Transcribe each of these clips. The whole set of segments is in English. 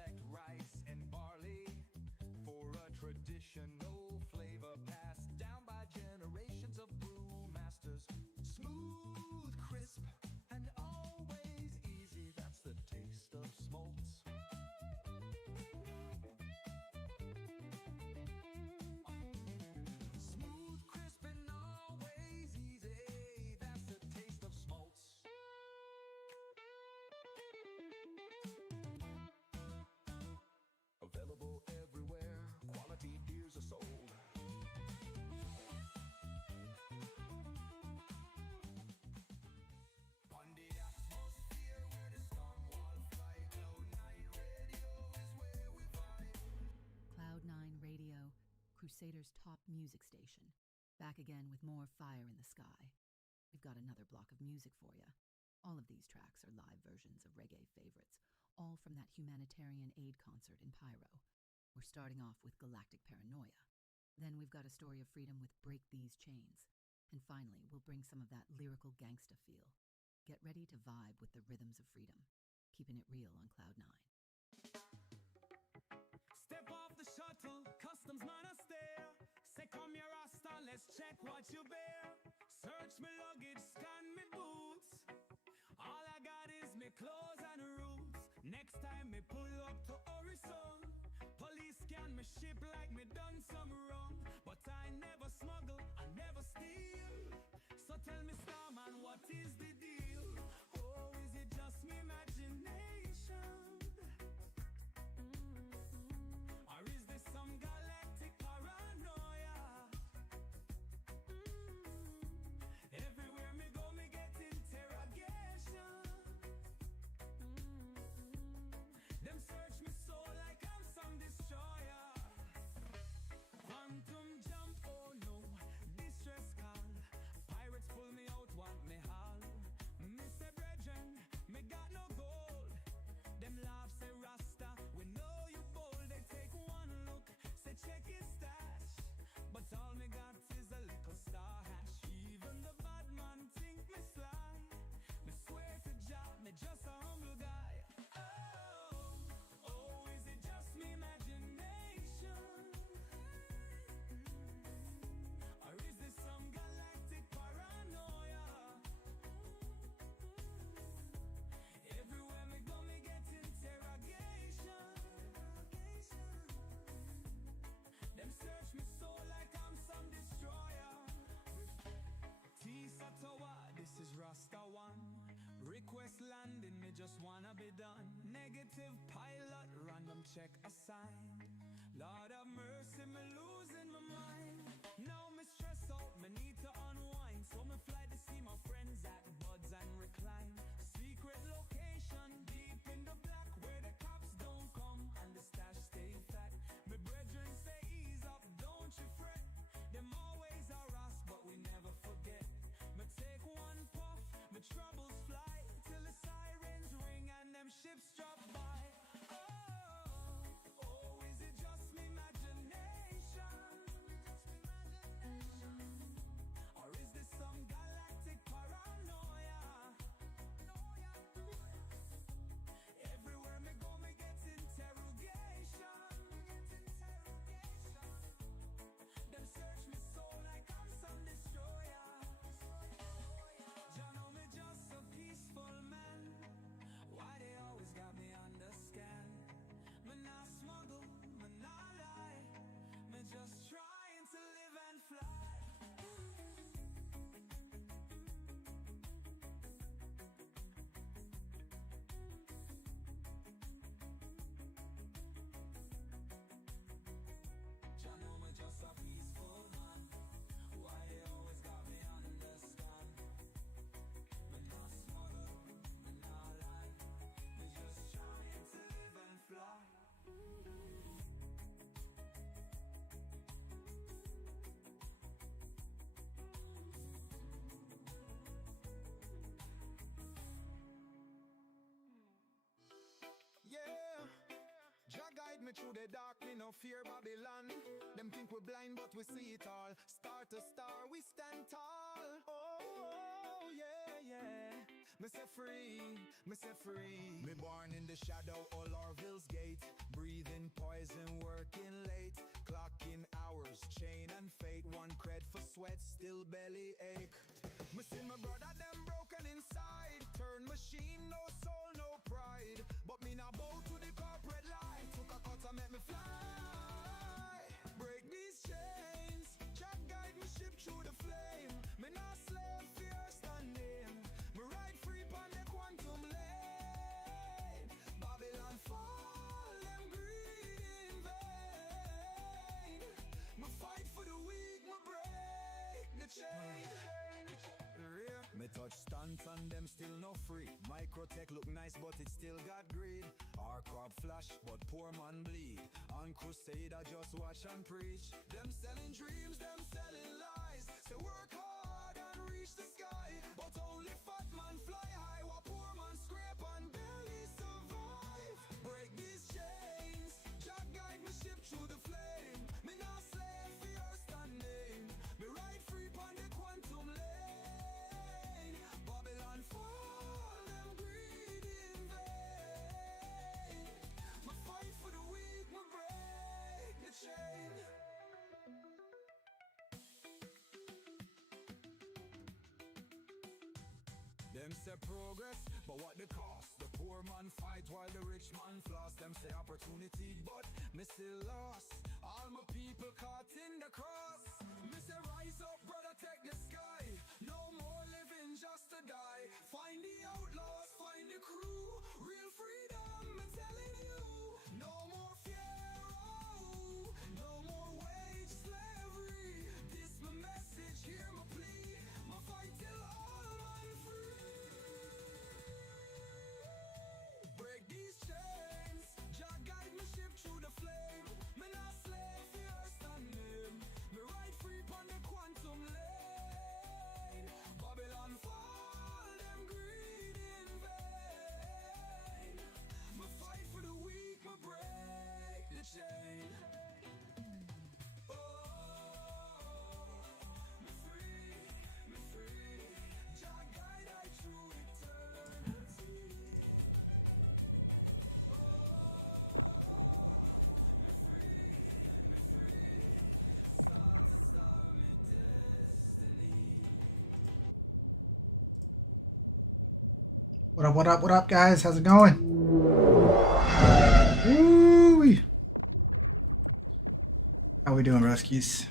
select rice and barley for a traditional flavor passed down by generations of brewmasters. Smooth, crisp, and always easy. That's the taste of smolts. Smooth, crisp, and always easy. That's the taste of smolts. Available everywhere. Quality beers are sold. On the atmosphere where the storm wall fly, Cloud9 Radio is where we vibe. Cloud9 Radio, Crusader's top music station. Back again with more fire in the sky. We've got another block of music for you. All of these tracks are live versions of reggae favorites, all from that humanitarian aid concert in Pyro. We're starting off with Galactic Paranoia. Then we've got a story of freedom with Break These Chains. And finally, we'll bring some of that lyrical gangsta feel. Get ready to vibe with the rhythms of freedom, keeping it real on Cloud9. Step off the shuttle, customs man a stare. Say come here Rasta, let's check what you bear. Search me luggage, scan me boots. All I got is me clothes and roots. Next time me pull up to Horizon. Police scan me ship like me done some wrong. But I never smuggle, I never steal. So tell me Starman, what is the deal? Oh, is it just me imagination? Or is this some galactic paranoia? Everywhere me go, me get interrogation. Them search me soul like I'm some destroyer. Quantum jump, oh no, distress call. Pirates pull me out, want me haul. Mr. Brethren, me got no gold. Them laugh say Rasta, we know you bold. They take one look, say check his stash. But all me got is a little star hash. Even the bad man think me sly. Me swear to Jah, me just a humble guy. Oh, oh, is it just me imagination? Or is this some galactic paranoia? Everywhere me go, me get interrogation. Them search me soul like I'm some destroyer. T-Satoa, this is Rasta One. Request landing, me just wanna be done. Negative pilot, random check assigned. Lord have mercy, me losing my mind. Now me stress out, me need to unwind. So me fly to see my friends at Buds and recline. Secret location, deep in the black, where the cops don't come and the stash stay flat. Me brethren say ease up, don't you fret. Them always are us, but we never forget. Me take one puff, me troubles fly till the sirens ring and them ships drop by. Oh, oh, is it just me imagination? Or is this some galactic paranoia? Everywhere me go, me get interrogation. Them search me soul like I'm some destroyer. Jah know me just a peaceful man. Why they always got me under scan? Me not smuggle, me not lie. Me just trying to live and fly. Jah know me just a peaceful man. Why they always got me under scan? Me not smuggle, me not lie. Me just trying to live and fly. Yeah, Jah guide me through the dark, me no fear Babylon. Them think we're blind, but we see it all. Star to star, we stand tall. Oh, yeah, yeah. Me say free, me say free. Me born in the shadow, all Orville's gate. Breathing poison, working late. Clocking hours, chain and fate. One cred for sweat, still belly ache. Me see my brother, them broken inside. Turn machine, no soul, no pride. But me now bow to the corporate line. Took a cut and make me fly. Break these chains, Jack guide me ship through the flame. Me not slave, fear standing. Me ride free on the quantum lane. Babylon fall, them greed in vain. Me fight for the weak, me break the chain. Me touch stunts and them still no free. Microtech look nice but it still got greed. Our crop flash but poor man bleed. On crusade I just watch and preach. Them selling dreams, them selling lies. Say work hard and reach the sky. But only fat man fly high. While poor man scrape and barely survive. Break these chains, Jack guide me ship through the flame. Me not slave, fear standing. Me ride free on the quantum lane. Babylon fall, them greed in vain. Me fight for the weak, me break the chain. Them say progress, but what the cost? The poor man fight while the rich man floss. Them say opportunity, but me still lost. All my people caught in the cross. Me say rise up, brother, take the sky. No more living just to die. Find the outlaws, find the crew. Real freedom, I'm telling you. No more fear, oh, no more wage slavery. This my message, hear my plea. My fight till all man free. Break these chains, Jah guide me ship through the flame. Me not slave, fear standing. Me ride free on the quantum lane. Babylon fall, them greed in vain. Me fight for the weak, me break the chain. Oh, me free, Jah guide I through eternity. What up, guys? How's it going? Woo-wee. How we doing, Ruskies?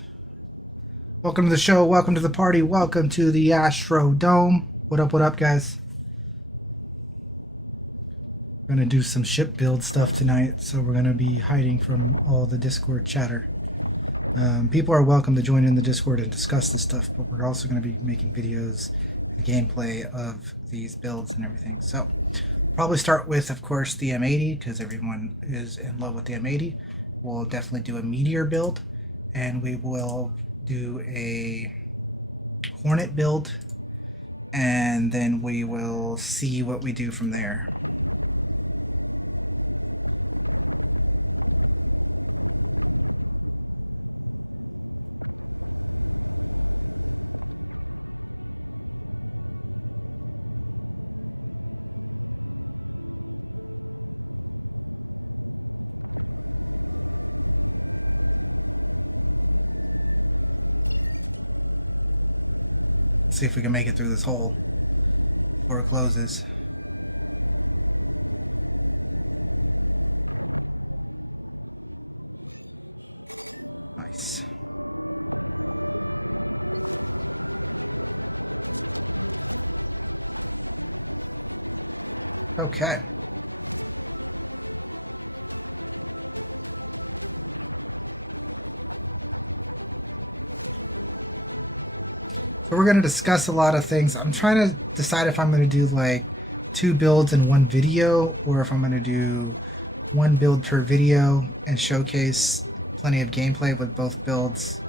Welcome to the show. Welcome to the party. Welcome to the Astro Dome. What up, guys? We're gonna do some ship build stuff tonight, so we're gonna be hiding from all the Discord chatter. People are welcome to join in the Discord and discuss this stuff, but we're also gonna be making videos, gameplay of these builds and everything. So probably start with, of course, the M80 because everyone is in love with the M80. We'll definitely do a Meteor build, and we will do a Hornet build, and then we will see what we do from there. See if we can make it through this hole before it closes. Nice. Okay. We're going to discuss a lot of things. I'm trying to decide if I'm going to do like 2 builds in one video, or if I'm going to do 1 build per video and showcase plenty of gameplay with both builds.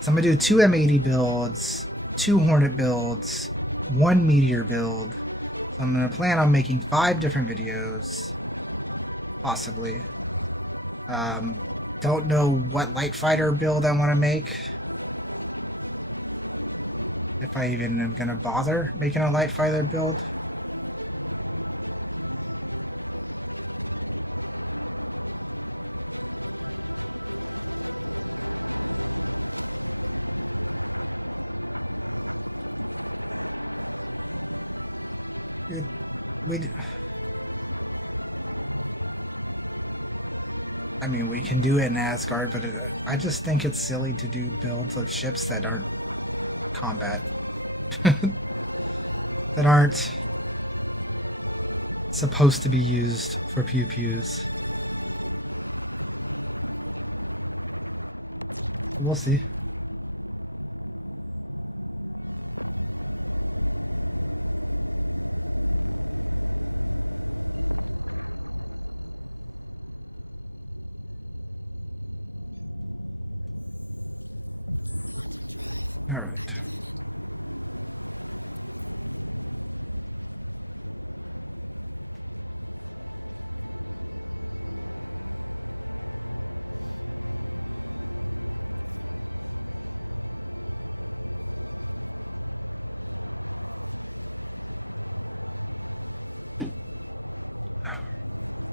So I'm going to do 2 M80 builds, 2 Hornet builds, 1 Meteor build. I'm going to plan on making 5 different videos, possibly. Don't know what light fighter build I want to make. If I even am gonna bother making a light fighter build. Asgard, but I just think it's silly to do builds of ships that aren't combat. That aren't supposed to be used for pew-pews. We'll see.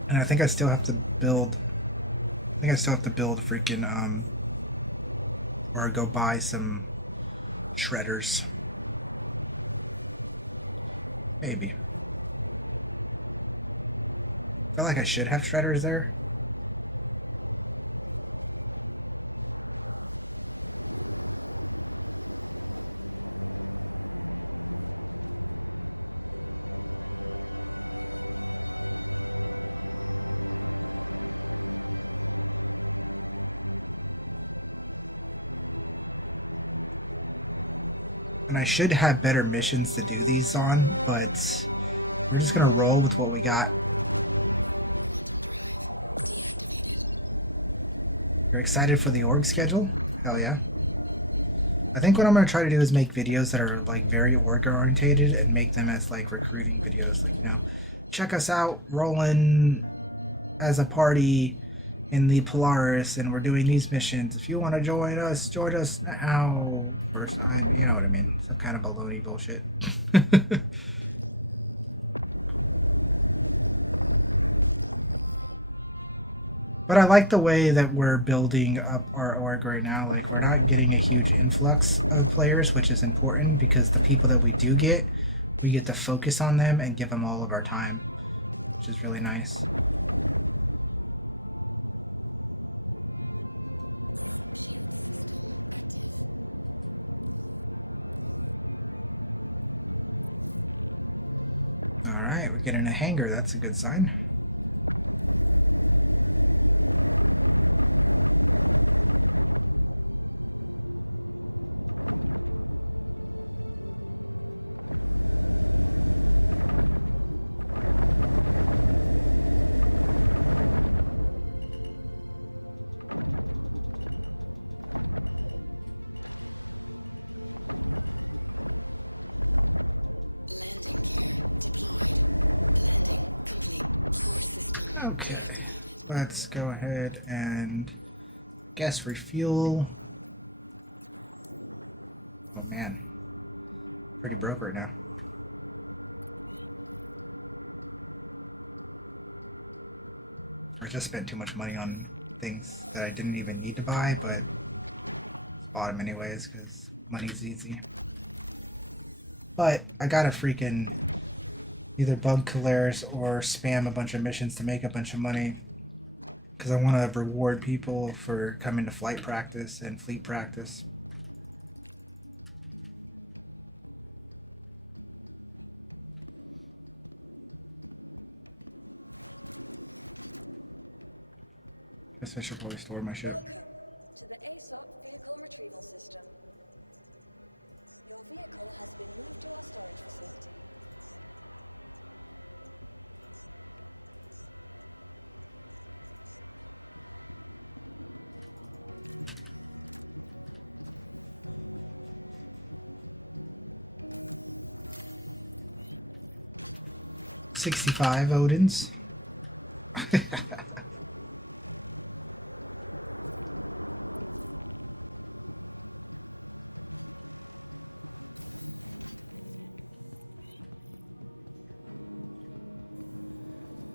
And I think I still have to build. I think I still have to build freaking or go buy some shredders. Maybe. I feel like I should have shredders there. And I should have better missions to do these on, but we're just gonna roll with what we got. You're excited for the org schedule? Hell yeah. I think what I'm gonna try to do is make videos that are like very org orientated and make them as like recruiting videos. You know, check us out rolling as a party in the Polaris, and we're doing these missions. If you want to join us now. Or something, you know what I mean? Some kind of baloney bullshit. But I like the way that we're building up our org right now. Like, we're not getting a huge influx of players, which is important because the people that we do get, we get to focus on them and give them all of our time, which is really nice. Getting a hangar, that's a good sign. Let's go ahead and guess refuel. Oh man, pretty broke right now. I just spent too much money on things that I didn't even need to buy, but bought them anyways because money's easy. But I gotta freaking either bug Calaris or spam a bunch of missions to make a bunch of money. Because I want to reward people for coming to flight practice and fleet practice. Guess I should probably store my ship. Welcome to the ASOP Vehicle Retrieval System. Your vehicle has been moved to our storage facility. $65 Odins.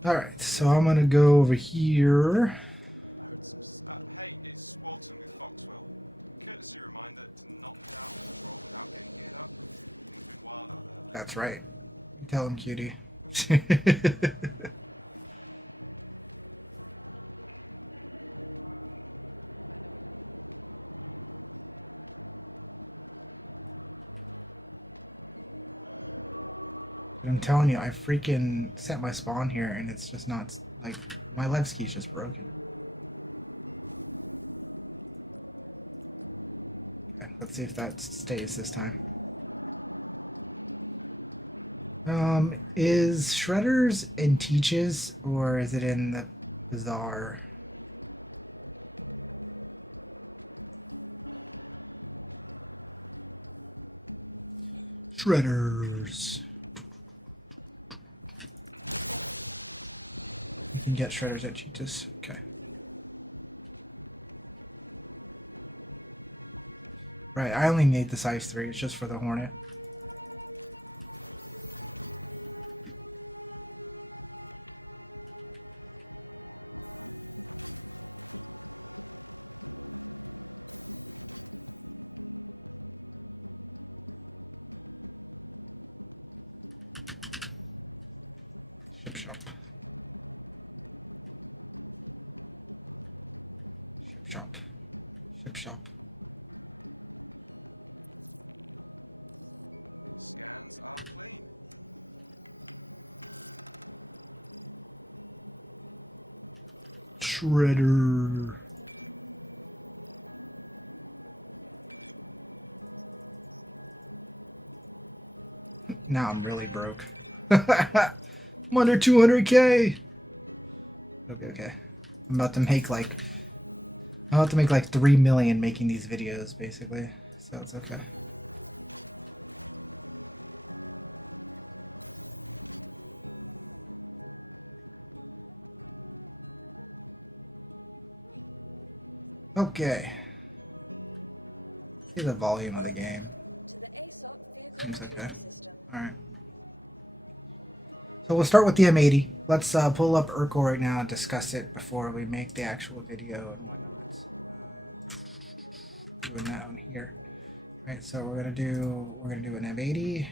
Alright, so I'm gonna go over here. I heard some hey, it's Walton with Foxwell. Courtesy reminder to not get out of control without getting geared up. Things have been wild out there. That's right. Tell him, cutie. I'm telling you, I freaking set my spawn here and it's just not, like, my left ski's just broken. Okay, let's see if that stays this time. Is Shredders in Teaches or is it in the Bazaar? Shredders. You can get Shredders at Cheetahs. Okay. Right, I only need the size 3. It's just for the Hornet. Scans are clean. Shredder. Now I'm really broke. I'm under 200k. Okay. I'm about to make like 3 million making these videos, basically. So it's okay. Okay. See the volume of the game. To the ASOC vehicle retrieval system. Alright. So we'll start with the M80. Let's pull up Urkel right now and discuss it before we make the actual video. Doing that one here. Alright, so we're gonna do an M80.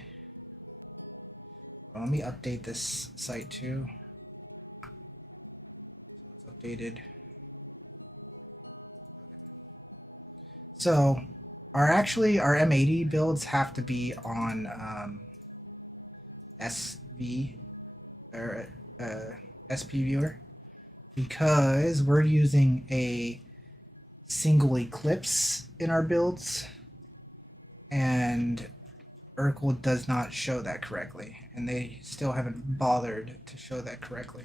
Well, let me update this site too. It's updated. So, our M80 builds have to be on SV or SP viewer because we're using a single eclipse in our builds, and Urkel does not show that correctly, and they still haven't bothered to show that correctly.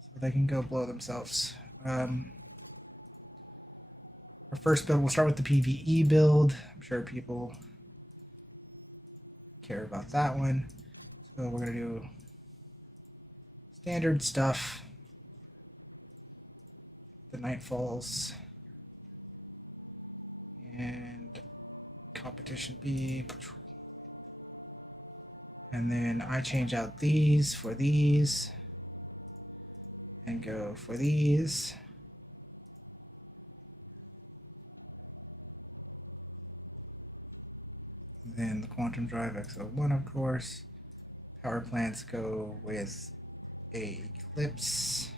So they can go blow themselves. Our first build, we'll start with the PvE build. I'm sure people care about that one. So we're going to do standard stuff. The Nightfalls. And Competition B. And then I change out these for these. And go for these. Then the Quantum Drive XO1, of course. Power plants go with a Eclipse,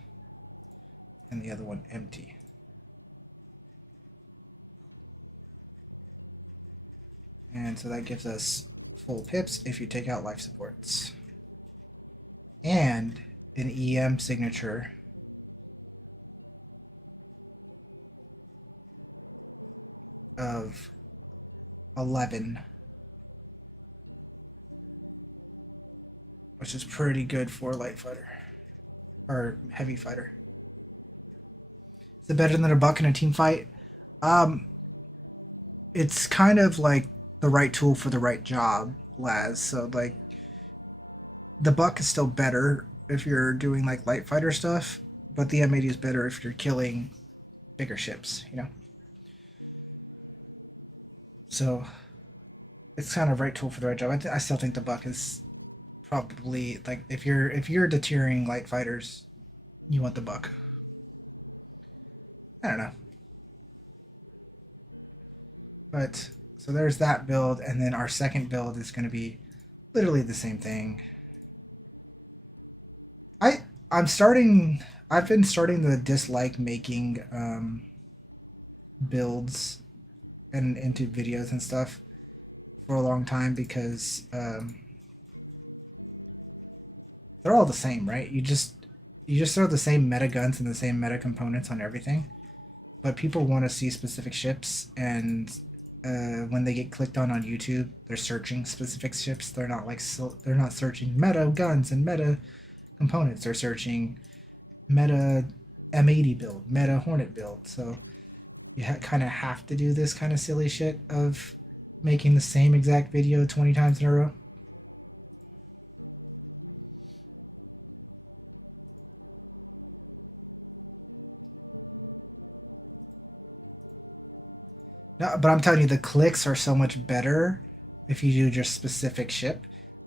and the other one empty. And so that gives us full pips if you take out life supports. And an EM signature of 11. Which is pretty good for a light fighter. Or heavy fighter. Is it better than a buck in a team fight? It's kind of like the right tool for the right job, Laz. So like the buck is still better if you're doing like light fighter stuff, but the M80 is better if you're killing bigger ships, you know? So it's kind of right tool for the right job. I still think the buck is probably like if you're deterring light fighters, you want the buck. I don't know. But so there's that build, and then our second build is going to be literally the same thing. I've been starting to dislike making builds and into videos and stuff for a long time because they're all the same, right? You just throw the same meta guns and the same meta components on everything, but people want to see specific ships, and when they get clicked on YouTube, they're searching specific ships. They're not like they're not searching meta guns and meta components. They're searching meta M80 build, meta Hornet build. So you kind of have to do this kind of silly shit of making the same exact video 20 times in a row. No, but I'm telling you, the clicks are so much better if you do just specific ship.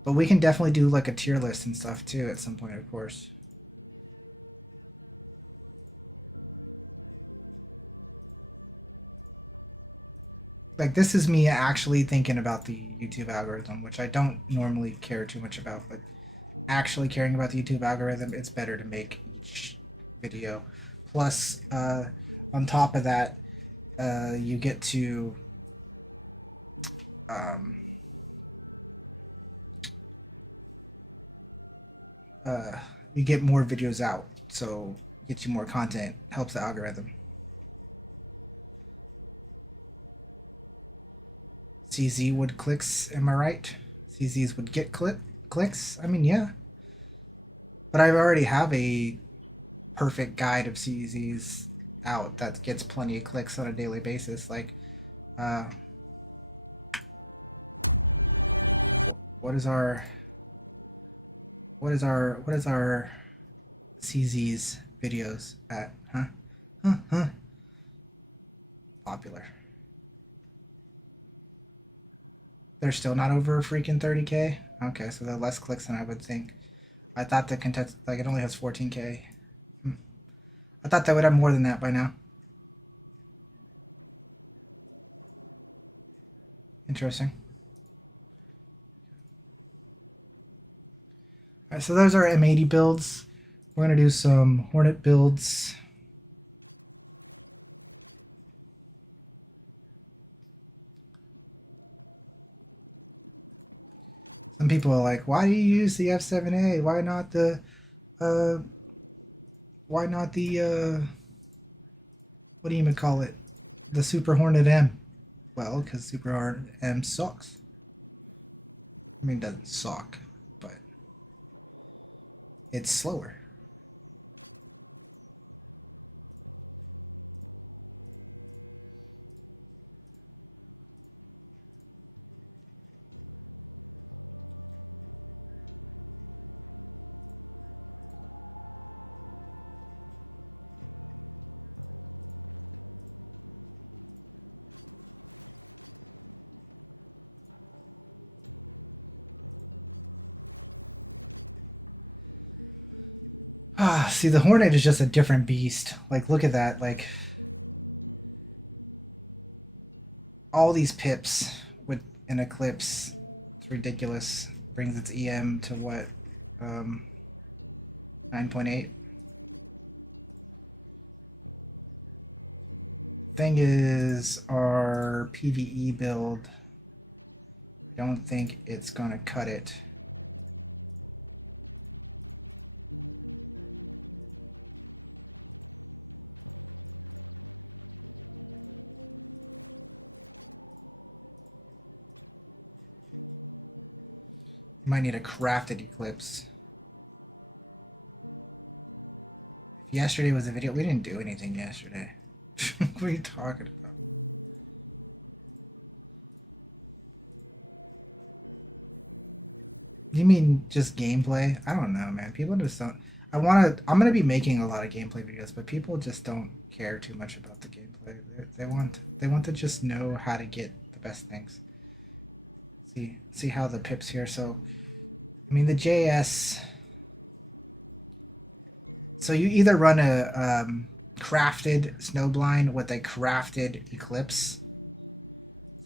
But we can definitely do like a tier list and stuff too at some point, of course. Like, this is me actually thinking about the YouTube algorithm, which I don't normally care too much about, but actually caring about the YouTube algorithm, it's better to make video. Plus, on top of that, you get to you get more videos out, so get you more content, helps the algorithm. CZ would clicks, am I right? CZs would get clicks? I mean, yeah. But I already have a perfect guide of CZs out that gets plenty of clicks on a daily basis. Like, what is our CZs videos at? Huh? Popular. They're still not over freaking 30K? Okay, so they're less clicks than I would think. I thought the contest, like, it only has 14K. I thought they would have more than that by now. Interesting. Alright, so those are M80 builds. We're gonna do some Hornet builds. Some people are like, why do you use the F7A? Why not the, what do you even call it? The Super Hornet M? Well, because Super Hornet M sucks. I mean, it doesn't suck, but it's slower. See, the Hornet is just a different beast. Like, look at that. Like, all these pips with an Eclipse. It's ridiculous. Brings its EM to what? 9.8. Thing is, our PvE build, don't think it's gonna cut it. Might need a crafted Eclipse. Yesterday was a video. We didn't do anything yesterday. What are you talking about? You mean just gameplay? I don't know, man. People just don't. I'm gonna be making a lot of gameplay videos, but people just don't care too much about the gameplay. They want to just know how to get the best things. See how the pips here. So, I mean, the JS. So you either run a crafted snowblind with a crafted Eclipse.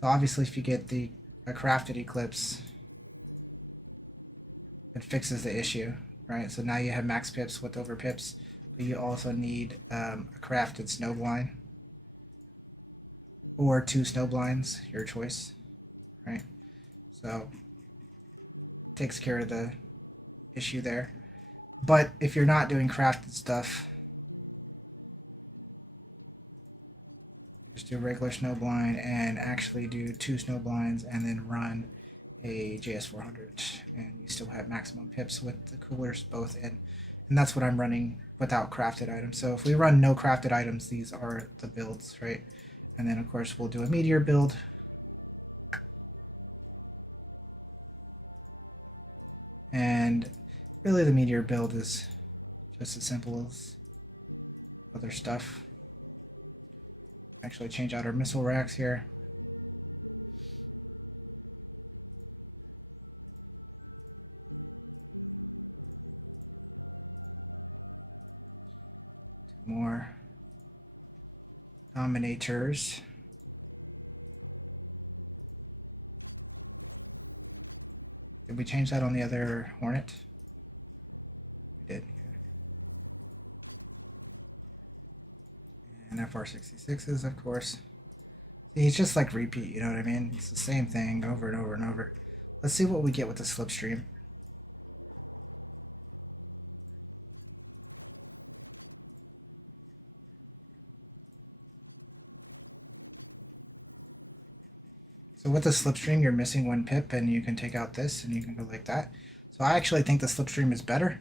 So obviously, if you get a crafted Eclipse, it fixes the issue, right? So now you have max pips with over pips, but you also need a crafted snowblind or 2 snowblinds, your choice, right? So it takes care of the issue there. But if you're not doing crafted stuff, just do regular snow blind and actually do 2 snow blinds and then run a JS400, and you still have maximum pips with the coolers both in. And that's what I'm running without crafted items. So if we run no crafted items, these are the builds, right? And then of course we'll do a meteor build. And really the meteor build is just as simple as other stuff. Actually change out our missile racks here. More nominators. Did we change that on the other Hornet? We did. And FR66s, of course. It's just like repeat, you know what I mean? It's the same thing over and over and over. Let's see what we get with the slipstream. So with the slipstream, you're missing 1 pip, and you can take out this, and you can go like that. So I actually think the slipstream is better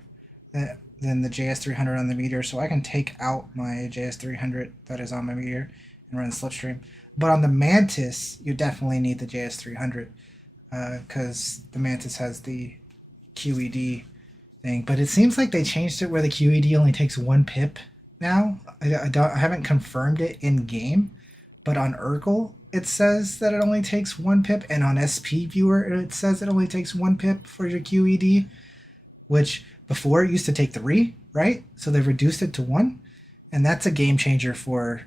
than the JS300 on the meteor, so I can take out my JS300 that is on my meteor and run the slipstream. But on the Mantis, you definitely need the JS300 because the Mantis has the QED thing. But it seems like they changed it where the QED only takes 1 pip now. I haven't confirmed it in game, but on Urkel it says that it only takes 1 pip, and on SP Viewer it says it only takes 1 pip for your QED, which before it used to take 3, right? So they've reduced it to 1, and that's a game changer for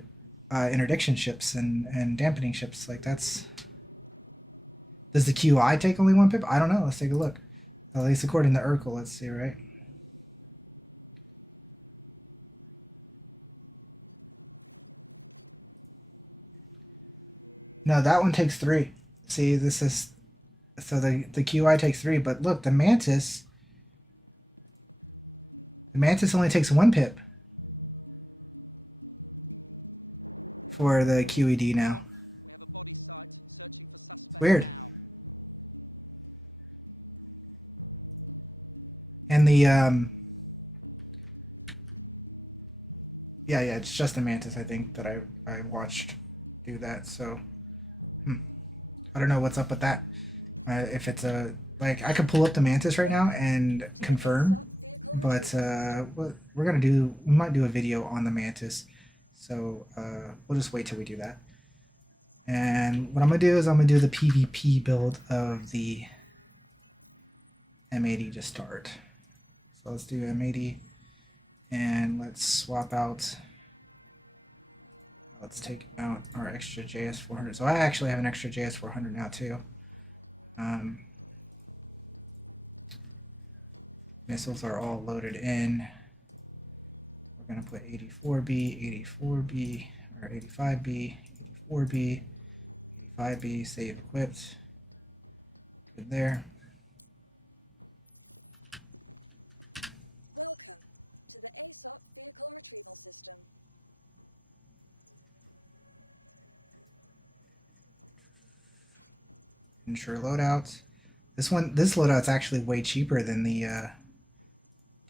interdiction ships and dampening ships. Like that's... Does the QI take only 1 pip? I don't know. Let's take a look. At least according to Urkel, let's see, right? No, that one takes 3. See, this is... So the QI takes 3, but look, the Mantis... The Mantis only takes 1 pip. For the QED now. We have a body site searching for suspect weird. Now. And the, yeah, it's just the Mantis, I think, that I watched do that, so... I don't know what's up with that. If it's a... Like, I could pull up the Mantis right now and confirm, but we're gonna do... We might do a video on the Mantis, so we'll just wait till we do that. And what I'm gonna do is I'm gonna do the PvP build of the M80 to start. So let's do M80, and let's swap out... Let's take out our extra JS400. So I actually have an extra JS400 now too. Missiles are all loaded in. We're gonna put 84B, 84B, or 85B, 84B, 85B, save equipped. Put there. Welcome to the ASOP Vehicle Retrieval System. Ensure loadout. This loadout's actually way cheaper than the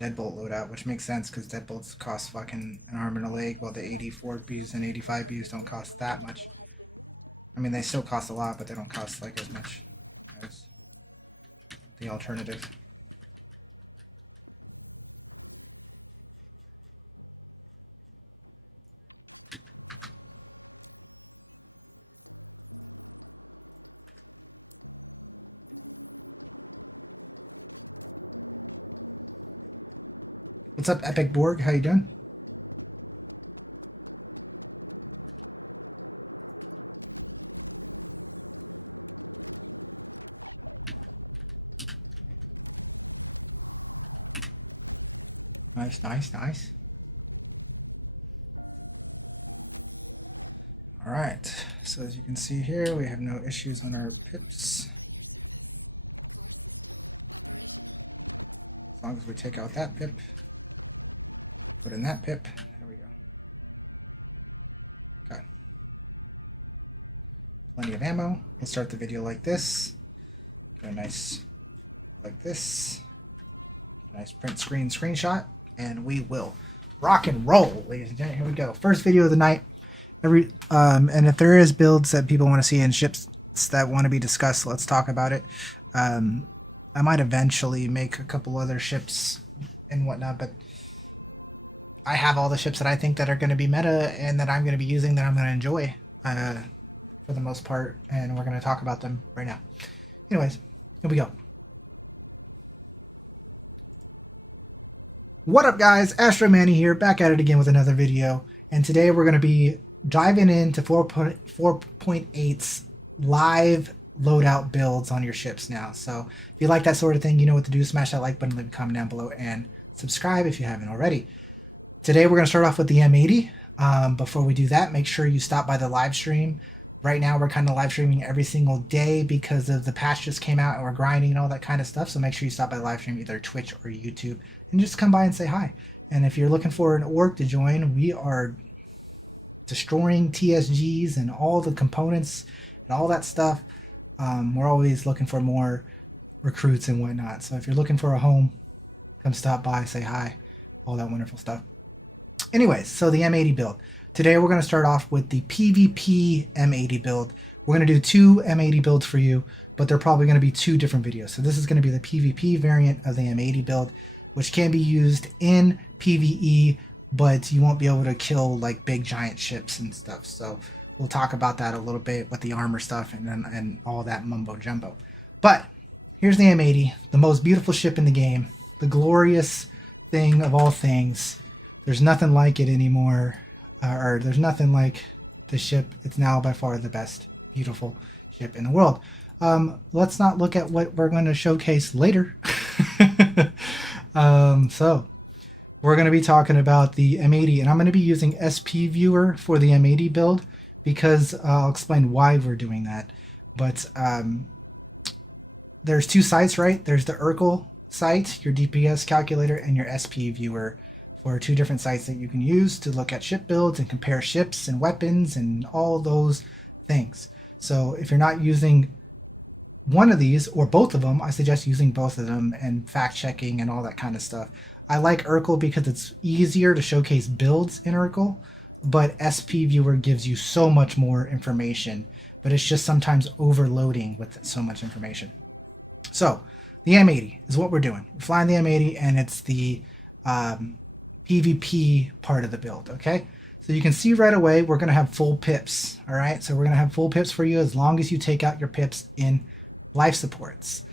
Deadbolt loadout, which makes sense because Deadbolts cost fucking an arm and a leg, while the 84Bs and 85Bs don't cost that much. I mean, they still cost a lot, but they don't cost like as much as the alternative. What's up, Epic Borg? How you doing? Nice, nice, nice. All right. So as you can see here, we have no issues on our pips. As long as we take out that pip. Put in that pip. Okay. Plenty of ammo. We'll start the video like this. Do a nice, like this. Nice print screen screenshot, and we will rock and roll, ladies and gentlemen. Here we go. First video of the night. And if there is builds that people want to see and ships that want to be discussed, let's talk about it. I might eventually make a couple other ships and whatnot, but I have all the ships that I think that are going to be meta and that I'm going to be using, that I'm going to enjoy for the most part, and we're going to talk about them right now. Anyways, here we go. What up, guys? Astro Manny here, back at it again with another video, and today we're going to be diving into 4.8's live loadout builds on your ships now. So if you like that sort of thing, you know what to do. Smash that like button, leave a comment down below, and subscribe if you haven't already. Today we're going to start off with the M80. Before we do that, make sure you stop by the live stream. Right now we're kind of live streaming every single day because of the patch just came out and we're grinding and all that kind of stuff. So make sure you stop by the live stream, either Twitch or YouTube, and just come by and say hi. And if you're looking for an org to join, we are destroying TSGs and all the components and all that stuff. We're always looking for more recruits and whatnot. So if you're looking for a home, come stop by, say hi, all that wonderful stuff. Anyways, so the M80 build. Today we're going to start off with the PvP M80 build. We're going to do 2 M80 builds for you, but they're probably going to be 2 different videos. So this is going to be the PvP variant of the M80 build, which can be used in PvE, but you won't be able to kill like big giant ships and stuff. So we'll talk about that a little bit with the armor stuff and all that mumbo jumbo. But here's the M80, the most beautiful ship in the game, the glorious thing of all things. There's nothing like it anymore, or there's nothing like the ship. It's now by far the best beautiful ship in the world. Let's not look at what we're going to showcase later. So we're going to be talking about the M80, and I'm going to be using SP Viewer for the M80 build because I'll explain why we're doing that. But there's 2 sites, right? There's the Urkel site, your DPS calculator, and your SP Viewer, or 2 different sites that you can use to look at ship builds and compare ships and weapons and all those things. So if you're not using one of these or both of them, I suggest using both of them and fact checking and all that kind of stuff. I like Urkel because it's easier to showcase builds in Urkel, but SP Viewer gives you so much more information, but it's just sometimes overloading with so much information. So the M80 is what we're doing. We're flying the M80, and it's the PvP part of the build. Okay, so you can see right away we're going to have full pips. All right, so we're going to have full pips for you as long as you take out your pips in life supports.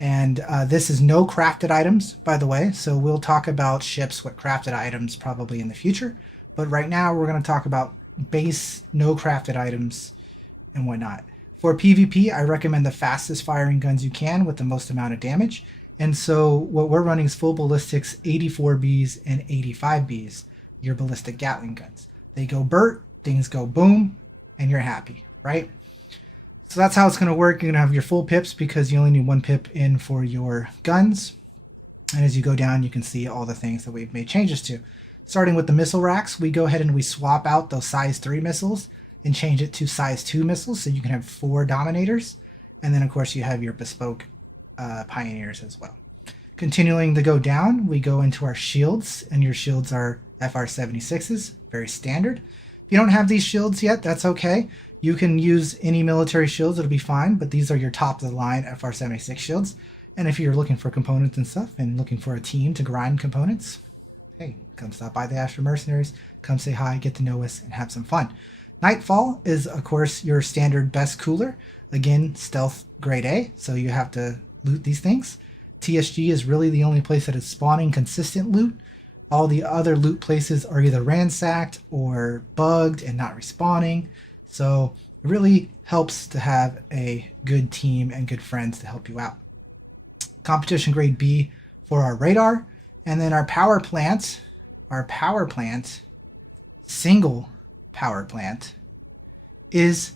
And this is no crafted items, by the way, so we'll talk about ships with crafted items probably in the future, but right now we're going to talk about base no crafted items and whatnot. For PvP, I recommend the fastest firing guns you can with the most amount of damage. And so what we're running is full ballistics 84Bs and 85Bs, your ballistic Gatling guns. They go burt, things go boom, and you're happy, right? So that's how it's going to work. You're going to have your full pips because you only need 1 pip in for your guns. And as you go down, you can see all the things that we've made changes to. Starting with the missile racks, we go ahead and we swap out those size 3 missiles and change it to size 2 missiles, so you can have 4 Dominators. And then of course you have your bespoke Pioneers as well. Continuing to go down, we go into our shields, and your shields are FR76s, very standard. If you don't have these shields yet, that's okay. You can use any military shields, it'll be fine, but these are your top of the line FR76 shields. And if you're looking for components and stuff and looking for a team to grind components, hey, come stop by the Astro Mercenaries, come say hi, get to know us, and have some fun. Nightfall is of course your standard best cooler, again stealth grade A, so you have to loot these things. TSG is really the only place that is spawning consistent loot. All the other loot places are either ransacked or bugged and not respawning, so it really helps to have a good team and good friends to help you out. Competition grade B for our radar, and then our power plant, single power plant, is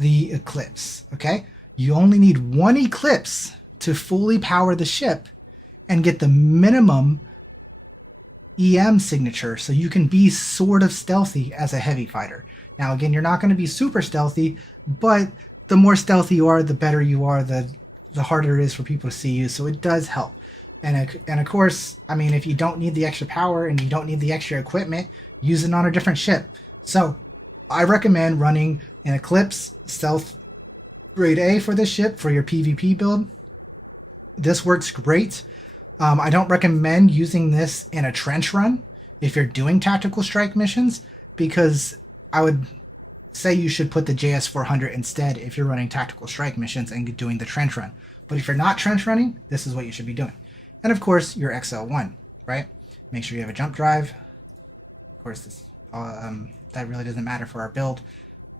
the Eclipse. Okay, you only need 1 Eclipse to fully power the ship and get the minimum EM signature, so you can be sort of stealthy as a heavy fighter. Now again, you're not going to be super stealthy, but the more stealthy you are, the better you are, the harder it is for people to see you, so it does help. And of course, I mean, if you don't need the extra power and you don't need the extra equipment, use it on a different ship. So I recommend running an Eclipse Stealth Grade A for this ship for your PvP build. This works great. I don't recommend using this in a trench run if you're doing tactical strike missions, because I would say you should put the JS400 instead if you're running tactical strike missions and doing the trench run. But if you're not trench running, this is what you should be doing. And of course, your XL1, right? Make sure you have a jump drive. Of course, this, that really doesn't matter for our build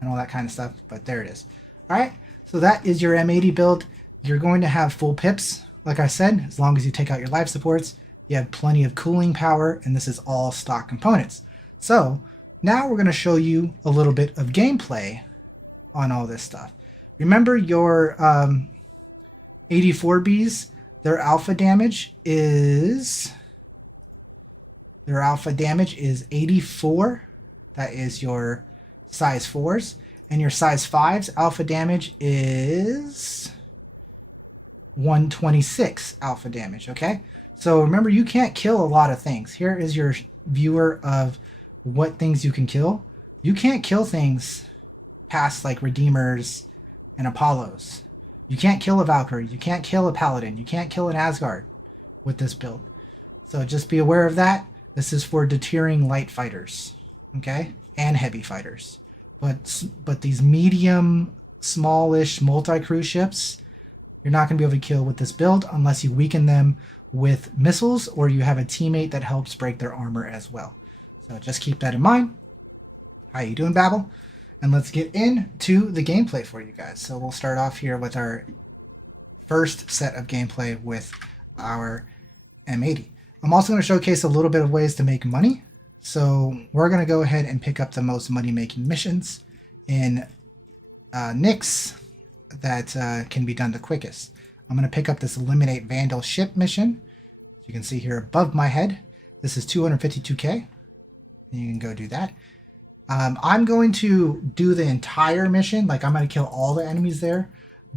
and all that kind of stuff, but there it is. All right, so that is your M80 build. You're going to have full pips, like I said, as long as you take out your life supports. You have plenty of cooling power, and this is all stock components. So now we're going to show you a little bit of gameplay on all this stuff. Remember your 84Bs, their alpha damage is 84. That is your size 4s. And your size 5s alpha damage is 126 alpha damage, okay? So remember, you can't kill a lot of things. Here is your viewer of what things you can kill. You can't kill things past like Redeemers and Apollos. You can't kill a Valkyrie. You can't kill a Paladin. You can't kill an Asgard with this build. So just be aware of that. This is for deterring light fighters, okay? And heavy fighters. But these medium, smallish multi-crew ships, you're not going to be able to kill with this build unless you weaken them with missiles or you have a teammate that helps break their armor as well. So just keep that in mind. How you doing, Babel? And let's get into the gameplay for you guys. So we'll start off here with our first set of gameplay with our M80. I'm also going to showcase a little bit of ways to make money. So we're going to go ahead and pick up the most money-making missions in Nyx that can be done the quickest. I'm going to pick up this Eliminate Vandal Ship mission. You can see here above my head. This is 252k. You can go do that. I'm going to do the entire mission. Like, I'm going to kill all the enemies there.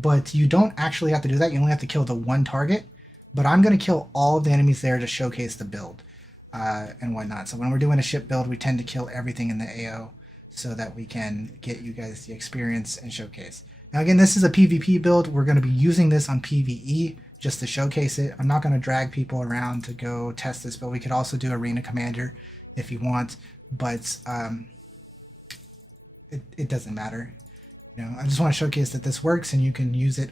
But you don't actually have to do that. You only have to kill the one target. But I'm going to kill all of the enemies there to showcase the build and whatnot. So when we're doing a ship build, we tend to kill everything in the AO so that we can get you guys the experience and showcase. Now again, this is a PvP build. We're going to be using this on PvE just to showcase it. I'm not going to drag people around to go test this, but we could also do Arena Commander if you want. But it doesn't matter. You know, I just want to showcase that this works and you can use it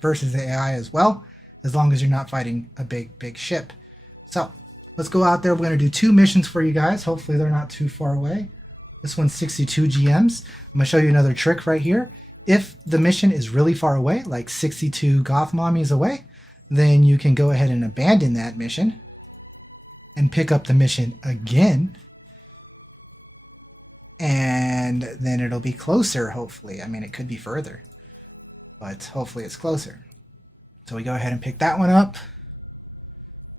versus the AI as well, as long as you're not fighting a big ship. So let's go out there. We're going to do 2 missions for you guys. Hopefully they're not too far away. This one's 62 GMs. I'm going to show you another trick right here. If the mission is really far away, like 62 goth mommies away, then you can go ahead and abandon that mission and pick up the mission again. And then it'll be closer, hopefully. I mean, it could be further, but hopefully it's closer. So we go ahead and pick that one up.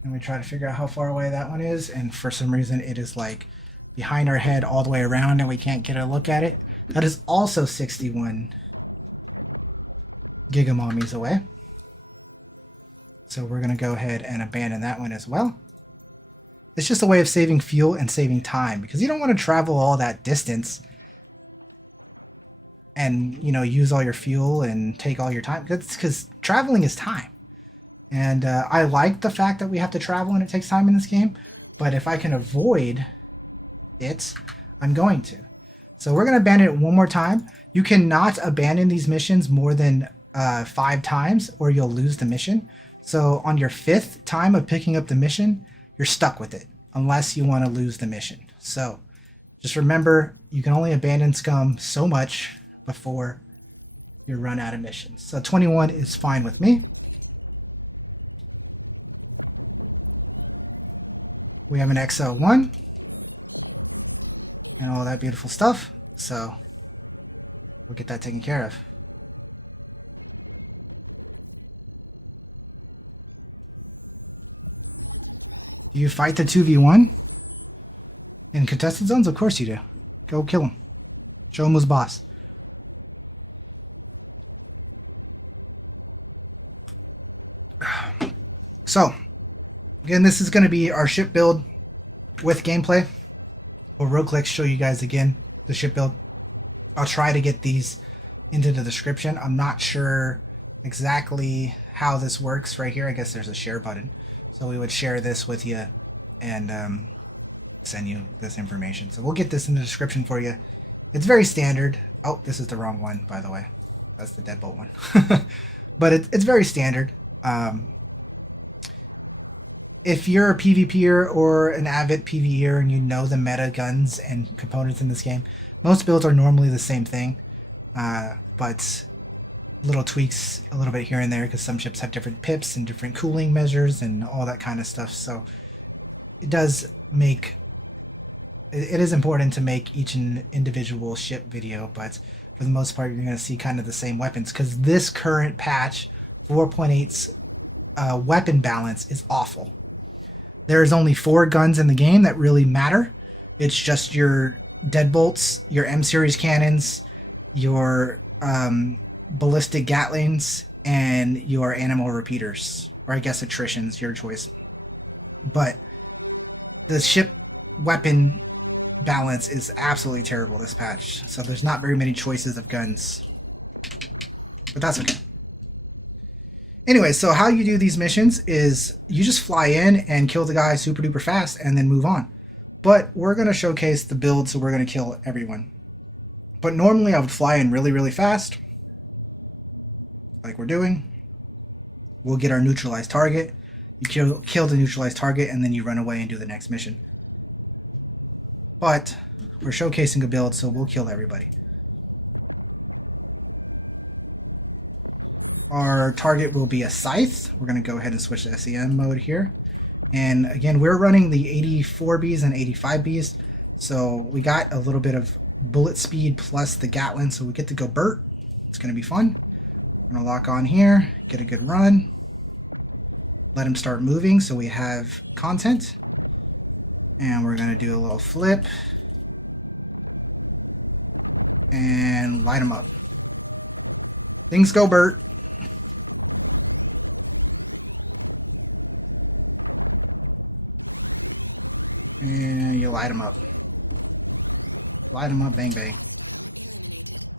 And we try to figure out how far away that one is. And for some reason, it is like behind our head all the way around and we can't get a look at it. That is also 61 gigamommies away. So we're going to go ahead and abandon that one as well. It's just a way of saving fuel and saving time, because you don't want to travel all that distance and, you know, use all your fuel and take all your time. Because traveling is time. And I like the fact that we have to travel and it takes time in this game, but if I can avoid it, I'm going to. So we're going to abandon it one more time. You cannot abandon these missions more than 5 times or you'll lose the mission. So on your 5th time of picking up the mission, you're stuck with it unless you want to lose the mission. So just remember, you can only abandon scum so much before you run out of missions. So 21 is fine with me. We have an XL1 and all that beautiful stuff. So we'll get that taken care of. You fight the 2v1 In contested zones, of course you do. Go kill him. Show him who's boss. So, again, this is going to be our ship build with gameplay. We'll real quick show you guys again the ship build. I'll try to get these into the description. I'm not sure exactly how this works right here. I guess there's a share button. So we would share this with you and send you this information. So we'll get this in the description for you. It's very standard. Oh, this is the wrong one, by the way. That's the deadbolt one. But it's very standard. If you're a PvPer or an avid PvEer and you know the meta guns and components in this game, most builds are normally the same thing, but little tweaks a little bit here and there because some ships have different pips and different cooling measures and all that kind of stuff. So it does make it is important to make each individual ship video, but for the most part you're going to see kind of the same weapons because this current patch 4.8's weapon balance is awful. There's only 4 guns in the game that really matter. It's just your deadbolts, your M-series cannons, your ballistic gatlings, and your animal repeaters, or I guess attritions, your choice. But the ship weapon balance is absolutely terrible this patch, so there's not very many choices of guns. But that's okay. Anyway, so how you do these missions is you just fly in and kill the guy super duper fast and then move on. But we're going to showcase the build, so we're going to kill everyone. But normally I would fly in really, really fast, like we're doing. We'll get our neutralized target. You kill the neutralized target, and then you run away and do the next mission. But we're showcasing a build, so we'll kill everybody. Our target will be a scythe. We're going to go ahead and switch to SEM mode here. And again, we're running the 84Bs and 85Bs, so we got a little bit of bullet speed plus the Gatling, so we get to go Burt. It's going to be fun. I'm going to lock on here, get a good run, let him start moving so we have content, and we're going to do a little flip and light him up. Things go Burt. Light them up. Light them up, bang bang.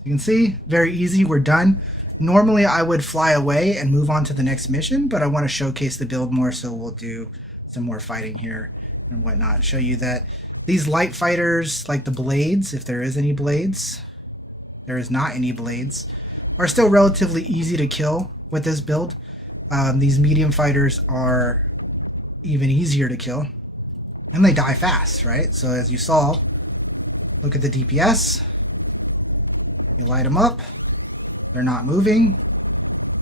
You can see, very easy, we're done. Normally I would fly away and move on to the next mission, but I want to showcase the build more, so we'll do some more fighting here and whatnot. Show you that these light fighters, like the blades, if there is any blades, there is not any blades, are still relatively easy to kill with this build. These medium fighters are even easier to kill. And they die fast, right? So as you saw, look at the DPS. You light them up. They're not moving.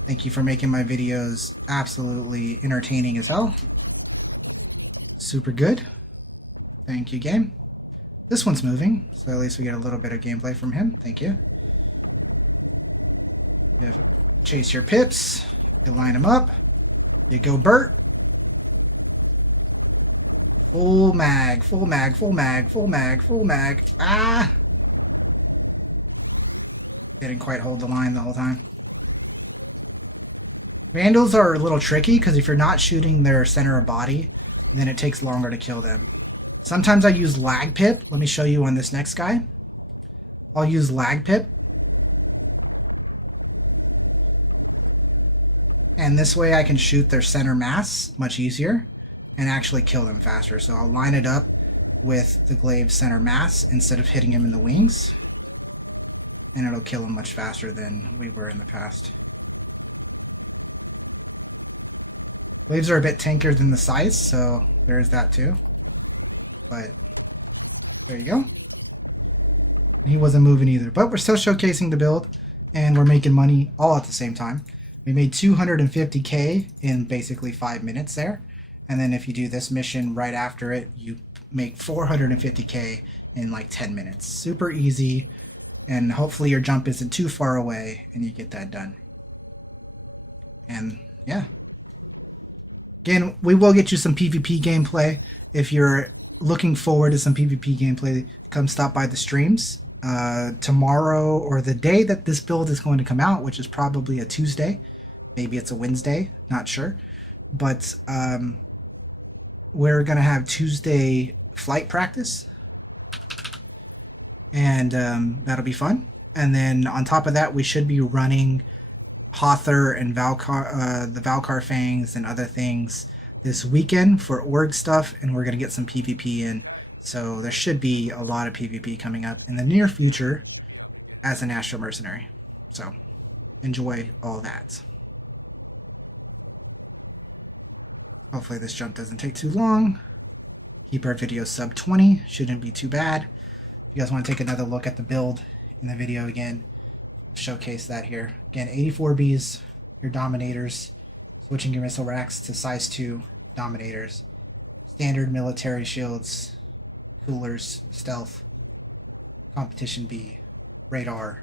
Thank you for making my videos absolutely entertaining as hell. Super good. Thank you, game. This one's moving, so at least we get a little bit of gameplay from him. Thank you. Yep. Chase your pips. You line them up. You go Burt. Full mag, full mag, full mag, full mag, full mag. Ah! Didn't quite hold the line the whole time. Vandals are a little tricky because if you're not shooting their center of body, then it takes longer to kill them. Sometimes I use lag pip. Let me show you on this next guy. I'll use lag pip. And this way I can shoot their center mass much easier and actually kill them faster. So I'll line it up with the glaive center mass instead of hitting him in the wings, and it'll kill him much faster than we were in the past. Glaives are a bit tankier than the scythes, so there's that too. But there you go. He wasn't moving either, but we're still showcasing the build, and we're making money all at the same time. We made 250K in basically 5 minutes there. And then if you do this mission right after it, you make 450K in like 10 minutes. Super easy, and hopefully your jump isn't too far away and you get that done. And yeah. Again, we will get you some PvP gameplay if you're looking forward to some PvP gameplay, come stop by the streams. Tomorrow, or the day that this build is going to come out, which is probably a Tuesday, maybe it's a Wednesday, not sure, but we're gonna have Tuesday flight practice, and that'll be fun. And then on top of that, we should be running Hother and Valkar, the Valkar Fangs and other things this weekend for org stuff, and we're gonna get some PvP in. So there should be a lot of PvP coming up in the near future as an Astro Mercenary. So enjoy all that. Hopefully this jump doesn't take too long. Keep our video sub 20, shouldn't be too bad. If you guys want to take another look at the build in the video again, showcase that here. Again, 84Bs, your Dominators, switching your missile racks to size 2 Dominators, standard military shields, coolers, stealth, competition B, radar,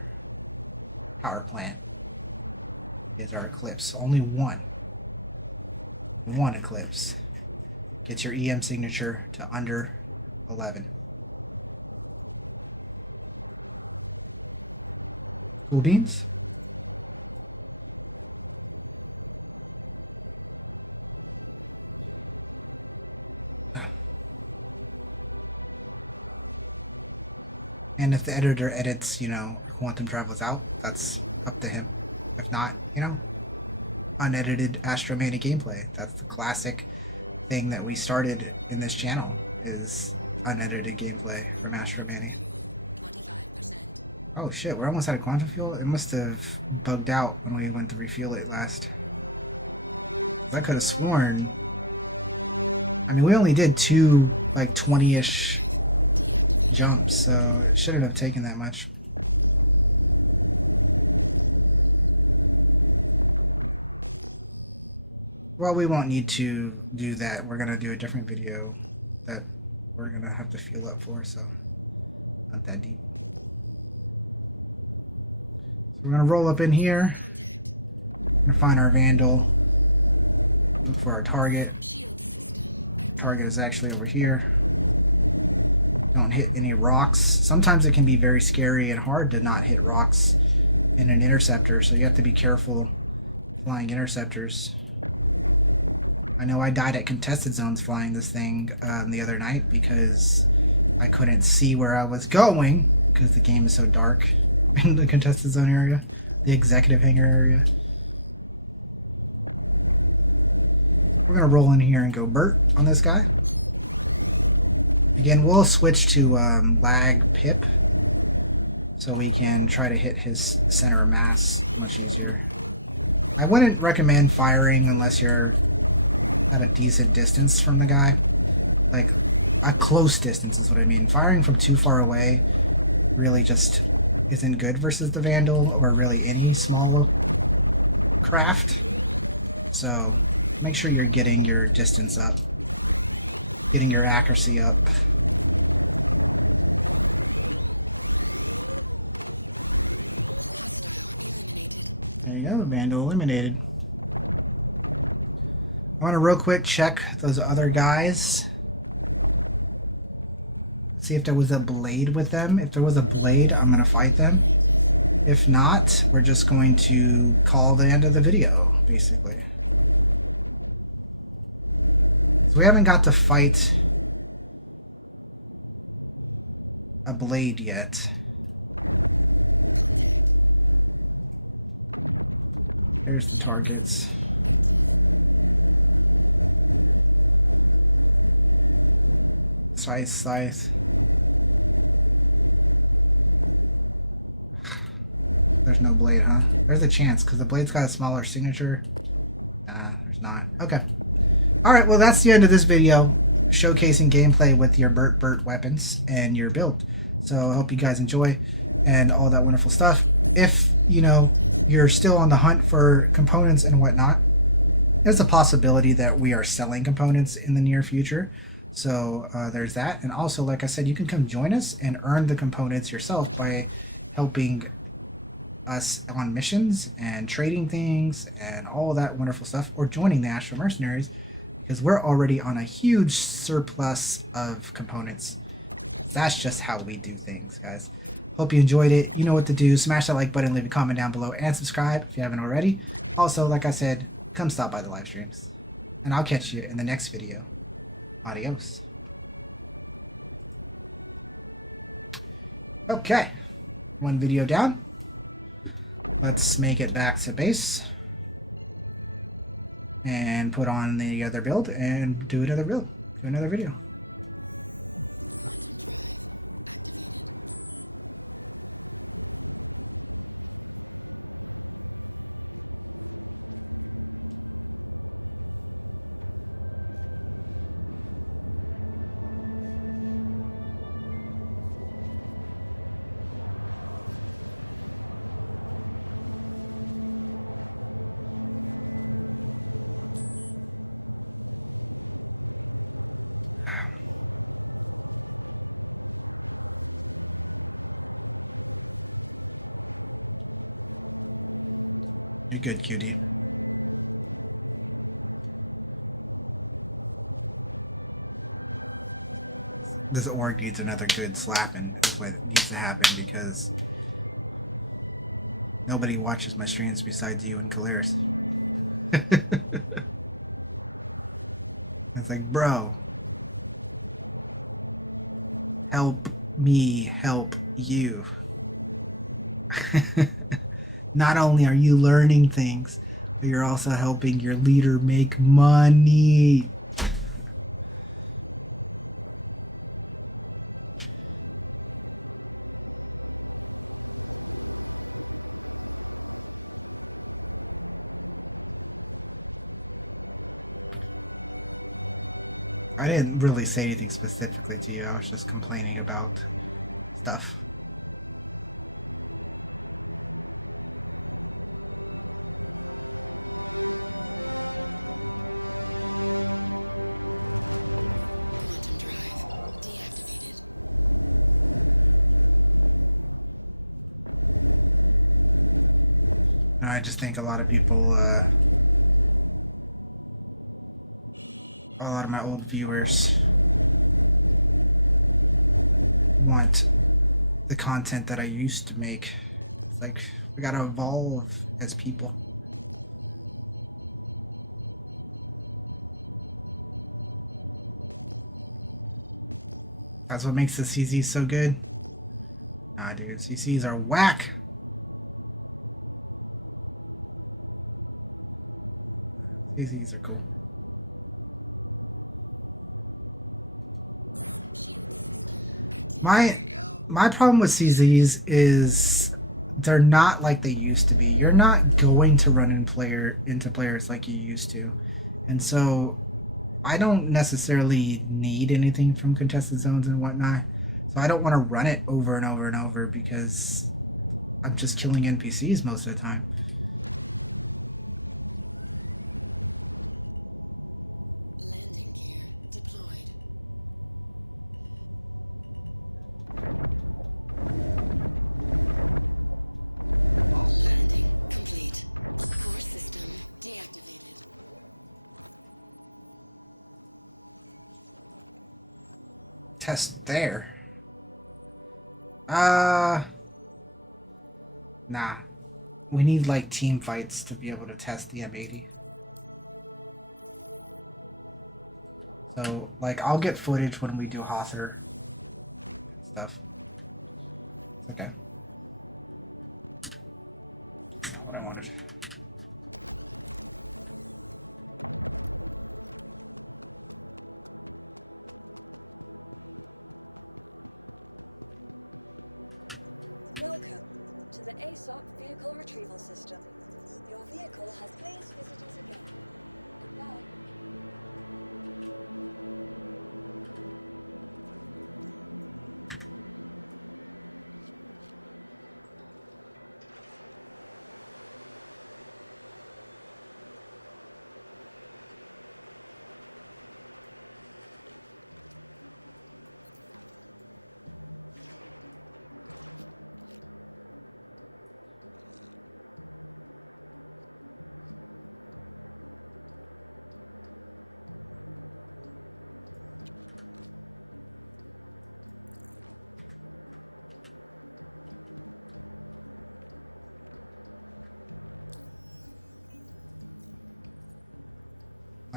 power plant is our Eclipse. Only one Eclipse. Get your EM signature to under 11. Cool beans. And if the editor edits, you know, Quantum Travels out, that's up to him. If not, you know, unedited Astromania gameplay. That's the classic thing that we started in this channel, is unedited gameplay from Astromania. 25%. Oh shit, we're almost out of quantum fuel? It must have bugged out when we went to refuel it last. I could have sworn. I mean, we only did 2, like, 20-ish jumps, so it shouldn't have taken that much. Well, we won't need to do that. We're gonna do a different video that we're gonna have to fuel up for, so not that deep. So we're gonna roll up in here. We're gonna find our Vandal for our target. Target is actually over here. Don't hit any rocks. Sometimes it can be very scary and hard to not hit rocks in an interceptor, so you have to be careful flying interceptors. I know I died at contested zones flying this thing the other night because I couldn't see where I was going because the game is so dark in the contested zone area, the executive hangar area. I'm gonna roll in here and go Bert on this guy. Again, we'll switch to lag pip so we can try to hit his center of mass, which is here. I wouldn't recommend firing unless you're at a decent distance from the guy. Like, a close distance is what I mean. Firing from too far away really just isn't good versus the Vandal or really any small craft. So make sure you're getting your distance up, getting your accuracy up. There you go, Vandal eliminated. I want to real quick check those other guys. See if there was a blade with them. If there was a blade, I'm going to fight them. If not, we're just going to call the end of the video, basically. So we haven't got to fight a blade yet. Here's the targets. Scythe. There's no blade, huh? There's a chance, because the blade's got a smaller signature. Nah, there's not. Okay. Alright, well that's the end of this video, showcasing gameplay with your Bert weapons and your build. So I hope you guys enjoy and all that wonderful stuff. If, you know, you're still on the hunt for components and whatnot, there's a possibility that we are selling components in the near future. So there's that. And also, like I said, you can come join us and earn the components yourself by helping us on missions and trading things and all that wonderful stuff, or joining the Astro Mercenaries because we're already on a huge surplus of components. That's just how we do things, guys. Hope you enjoyed it. You know what to do. Smash that like button, leave a comment down below, and subscribe if you haven't already. Also, like I said, come stop by the live streams. And I'll catch you in the next video. Adios. Okay. One video down. Let's make it back to base. And put on the other build and do another build. Do another video. Quantum drive activated. Be good, cutie. This org needs another good slapping is what needs to happen, because nobody watches my streams besides you and Kalaris. It's like, bro, help me help you. Not only are you learning things, but you're also helping your leader make money. I didn't really say anything specifically to you. I was just complaining about stuff. Quantum drive deactivated. I just think a lot of people, a lot of my old viewers want the content that I used to make. It's like, we gotta evolve as people. That's what makes the CZs so good. Nah, dude, CZs are whack. CZs are cool. My problem with CZs is they're not like they used to be. You're not going to run into players like you used to. And so I don't necessarily need anything from contested zones and whatnot. So I don't want to run it over and over and over, because I'm just killing NPCs most of the time. Landing gear deployed. Landing complete. Core system deactivated. Test there. Nah. We need like team fights to be able to test the M80. So, like, I'll get footage when we do author stuff. Okay. What I wanted. Welcome to the ASOC Vehicle Retrieval System. Your vehicle has please visitors again. Goodbye.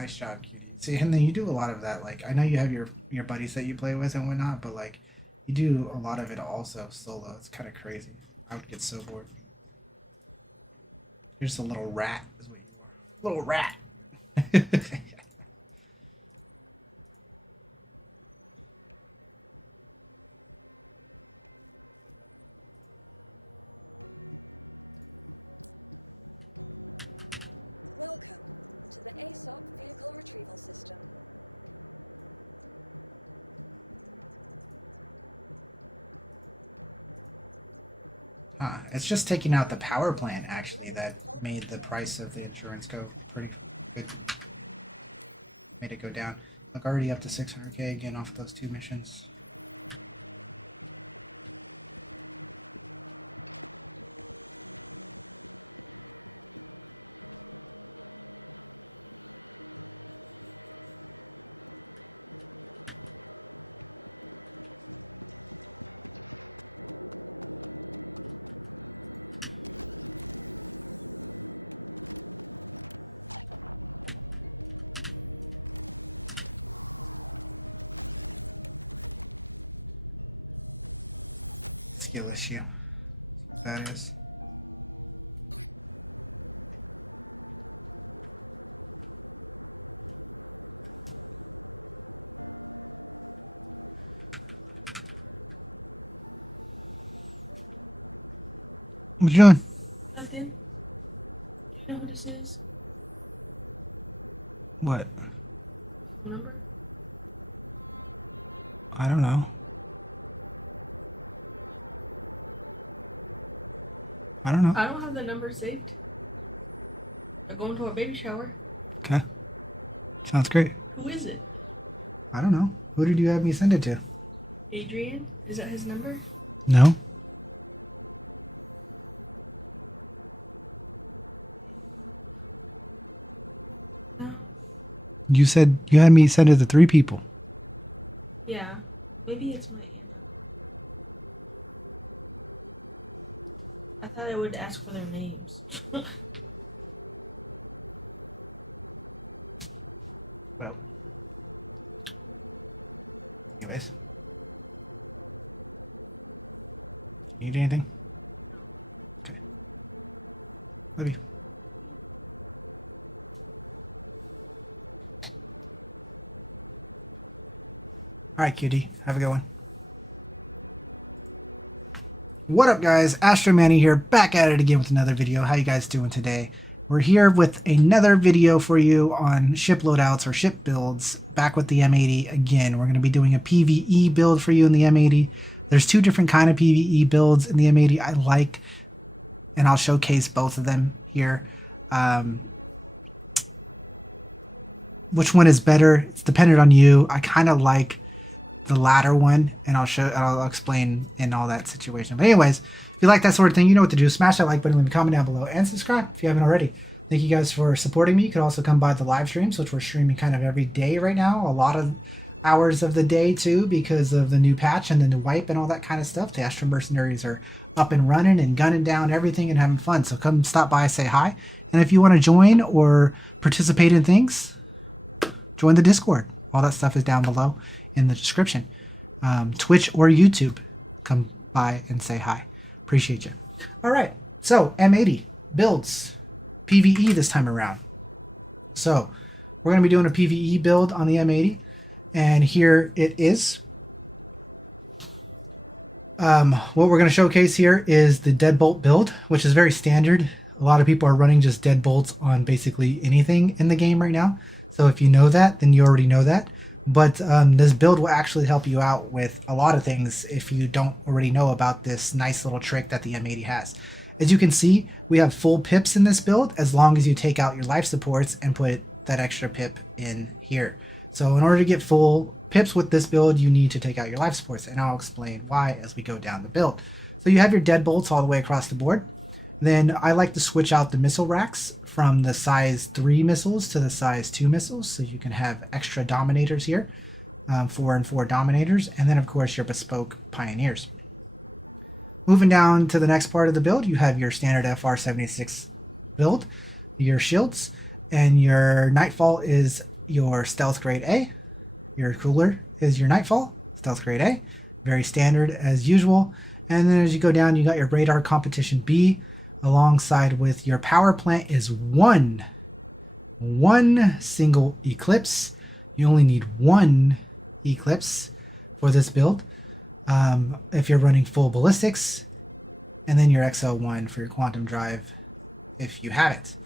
Nice job, Cutie. See, and then you do a lot of that. Like, I know you have your buddies that you play with and whatnot, but like, you do a lot of it also solo. It's kind of crazy. I would get so bored. You're just a little rat. Little rat. Welcome to the ASOP Vehicle Retrieval System. It's just taking out the power plant, actually, that made the price of the insurance go pretty good. Made it go down. Look, already up to 600K again off of those 2 missions. Skill issue. That is. What you doing? Nothing. You know who this is? What? Number? I don't know. I don't know. I don't have the number saved. I'm going to a baby shower. Okay. Sounds great. Who is it? I don't know. Who did you have me send it to? Adrian? Is that his number? No. Huh? You said you had me send it to 3 people. Yeah. Maybe it's me. I thought I would ask for their names. Well. Anyways. Need anything? Okay. Love you. Alright, cutie. Have a good one. What up, guys? Astro Manny here, back at it again with another video. How you guys doing today? We're here with another video for you on ship loadouts or ship builds, back with the M80 again. We're going to be doing a PvE build for you in the M80. There's 2 different kind of PvE builds in the M80 I like, and I'll showcase both of them here. Which one is better? It's dependent on you. I kind of like the latter one, and I'll explain in all that situation. But anyways, if you like that sort of thing, you know what to do. Smash that like button and comment down below, and subscribe if you haven't already. Thank you guys for supporting me. You can also come by the live streams, which we're streaming kind of every day right now, a lot of hours of the day too, because of the new patch and the new wipe and all that kind of stuff. The Astro Mercenaries are up and running and gunning down everything and having fun, so come stop by, say hi. And if you want to join or participate in things, join the Discord. All that stuff is down below in the description. Twitch or YouTube, come by and say hi. Appreciate you. Alright, so M80 builds PvE this time around. So we're going to be doing a PvE build on the M80, and here it is. What we're going to showcase here is the deadbolt build, which is very standard. A lot of people are running just deadbolts on basically anything in the game right now. So if you know that, then you already know that. But this build will actually help you out with a lot of things if you don't already know about this nice little trick that the M80 has. As you can see, we have full pips in this build as long as you take out your life supports and put that extra pip in here. So in order to get full pips with this build, you need to take out your life supports, and I'll explain why as we go down the build. So you have your deadbolts all the way across the board. Then I like to switch out the missile racks from the size 3 missiles to the size 2 missiles, so you can have extra dominators here, 4 and 4 dominators, and then of course your bespoke pioneers. Moving down to the next part of the build, you have your standard FR76 build, your shields. and your Nightfall is your Stealth Grade A. Your cooler is your Nightfall, Stealth Grade A. Very standard as usual. And then as you go down, you got your Radar Competition B, alongside with your power plant is one single Eclipse. You only need one Eclipse for this build. If you're running full ballistics, and then your XL1 for your quantum drive if you have it.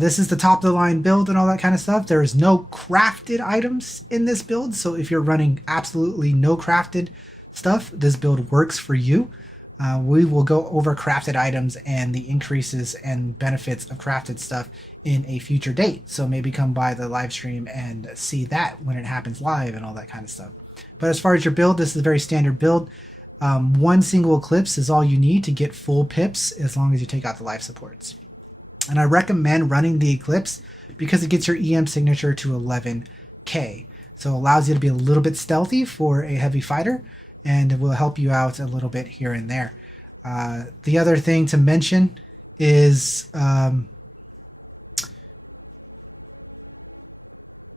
This is the top of the line build and all that kind of stuff. There is no crafted items in this build, so if you're running absolutely no crafted stuff, this build works for you. We will go over crafted items and the increases and benefits of crafted stuff in a future date, so maybe come by the live stream and see that when it happens live and all that kind of stuff. But as far as your build, this is a very standard build. One single Eclipse is all you need to get full pips, as long as you take out the life supports. And I recommend running the Eclipse because it gets your EM signature to 11k, so it allows you to be a little bit stealthy for a heavy fighter, and it will help you out a little bit here and there. The other thing to mention is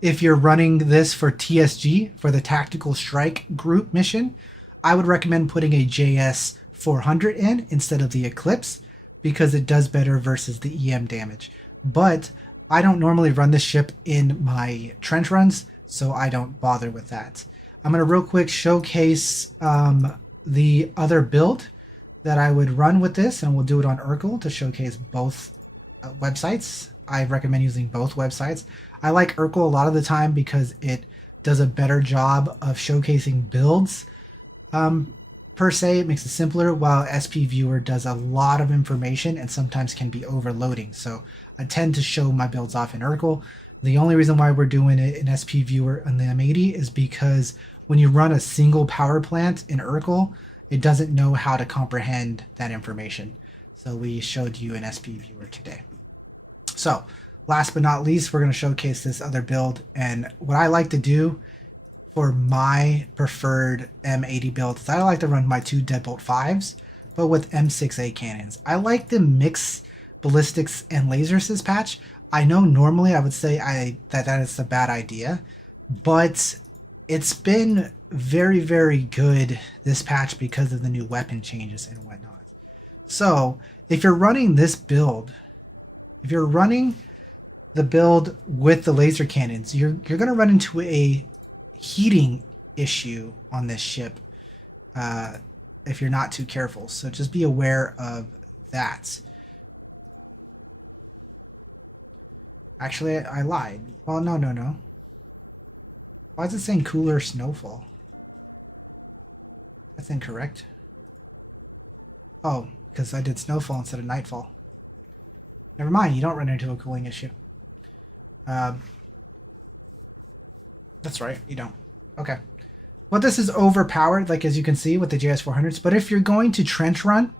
if you're running this for TSG, for the Tactical Strike Group mission, I would recommend putting a JS400 in instead of the Eclipse, because it does better versus the EM damage. But I don't normally run this ship in my trench runs, so I don't bother with that. I'm going to real quick showcase the other build that I would run with this, and we'll do it on Urkel to showcase both websites. I recommend using both websites. I like Urkel a lot of the time because it does a better job of showcasing builds. Per se, it makes it simpler, while SP Viewer does a lot of information and sometimes can be overloading. So I tend to show my builds off in Urkel. The only reason why we're doing it in SP Viewer on the M80 is because when you run a single power plant in Urkel, it doesn't know how to comprehend that information. So we showed you in SP Viewer today. So last but not least, we're going to showcase this other build. And what I like to do for my preferred M80 builds, I like to run my two Deadbolt 5s, but with M6A cannons. I like to mix ballistics and lasers this patch. I know normally I would say that is a bad idea, but it's been very, very good this patch because of the new weapon changes and whatnot. So if you're running this build, if you're running the build with the laser cannons, you're going to run into a heating issue on this ship if you're not too careful, so just be aware of that. Actually, I lied. Well, no. Why is it saying cooler snowfall? That's incorrect. Oh, because I did snowfall instead of nightfall. Never mind, you don't run into a cooling issue. That's right, you don't. Okay. Well, this is overpowered, like as you can see with the JS400s, but if you're going to trench run,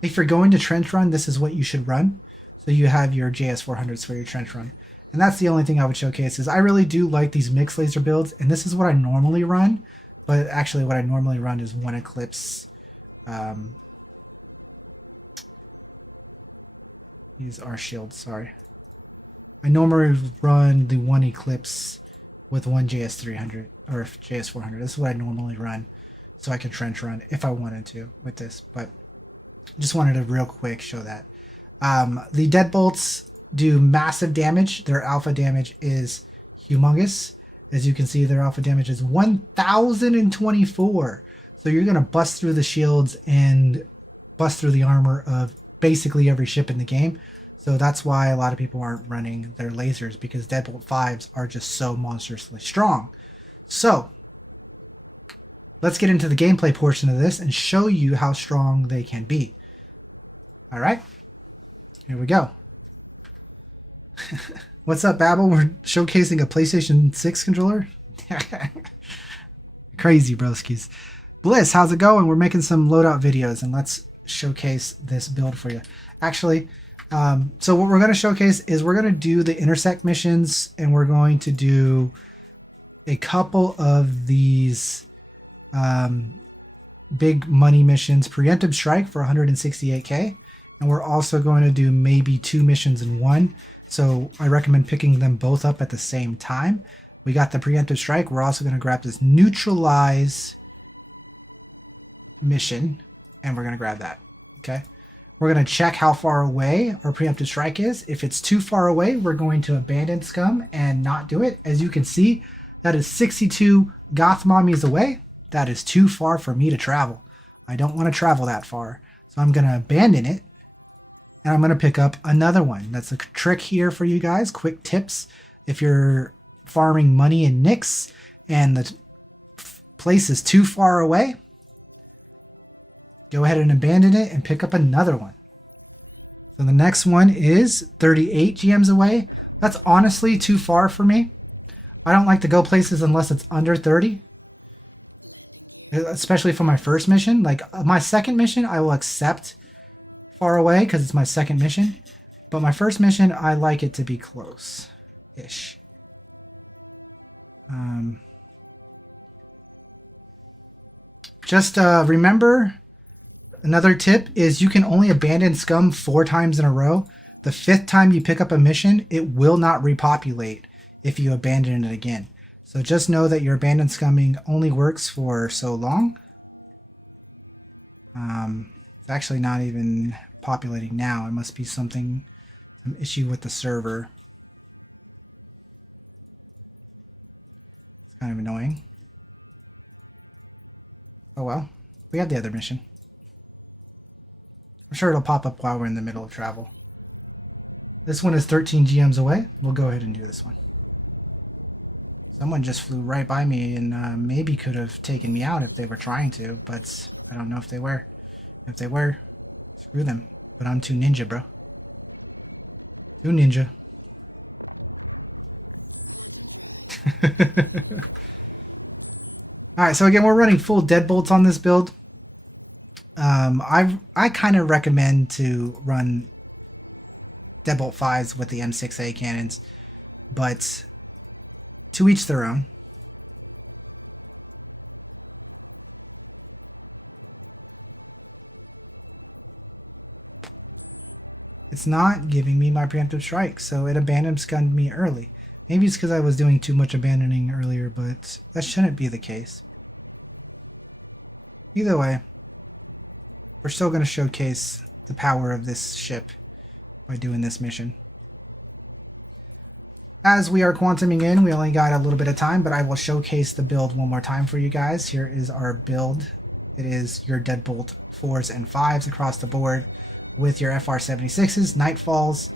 this is what you should run. So you have your JS400s for your trench run. And that's the only thing I would showcase. Is I really do like these mixed laser builds, and this is what I normally run, but actually what I normally run is one Eclipse. These are shields, sorry. I normally run the one Eclipse with one JS300 or JS400. This is what I normally run, so I can trench run if I wanted to with this, but just wanted to real quick show that. The Deadbolts do massive damage. Their alpha damage is humongous. As you can see, their alpha damage is 1024. So you're gonna bust through the shields and bust through the armor of basically every ship in the game. So that's why a lot of people aren't running their lasers, because Deadbolt 5s are just so monstrously strong. So let's get into the gameplay portion of this and show you how strong they can be. Alright, here we go. What's up, Babel? We're showcasing a PlayStation 6 controller? Crazy broskies. Bliss, how's it going? We're making some loadout videos, and let's showcase this build for you. Actually, so what we're going to showcase is we're going to do the intersect missions, and we're going to do a couple of these big money missions. Preemptive Strike for 168k, and we're also going to do maybe 2 missions in one. So I recommend picking them both up at the same time. We got the preemptive strike. We're also going to grab this neutralize mission, and we're going to grab that. Okay. We're going to check how far away our preemptive strike is. If it's too far away, we're going to abandon scum and not do it. As you can see, that is 62 goth mommies away. That is too far for me to travel. I don't want to travel that far. So I'm going to abandon it, and I'm going to pick up another one. That's a trick here for you guys. Quick tips. If you're farming money in nicks and the place is too far away, go ahead and abandon it and pick up another one. So the next one is 38 GMs away. That's honestly too far for me. I don't like to go places unless it's under 30. Especially for my first mission. Like my second mission, I will accept far away because it's my second mission. But my first mission, I like it to be close-ish. Just remember, another tip is you can only abandon scum 4 times in a row. The 5th time you pick up a mission, it will not repopulate if you abandon it again. So just know that your abandoned scumming only works for so long. It's actually not even populating now. It must be some issue with the server. It's kind of annoying. Oh well, we have the other mission. I'm sure it'll pop up while we're in the middle of travel. This one is 13 GMs away. We'll go ahead and do this one. Someone just flew right by me and maybe could have taken me out if they were trying to, but I don't know if they were. If they were, screw them. But I'm too ninja, bro. Too ninja. Alright, so again, we're running full deadbolts on this build. I kind of recommend to run deadbolt 5s with the M6A cannons, but to each their own. It's not giving me my preemptive strike, so it abandoned scummed me early. Maybe it's because I was doing too much abandoning earlier, but that shouldn't be the case. Either way, we're still going to showcase the power of this ship by doing this mission. As we are quantuming in, we only got a little bit of time, but I will showcase the build one more time for you guys. Here is our build. It is your deadbolt 4s and 5s across the board with your FR-76s, Nightfalls,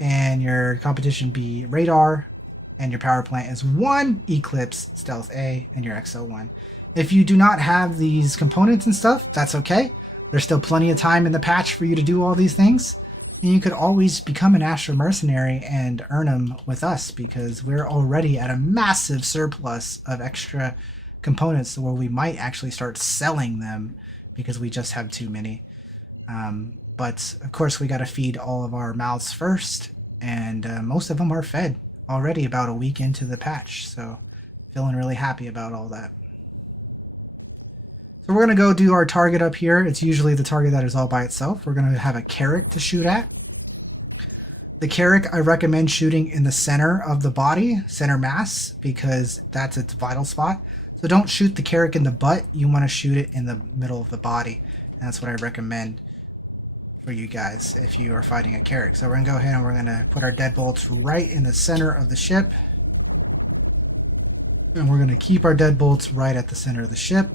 and your Competition B radar, and your power plant is 1 Eclipse Stealth A and your XO1. If you do not have these components and stuff, that's okay. There's still plenty of time in the patch for you to do all these things. And you could always become an Astro Mercenary and earn them with us, because we're already at a massive surplus of extra components where we might actually start selling them because we just have too many. But of course we got to feed all of our mouths first, and most of them are fed already about a week into the patch, so feeling really happy about all that. So we're going to go do our target up here. It's usually the target that is all by itself. We're going to have a Carrack to shoot at. The Carrack I recommend shooting in the center of the body, center mass, because that's its vital spot. So don't shoot the Carrack in the butt, you want to shoot it in the middle of the body. And that's what I recommend for you guys if you are fighting a Carrack. So we're going to go ahead and we're going to put our deadbolts right in the center of the ship. And we're going to keep our deadbolts right at the center of the ship.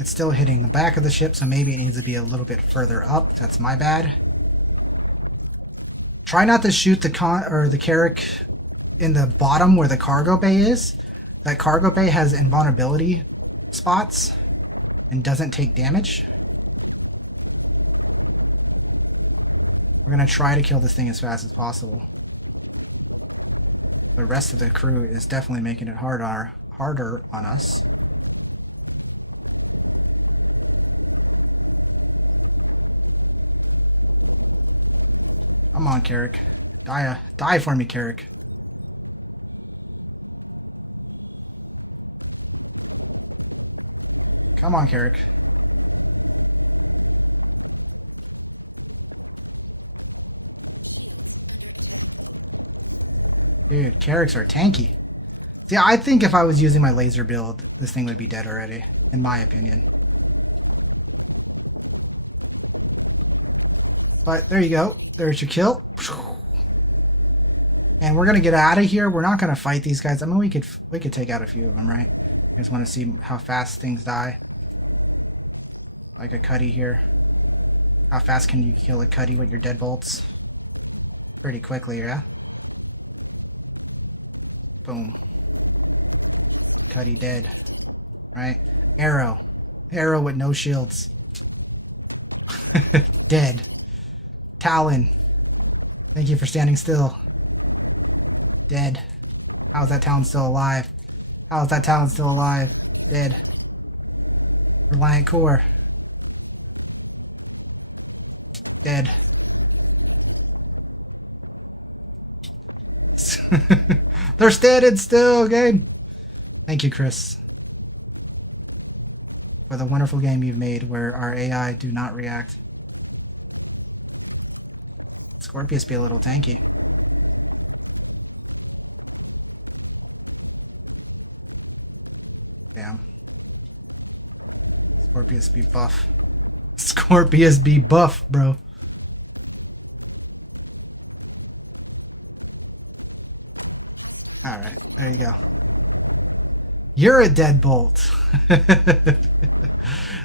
It's still hitting the back of the ship, so maybe it needs to be a little bit further up. That's my bad. Try not to shoot the Carrack in the bottom where the cargo bay is. That cargo bay has invulnerability spots and doesn't take damage. We're going to try to kill this thing as fast as possible. The rest of the crew is definitely making it harder on us. Come on, Carrack. Die for me, Carrack. Come on, Carrack. Carracks are tanky. See, I think if I was using my laser build, this thing would be dead already, in my opinion. But there you go. There's your kill. And we're gonna get out of here. We're not gonna fight these guys. I mean, we could take out a few of them, right? I just want to see how fast things die. Like a Cuddy here. How fast can you kill a Cuddy with your deadbolts? Pretty quickly, yeah? Boom. Cuddy dead. Right? Arrow. Arrow with no shields. Dead. Talon. Thank you for standing still. Dead. How is that Talon still alive? How is that Talon still alive? Dead. Reliant Core. Dead. They're standing still, game. Thank you, Chris, for the wonderful game you've made where our AI do not react. Scorpius be a little tanky. Damn. Scorpius be buff. Scorpius be buff, bro. Alright, there you go. You're a deadbolt.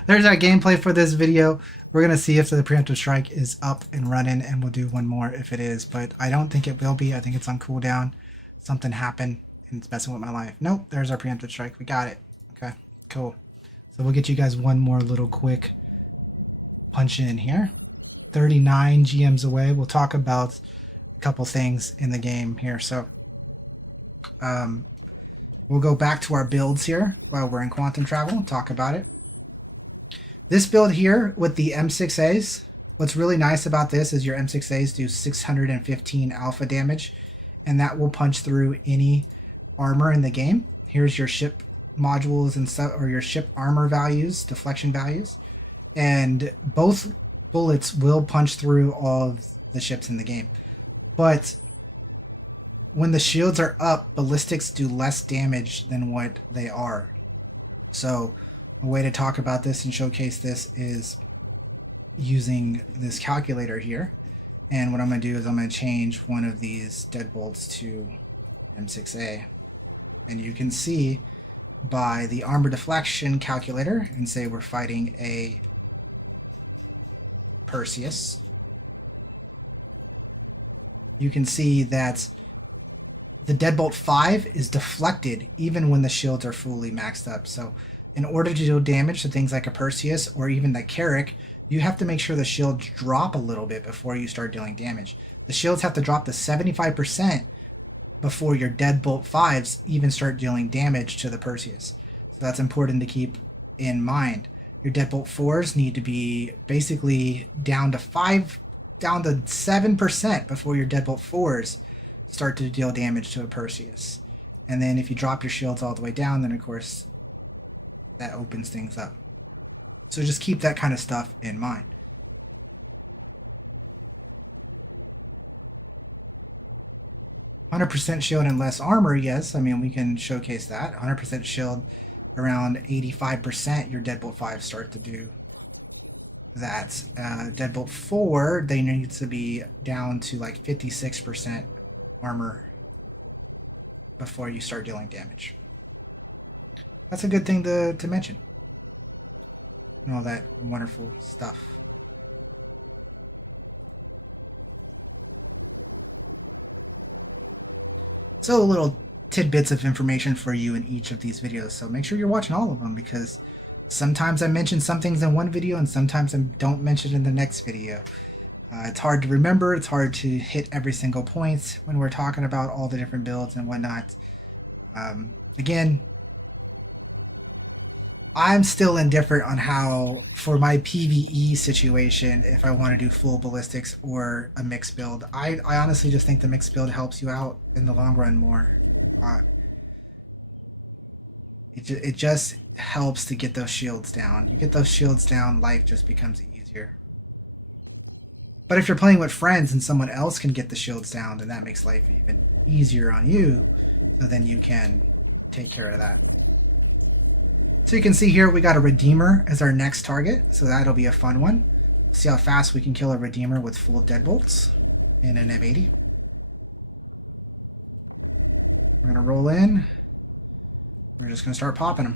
There's our gameplay for this video. We're gonna see if the preemptive strike is up and running, and we'll do one more if it is, but I don't think it will be. I think it's on cooldown. Something happened and it's messing with my life. Nope, there's our preemptive strike. We got it. Okay, cool. So we'll get you guys one more little quick punch in here. 39 GMs away. We'll talk about a couple things in the game here. So we'll go back to our builds here while we're in quantum travel and talk about it. This build here with the M6As, what's really nice about this is your M6As do 615 alpha damage, and that will punch through any armor in the game. Here's your ship modules and stuff, or your ship armor values, deflection values, and both bullets will punch through all of the ships in the game. But when the shields are up, ballistics do less damage than what they are. So a way to talk about this and showcase this is using this calculator here. And what I'm going to do is I'm going to change one of these deadbolts to M6A. And you can see by the armor deflection calculator, and say we're fighting a Perseus, you can see that the deadbolt 5 is deflected even when the shields are fully maxed up. So in order to deal damage to things like a Perseus or even the Carrack, you have to make sure the shields drop a little bit before you start dealing damage. The shields have to drop to 75% before your deadbolt 5s even start dealing damage to the Perseus. So that's important to keep in mind. Your deadbolt 4s need to be basically down to 7% before your deadbolt 4s start to deal damage to a Perseus. And then if you drop your shields all the way down, then of course that opens things up. So just keep that kind of stuff in mind. %, shield and less armor, yes, I mean we can showcase that. 100% shield, around 85% your deadbolt 5 start to do that. Deadbolt 4, they need to be down to like 56% armor before you start dealing damage. That's a good thing to mention. And all that wonderful stuff. So little tidbits of information for you in each of these videos. So make sure you're watching all of them, because sometimes I mention some things in one video and sometimes I don't mention in the next video. It's hard to remember, it's hard to hit every single point when we're talking about all the different builds and whatnot. Again, I'm still indifferent on how, for my PvE situation, if I want to do full ballistics or a mixed build. I honestly just think the mixed build helps you out in the long run more. It just helps to get those shields down. Get those shields down, life just becomes easier. But if you're playing with friends and someone else can get the shields down, then that makes life even easier on you. So then you can take care of that. So you can see here we got a Redeemer as our next target, so that'll be a fun one. See how fast we can kill a Redeemer with full deadbolts in an M80. We're gonna roll in. We're just gonna start popping them.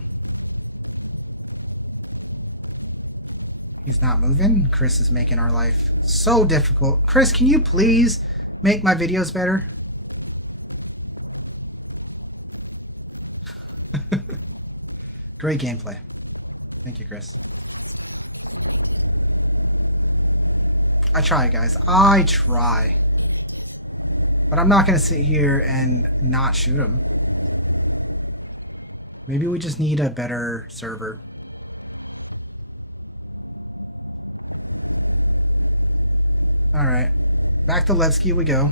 He's not moving. Chris is making our life so difficult. Chris, can you please make my videos better? Great gameplay. Thank you, Chris. I try, guys. I try. But I'm not going to sit here and not shoot him. Maybe we just need a better server. Alright. Back to Levski we go.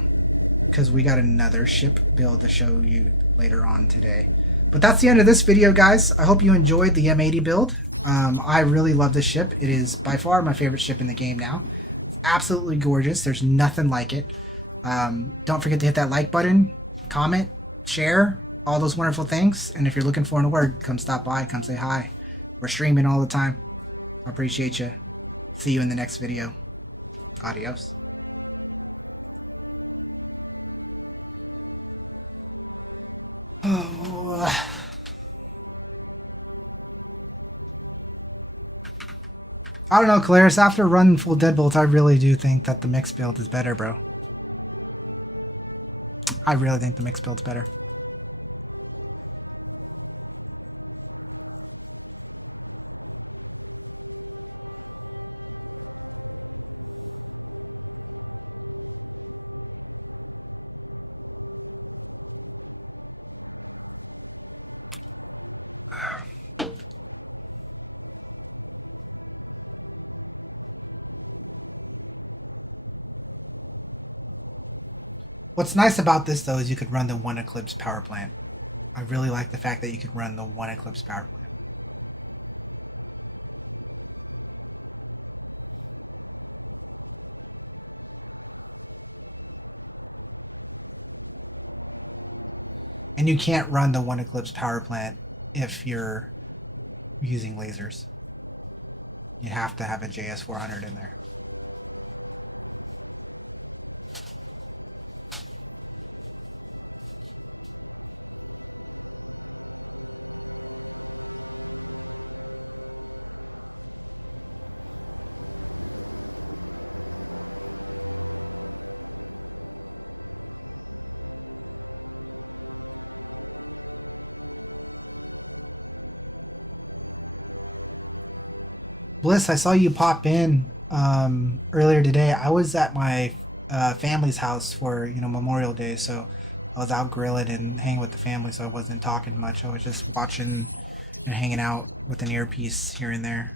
Because we got another ship build to show you later on today. But that's the end of this video, guys. I hope you enjoyed the M80 build. I really love this ship. It is by far my favorite ship in the game now. Absolutely gorgeous. There's nothing like it. Don't forget to hit that like button, comment, share, all those wonderful things. And if you're looking for an award, come stop by, come say hi. We're streaming all the time. I appreciate you. See you in the next video. Adios. I don't know, Claris, after running full deadbolts, I really do think that the mixed build is better, bro. I really think the mixed build's better. What's nice about this, though, is you could run the one Eclipse power plant. I really like the fact that you can run the one Eclipse power plant. And you can't run the one Eclipse power plant if you're using lasers. You have to have a JS400 in there. Bliss, I saw you pop in earlier today. I was at my family's house for Memorial Day, so I was out grilling and hanging with the family, so I wasn't talking much. I was just watching and hanging out with an earpiece here and there.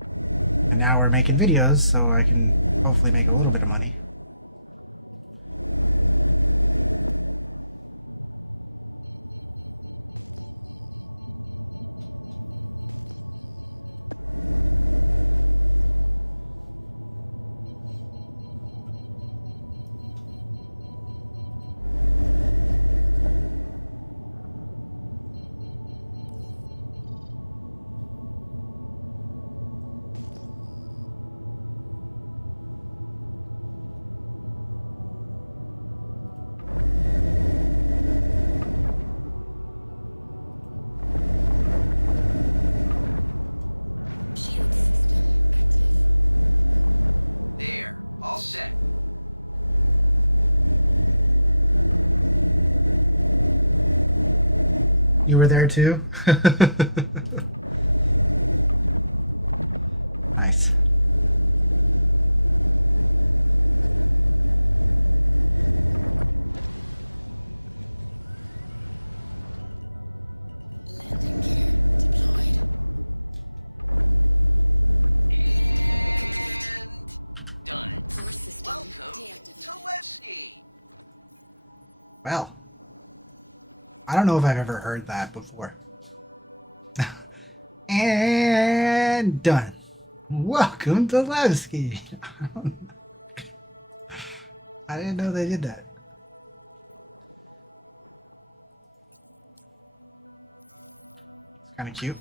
But now we're making videos, so I can hopefully make a little bit of money. You were there too? Nice. Landing gear deployed. And done. Core system Welcome deactivated. to Levski. Well, I don't know if I've ever heard that before. And done. Welcome to Levski. I didn't know they did that. It's kind of cute.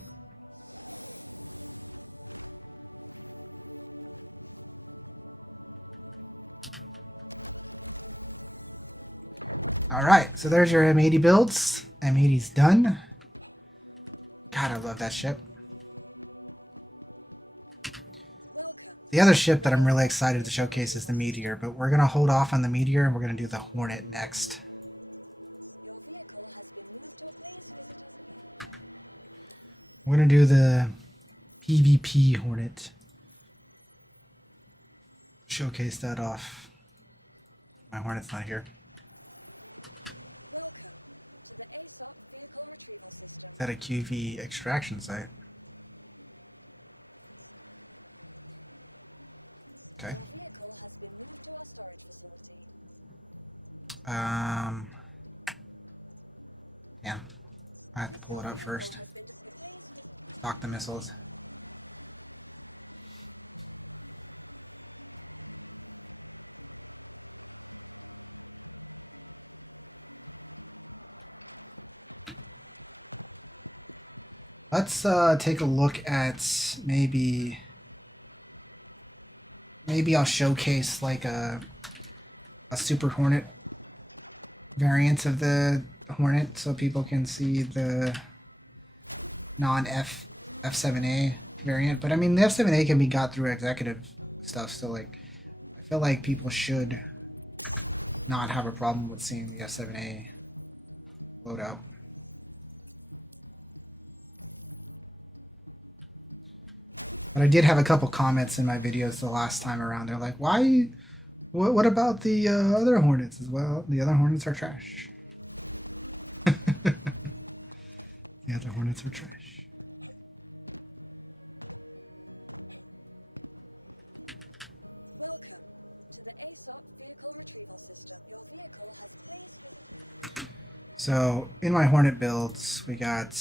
Alright, so there's your M80 builds. M80's done. God, I love that ship. The other ship that I'm really excited to showcase is the Meteor, but we're going to hold off on the Meteor and we're going to do the Hornet next. Your vehicle has been moved to a place visitors again. We're going to do the PvP Hornet. Showcase that off. My Hornet's not here. Welcome to the ASOP vehicle retrieval system. Is that a QV extraction site? Okay. Your vehicle has been moved to our storage facility. Yeah. I have to pull it up Your first. vehicle has been replaced. Lock the missiles. Let's take a look at maybe I'll showcase like a Super Hornet variant of the Hornet so people can see the non-F F7A variant. But I mean the F7A can be got through executive stuff, so like I feel like people should not have a problem with seeing the F7A loadout. But I did have a couple comments in my videos the last time around. They're like, why? What about the other Hornets as well? The other Hornets are trash. The other Hornets are trash. Welcome to the ASOP vehicle retrieval system. Your vehicle has placed visitors. So in my Hornet builds, we got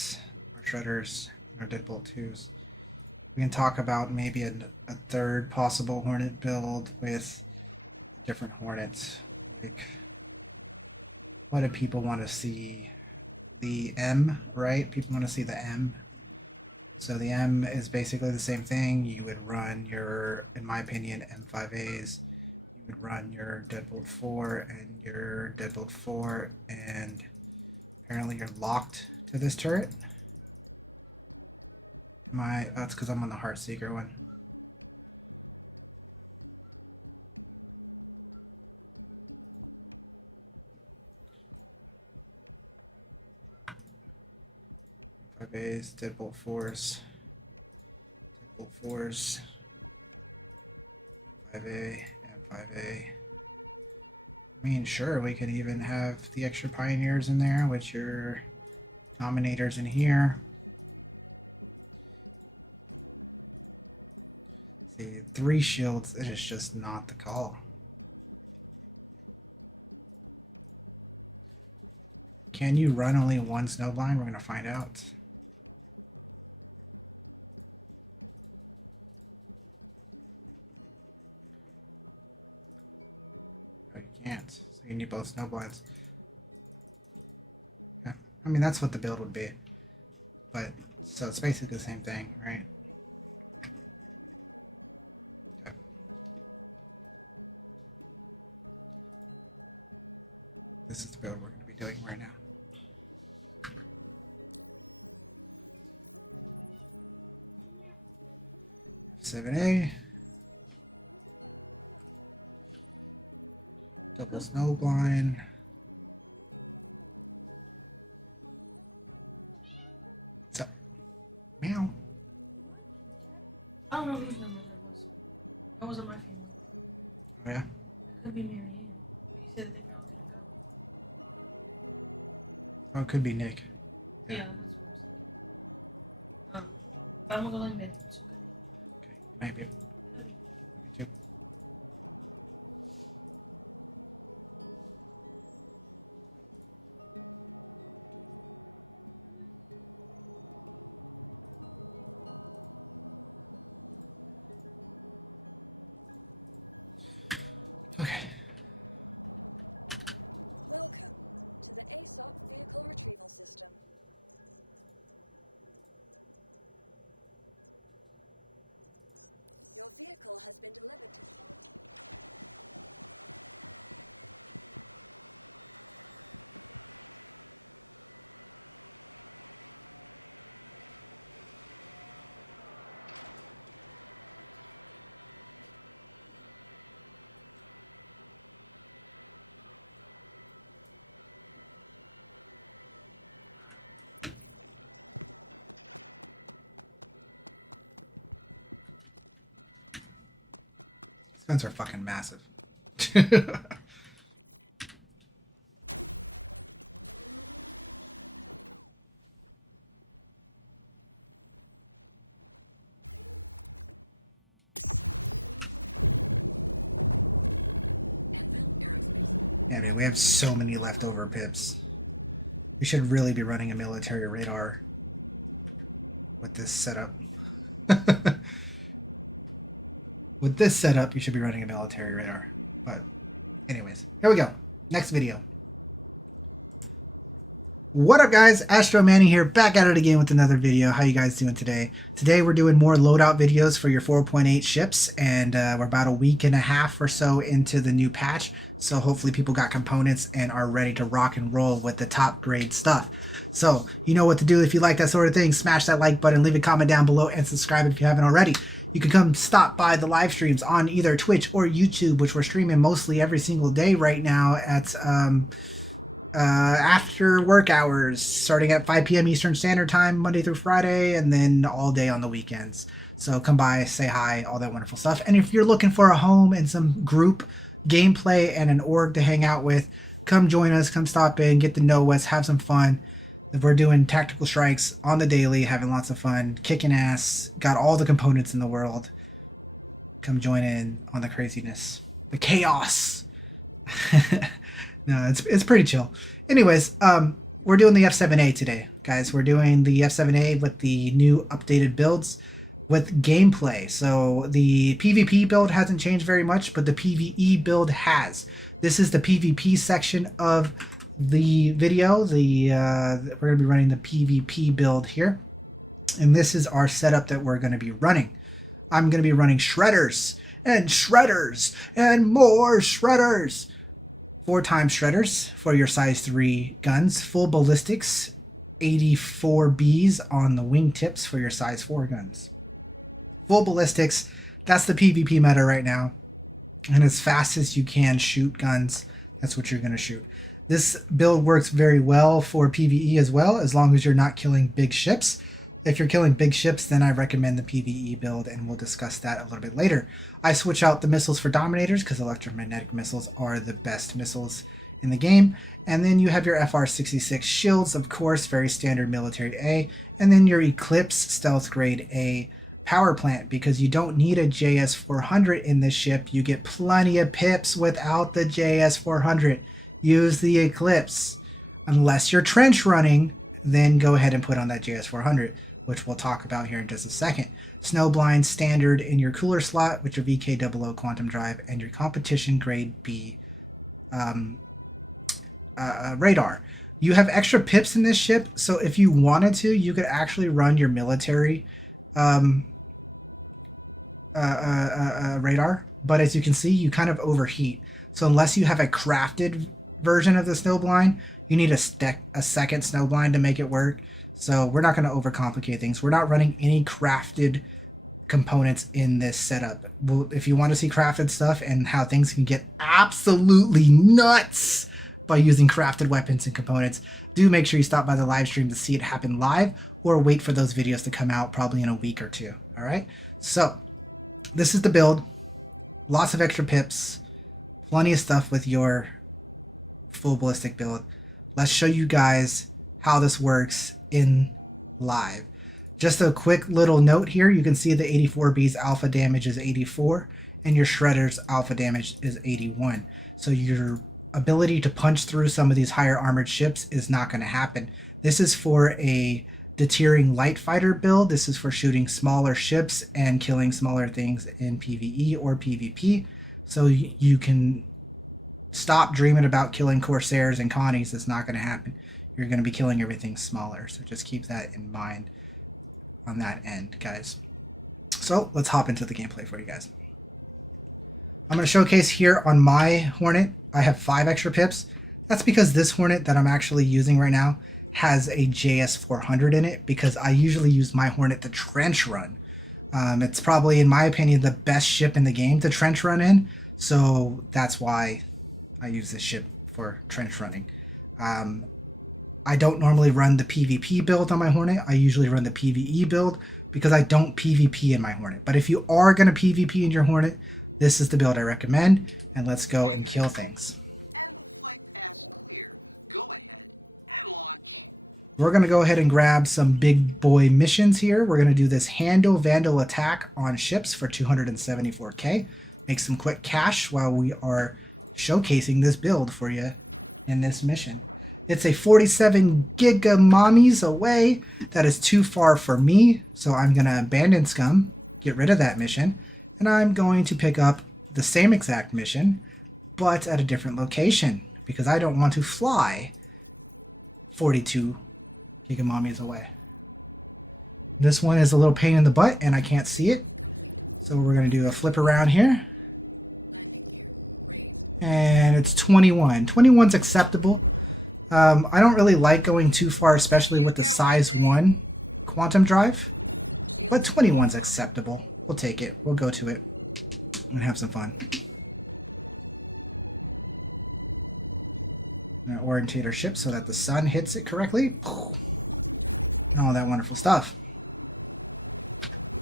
Shredders, or Deadbolt 2s. We can talk about maybe a third possible Hornet build with different Hornets. Like, what do people want to see? The M, right? People want to see the M. So the M is basically the same thing. You would run your, in my opinion, M5As. You would run your Deadbolt 4 and your Deadbolt 4, and apparently you're locked to this turret. That's because I'm on the Heartseeker one. A's, Deadbolt 4s, Deadbolt 4s, 5A, and 5A. I mean, sure, we could even have the extra Pioneers in there with your Dominators in here. See, 3 shields, it is just not the call. Can you run only one snowblind? We're gonna find out. Can't. So you need both snowblinds. Yeah. I mean, that's what the build would be. But, so it's basically the same thing, right? Okay. This is the build we're going to be doing right now. A. Double snowblind. What's up? Meow. I don't know. That wasn't my fault. Oh, yeah? Could be Merdia. He said that. Oh, it could be Nick. Yeah. But I'm gonna go like mid. So. Maybe. Two. to the ASOP vehicle retrieval system. Your vehicle has been delivered to... Vents are fucking massive. Yeah, man, we have so many leftover pips. We should really be running a military radar with this setup. With this setup, you should be running a military radar. But anyways, here we go. Next video. What up, guys? Astro Manny here, back at it again with another video. How you guys doing today? Today we're doing more loadout videos for your 4.8 ships, and we're about a week and a half or so into the new patch, so hopefully people got components and are ready to rock and roll with the top grade stuff. So you know what to do if you like that sort of thing. Smash that like button, leave a comment down below, and subscribe if you haven't already. You can come stop by the live streams on either Twitch or YouTube, which we're streaming mostly every single day right now at after work hours, starting at 5 p.m. Eastern Standard Time, Monday through Friday, and then all day on the weekends. So come by, say hi, all that wonderful stuff. And if you're looking for a home and some group gameplay and an org to hang out with, come join us, come stop in, get to know us, have some fun. We're doing tactical strikes on the daily, having lots of fun, kicking ass, got all the components in the world. Come join in on the craziness, the chaos. No, it's pretty chill. Anyways, we're doing the F7A today, guys. We're doing the F7A with the new updated builds with gameplay. So the PvP build hasn't changed very much, but the PvE build has. This is the PvP section of the video. We're going to be running the PvP build here, and this is our setup that we're going to be running. I'm going to be running shredders and shredders and more shredders. 4 times shredders for your size 3 guns, full ballistics, 84 Bs on the wingtips for your size 4 guns. Full ballistics, that's the PvP meta right now. And as fast as you can shoot guns, that's what you're going to shoot. This build works very well for PvE as well, as long as you're not killing big ships. If you're killing big ships, then I recommend the PvE build, and we'll discuss that a little bit later. I switch out the missiles for dominators because electromagnetic missiles are the best missiles in the game. And then you have your FR-66 shields, of course, very standard military A. And then your Eclipse stealth grade A power plant, because you don't need a JS400 in this ship. You get plenty of pips without the JS400. Use the Eclipse. Unless you're trench running, then go ahead and put on that JS400. Which we'll talk about here in just a second. Snowblind standard in your cooler slot with your VK00 quantum drive and your competition grade B radar. You have extra pips in this ship, so if you wanted to, you could actually run your military radar, but as you can see, you kind of overheat. So unless you have a crafted version of the Snowblind, you need a second Snowblind to make it work. So we're not going to overcomplicate things. We're not running any crafted components in this setup. If you want to see crafted stuff and how things can get absolutely nuts by using crafted weapons and components, do make sure you stop by the live stream to see it happen live, or wait for those videos to come out probably in a week or two. All right, so this is the build. Lots of extra pips, plenty of stuff with your full ballistic build. Let's show you guys how this works in live. Just a quick little note here, you can see the 84B's alpha damage is 84 and your shredder's alpha damage is 81. So your ability to punch through some of these higher armored ships is not going to happen. This is for a deterring light fighter build. This is for shooting smaller ships and killing smaller things in PvE or PvP. So you can stop dreaming about killing Corsairs and Connies. It's not going to happen. You're going to be killing everything smaller, so just keep that in mind on that end, guys. So let's hop into the gameplay for you guys. I'm going to showcase here on my Hornet. I have 5 extra pips. That's because this Hornet that I'm actually using right now has a JS400 in it, because I usually use my Hornet to trench run. It's probably, in my opinion, the best ship in the game to trench run in, so that's why I use this ship for trench running. I don't normally run the PvP build on my Hornet. I usually run the PvE build because I don't PvP in my Hornet. But if you are going to PvP in your Hornet, this is the build I recommend, and let's go and kill things. And the flight path clear. Go ahead and launch. We're going to go ahead and grab some big boy missions here. We're going to do this Handle Vandal attack on ships for 274k. Make some quick cash while we are showcasing this build for you in this mission. It's a 47 giga mommies away. That is too far for me, so I'm going to abandon Scum, get rid of that mission, and I'm going to pick up the same exact mission, but at a different location, because I don't want to fly 42 giga mommies away. This one is a little pain in the butt, and I can't see it, so we're going to do a flip around here. And it's 21. 21's acceptable. I don't really like going too far, especially with the size 1 quantum drive, but 21's acceptable. We'll take it. We'll go to it and have some fun. Now orientate our ship so that the sun hits it correctly. All that wonderful stuff.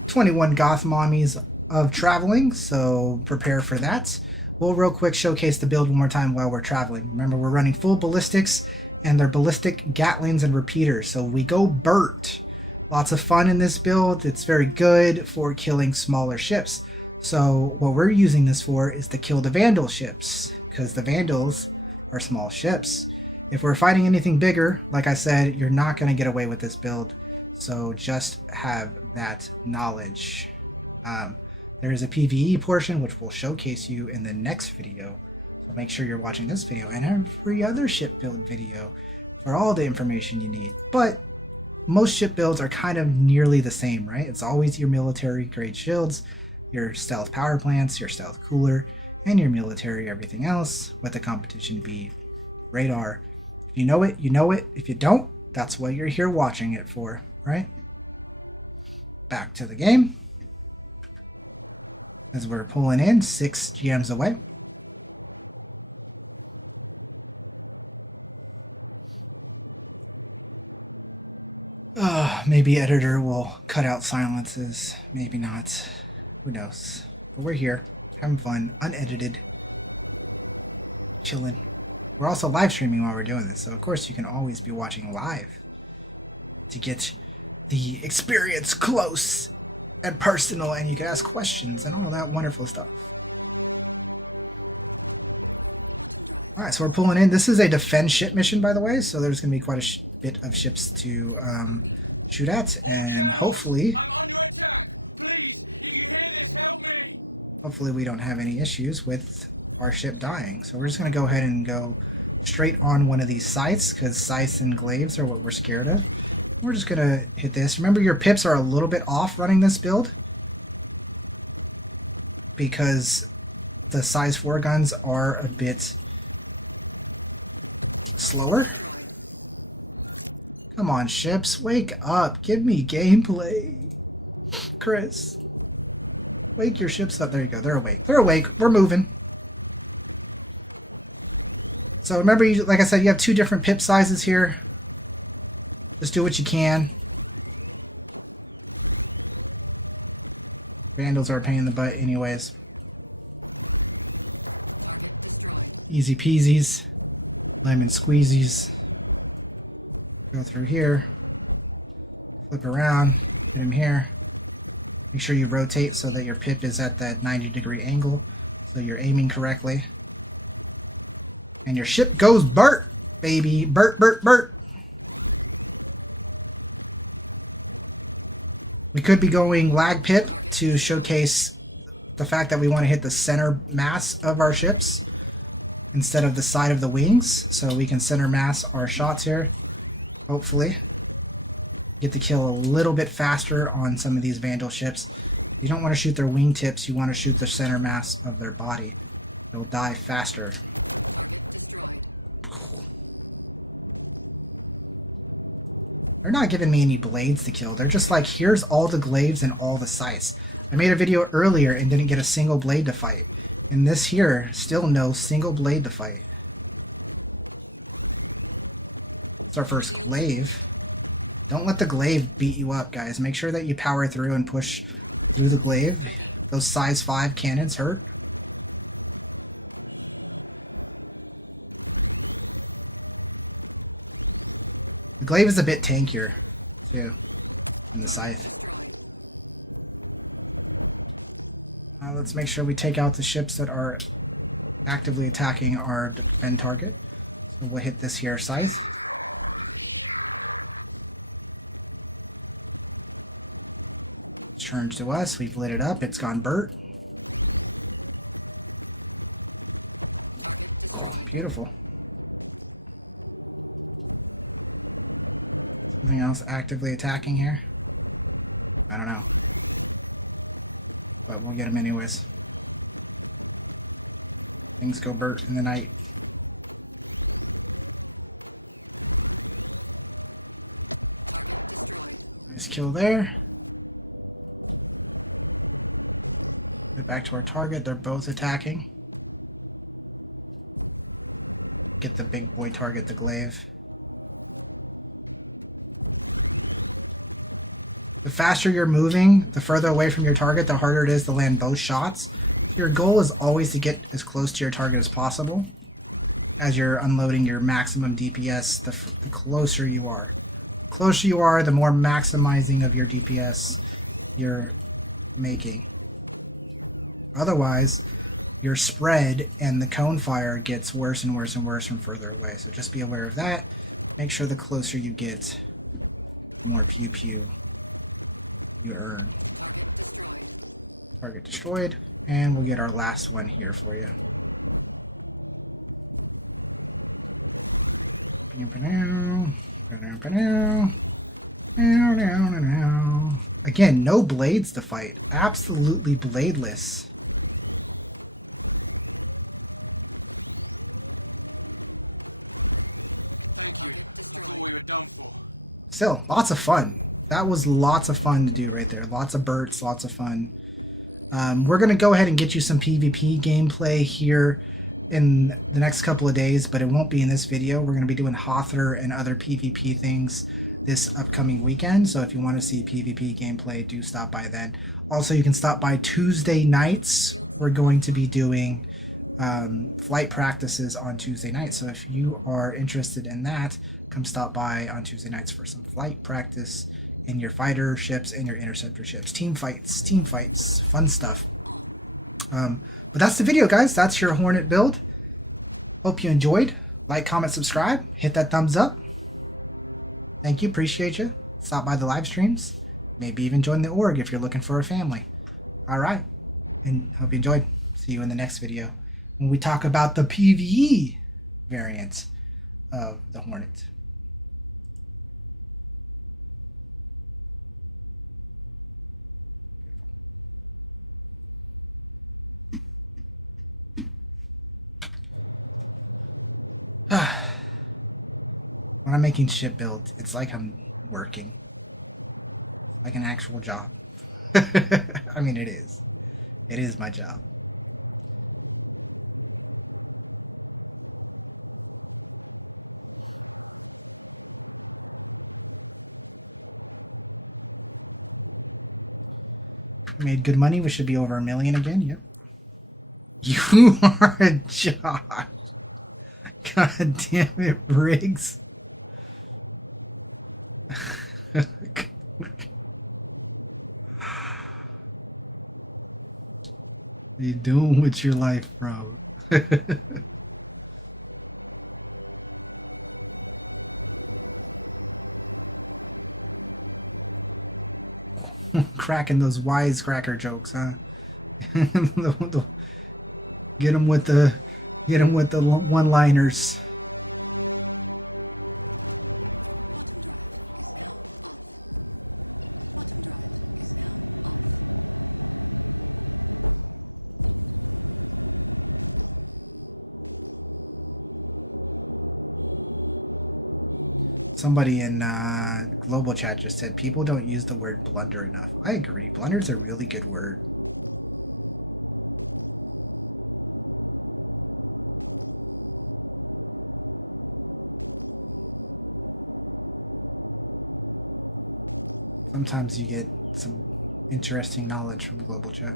21 goth mommies of traveling, so prepare for that. We'll real quick showcase the build one more time while we're traveling. Remember, we're running full ballistics, and they're ballistic Gatlings and repeaters, so we go Burt. Lots of fun in this build. It's very good for killing smaller ships. So what we're using this for is to kill the Vandal ships, because the Vandals are small ships. If we're fighting anything bigger, like I said, you're not going to get away with this build, so just have that knowledge. There is a PvE portion which will showcase you in the next video. So make sure you're watching this video and every other ship build video for all the information you need. But most ship builds are kind of nearly the same, right? It's always your military grade shields, your stealth power plants, your stealth cooler, and your military everything else, with the competition be radar. If you know it, you know it. If you don't, that's what you're here watching it for, right? Back to the game. As we're pulling in 6 GMs away. Maybe editor will cut out silences. Maybe not. Who knows? But we're here, having fun, unedited, chilling. We're also live streaming while we're doing this, so of course you can always be watching live to get the experience close and personal, and you can ask questions and all that wonderful stuff. Alright, so we're pulling in. This is a defend ship mission, by the way, so there's going to be quite a bit of ships to shoot at, and hopefully... I'm under attack! Please, if you hear this, help me! Hopefully we don't have any issues with our ship dying. So we're just going to go ahead and go straight on one of these sites, because sites and glaives are what we're scared of. We're just going to hit this. Remember, your pips are a little bit off running this build, because the size 4 guns are a bit slower. Come on, ships, wake up. Give me gameplay. Chris, wake your ships up. There you go. They're awake. They're awake. We're moving. So remember, like I said, you have 2 different pip sizes here. Just do what you can. Vandals are a pain in the butt anyways. Target destroyed. Easy peasies. Lemon squeezies. Go through here. Flip around. Get him here. Make sure you rotate so that your pip is at that 90-degree angle, so you're aiming correctly. And your ship goes Burt, baby. Burt, Burt, Burt. We could be going lag pip to showcase the fact that we want to hit the center mass of our ships. instead of the side of the wings, so we can center mass our shots here. Hopefully. Get the kill a little bit faster on some of these Vandal ships. You don't want to shoot their wingtips, you want to shoot the center mass of their body. They'll die faster. Target destroyed. They're not giving me any blades to kill. They're just like, here's all the glaives and all the sights. I made a video earlier and didn't get a single blade to fight. And this here, still no single blade to fight. It's our first glaive. Don't let the glaive beat you up, guys. Make sure that you power through and push through the glaive. Those size 5 cannons hurt. The glaive is a bit tankier, too, on the side. Let's make sure we take out the ships that are actively attacking our end target. And we'll hit this here scythe. Turns to us, we've lit it up, it's gone Bert. Target destroyed. Beautiful. Anything else actively attacking here? I don't know. But we'll get him anyways. Things go Bert in the night. Target destroyed. Nice kill there. Back to our target, they're both attacking. Get the big boy target, the glaive. The faster you're moving, the further away from your target, the harder it is to land both shots. Your goal is always to get as close to your target as possible. As you're unloading your maximum DPS, the closer you are. The closer you are, the more maximizing of your DPS you're making. Otherwise, your spread and the cone fire gets worse and worse and worse from further away. So just be aware of that. Make sure the closer you get, the more pew pew you earn. Target destroyed. Target destroyed. And we'll get our last one here for you. Again, no blades to fight. Absolutely bladeless. Thank you. I thought we were done for. Still, lots of fun. That was lots of fun to do right there. Lots of birds, lots of fun. We're going to go ahead and get you some PvP gameplay here in the next couple of days, but it won't be in this video. We're going to be doing Hothler and other PvP things this upcoming weekend, so if you want to see PvP gameplay, do stop by then. Also, you can stop by Tuesday nights. We're going to be doing flight practices on Tuesday nights, so if you are interested in that, come stop by on Tuesday nights for some flight practice in your fighter ships and your interceptor ships. Team fights, fun stuff. But that's the video, guys. That's your Hornet build. Hope you enjoyed. Like, comment, subscribe. Hit that thumbs up. Thank you. Appreciate you. Stop by the live streams. Maybe even join the org if you're looking for a family. All right. And hope you enjoyed. See you in the next video when we talk about the PvE variant of the Hornet. When I'm making ship builds, it's like I'm working. Like an actual job. I mean, it is. It is my job. Made good money. We should be over $1 million again. Yep. You are a job. God damn it, Briggs. What are you doing with your life, bro? Cracking those wisecracker jokes, huh? Get them with the Hit him with the one-liners. Quantum drive is now off. Quantum drive is now off. Somebody in global chat just said people don't use the word blunder enough. I agree. Blunder's a really good word. Sometimes you get some interesting knowledge from global chat.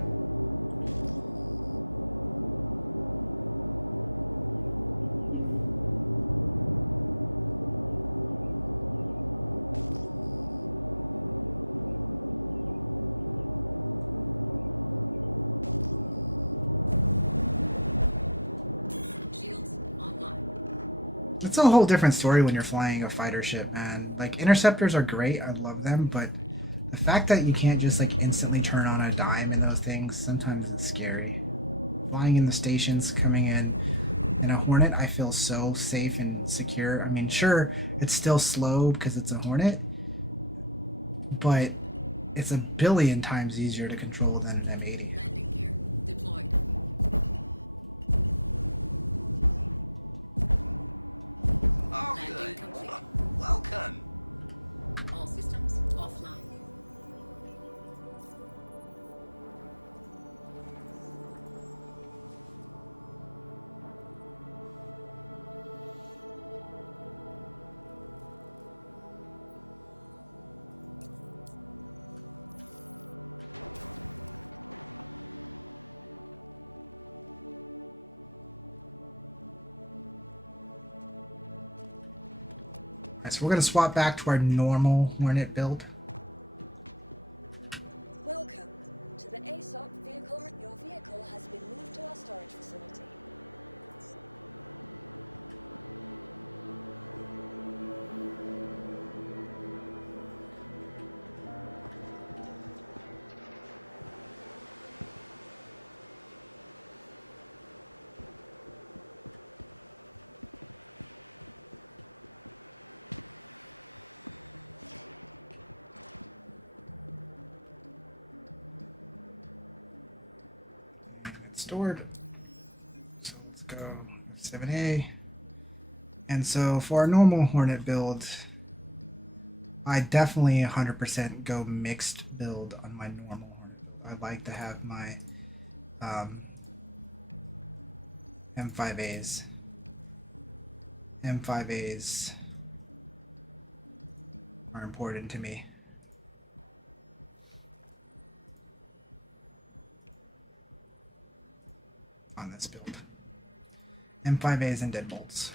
It's a whole different story when you're flying a fighter ship, man. Like, interceptors are great, I love them, but the fact that you can't just like instantly turn on a dime in those things, sometimes it's scary. Flying in the stations, coming in a Hornet, I feel so safe and secure. I mean, sure, it's still slow because it's a Hornet, but it's a billion times easier to control than an M80. Landing gear deployed. Oh, good. Welcome. All systems offline. So we're going to swap back to our normal Hornet build. Welcome to the ASOP vehicle. Your vehicle has been moved to our storage facility. Stored. So let's go 7A. And so for our normal Hornet build, I definitely 100% go mixed build on my normal Hornet. I like to have my M5As. M5As are important to me. On this build. M5As and deadbolts.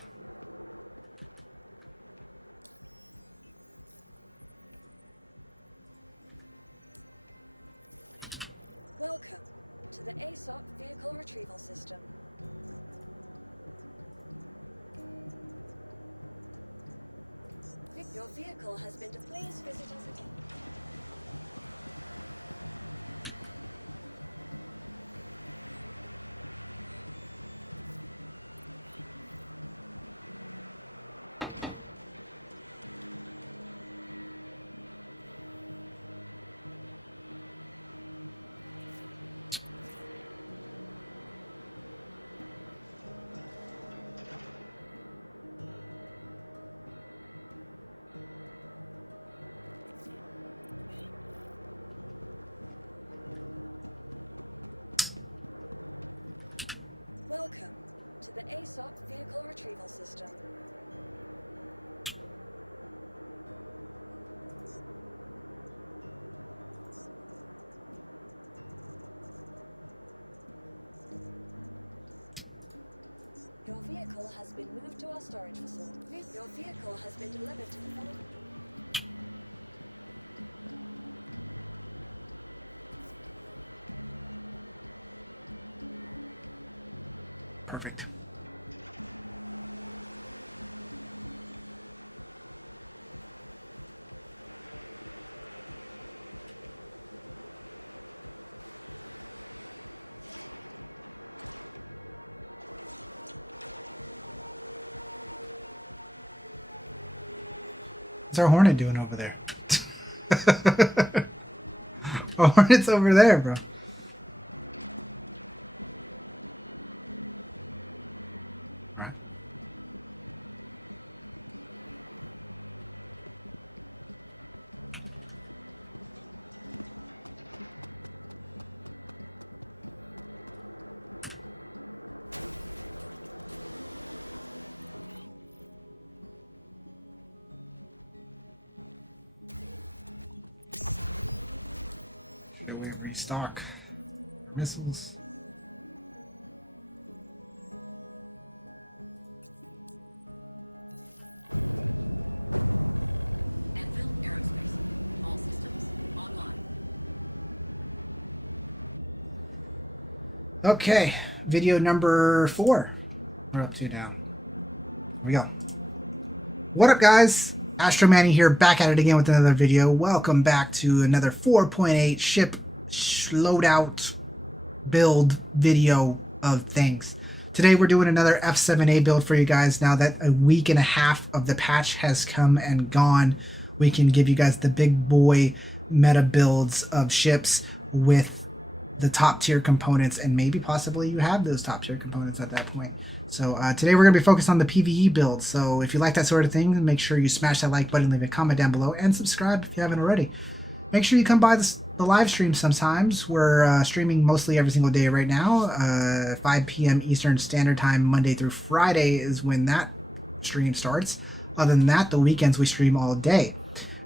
Welcome to the ASOP vehicle retrieval system. Your vehicle has been deployed. Please visit us again. Welcome to the ASOP vehicle retrieval system. Your vehicle has been moved to our storage facility. Your vehicle has been delivered to the building. Perfect. What's our Hornet doing over there? Our Hornet's over there, bro. Alright. Do we restock missiles? Anvil Aerospace. All systems online. Okay, video number 4. We're up to now. Here we go. What up, guys? Astro Manny here, back at it again with another video. Welcome back to another 4.8 ship loadout build video of things. Today we're doing another F7A build for you guys. Now that a week and a half of the patch has come and gone, we can give you guys the big boy meta builds of ships with the top tier components, and maybe possibly you have those top tier components at that point. So today we're going to be focused on the PvE build. So if you like that sort of thing, make sure you smash that like button, leave a comment down below, and subscribe if you haven't already. Make sure you come by the live stream sometimes. We're streaming mostly every single day right now. 5 p.m. Eastern Standard Time, Monday through Friday is when that stream starts. Other than that, the weekends we stream all day.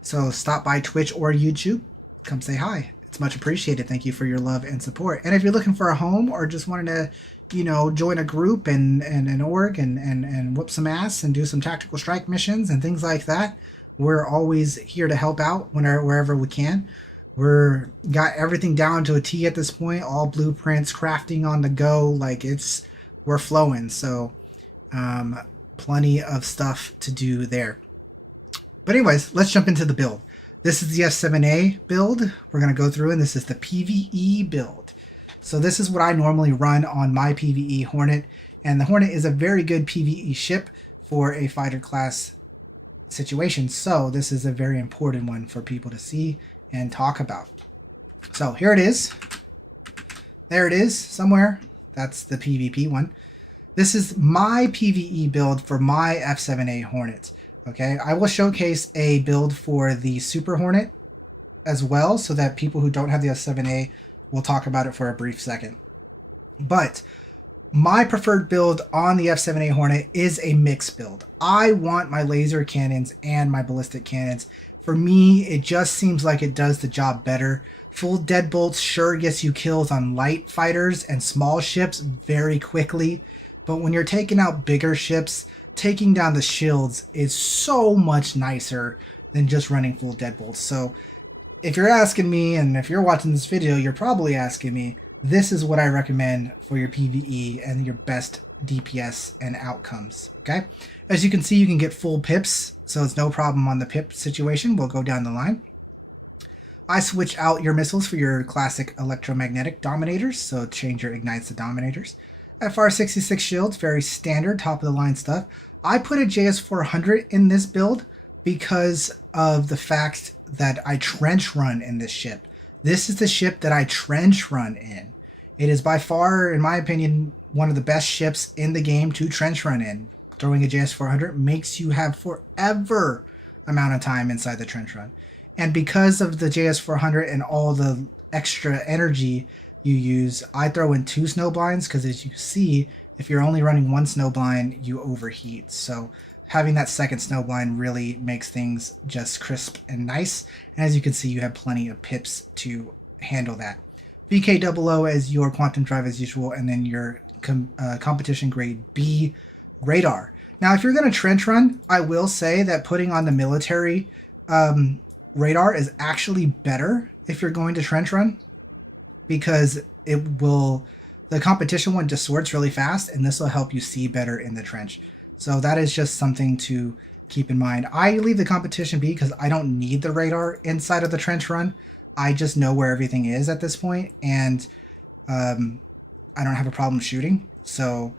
So stop by Twitch or YouTube. Come say hi. It's much appreciated. Thank you for your love and support. And if you're looking for a home or just wanting to, you know, join a group and an org and whoop some ass and do some tactical strike missions and things like that, we're always here to help out wherever we can. We're got everything down to a T at this point. All blueprints, crafting on the go. Like we're flowing. So plenty of stuff to do there. But anyways, let's jump into the build. This is the F7A build we're going to go through, and this is the PvE build. So this is what I normally run on my PvE Hornet, and the Hornet is a very good PvE ship for a fighter class situation. So this is a very important one for people to see and talk about. So here it is. There it is somewhere. That's the PvP one. This is my PvE build for my F7A Hornet. Okay, I will showcase a build for the Super Hornet as well, so that people who don't have the F7A will talk about it for a brief second. But my preferred build on the F7A Hornet is a mixed build. I want my laser cannons and my ballistic cannons. For me, it just seems like it does the job better. Full deadbolts sure gets you kills on light fighters and small ships very quickly, but when you're taking out bigger ships, taking down the shields is so much nicer than just running full deadbolts. So if you're asking me, and if you're watching this video, you're probably asking me, this is what I recommend for your PvE and your best DPS and outcomes. Okay, as you can see, you can get full pips, so it's no problem on the pip situation. We'll go down the line. I switch out your missiles for your classic electromagnetic dominators, so change your ignites to dominators. FR66 shields, very standard, top of the line stuff. I put a JS400 in this build because of the fact that I trench run in this ship. This is the ship that I trench run in. It is by far, in my opinion, one of the best ships in the game to trench run in. Throwing a JS400 makes you have forever amount of time inside the trench run. And because of the JS400 and all the extra energy you use, I throw in 2 snow blinds, because as you see, if you're only running 1 snow blind, you overheat. So having that second snow blind really makes things just crisp and nice. And as you can see, you have plenty of pips to handle that. BK00 as your quantum drive as usual, and then your competition grade B radar. Now, if you're going to trench run, I will say that putting on the military radar is actually better if you're going to trench run, because the competition one distorts really fast, and this will help you see better in the trench. So that is just something to keep in mind. I leave the competition B because I don't need the radar inside of the trench run. I just know where everything is at this point, and I don't have a problem shooting, so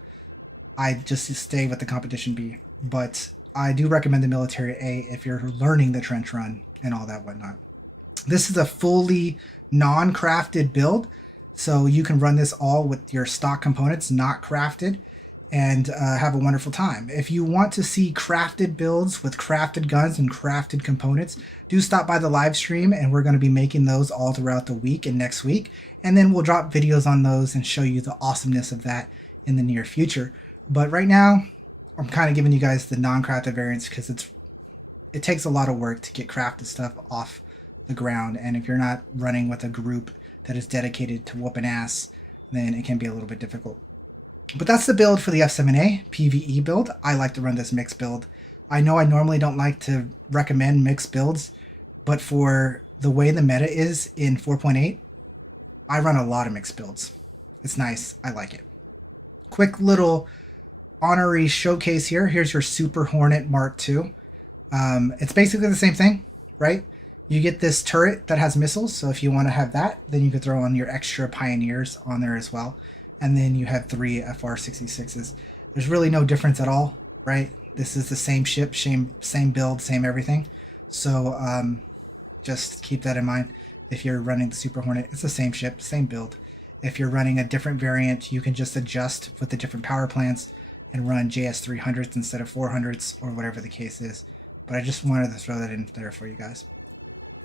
I just stay with the competition B. But I do recommend the military A if you're learning the trench run and all that whatnot. This is a fully non-crafted build, so you can run this all with your stock components, not crafted, and have a wonderful time. If you want to see crafted builds with crafted guns and crafted components, do stop by the live stream, and we're going to be making those all throughout the week and next week, and then we'll drop videos on those and show you the awesomeness of that in the near future. But right now, I'm kind of giving you guys the non-crafted variants because it takes a lot of work to get crafted stuff off the ground, and if you're not running with a group that is dedicated to whooping ass, then it can be a little bit difficult. But that's the build for the F7A PvE build. I like to run this mixed build. I know I normally don't like to recommend mixed builds, but for the way the meta is in 4.8, I run a lot of mixed builds. It's nice. I like it. Quick little honorary showcase here. Here's your Super Hornet Mark II. It's basically the same thing, right? You get this turret that has missiles, so if you want to have that, then you could throw on your extra Pioneers on there as well. And then you have 3 FR66s. There's really no difference at all, right? This is the same ship, same build, same everything. So just keep that in mind. If you're running the Super Hornet, it's the same ship, same build. If you're running a different variant, you can just adjust with the different power plants and run JS300s instead of 400s or whatever the case is. But I just wanted to throw that in there for you guys.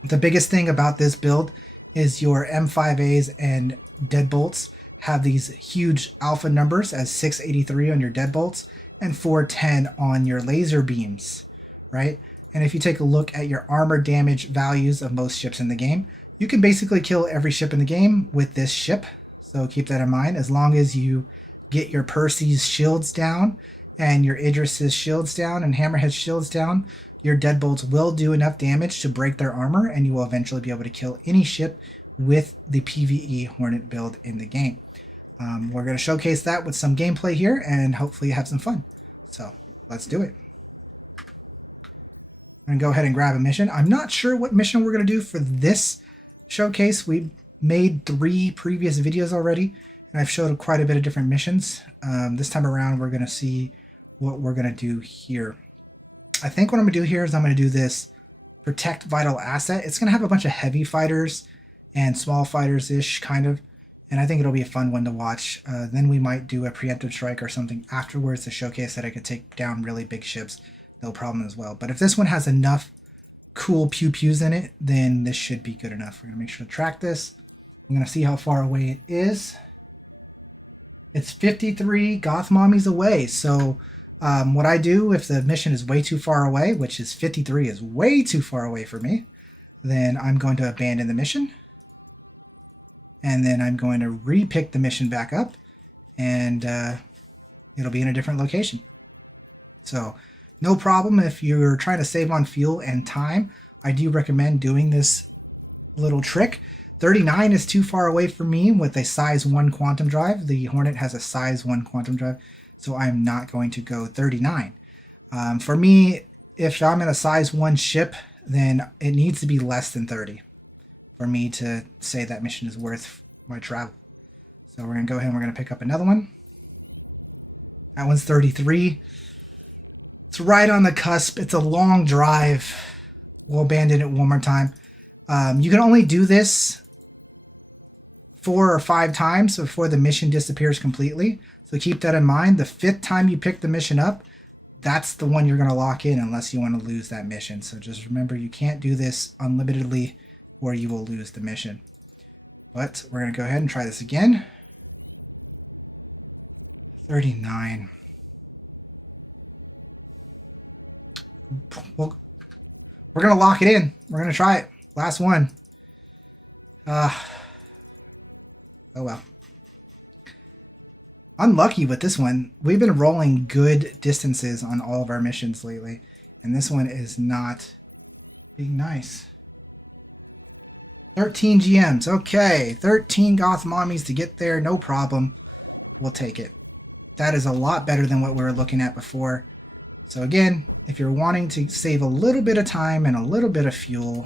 The biggest thing about this build is your M5As and deadbolts have these huge alpha numbers as 683 on your deadbolts and 410 on your laser beams, right? And if you take a look at your armor damage values of most ships in the game, you can basically kill every ship in the game with this ship. So keep that in mind. As long as you get your Percy's shields down and your Idris's shields down and Hammerhead's shields down, your deadbolts will do enough damage to break their armor, and you will eventually be able to kill any ship with the PvE Hornet build in the game. We're going to showcase that with some gameplay here and hopefully have some fun. So let's do it. I'm going to go ahead and grab a mission. I'm not sure what mission we're going to do for this showcase. We made 3 previous videos already, and I've showed quite a bit of different missions. This time around, we're going to see what we're going to do here. I think what I'm going to do here is I'm going to do this Protect Vital Asset. It's going to have a bunch of heavy fighters and small fighters-ish, kind of. And I think it'll be a fun one to watch. Then we might do a preemptive strike or something afterwards to showcase that I could take down really big ships. No problem as well. But if this one has enough cool pew-pews in it, then this should be good enough. We're going to make sure to track this. I'm going to see how far away it is. It's 53 goth mommies away. So what I do if the mission is way too far away, which is 53 is way too far away for me, then I'm going to abandon the mission. And then I'm going to re-pick the mission back up, and it'll be in a different location. So no problem if you're trying to save on fuel and time. I do recommend doing this little trick. 39 is too far away for me with a size 1 quantum drive. The Hornet has a size 1 quantum drive, so I'm not going to go 39. For me, if I'm in a size 1 ship, then it needs to be less than 30 for me to say that mission is worth my travel. So we're going to go ahead and we're going to pick up another one. That one's 33. It's right on the cusp. It's a long drive. We'll abandon it one more time. You can only do this 4 or 5 times before the mission disappears completely. So keep that in mind. The 5th time you pick the mission up, that's the one you're going to lock in unless you want to lose that mission. So just remember, you can't do this unlimitedly or you will lose the mission. But we're going to go ahead and try this again. 39. Well, we're going to lock it in. We're going to try it. Last one. Oh well. Unlucky with this one. We've been rolling good distances on all of our missions lately, and this one is not being nice. 13 GMs. Okay, 13 goth mommies to get there. No problem. We'll take it. That is a lot better than what we were looking at before. So again, if you're wanting to save a little bit of time and a little bit of fuel,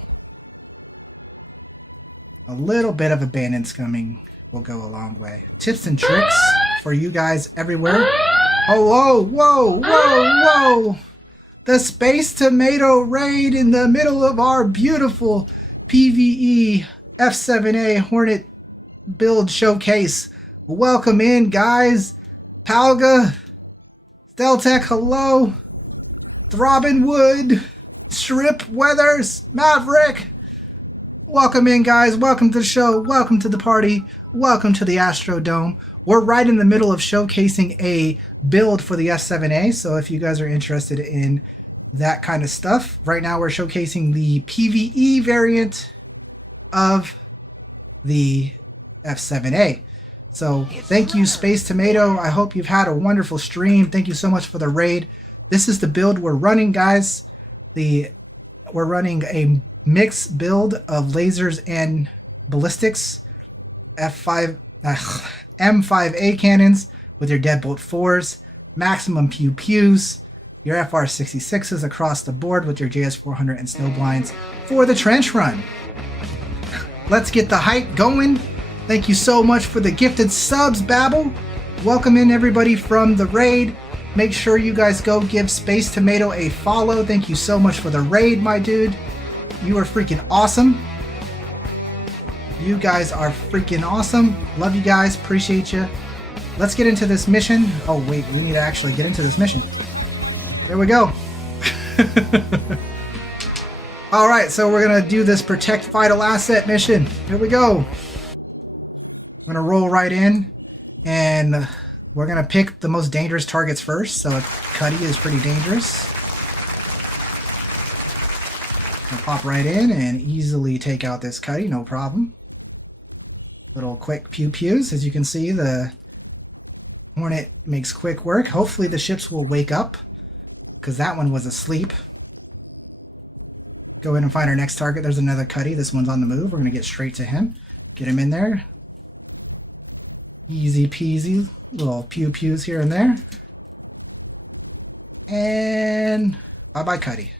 a little bit of abandoned scumming will go a long way. Tips and tricks for you guys everywhere. Oh, whoa, whoa, whoa, whoa! the Space Tomato raid in the middle of our beautiful PvE F7A Hornet build showcase. Welcome in, guys. Palga, Steltech, hello. Throbbing Wood, Strip Weathers, Maverick. Welcome in, guys. Welcome to the show. Welcome to the party. Welcome to the Astrodome. We're right in the middle of showcasing a build for the F7A, so if you guys are interested in that kind of stuff, right now we're showcasing the PvE variant of the F7A. So thank you, Space Tomato. I hope you've had a wonderful stream. Thank you so much for the raid. This is the build we're running, guys. We're running a mixed build of lasers and ballistics, M5A cannons with your Deadbolt 4s, maximum pew pews, your FR66s across the board with your JS400 and Snowblinds for the trench run. Let's get the hype going. Thank you so much for the gifted subs, Babel. Welcome in everybody from the raid. Make sure you guys go give Space Tomato a follow. Thank you so much for the raid, my dude. You are freaking awesome. You guys are freaking awesome. Love you guys. Appreciate you. Let's get into this mission. Oh wait, we need to actually get into this mission. There we go. Alright, so we're going to do this Protect Vital Asset mission. Here we go. I'm going to roll right in. And we're going to pick the most dangerous targets first. So Cuddy is pretty dangerous. Pop right in and easily take out this Cuddy, no problem. Little quick pew pews. As you can see, the Hornet makes quick work. Hopefully the ships will wake up, because that one was asleep. Go in and find our next target. There's another Cuddy. This one's on the move. We're going to get straight to him. Get him in there. Easy peasy. Little pew pews here and there. And bye-bye Cuddy.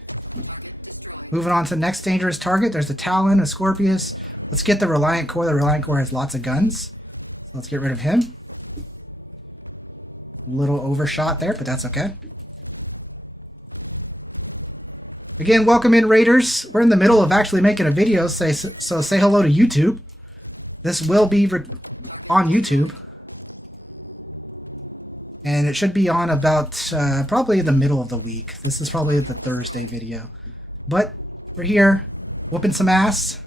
Target destroyed. Moving on to the next dangerous target. There's a Talon, a Scorpius. Let's get the Reliant Core. The Reliant Core has lots of guns. Let's get rid of him. A little overshot there, but that's okay. Again, welcome in, Raiders. We're in the middle of actually making a video, so say hello to YouTube. This will be on YouTube. And it should be on about probably the middle of the week. This is probably the Thursday video. But we're here, whooping some ass.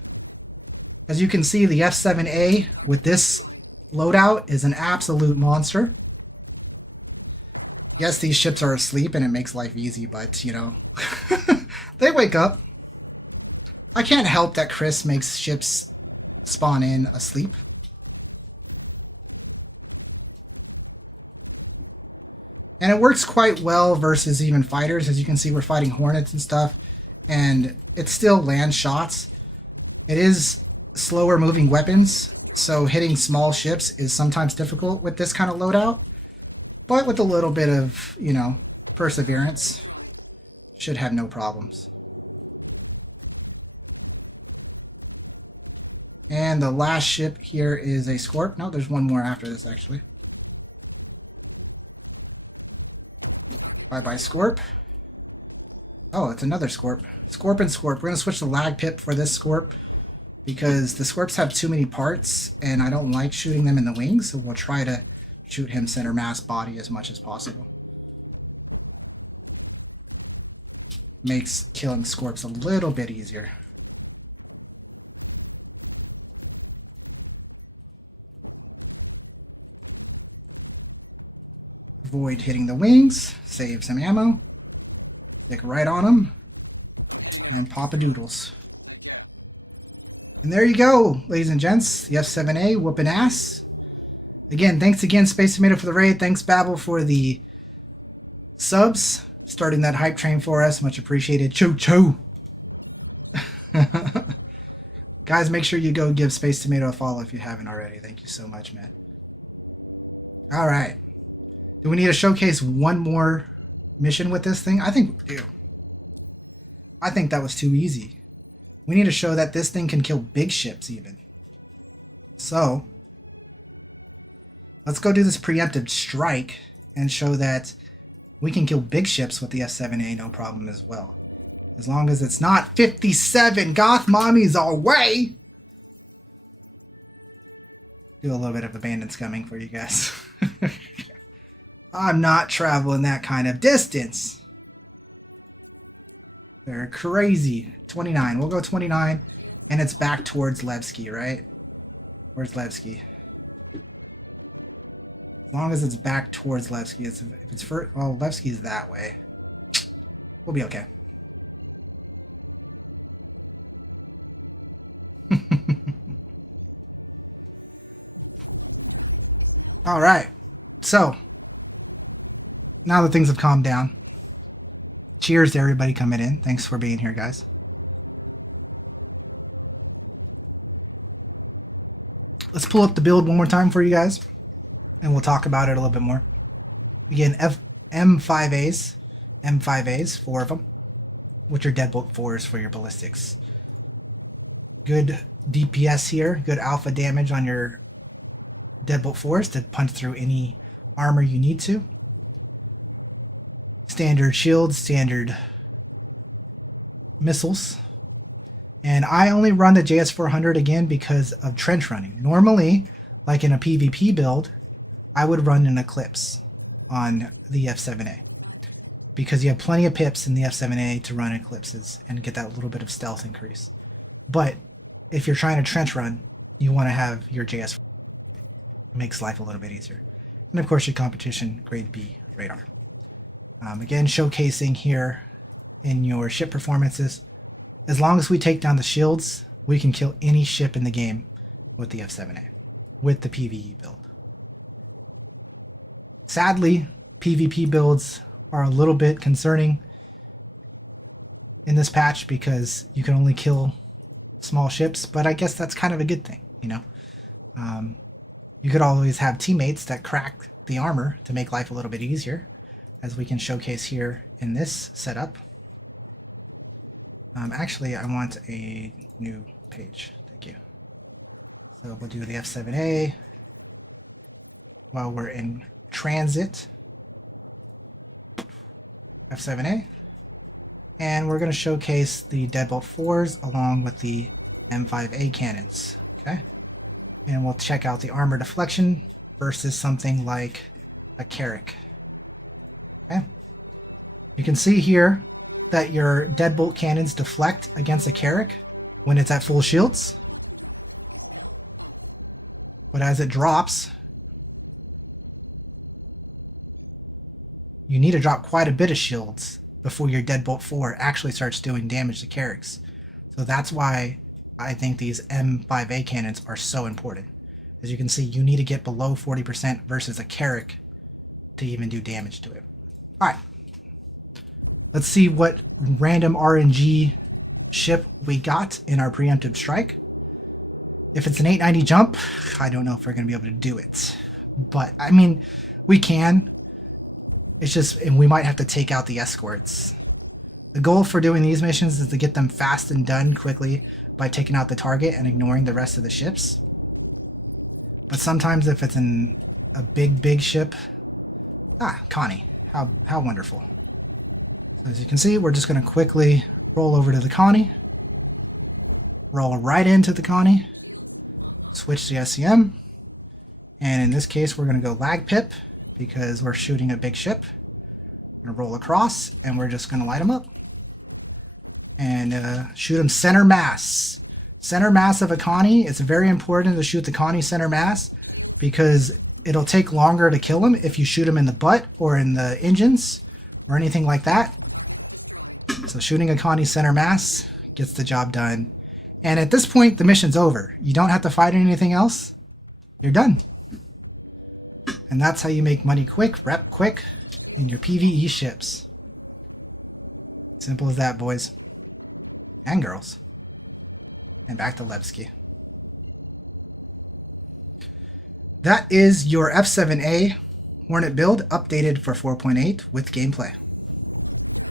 As you can see, the F7A with this loadout is an absolute monster. Yes, these ships are asleep and it makes life easy, but, you know, they wake up. I can't help that Chris makes ships spawn in asleep. And it works quite well versus even fighters. As you can see, we're fighting Hornets and stuff, and it still lands shots. It is slower moving weapons, so hitting small ships is sometimes difficult with this kind of loadout. But with a little bit of, you know, perseverance, should have no problems. And the last ship here is a Scorp. No, there's one more after this, actually. Bye-bye, Scorp. Oh, it's another Scorp. Scorp and Scorp. We're going to switch the lag pip for this Scorp, because the Scorps have too many parts, and I don't like shooting them in the wings, so we'll try to shoot him center mass body as much as possible. Makes killing Scorps a little bit easier. Avoid hitting the wings, save some ammo, click right on them, I'm heading out. and pop a doodles. Take care. And there you go, ladies and gents, the F7A whooping ass. Again, thanks again, Space Tomato, for the raid. Thanks, Babel, for the subs. Starting that hype train for us. Much appreciated. Choo choo. Guys, make sure you go give Space Tomato a follow if you haven't already. Thank you so much, man. Alright. Do we need to showcase one more mission with this thing? I think we do. I think that was too easy. We need to show that this thing can kill big ships even. So, let's go do this preemptive strike and show that We can kill big ships with the F7A, no problem as well. As long as it's not 57 goth mommies away! Do a little bit of abandon's coming for you guys. I'm not traveling that kind of distance. They're crazy. 29. We'll go 29. And it's back towards Levski, right? Where's Levski? As long as it's back towards Levski, it's for. Oh, Levski's that way. We'll be okay. All right. So now that things have calmed down, cheers to everybody coming in. Thanks for being here, guys. Let's pull up the build one more time for you guys, and we'll talk about it a little bit more. Again, M5As, 4 of them, which are deadbolt 4s for your ballistics. Good DPS here, good alpha damage on your deadbolt 4s to punch through any armor you need to. Standard shields, standard missiles. And I only run the JS400 again because of trench running. Normally, like in a PvP build, I would run an Eclipse on the F7A. Because you have plenty of pips in the F7A to run Eclipses and get that little bit of stealth increase. But if you're trying to trench run, you want to have your JS400. Makes life a little bit easier. And of course your competition grade B radar. Again, showcasing here in your ship performances. As long as we take down the shields, we can kill any ship in the game with the F7A, with the PvE build. Sadly, PvP builds are a little bit concerning in this patch because you can only kill small ships, but I guess that's kind of a good thing, you know? You could always have teammates that crack the armor to make life a little bit easier, as we can showcase here in this setup. Actually, I want a new page. Thank you. So we'll do the F7A while we're in transit. F7A. And we're going to showcase the deadbolt 4s along with the M5A cannons. Okay? And we'll check out the armor deflection versus something like a Carrack. Okay? You can see here that your deadbolt cannons deflect against a Carrack when it's at full shields. But as it drops, you need to drop quite a bit of shields before your deadbolt 4 actually starts doing damage to Carracks. So that's why I think these M5A cannons are so important. As you can see, you need to get below 40% versus a Carrack to even do damage to it. Alright. Let's see what random RNG ship we got in our preemptive strike. If it's an 890 jump, I don't know if we're going to be able to do it. But, I mean, we can. It's just, and we might have to take out the escorts. The goal for doing these missions is to get them fast and done quickly by taking out the target and ignoring the rest of the ships. But sometimes if it's in a big ship... Ah, Connie. How wonderful. As you can see, we're just going to quickly roll over to the Connie. Roll right into the Connie. Switch to SCM. And in this case, we're going to go lag pip because we're shooting a big ship. We're going to roll across and we're just going to light them up. And shoot them center mass. Center mass of a Connie, it's very important to shoot the Connie center mass because it'll take longer to kill them if you shoot them in the butt or in the engines or anything like that. So shooting a Connie center mass gets the job done. And at this point, the mission's over. You don't have to fight anything else. You're done. And that's how you make money quick, rep quick, in your PvE ships. Simple as that, boys. And girls. And back to Levski. That is your F7A Hornet build updated for 4.8 with gameplay.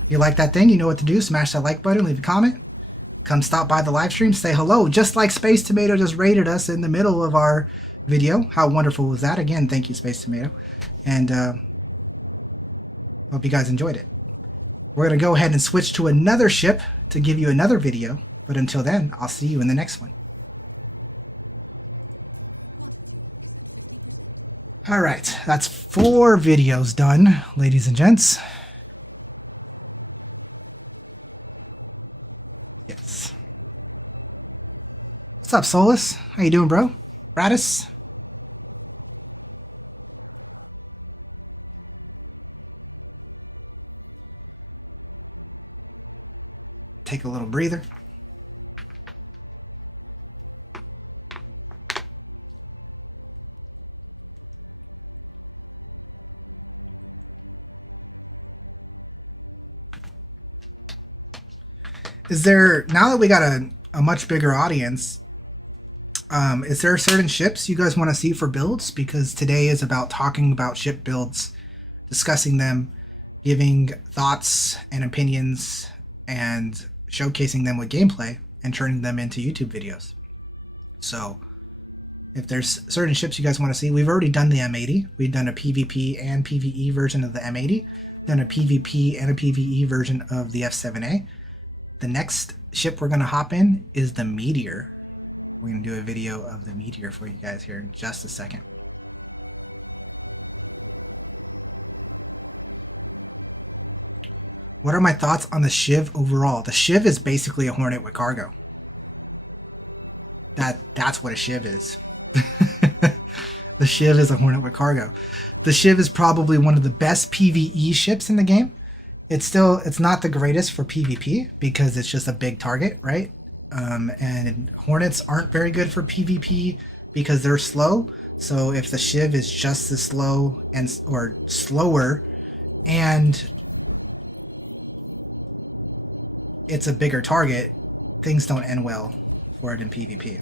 If you like that thing, you know what to do. Smash that like button, leave a comment. Come stop by the live stream, say hello, just like Space Tomato just rated us in the middle of our video. How wonderful was that? Again, thank you, Space Tomato. And Hope you guys enjoyed it. We're going to go ahead and switch to another ship to give you another video. But until then, I'll see you in the next one. Quantum fuel is at 50%. Alright, that's 4 videos done, ladies and gents. Yes. What's up, Solus? How you doing, bro? Radis? Take a little breather. Is there, now that we got a much bigger audience, is there certain ships you guys want to see for builds? Because today is about talking about ship builds, discussing them, giving thoughts and opinions, and showcasing them with gameplay and turning them into YouTube videos. So if there's certain ships you guys want to see, we've already done the M80. We've done a PvP and PvE version of the M80, done a PvP and a PvE version of the F7A. The next ship we're going to hop in is the Meteor. We're going to do a video of the Meteor for you guys here in just a second. What are my thoughts on the Shiv overall? The Shiv is basically a Hornet with cargo. That's what a Shiv is. The Shiv is a Hornet with cargo. The Shiv is probably one of the best PvE ships in the game. It's not the greatest for PvP because it's just a big target, right? And Hornets aren't very good for PvP because they're slow. So if the Shiv is just as slow or slower, and it's a bigger target, things don't end well for it in PvP.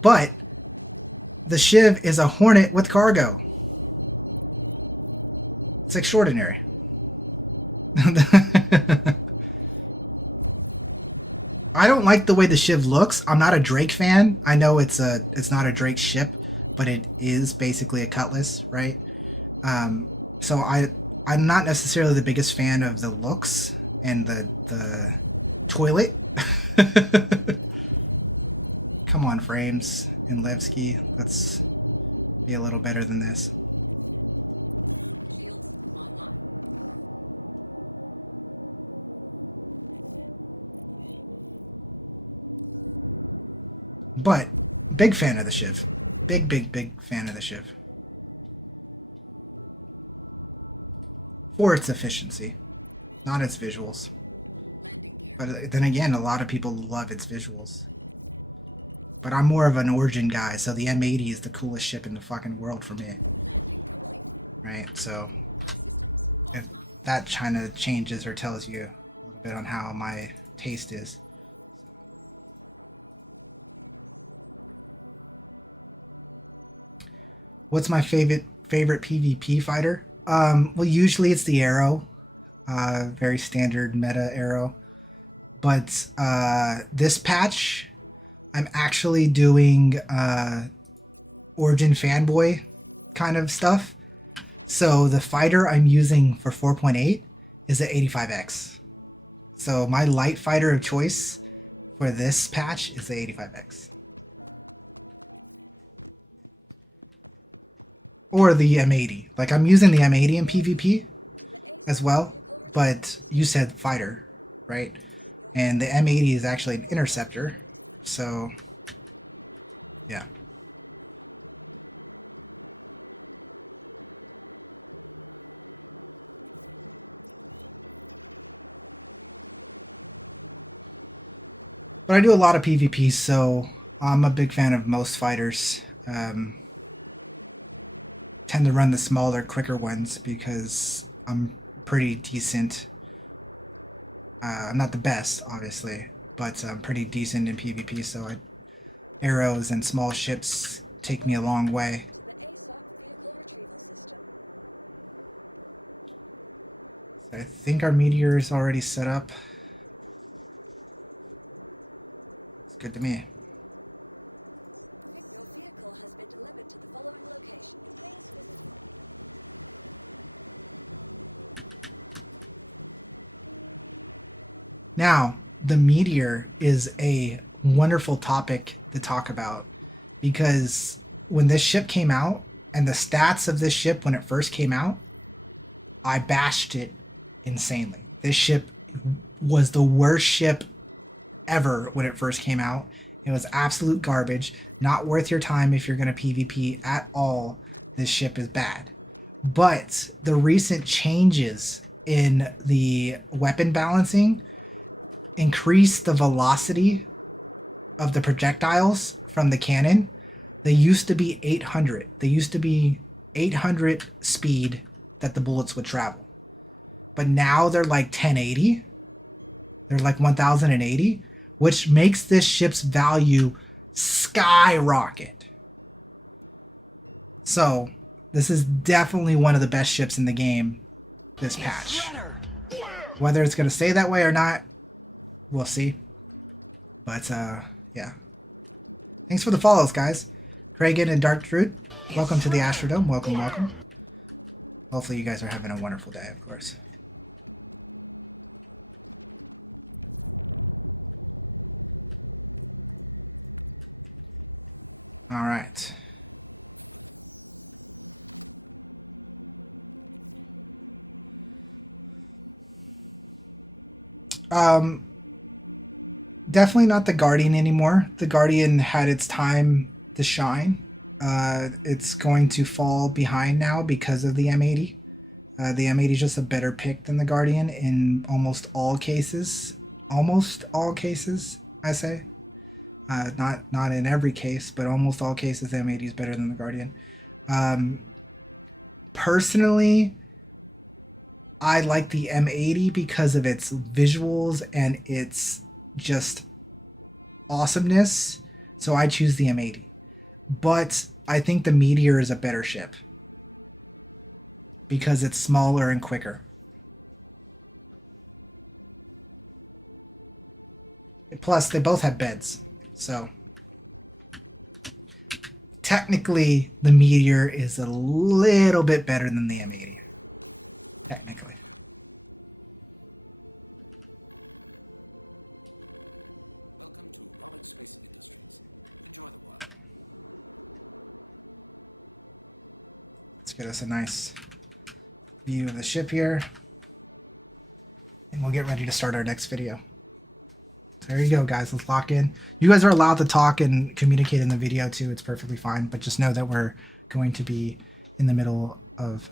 But the Shiv is a Hornet with cargo. It's extraordinary. I don't like the way the Shiv looks. I'm not a Drake fan. I know it's not a Drake ship, but it is basically a Cutlass, right? So I'm not necessarily the biggest fan of the looks and the toilet. Come on, Frames and Levski. Let's be a little better than this. Shields online. But big fan of the Shiv. Big fan of the Shiv. For its efficiency, not its visuals. Landing gear. But then again, a lot of people love its visuals. But I'm more of an Origin guy, so the M80 is the coolest ship in the fucking world for me. Landing complete. Right, so All systems if offline. that kind of changes or tells you a bit on how my taste is. What's my favorite PvP fighter? Well, usually it's the Arrow. Very standard meta Arrow. But this patch, I'm actually doing Origin fanboy kind of stuff. So the fighter I'm using for 4.8 is the 85X. So my light fighter of choice for this patch is the 85X. Or the M80. Like, I'm using the M80 in PvP as well, but you said fighter, right? And the M80 is actually an interceptor, so yeah. But I do a lot of PvP, so I'm a big fan of most fighters. Tend to run the smaller, quicker ones because I'm pretty decent. I'm not the best, obviously, but I'm pretty decent in PvP, so arrows and small ships take me a long way. To the ASOC vehicle retrieval system. I think our meteor is already set up. It's good to me. Your vehicle has been delivered to the following location. Please visit. Now, the Meteor is a wonderful topic to talk about because when this ship came out and the stats of this ship when it first came out, I bashed it insanely. This ship was the worst ship ever when it first came out. It was absolute garbage, not worth your time if you're going to PvP at all. This ship is bad. But the recent changes in the weapon balancing increased the velocity of the projectiles from the cannon. They used to be 800. They used to be 800 speed that the bullets would travel. But now they're like 1080. They're like 1080, which makes this ship's value skyrocket. So, this is definitely one of the best ships in the game this patch. Whether it's going to stay that way or not, we'll see. But, yeah. Thanks for the follows, guys. Kragan and Dark Truth, welcome to the Astrodome. Welcome, welcome. Hopefully you guys are having a wonderful day, of course. All right. Definitely not the Guardian anymore. The Guardian had its time to shine. It's going to fall behind now because of the M80. The M80 is just a better pick than the Guardian in almost all cases. Almost all cases, I say. Not in every case, but almost all cases the M80 is better than the Guardian. Personally, I like the M80 because of its visuals and its just awesomeness, so I choose the M80. But I think the Meteor is a better ship because it's smaller and quicker. Plus, they both have beds, so technically the Meteor is a little bit better than the M80. Technically. Welcome to Robert Space Industries. Enjoy the work. Let's get us a nice view of the ship here, and we'll get ready to start our next video. So there you go, guys. Let's lock in. You guys are allowed to talk and communicate in the video too. It's perfectly fine, but just know that we're going to be in the middle of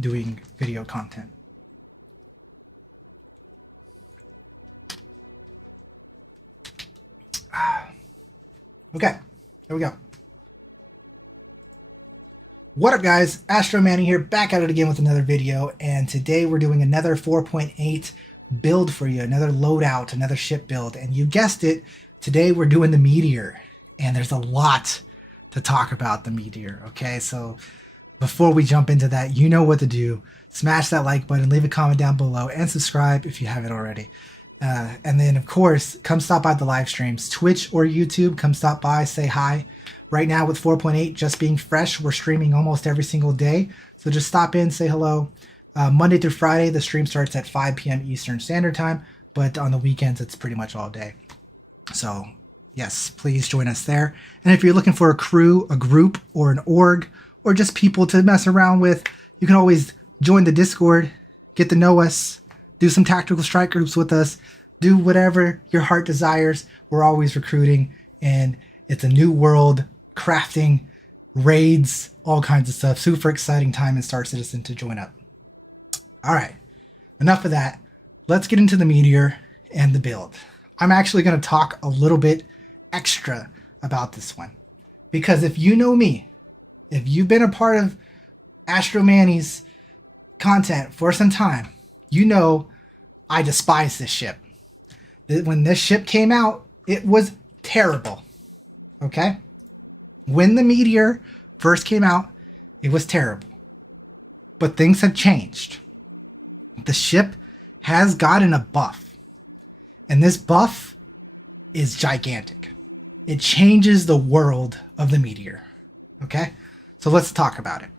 doing video content. Okay, there we go. What up, guys? Astro Manny here, back at it again with another video, and today we're doing another 4.8 build for you, another loadout, another ship build, and you guessed it, today we're doing the Meteor, and there's a lot to talk about the Meteor, okay? So before we jump into that, you know what to do. Smash that like button, leave a comment down below, and subscribe if you haven't already. And then, of course, come stop by the live streams. Twitch or YouTube, come stop by, say hi. Right now with 4.8 just being fresh, we're streaming almost every single day. So just stop in, say hello. Monday through Friday, the stream starts at 5 p.m. Eastern Standard Time, but on the weekends, it's pretty much all day. So, yes, please join us there. And if you're looking for a crew, a group, or an org, or just people to mess around with, you can always join the Discord, get to know us, do some tactical strike groups with us, do whatever your heart desires. We're always recruiting, and it's a new world, crafting, raids, all kinds of stuff. Super exciting time in Star Citizen to join up. Alright, enough of that. Let's get into the Meteor and the build. I'm actually going to talk a little bit extra about this one. Because if you know me, if you've been a part of Astro Manny's content for some time, you know I despise this ship. When this ship came out, it was terrible. Okay? When the Meteor first came out, it was terrible. But things have changed. The ship has gotten a buff. And this buff is gigantic. It changes the world of the Meteor. Okay? So let's talk about it.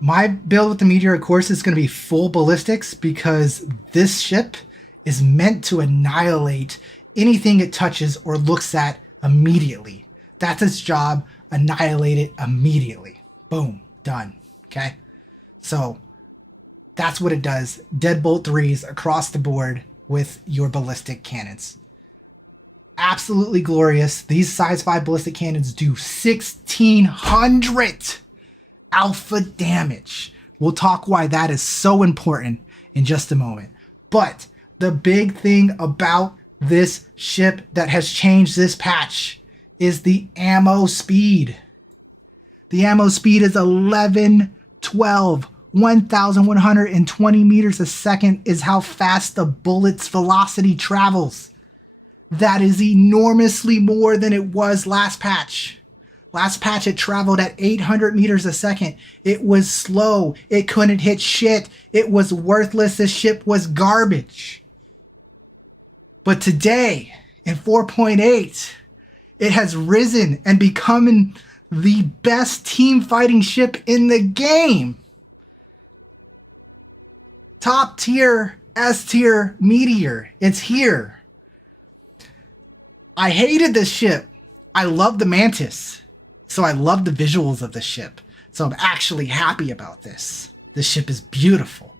My build with the Meteor, of course, is going to be full ballistics because this ship is meant to annihilate anything it touches or looks at immediately. That's its job. Annihilate it immediately. Boom. Done. Okay? So that's what it does. Deadbolt 3s across the board with your ballistic cannons. Absolutely glorious. These size 5 ballistic cannons do 1600 alpha damage. We'll talk why that is so important in just a moment. But the big thing about this ship that has changed this patch is the ammo speed. The ammo speed is 1112. 1,120 meters a second is how fast the bullet's velocity travels. That is enormously more than it was last patch. Last patch it traveled at 800 meters a second. It was slow. It couldn't hit shit. It was worthless. This ship was garbage. But today, in 4.8, it has risen and become the best team fighting ship in the game. Top tier, S tier, Meteor. It's here. I hated this ship. I love the Mantis. So I love the visuals of the ship. So I'm actually happy about this. This ship is beautiful.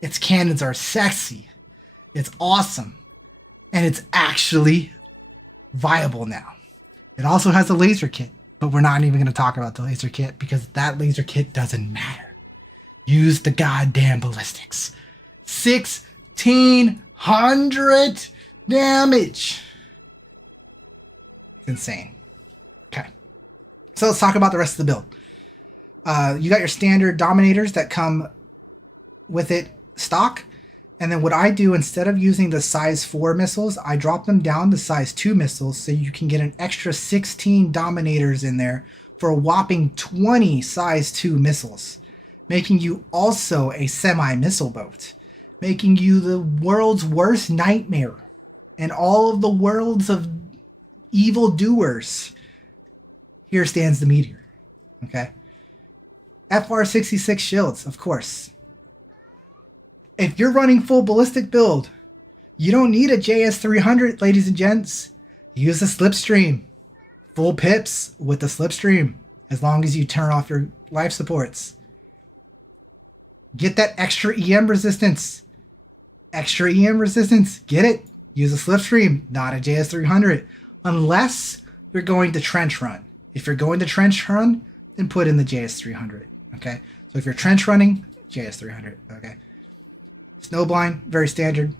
Its cannons are sexy. It's awesome. And it's actually viable now. It also has a laser kit. But we're not even going to talk about the laser kit because that laser kit doesn't matter. Use the goddamn ballistics. 1600 damage. Insane. Okay. So let's talk about the rest of the build. You got your standard dominators that come with it stock. And then what I do, instead of using the size 4 missiles, I drop them down to size 2 missiles so you can get an extra 16 dominators in there for a whopping 20 size 2 missiles, making you also a semi-missile boat, making you the world's worst nightmare and all of the worlds of evil doers. Here stands the Meteor. Okay? FR66 shields, of course. If you're running full ballistic build, you don't need a JS300, ladies and gents. Use a slipstream. Full pips with the slipstream, as long as you turn off your life supports. Get that extra EM resistance. Extra EM resistance. Get it. Use a slipstream, not a JS300. Unless you're going to trench run. If you're going to trench run, then put in the JS300. Okay? So if you're trench running, JS300. Okay? Snowblind, very standard.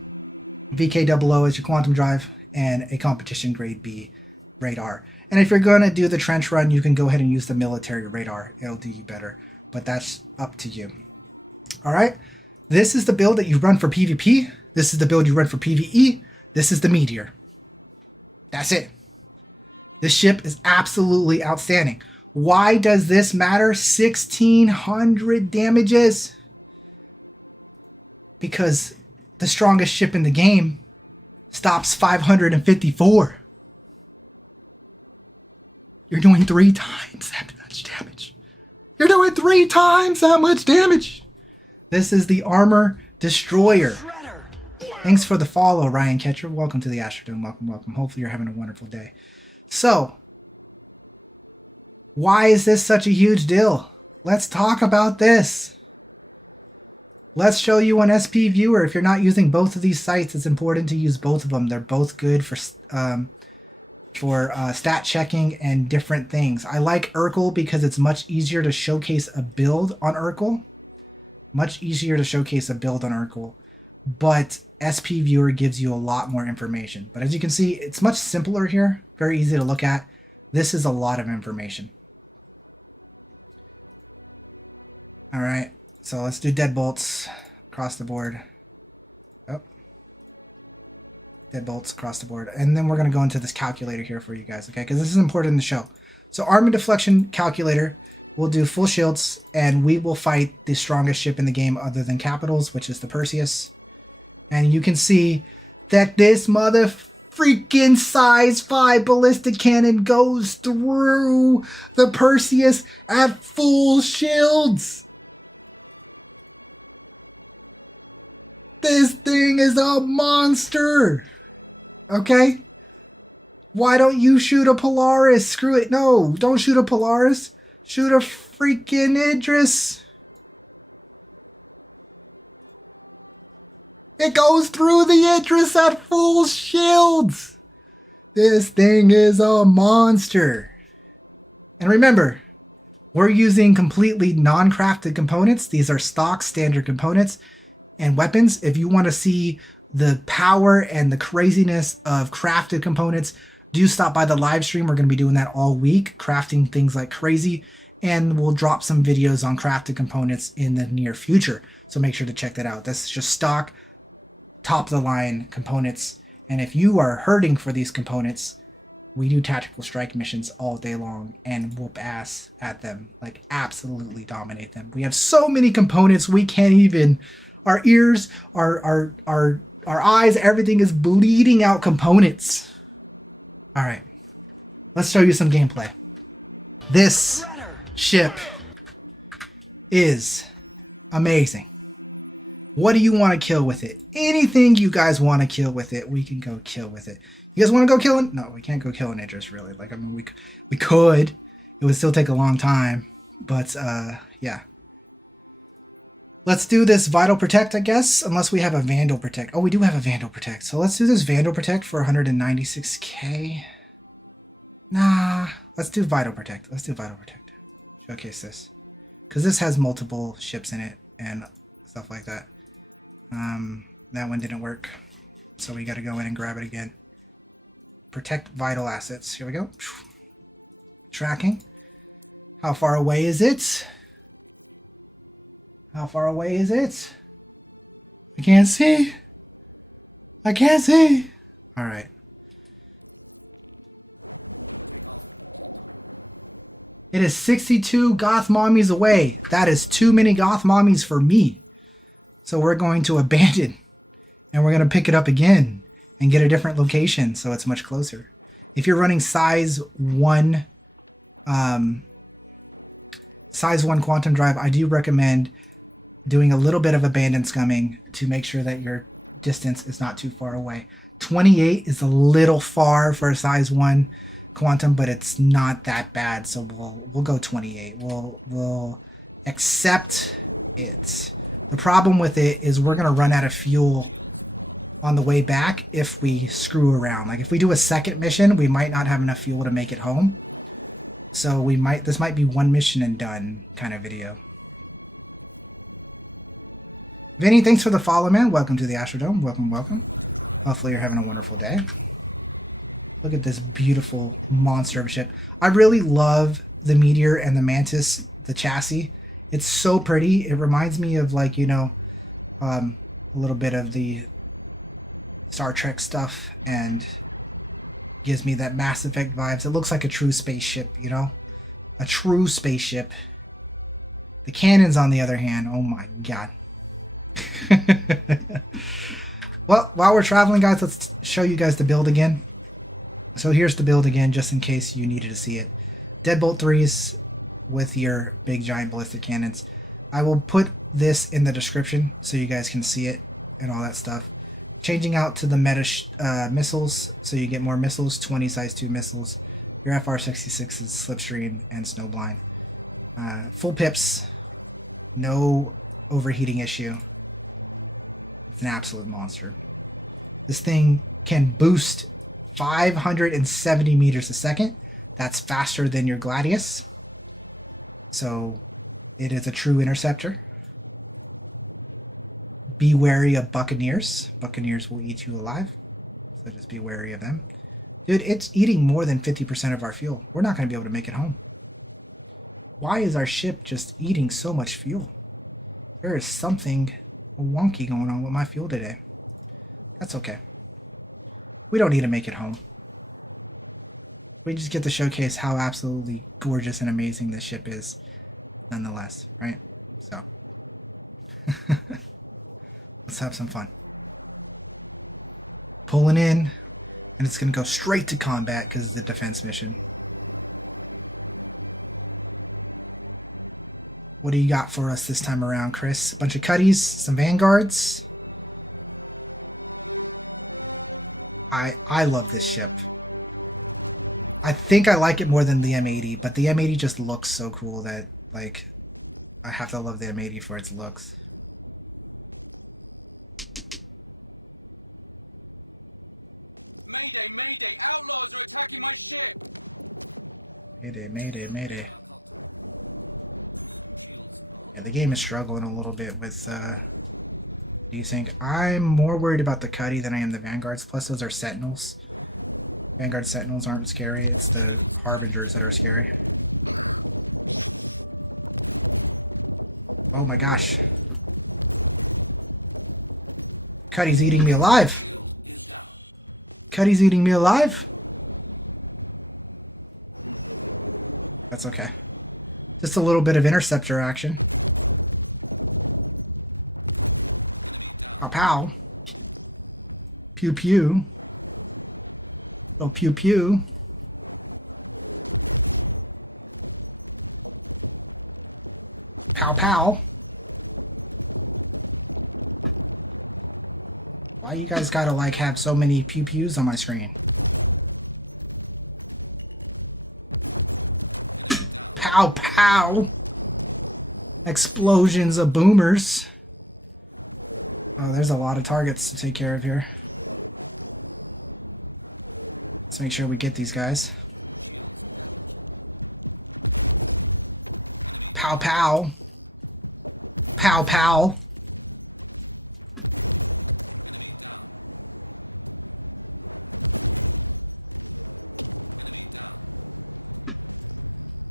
VK00 is your quantum drive, and a competition grade B radar. And if you're going to do the trench run, you can go ahead and use the military radar. It'll do you better, but that's up to you. Alright, this is the build that you run for PvP. This is the build you run for PvE. This is the Meteor. That's it. This ship is absolutely outstanding. Why does this matter? 1600 damages. Because the strongest ship in the game stops 554. You're doing 3 times that much damage. You're doing 3 times that much damage. This is the Armor Destroyer. Thanks for the follow, Ryan Ketcher. Welcome to the Astrodome. Welcome, welcome. Hopefully you're having a wonderful day. So, why is this such a huge deal? Let's talk about this. Let's show you on SP Viewer. If you're not using both of these sites, it's important to use both of them. They're both good for stat checking and different things. I like Urkel because it's much easier to showcase a build on Urkel. Much easier to showcase a build on Urkel. But SP Viewer gives you a lot more information. But as you can see, it's much simpler here. Very easy to look at. This is a lot of information. Alright. So let's do deadbolts across the board. Oh. Deadbolts across the board. And then we're going to go into this calculator here for you guys, okay? Because this is important in the show. So armor deflection calculator. We'll do full shields, and we will fight the strongest ship in the game other than Capitals, which is the Perseus. And you can see that this mother freaking size 5 ballistic cannon goes through the Perseus at full shields. This thing is a monster! Okay? Why don't you shoot a Polaris? Screw it. No, don't shoot a Polaris. Shoot a freaking Idris. It goes through the Idris at full shields. This thing is a monster. And remember, we're using completely non-crafted components. These are stock standard components and weapons. If you want to see the power and the craziness of crafted components, do stop by the live stream. We're going to be doing that all week, crafting things like crazy, and we'll drop some videos on crafted components in the near future. So make sure to check that out. This is just stock, top of the line components. And if you are hurting for these components, we do tactical strike missions all day long and whoop ass at them, like absolutely dominate them. We have so many components we can't even, our ears, our eyes, everything is bleeding out components. All right, let's show you some gameplay. This ship is amazing. What do you want to kill with it? Anything you guys want to kill with it, we can go kill with it. You guys want to go killing? No, we can't go killing Idris, really. Like, I mean, we could. It would still take a long time. But, yeah. Let's do this Vital Protect, I guess. Unless we have a Vandal Protect. Oh, we do have a Vandal Protect. So let's do this Vandal Protect for 196k. Nah. Let's do Vital Protect. Let's do Vital Protect. Showcase this. Because this has multiple ships in it and stuff like that. That one didn't work. So we got to go in and grab it again. Protect vital assets. Here we go. Tracking. How far away is it? How far away is it? I can't see. I can't see. All right. It is 62 goth mommies away. That is too many goth mommies for me. So we're going to abandon. And we're going to pick it up again. And get a different location so it's much closer. If you're running size 1 quantum drive, I do recommend doing a little bit of abandoned scumming to make sure that your distance is not too far away. 28 is a little far for a size 1 quantum, but it's not that bad, so we'll go 28. We'll accept it. The problem with it is we're gonna run out of fuel on the way back if we screw around. Like if we do a second mission, we might not have enough fuel to make it home. So this might be one mission and done kind of video. Vinny, thanks for the follow, man. Welcome to the Astrodome. Welcome, welcome. Hopefully you're having a wonderful day. Look at this beautiful monster of a ship. I really love the Meteor and the Mantis, the chassis. It's so pretty. It reminds me of, like, you know, a little bit of the Star Trek stuff, and gives me that Mass Effect vibes. It looks like a true spaceship, you know? A true spaceship. The cannons, on the other hand, oh my god. Well, while we're traveling, guys, let's show you guys the build again. So here's the build again, just in case you needed to see it. Deadbolt 3s with your big giant ballistic cannons. I will put this in the description so you guys can see it and all that stuff. Changing out to the meta missiles, so you get more missiles, 20 size 2 missiles. Your FR-66 is Slipstream and Snowblind. Full pips, no overheating issue. It's an absolute monster. This thing can boost 570 meters a second. That's faster than your Gladius. So it is a true interceptor. Be wary of Buccaneers. Buccaneers will eat you alive. So just be wary of them. Dude, it's eating more than 50% of our fuel. We're not going to be able to make it home. Why is our ship just eating so much fuel? There is something wonky going on with my fuel today. That's okay. We don't need to make it home. We just get to showcase how absolutely gorgeous and amazing this ship is, nonetheless, right? So, let's have some fun. Pulling in, and it's going to go straight to combat because it's a defense mission. What do you got for us this time around, Chris? A bunch of cutties, some vanguards. I love this ship. I think I like it more than the M80, but the M80 just looks so cool that, like, I have to love the M80 for its looks. Mayday, mayday! Outlaws are attacking my ship! Mayday, mayday, mayday. And the game is struggling a little bit with using. I'm more worried about the Cuddy than I am the Vanguards, plus those are Sentinels. Vanguard Sentinels aren't scary, it's the Harbingers that are scary. Oh my gosh. Cuddy's eating me alive! Cuddy's eating me alive? That's okay. Just a little bit of interceptor action. Pow pow. Pew pew. Oh pew pew. Pow pow. Why you guys gotta like have so many pew pews on my screen? Pow pow! Explosions of boomers. Oh, there's a lot of targets to take care of here. Let's make sure we get these guys. Pow pow! Pow pow!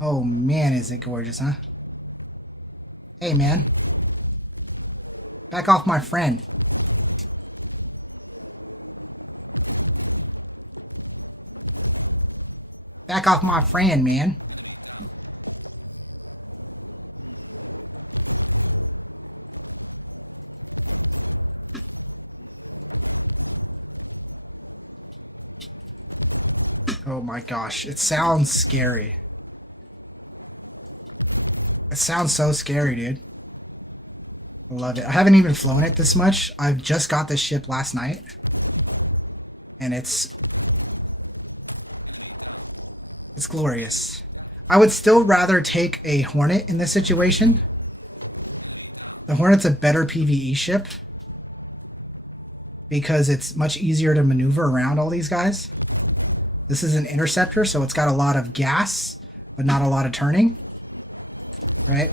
Oh man, is it gorgeous, huh? Hey man. Back off my friend. Back off my friend, man. Oh my gosh, it sounds scary. It sounds so scary, dude. Love it. I haven't even flown it this much. I've just got this ship last night. And it's glorious. I would still rather take a Hornet in this situation. The Hornet's a better PvE ship. Because it's much easier to maneuver around all these guys. This is an interceptor, so it's got a lot of gas, but not a lot of turning. Right?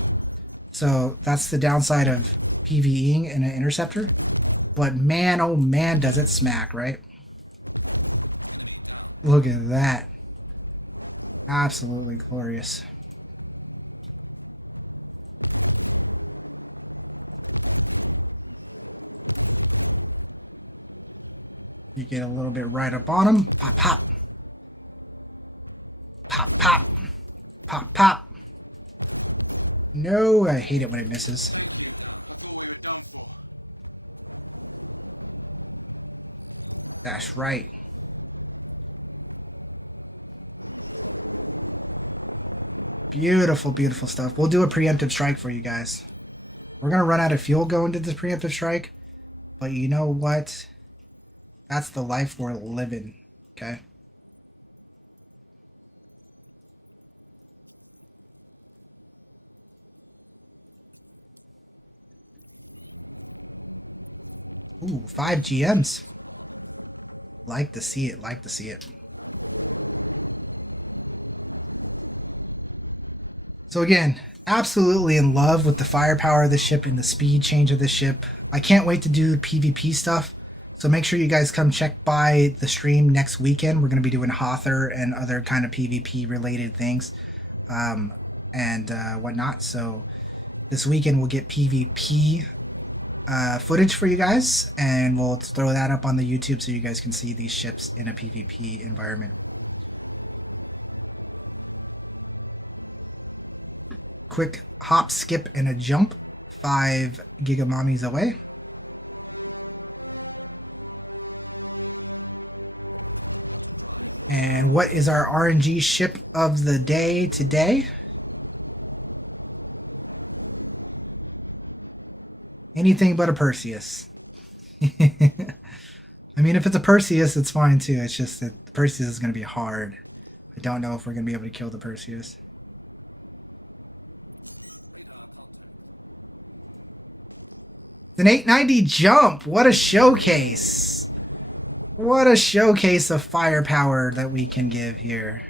So that's the downside of PvEing in an interceptor. But man, oh man, does it smack, right? Look at that. Absolutely glorious. You get a little bit right up on them. Pop, pop. Pop, pop. Pop, pop. No, I hate it when it misses. Thank you. I thought we were done for. That's right. Beautiful, beautiful stuff. We'll do a preemptive strike for you guys. We're gonna run out of fuel going to this preemptive strike, but you know what? That's the life we're living, okay? Ooh, 5 GMs. Like to see it, like to see it. So again, absolutely in love with the firepower of the ship and the speed change of the ship. I can't wait to do PvP stuff. So make sure you guys come check by the stream next weekend. We're going to be doing Hother and other kind of PvP related things and whatnot. So this weekend we'll get PvP footage for you guys, and we'll throw that up on the YouTube so you guys can see these ships in a PvP environment. Quick hop, skip, and a jump 5 gigamommies away. And what is our RNG ship of the day today? Anything but a Perseus. I mean, if it's a Perseus, it's fine too. It's just that the Perseus is going to be hard. I don't know if we're going to be able to kill the Perseus. Radar contact. An 890 jump! What a showcase! What a showcase of firepower that we can give here.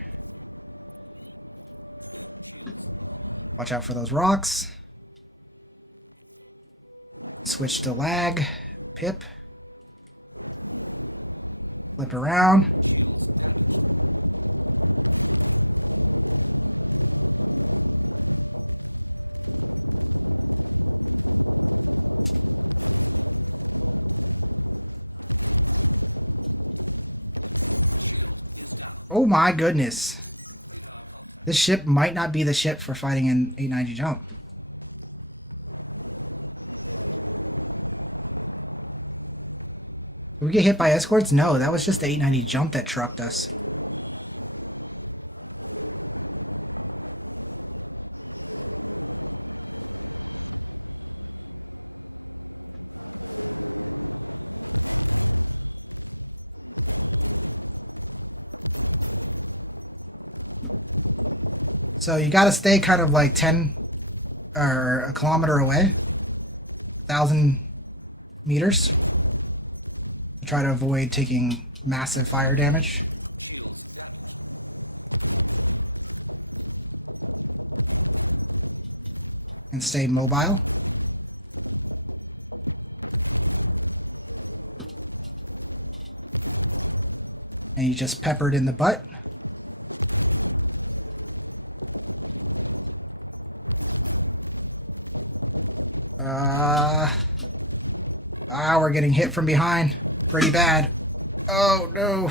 Shields. Watch out for those rocks. Switch to lag. Pip. Flip around. Shields damaged. Oh my goodness. This ship might not be the ship for fighting an 890 jump. Did we get hit by escorts? No, that was just the 890 jump that trucked us. So you gotta stay kind of like 10 or a kilometer away, 1,000 meters. Try to avoid taking massive fire damage. Shields damaged. And stay mobile. And you just peppered in the butt. We're getting hit from behind pretty bad. Oh no.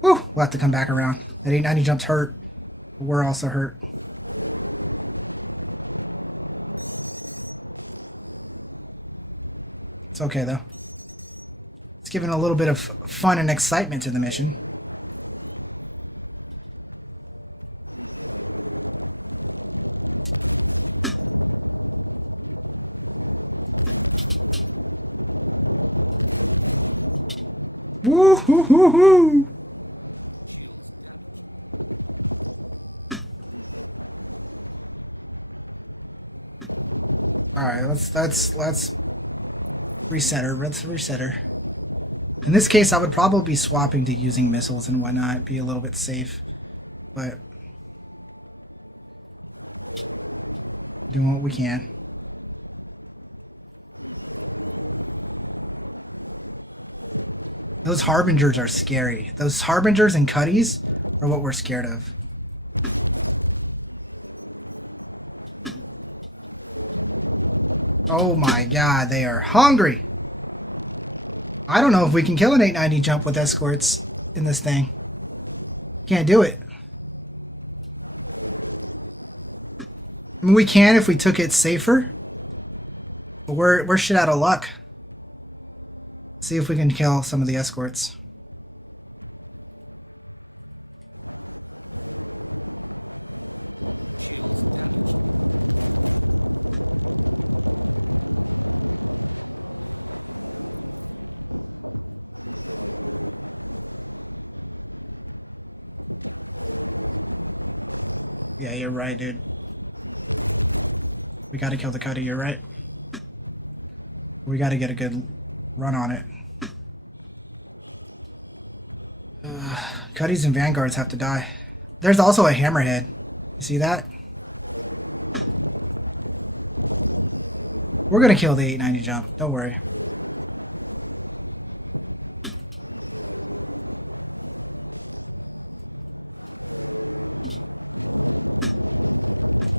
Whew, we'll have to come back around. That 890 jump's hurt. We're also hurt. It's okay though. It's giving a little bit of fun and excitement to the mission. Woo-hoo-hoo-hoo! Shields damaged. Alright, let's reset her. Let's reset her. In this case, I would probably be swapping to using missiles and whatnot, be a little bit safe. But doing what we can. Those Harbingers are scary. Those Harbingers and Cuddies are what we're scared of. Oh my god, they are hungry! I don't know if we can kill an 890 jump with escorts in this thing. Can't do it. I mean, we can if we took it safer. But we're shit out of luck. See if we can kill some of the escorts. Shields damaged. Yeah, you're right, dude. We gotta kill the Cuddy, you're right. We gotta get a good run on it. Cuddies and Vanguards have to die. There's also a Hammerhead. You see that? We're gonna kill the 890 jump. Don't worry.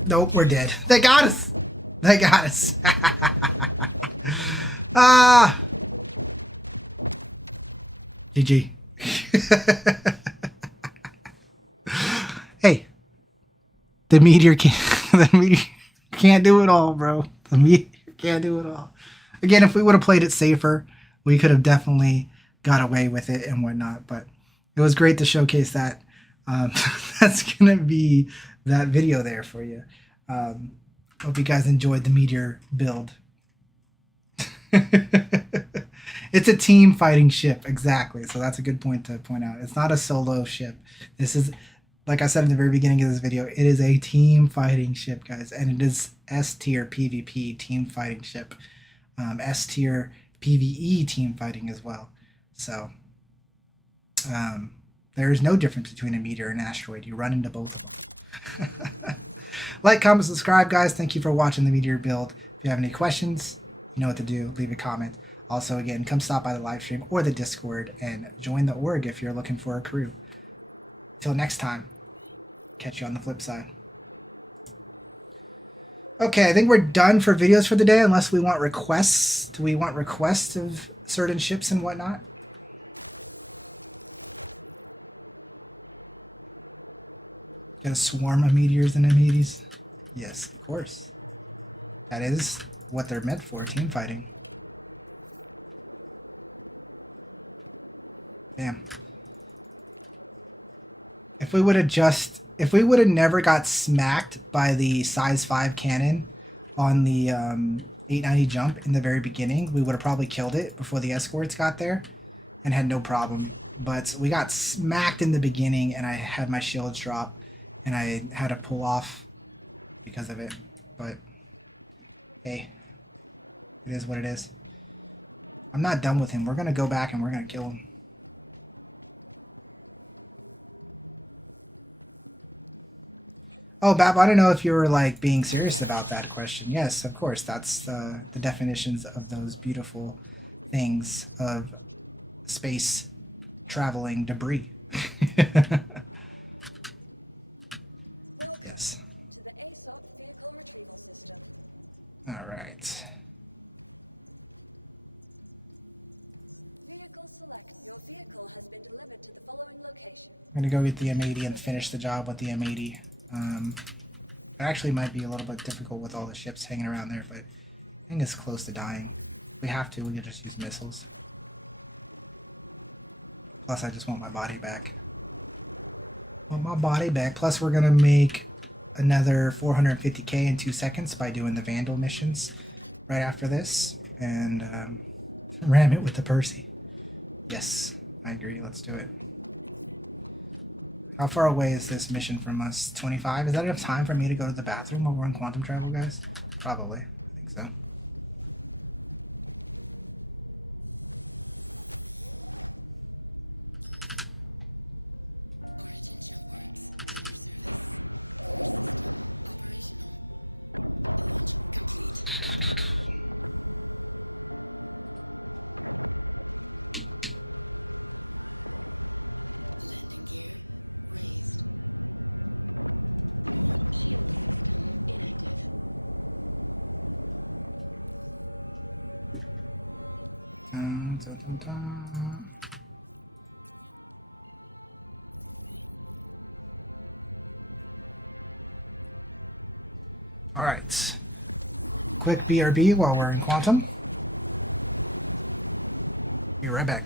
Nope, we're dead. They got us! They got us. Ah! GG. Hey, the meteor can't do it all, bro. The meteor can't do it all. Again, if we would have played it safer, we could have definitely got away with it and whatnot. But it was great to showcase that. That's gonna be that video there for you. Hope you guys enjoyed the meteor build. It's a team fighting ship, exactly. So that's a good point to point out. It's not a solo ship. This is, like I said in the very beginning of this video, it is a team fighting ship, guys, and it is S tier PvP team fighting ship, S tier PvE team fighting as well. So there is no difference between a meteor and an asteroid. You run into both. Like, comment, subscribe, guys. Thank you for watching the meteor build. If you have any questions, you know what to do. Leave a comment. Also, again, come stop by the live stream or the Discord and join the org if you're looking for a crew. Till next time, catch you on the flip side. Okay, I think we're done for videos for the day, unless we want requests. Do we want requests of certain ships and whatnot? Get a swarm of meteors and EMEETs? Yes, of course. That is what they're meant for, team fighting. Damn. If we would have never got smacked by the size 5 cannon on the 890 jump in the very beginning, we would have probably killed it before the escorts got there and had no problem. But we got smacked in the beginning and I had my shields drop and I had to pull off because of it. But hey, it is what it is. I'm not done with him. We're gonna go back and we're gonna kill him. Oh, Bab, I don't know if you were like being serious about that question. Yes, of course. That's the definitions of those beautiful things of space traveling debris. Welcome Yes. to the ASOP vehicle retrieval system. All right. Vehicle select. Your vehicle has been delivered to the following location. I'm gonna go get the M80 and finish the job with the M80. It actually might be a little bit difficult with all the ships hanging around there, but I think it's close to dying. If we have to, we can just use missiles. Plus, I just want my body back. Want my body back. Plus, we're gonna make another 450k in 2 seconds by doing the Vandal missions right after this, and ram it with the Percy. Yes, I agree. Let's do it. How far away is this mission from us? 25? Is that enough time for me to go to the bathroom while we're on quantum travel, guys? Probably. I think so. Origin jump works. At your service. Core system operational. Launch complete. Landing gear raised. Shield system inactive. All right. Quick BRB while we're in quantum. Be right back.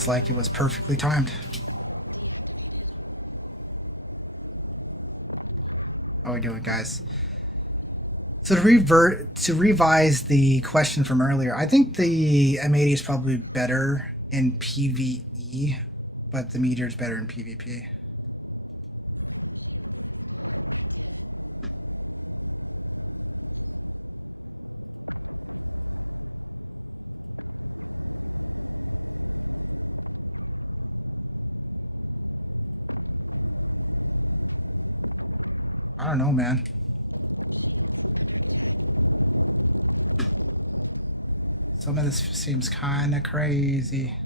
almost like it was perfectly timed. Deactivated. How are we doing, guys? So to revise the question from earlier, I think the M80 is probably better in PvE, but the Meteor is better in PvP. Active. I don't know, man. Shields under attack. Some of this seems kind of crazy.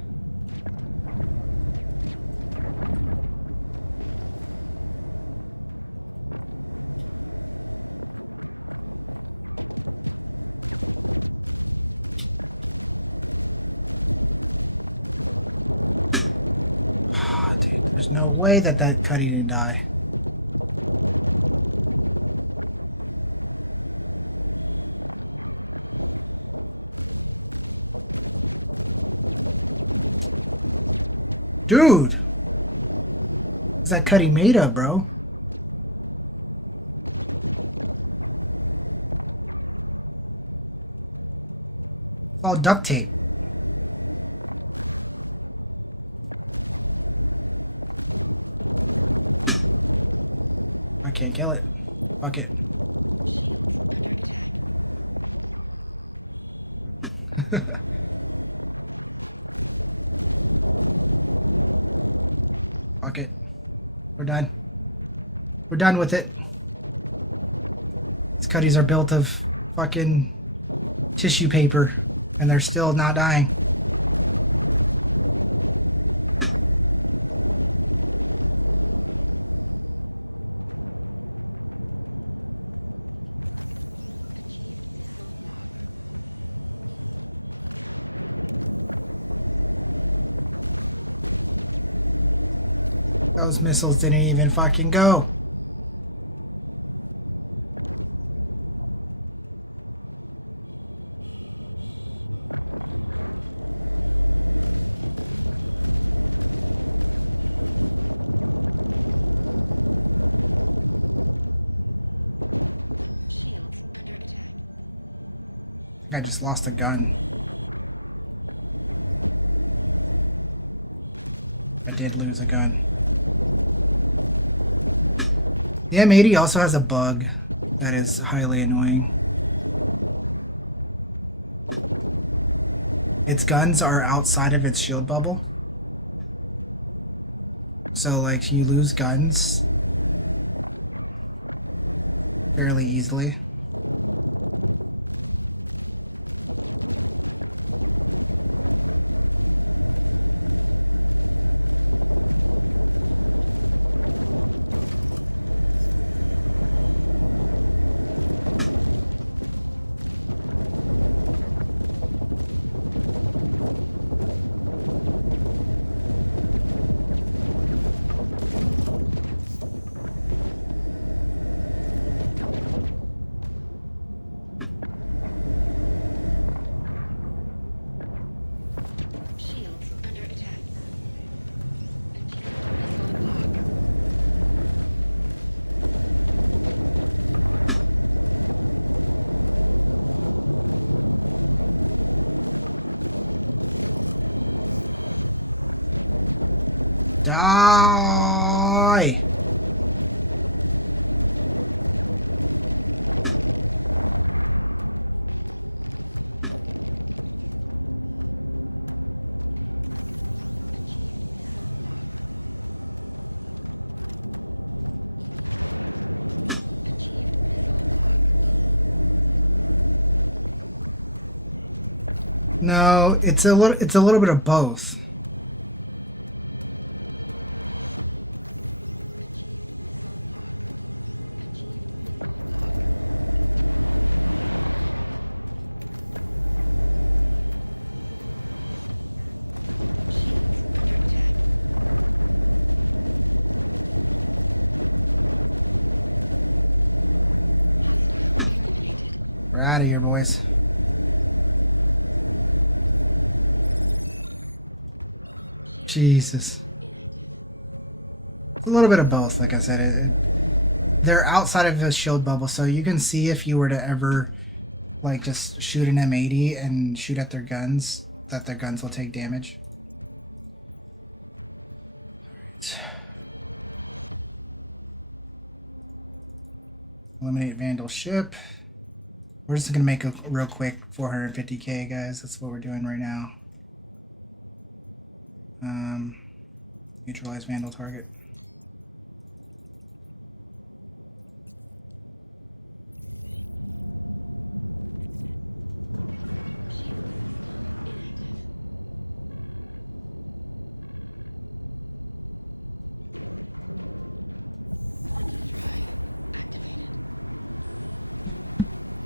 Ah, dude, there's no way that Cuddy didn't die. Dude! What's that Cuddy made of, bro? It's all duct tape. I can't kill it. Fuck it. Shields under attack. Fuck it. We're done. We're done with it. These Cuddies are built of fucking tissue paper, and they're still not dying. Those missiles didn't even fucking go. Shields under attack. I just lost a gun. I did lose a gun. The M80 also has a bug that is highly annoying. Its guns are outside of its shield bubble. So, like, you lose guns fairly easily. Shields under attack. Missile block. Die! Achieved missile block. No, it's a little bit of both. We're out of here, boys. Jesus. A little bit of both, like I said. They're outside of the shield bubble, so you can see if you were to ever, like, just shoot an M80 and shoot at their guns, that their guns will take damage. Eliminate Vandal ship. We're just gonna make a real quick 450k, guys. That's what we're doing right now. Neutralize Vandal target.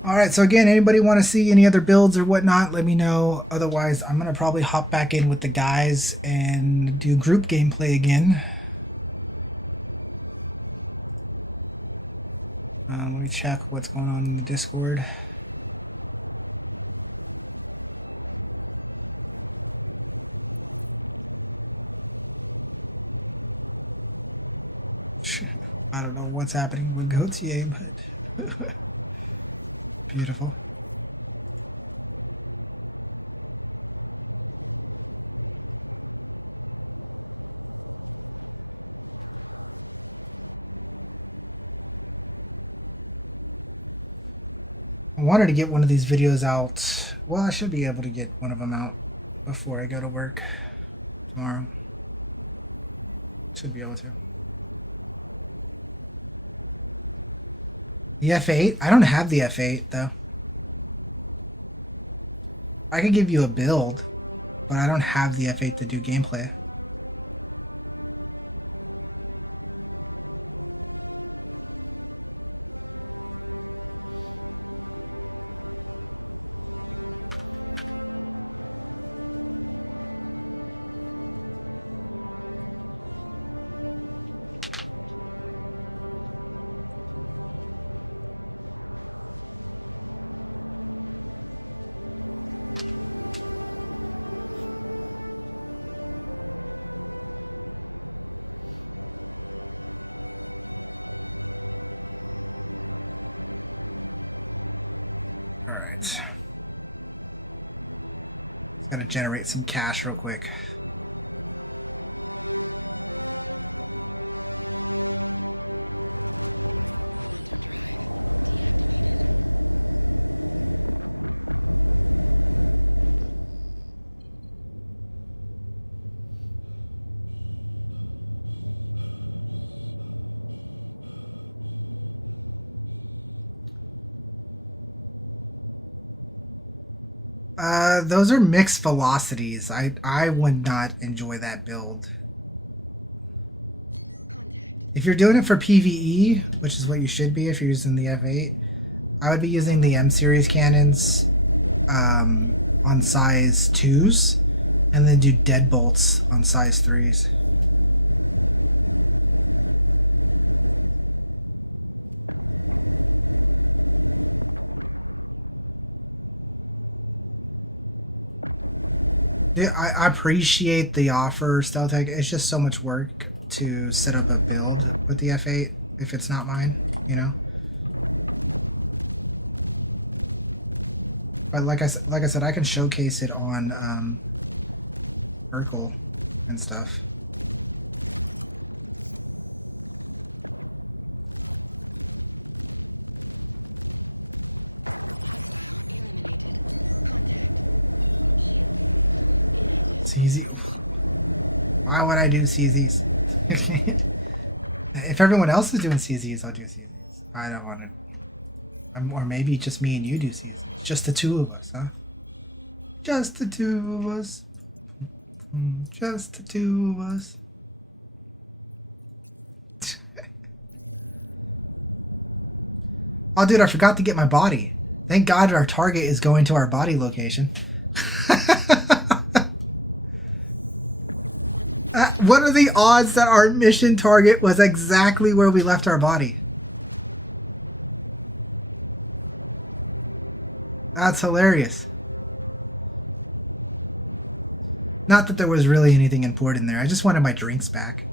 Alright, so again, anybody want to see any other builds or whatnot, let me know. Otherwise, I'm going to probably hop back in with the guys and do group gameplay again. Let me check what's going on in the Discord. I don't know what's happening with Gautier, but... Beautiful. I wanted to get one of these videos out. Well, I should be able to get one of them out before I go to work tomorrow. Should be able to. The F8? I don't have the F8 though. I could give you a build, but I don't have the F8 to do gameplay. Generate some cash real quick. Those are mixed velocities. I would not enjoy that build. If you're doing it for PvE, which is what you should be if you're using the F8, I would be using the M series cannons on size 2s, and then do deadbolts on size 3s. I appreciate the offer, StealthTech. It's just so much work to set up a build with the F8 if it's not mine, you know. But like I said, I can showcase it on Virpil and stuff. Why would I do CZs? If everyone else is doing CZs, I'll do CZs. I don't want to. Or maybe just me and you do CZs. Just the two of us, huh? Just the two of us. Just the two of us. Oh, dude, I forgot to get my body. Thank God our target is going to our body location. What are the odds that our mission target was exactly where we left our body? That's hilarious. Not that there was really anything important there. I just wanted my drinks back.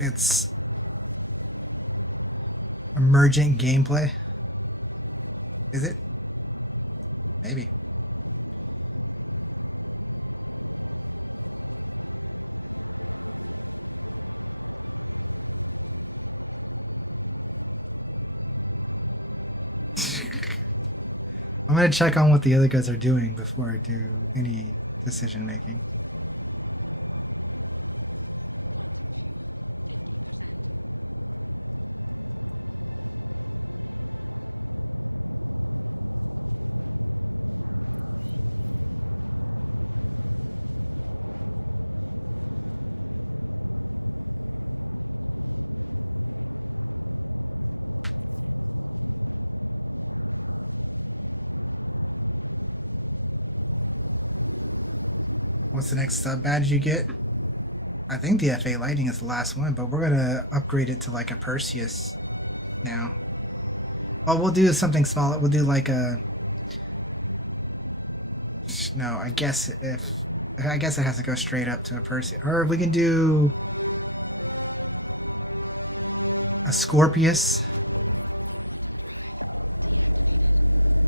It's emergent gameplay. Is it? Maybe. I'm gonna check on what the other guys are doing before I do any decision making. What badge you get? I think the FA lighting is the last one, but we're gonna upgrade it to like a Perseus now. Oh, we'll do something small. We'll do like a. No, I guess it has to go straight up to a Perseus, or we can do a Scorpius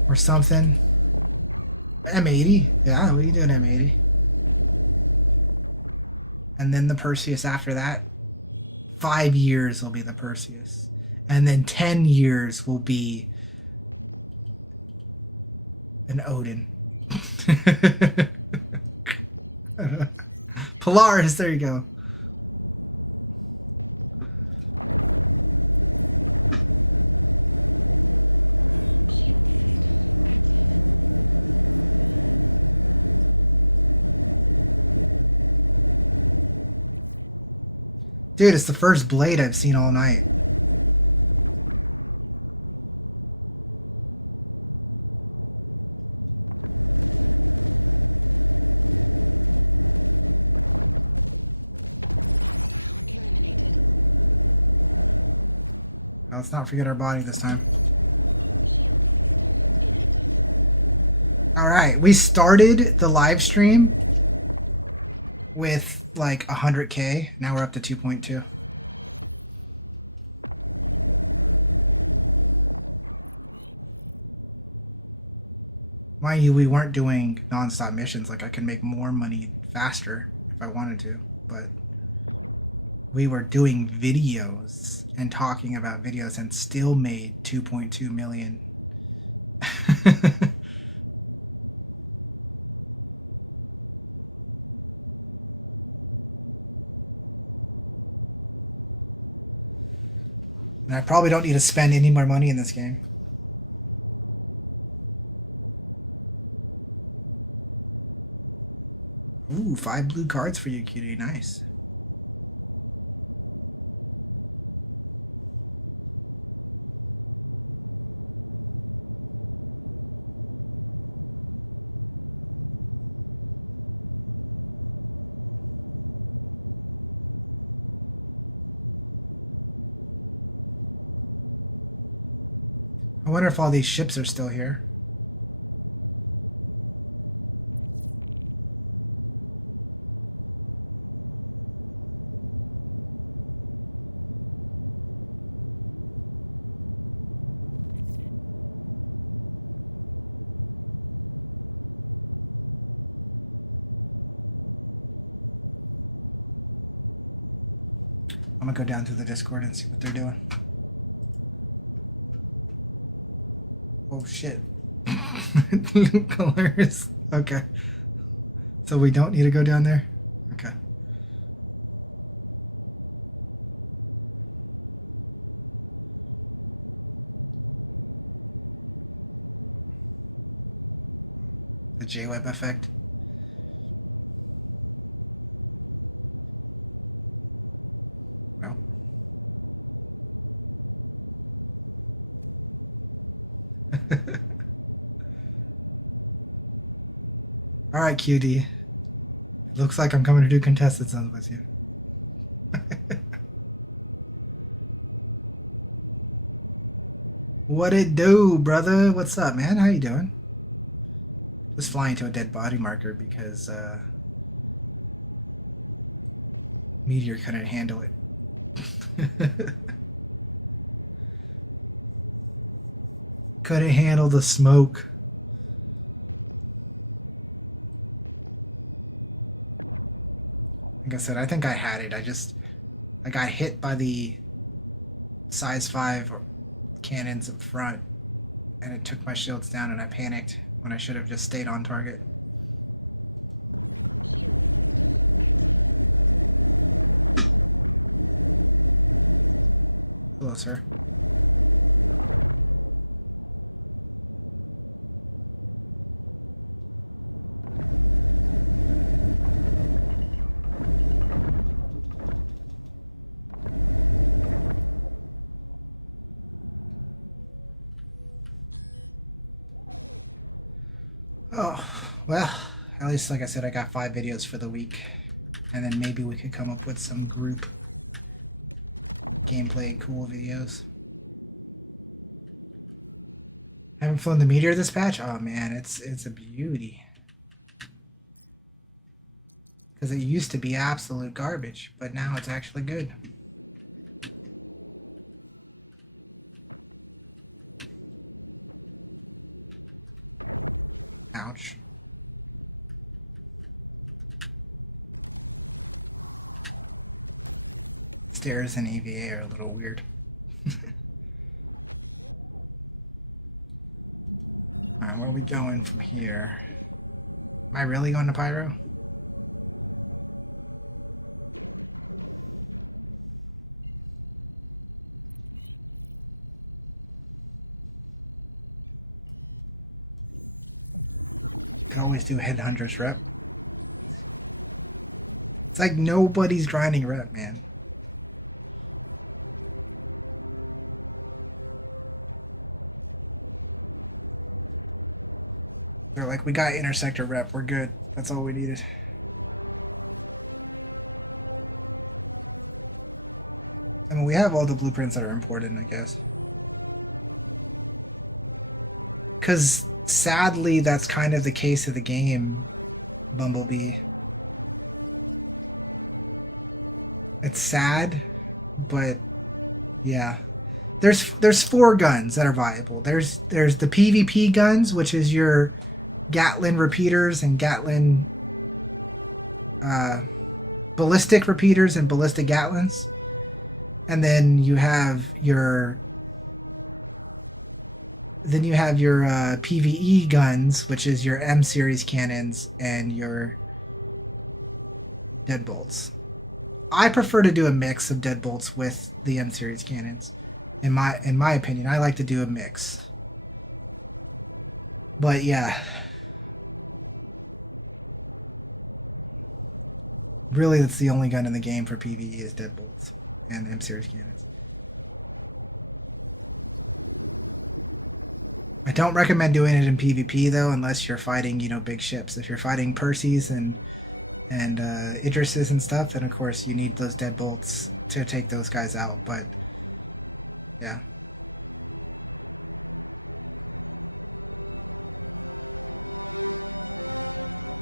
or something. M80, yeah, we can do an M80. And then the Perseus after that. 5 years will be the Perseus. And then 10 years will be an Odin. Polaris, there you go. Dude, it's the first blade I've seen all night. Now, let's not forget our body this time. Alright, we started the live stream with like 100K. Now we're up to 2.2. Mind you, we weren't doing non-stop missions. Like I could make more money faster if I wanted to, but we were doing videos and talking about videos and still made 2.2 million. And I probably don't need to spend any more money in this game. Ooh, 5 blue cards for you, cutie. Nice. I wonder if all these ships are still here. I'm gonna go down to the Discord and see what they're doing. Oh shit. Colors. Okay. So we don't need to go down there? Okay. The J-Web effect. No. Alright, QD. Looks like I'm coming to do contested zones with you. What it do, brother? What's up, man? How you doing? Just flying to a dead body marker because Meteor couldn't handle it. Couldn't handle the smoke. Like I said, I think I had it. I got hit by the size 5 cannons up front, and it took my shields down, and I panicked when I should have just stayed on target. Closer. Oh, well, at least, like I said, I got 5 videos for the week, and then maybe we could come up with some group gameplay cool videos. Haven't flown the Meteor this patch? Oh man, it's a beauty. Because it used to be absolute garbage, but now it's actually good. Ouch. Stairs in EVA are a little weird. Alright, where are we going from here? Am I really going to Pyro? I always do Headhunter's rep. It's like nobody's grinding rep, man. They're like, we got intersector rep, we're good. That's all we needed. I mean, we have all the blueprints that are important, I guess. Because sadly, that's kind of the case of the game, Bumblebee. It's sad, but yeah. There's 4 guns that are viable. There's the PvP guns, which is your Gatlin repeaters and Gatlin ballistic repeaters and ballistic Gatlins. And then you have your PvE guns, which is your M series cannons and your deadbolts. I prefer to do a mix of deadbolts with the M series cannons. In my opinion, I like to do a mix. But yeah. Really, that's the only gun in the game for PvE is deadbolts and M series cannons. I don't recommend doing it in PvP though, unless you're fighting, you know, big ships. If you're fighting Perseus and Idrises and stuff, then of course you need those deadbolts to take those guys out. But yeah.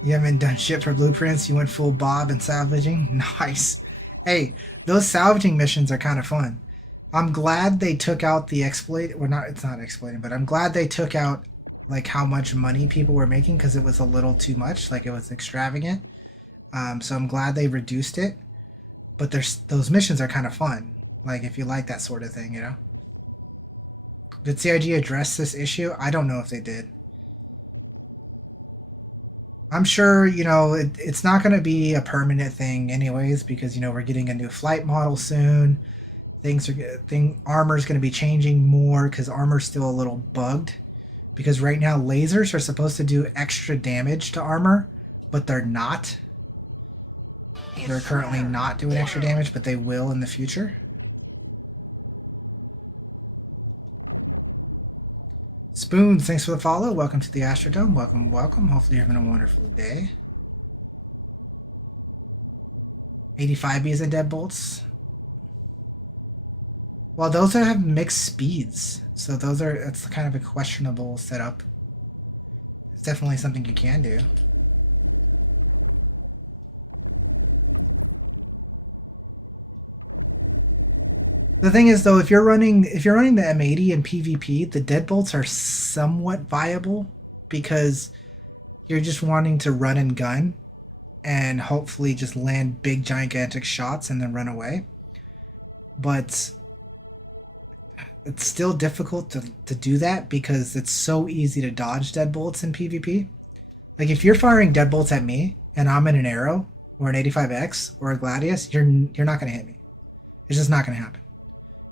You haven't done shit for blueprints. You went full Bob and salvaging. Nice. Hey, those salvaging missions are kind of fun. I'm glad they took out the exploit. Well, it's not exploiting, but I'm glad they took out like how much money people were making, because it was a little too much. Like, it was extravagant. So I'm glad they reduced it. But those missions are kind of fun. Like, if you like that sort of thing, you know. Did CIG address this issue? I don't know if they did. I'm sure, you know, it's not going to be a permanent thing anyways, because, you know, we're getting a new flight model soon. Armor's going to be changing more, because armor's still a little bugged. Because right now lasers are supposed to do extra damage to armor, but they're not. They're currently not doing extra damage, but they will in the future. Spoons, thanks for the follow. Welcome to the Astrodome. Welcome, welcome. Hopefully you're having a wonderful day. 85 Bs and deadbolts. Well, those have mixed speeds, so it's kind of a questionable setup. It's definitely something you can do. The thing is, though, if you're running the M80 in PvP, the deadbolts are somewhat viable because you're just wanting to run and gun and hopefully just land big gigantic shots and then run away. But it's still difficult to do that because it's so easy to dodge deadbolts in PvP. Like if you're firing deadbolts at me and I'm in an arrow or an 85X or a Gladius, you're not gonna hit me. It's just not gonna happen.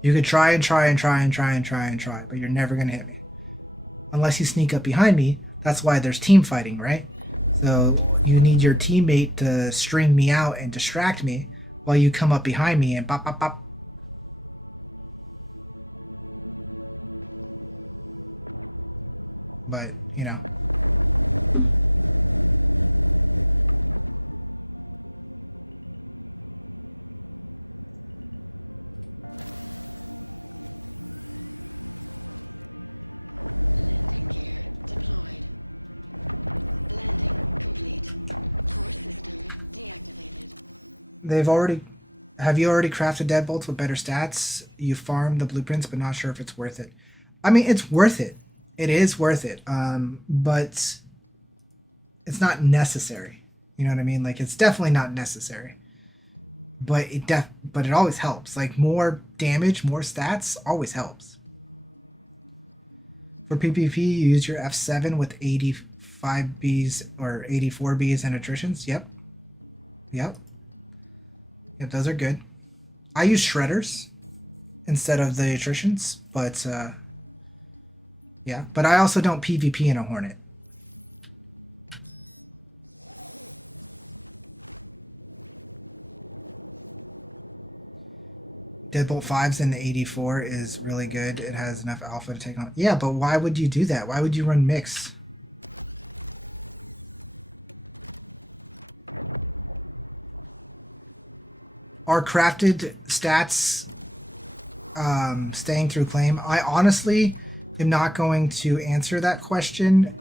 You could try and try, but you're never gonna hit me. Unless you sneak up behind me. That's why there's team fighting, right? So you need your teammate to string me out and distract me while you come up behind me and pop, pop, pop. But, you know. Landing gear deployed. Landing complete. Core system deactivated. Have you already crafted deadbolts with better stats? You farmed the blueprints, but not sure if it's worth it. I mean, it's worth it. It is worth it. But it's not necessary. You know what I mean? Like, it's definitely not necessary. But it always helps. Like, more damage, more stats always helps. For PvP, you use your F7 with 85 Bs or 84 Bs and attritions. Yep. Yep, those are good. I use shredders instead of the attritions, but yeah. But I also don't PvP in a Hornet. Deadbolt 5's in the 84 is really good. It has enough alpha to take on. Yeah, but why would you do that? Why would you run mix? Are crafted stats staying through claim? I honestly am not going to answer that question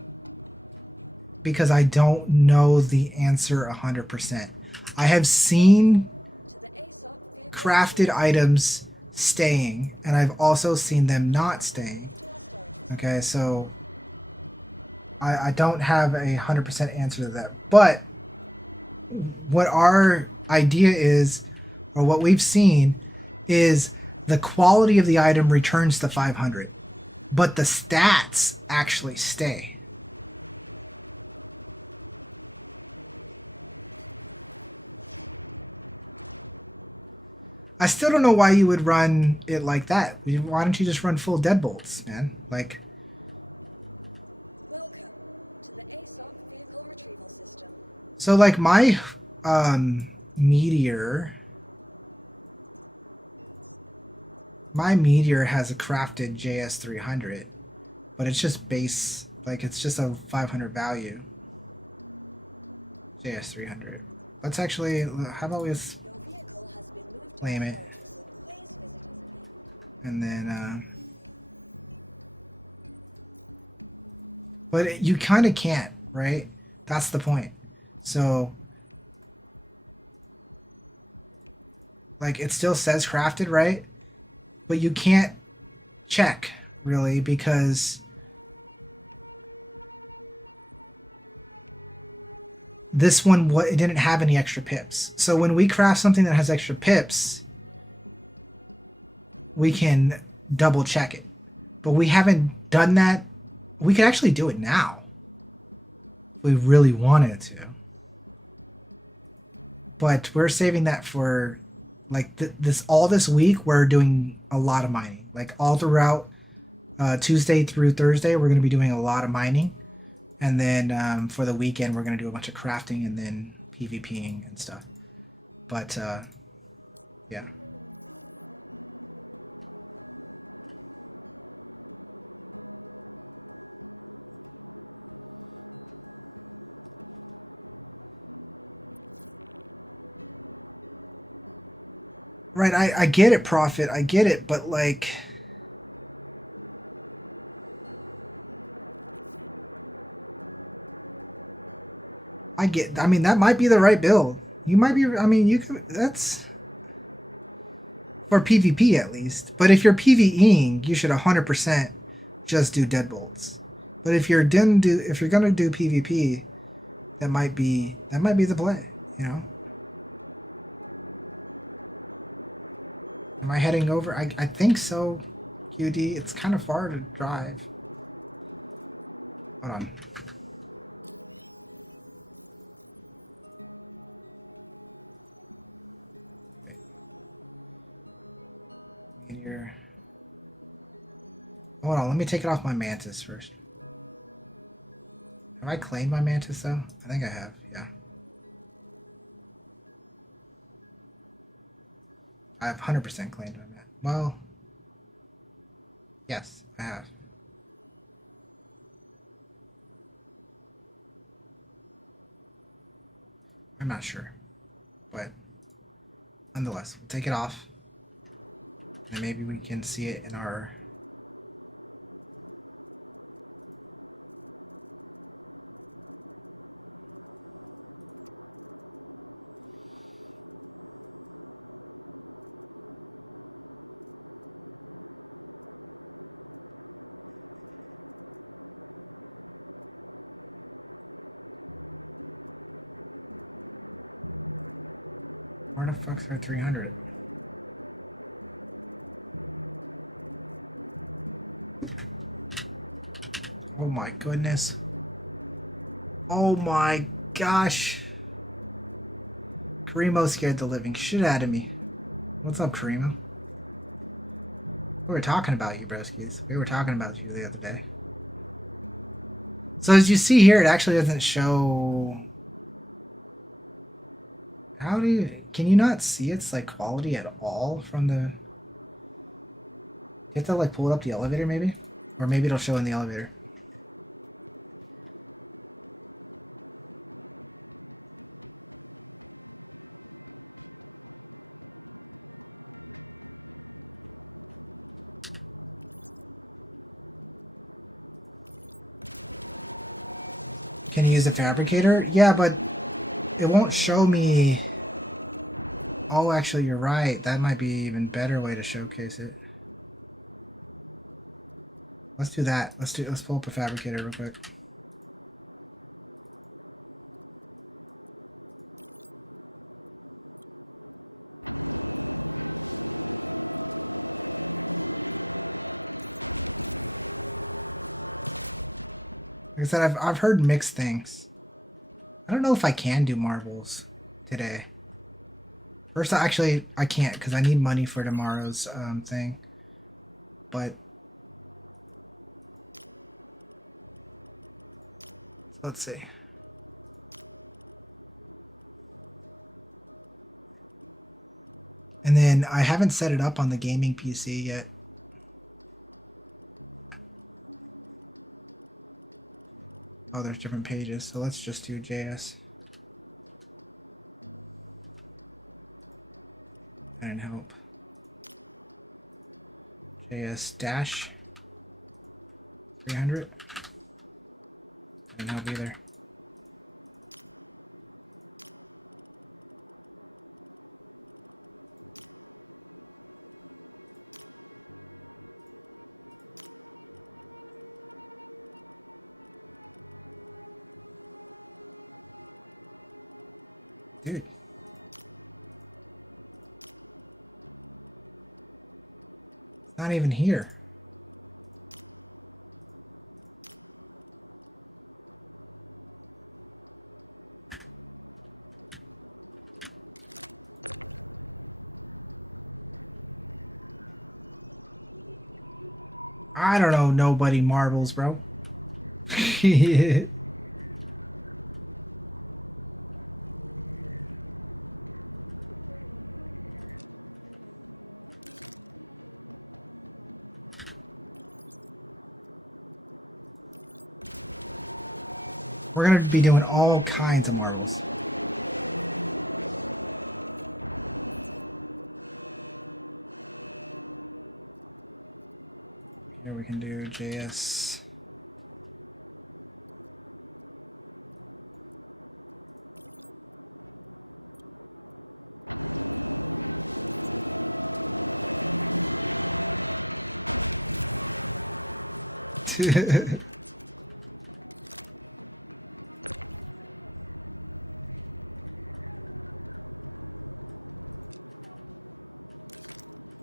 because I don't know the answer 100%. I have seen crafted items staying, and I've also seen them not staying. Okay, so I don't have a 100% answer to that. But what our idea is, or what we've seen, is the quality of the item returns to 500, but the stats actually stay. I still don't know why you would run it like that. Why don't you just run full deadbolts, man? Like. Welcome to the ASOP vehicle retrieval system. So like my Meteor. My Meteor has a crafted JS300, but it's just base, like it's just a 500 value. JS300. Let's actually, how about we just claim it, and then but you kind of can't, right? That's the point. So like it still says crafted, right? But you can't check really because this one, it didn't have any extra pips. So when we craft something that has extra pips, we can double check it. But we haven't done that. We could actually do it now if we really wanted to. But we're saving that for like all this week. We're doing a lot of mining. Like all throughout Tuesday through Thursday, we're going to be doing a lot of mining. And then for the weekend, we're going to do a bunch of crafting and then PvPing and stuff. But, yeah. Right, I get it, Prophet. I get it, but like... I mean, that might be the right build. You might be, I mean, you could, that's... For PvP at least. But if you're PvEing, you should 100% just do deadbolts. But if you're gonna do PvP, that might be the play, you know? Am I heading over? I think so, QD. It's kind of far to drive. Hold on. Here. Hold on, let me take it off my Mantis first. Have I claimed my Mantis though? I think I have, yeah. I've 100% claimed my Mantis. Well, yes, I have. I'm not sure, but nonetheless, we'll take it off. And maybe we can see it in our... Where the fuck's our 300? Oh my goodness. Oh my gosh. Karimo scared the living shit out of me. What's up, Karimo? We were talking about you, broskies. We were talking about you the other day. So as you see here, it actually doesn't show... How do you... Can you not see its like quality at all from the... You have to like pull it up the elevator maybe? Or maybe it'll show in the elevator. Can you use a fabricator? Yeah, but it won't show me... Oh, actually, you're right. That might be an even better way to showcase it. Let's do that. Let's pull up a fabricator real quick. Like I said, I've heard mixed things. I don't know if I can do marbles today. First, actually, I can't because I need money for tomorrow's thing. But let's see. And then I haven't set it up on the gaming PC yet. Oh, there's different pages, so let's just do JS. That didn't help. JS dash 300. Didn't help either. Dude. It's not even here. I don't know, nobody marbles, bro. We're going to be doing all kinds of marbles. we can do JS.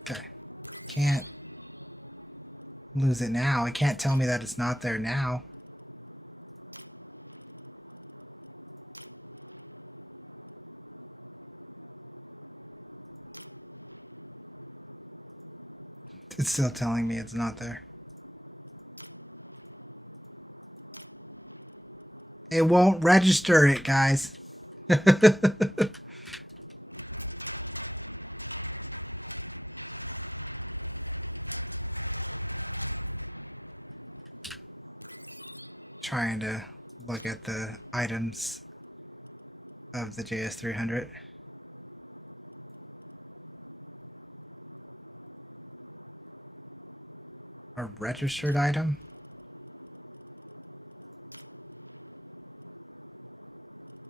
Okay. Can't lose it now. It can't tell me that it's not there now. It's still telling me it's not there. It won't register it, guys. Trying to look at the items of the JS300. A registered item?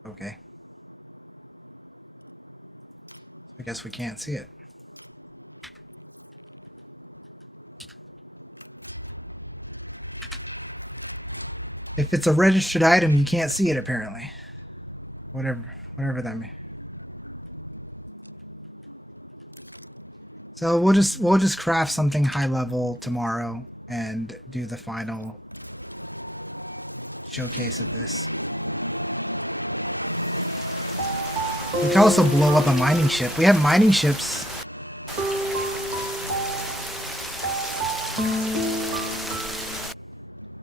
Okay. I guess we can't see it. If it's a registered item, you can't see it apparently. Whatever that means. So we'll just craft something high level tomorrow and do the final showcase of this. We can also blow up a mining ship. We have mining ships.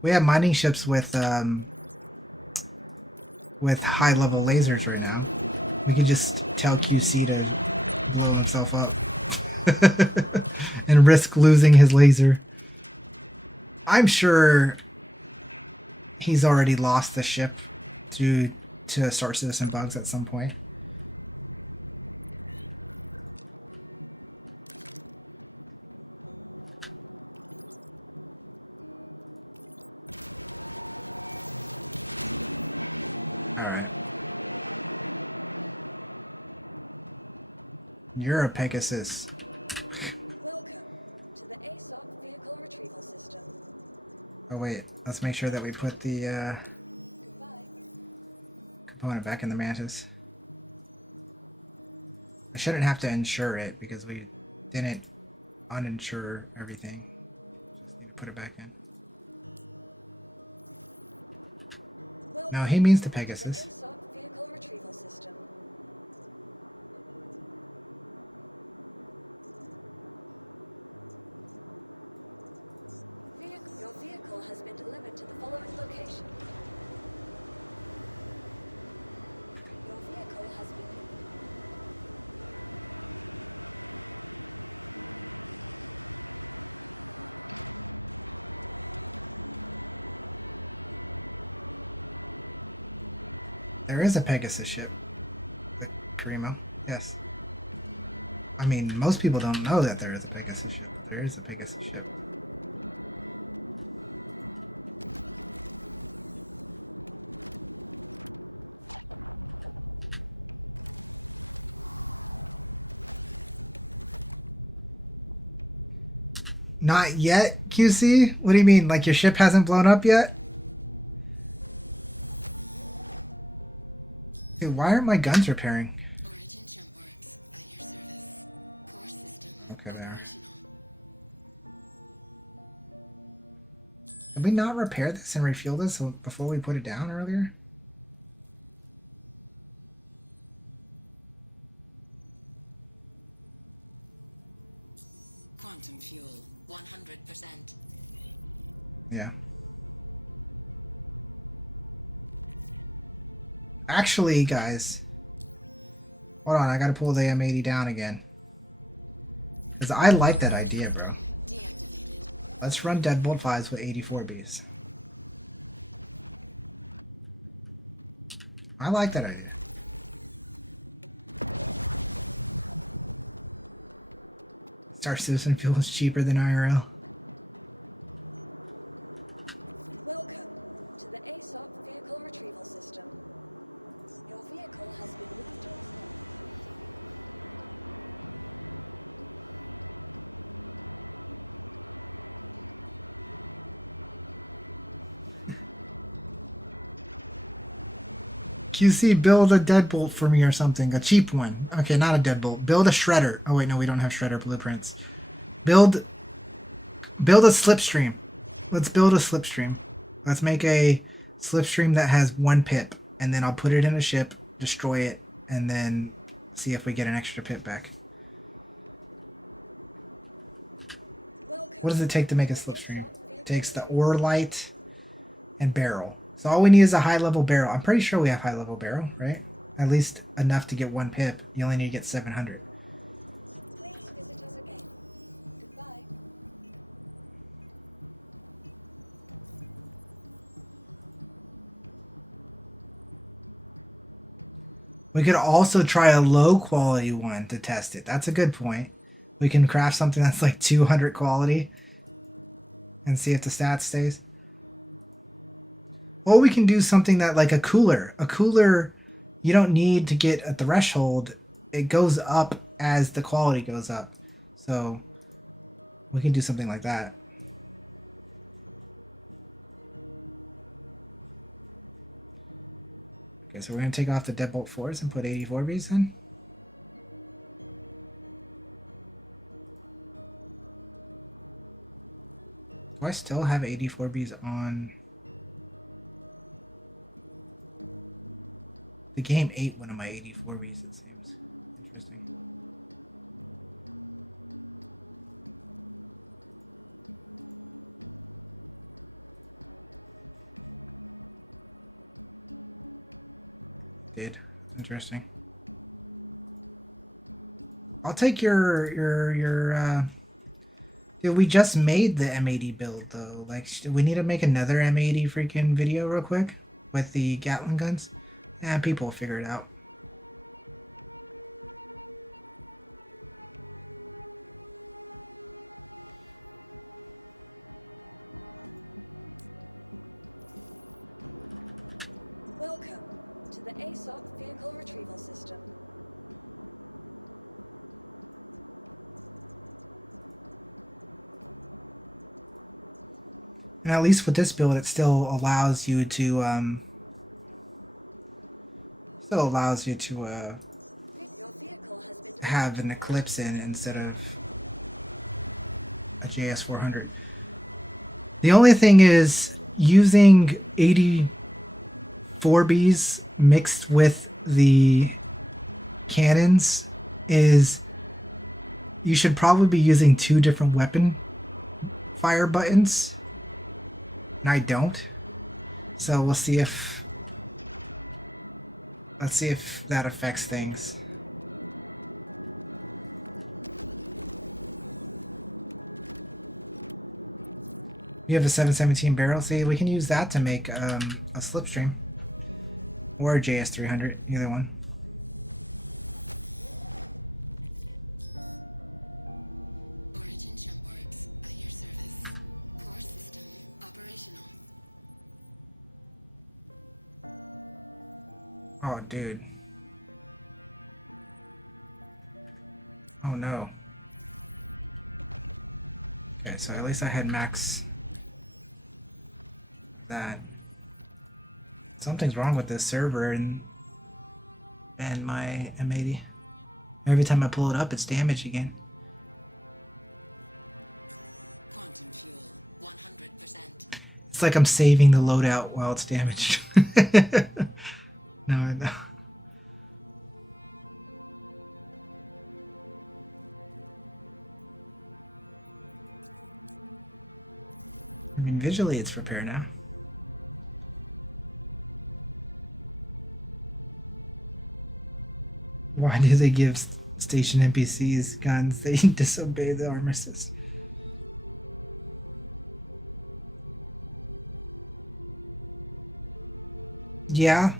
We have mining ships with high-level lasers right now. We can just tell QC to blow himself up and risk losing his laser. I'm sure he's already lost the ship to Star Citizen bugs at some point. You're a Pegasus. Welcome to the ASOC vehicle retrieval system. Oh wait, let's make sure that we put the component back in the Mantis. I shouldn't have to insure it because we didn't uninsure everything. Just need to put it back in. No, he means the Pegasus. The ASOC vehicle retrieval system. Your vehicle has been delivered to the following location. Your vehicle has been... There is a Pegasus ship. The Karimo. Yes. I mean, most people don't know that there is a Pegasus ship. There is a Pegasus ship. Not yet, QC? What do you mean? Like your ship hasn't blown up yet? Dude, why aren't my guns repairing? Origin jump works at your service. Core system Okay, they are. operational. Did we not repair this and refuel this before we put it down earlier? Quantum fuel, 100%. Yeah. Actually, guys. Hold on, I gotta pull the M80 down again. Because I like that idea, bro. Deactivated. Let's run Deadbolt 5s with 84Bs. I like that idea. Star Citizen feels cheaper than IRL. QC, build a deadbolt for me or something. A cheap one. Okay, not a deadbolt. Build a shredder. Oh wait, no, we don't have shredder blueprints. Build a slipstream. Let's build a slipstream. Let's make a slipstream that has 1 pip, and then I'll put it in a ship, destroy it, and then see if we get an extra pip back. What does it take to make a slipstream? It takes the ore light and barrel. So all we need is a high-level barrel. I'm pretty sure we have high-level barrel, right? At least enough to get 1 pip. You only need to get 700. Please visit us again. Goodbye. We could also try a low-quality one to test it. That's a good point. We can craft something that's like 200 quality and see if the stat stays. Or we can do something that like a cooler. A cooler, you don't need to get a threshold. It goes up as the quality goes up. So we can do something like that. Okay, so we're going to take off the deadbolt 4s and put 84Bs in. Do I still have 84Bs on? The game ate one of my 84Bs, it seems. Interesting. Did. Interesting. I'll take your Dude, we just made the M80 build though. Like, we need to make another M80 freaking video real quick with the Gatling guns. And people will figure it out. Welcome to the ASOC vehicle retrieval system. And at least with this build, it still allows you to have an Eclipse in instead of a JS400. The only thing is using 84Bs mixed with the cannons is you should probably be using 2 different weapon fire buttons, and I don't. So let's see if that affects things. You have a 717 barrel. See, we can use that to make a slipstream or a JS300, either one. Origin jump works at your service. Core system operational. Oh, dude. Oh no. Okay, so at least I had max that. Something's wrong with this server and my M80. Every time I pull it up, it's damaged again. Quantum fuel, 100%. It's like I'm saving the loadout while it's damaged. No, I know. I mean, visually it's repair now. Why do they give station NPCs guns? They disobey the armor system. Yeah.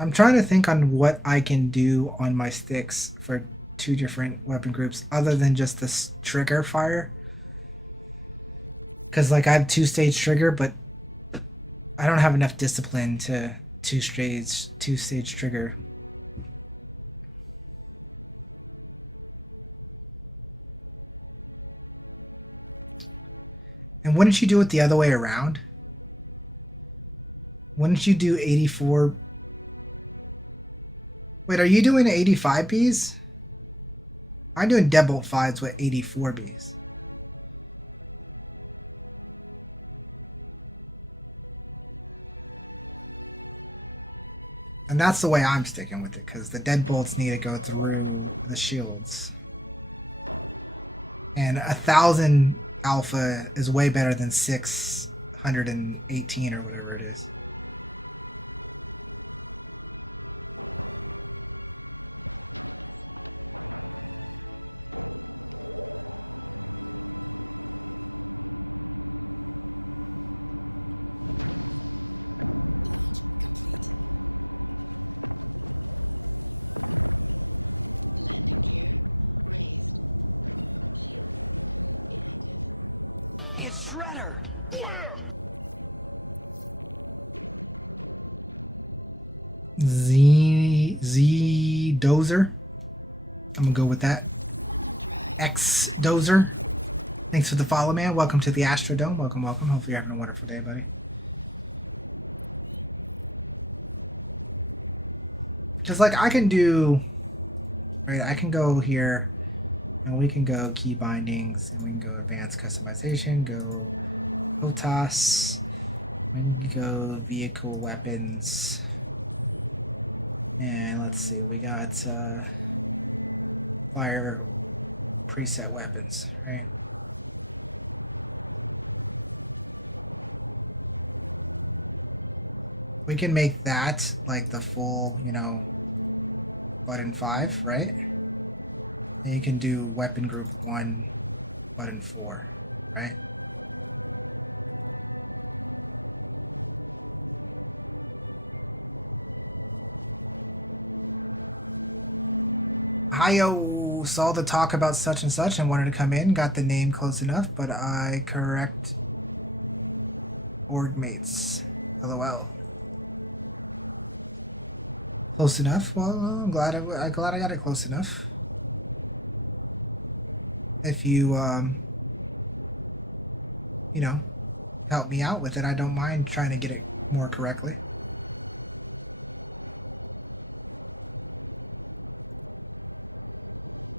I'm trying to think on what I can do on my sticks for 2 different weapon groups other than just this trigger fire. Because like I have 2-stage trigger, but I don't have enough discipline to two-stage trigger. And wouldn't you do it the other way around? Wouldn't you do 84? Wait, are you doing 85 Bs? I'm doing deadbolt 5s with 84 Bs. And that's the way I'm sticking with it, because the deadbolts need to go through the shields. And 1000 alpha is way better than 618 or whatever it is. Dozer. I'm gonna go with that. X Dozer. Thanks for the follow, man. Welcome to the Astrodome. Welcome, welcome. Hopefully you're having a wonderful day, buddy. Just like I can do, right? I can go here, and we can go key bindings, and we can go advanced customization. Go HOTAS. And we go vehicle weapons. And let's see, we got fire preset weapons, right? We can make that like the full, you know, button 5, right? And you can do weapon group 1, button 4, right? Hiyo saw the talk about such and such and wanted to come in, got the name close enough, but I correct org mates. LOL. Close enough? Well, I'm glad I got it close enough. If you, you know, help me out with it, I don't mind trying to get it more correctly.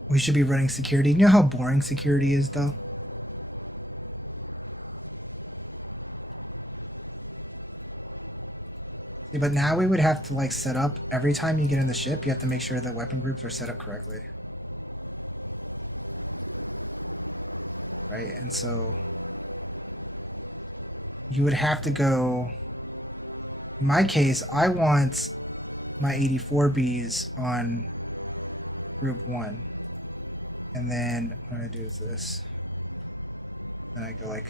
We should be running security. You know how boring security is, though? Yeah, but now we would have to, like, set up... Every time you get in the ship, you have to make sure that weapon groups are set up correctly. Right, and so... You would have to go... In my case, I want my 84Bs on group 1. And then what I'm gonna do is this. Then I go like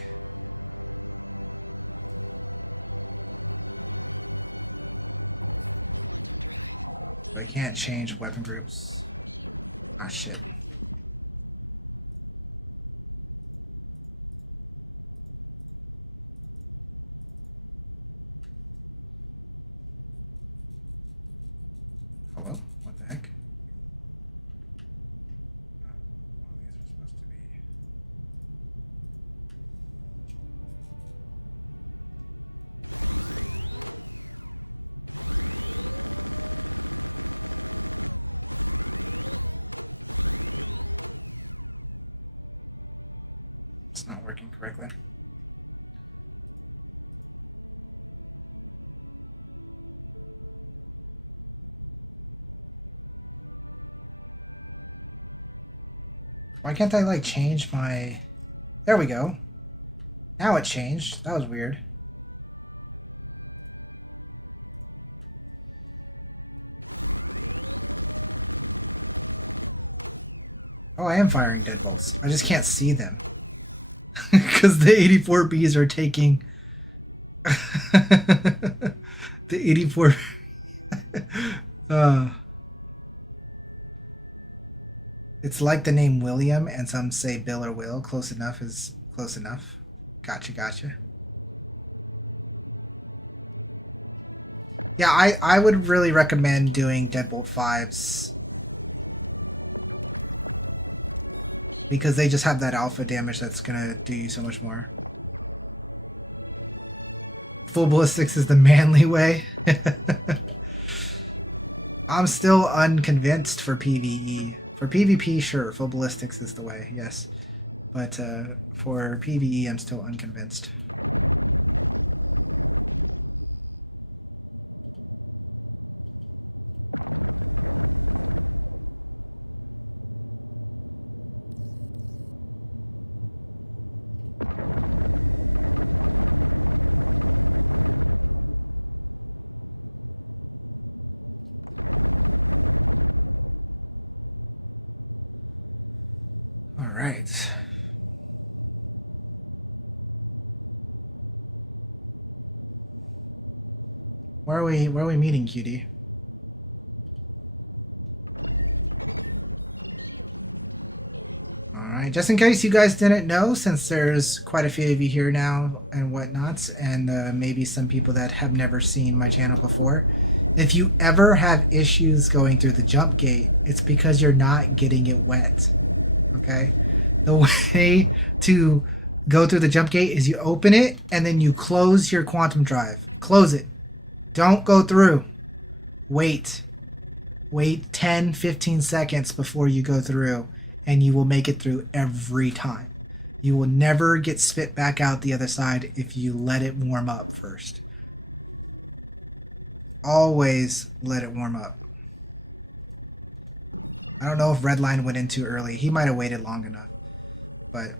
I can't change weapon groups. Ah shit. Hello? What the heck? Why can't I, like, change my... There we go. Now it changed. That was weird. Oh, I am firing deadbolts. I just can't see them. Because the 84Bs are taking... the 84... It's like the name William, and some say Bill or Will. Close enough is close enough. Gotcha, gotcha. Yeah, I would really recommend doing Deadbolt 5s. Because they just have that alpha damage that's gonna do you so much more. Full ballistics is the manly way. I'm still unconvinced for PvE. For PvP, sure, full ballistics is the way, yes. But for PvE, I'm still unconvinced. Where are we meeting, cutie? Alright, just in case you guys didn't know, since there's quite a few of you here now and whatnots, and maybe some people that have never seen my channel before, if you ever have issues going through the jump gate, it's because you're not getting it wet. Okay? The way to go through the jump gate is you open it and then you close your quantum drive. Close it. Don't go through. Wait 10-15 seconds before you go through, and you will make it through every time. You will never get spit back out the other side if you let it warm up first. Always let it warm up. I don't know if Redline went in too early. He might have waited long enough, but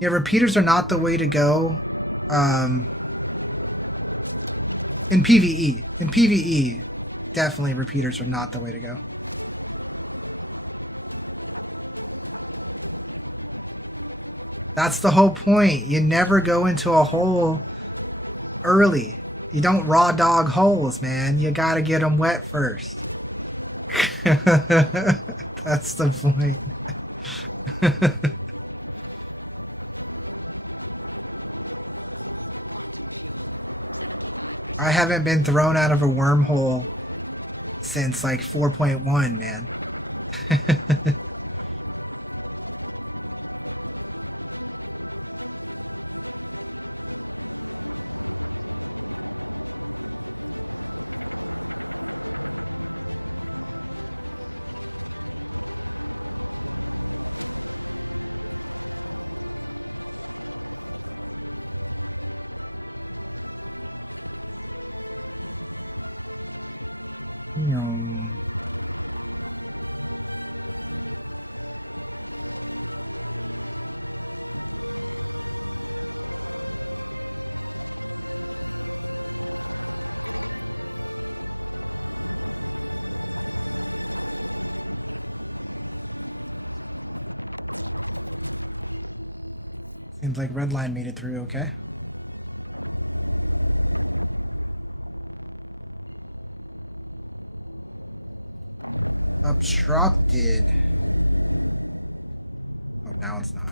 yeah, repeaters are not the way to go in PvE. In PvE, definitely repeaters are not the way to go. That's the whole point. You never go into a hole early. You don't raw dog holes, man. You gotta get them wet first. That's the point. I haven't been thrown out of a wormhole since like 4.1, man. Seems like Redline made it through okay. Obstructed. Oh, now it's not.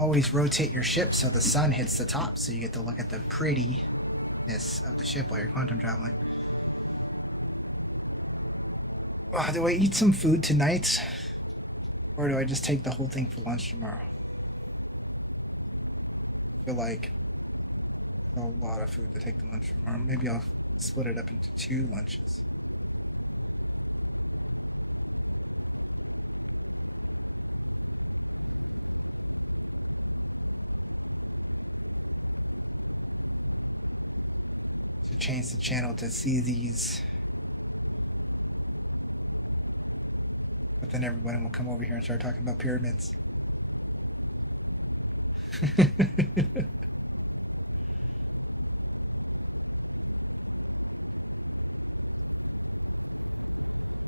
Always rotate your ship so the sun hits the top, so you get to look at the prettiness of the ship while you're quantum traveling. Oh, do I eat some food tonight? Or do I just take the whole thing for lunch tomorrow? I feel like a lot of food to take for lunch tomorrow. Maybe I'll split it up into 2 lunches. Change the channel to see these. But then everybody will come over here and start talking about pyramids.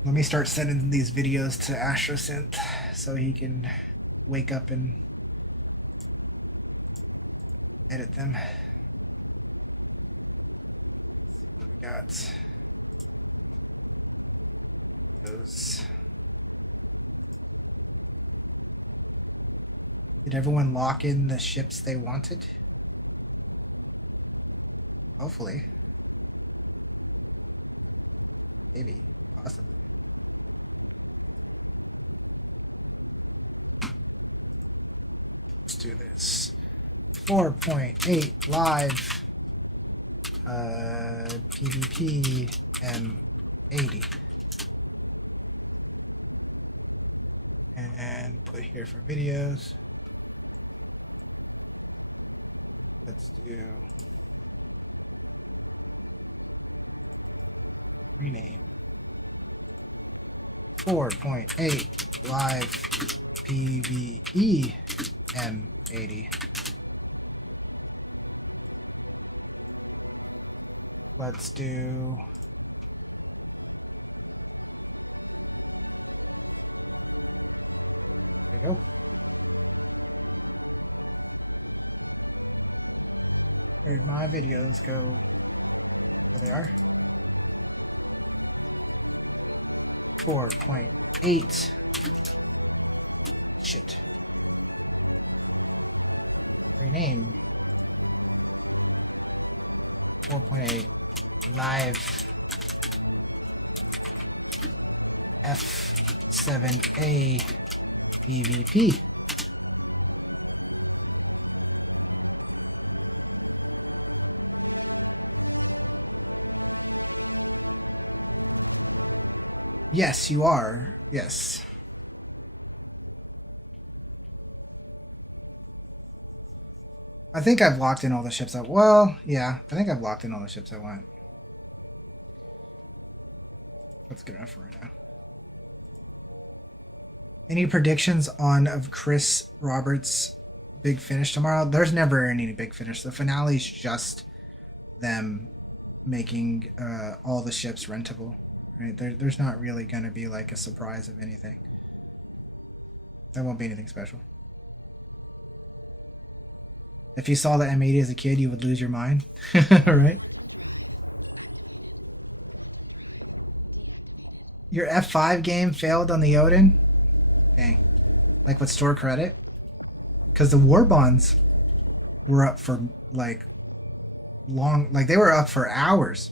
Let me start sending these videos to Astrosynth so he can wake up and edit them. Those everyone lock in the ships they wanted? Hopefully. Maybe. Awesome. Let's do this. 4.8 live. PvP M80. And put here for videos. Let's do 4.8 live PvE M80. Let's do nope. Where my videos go? Start. 4.8. Shit. Name. 4.8. Live. F7A EVP. Yes, you are. Yes. I think I've locked in all the ships I... Well, yeah. I think I've locked in all the ships I want. That's good enough for right now. Any predictions of Chris Roberts' big finish tomorrow? There's never any big finish. The finale's just them making all the ships rentable. Right? There's not really going to be like a surprise of anything. There won't be anything special. If you saw the M80 as a kid, you would lose your mind. Right? Quantum drive activated. Quantum drive deactivated. Your F5 game failed on the Odin? Dang. Like with store credit? Because the war bonds were up for like long, like they were up for hours.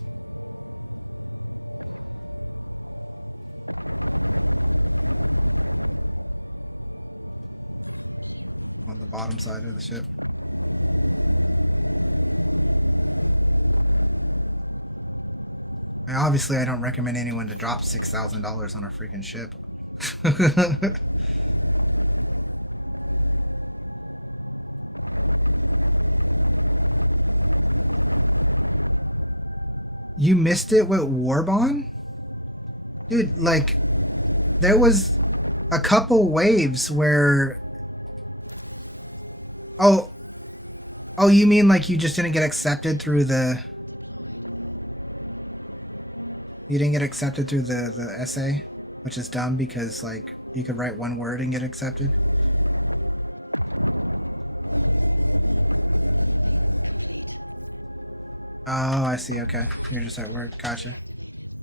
On the bottom side of the ship. And obviously, I don't recommend anyone to drop $6,000 on a freaking ship. You missed it with Warbond? Dude, like, there was a couple waves where... Oh, you mean like you just didn't get accepted through the... You didn't get accepted through the essay? Which is dumb because, like, you could write one word and get accepted. Complete. Oh, I see, okay. You're just at work, gotcha. Deactivated.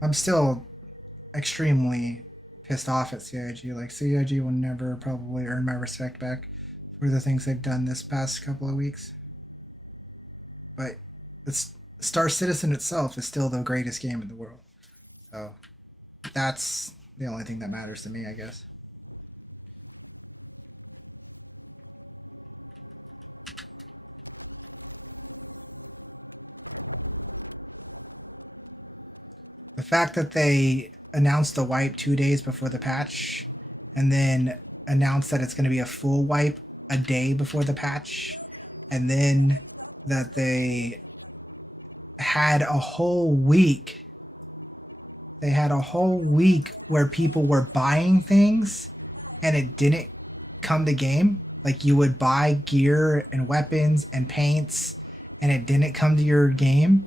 I'm still extremely pissed off at CIG. Like, CIG will never probably earn my respect back for the things they've done this past couple of weeks. But it's Star Citizen itself is still the greatest game in the world. So that's the only thing that matters to me, I guess. The fact that they announced the wipe 2 days before the patch and then announced that it's going to be a full wipe a day before the patch, and then that they had a whole week where people were buying things and it didn't come to game. Like, you would buy gear and weapons and paints and it didn't come to your game.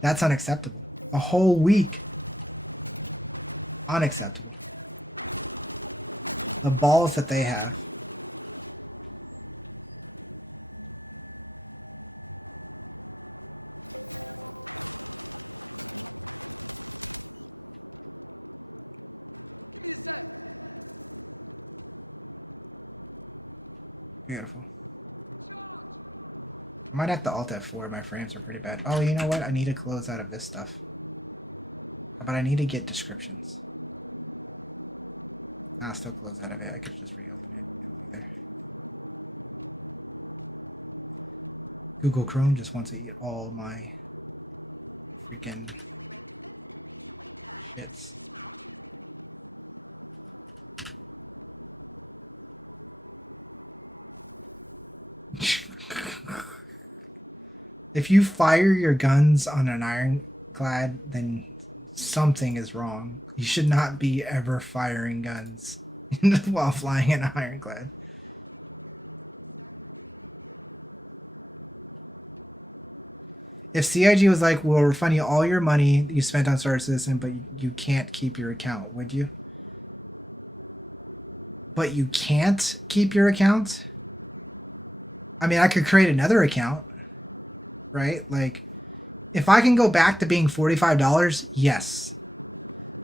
That's unacceptable. A whole week. Unacceptable. The balls that they have. Beautiful. I might have to Alt F4. My frames are pretty bad. Oh, you know what? I need to close out of this stuff. But I need to get descriptions. I'll still close out of it. I can just read it there. Google Chrome just wants to eat all my freaking bits. If you fire your guns on an ironclad, then something is wrong. You should not be ever firing guns while flying an ironclad. If CIG was like, we'll refund you all your money you spent on Star Citizen, but you can't keep your account, would you? But you can't keep your account? I mean, I could create another account, right? Like, if I can go back to being $45, yes.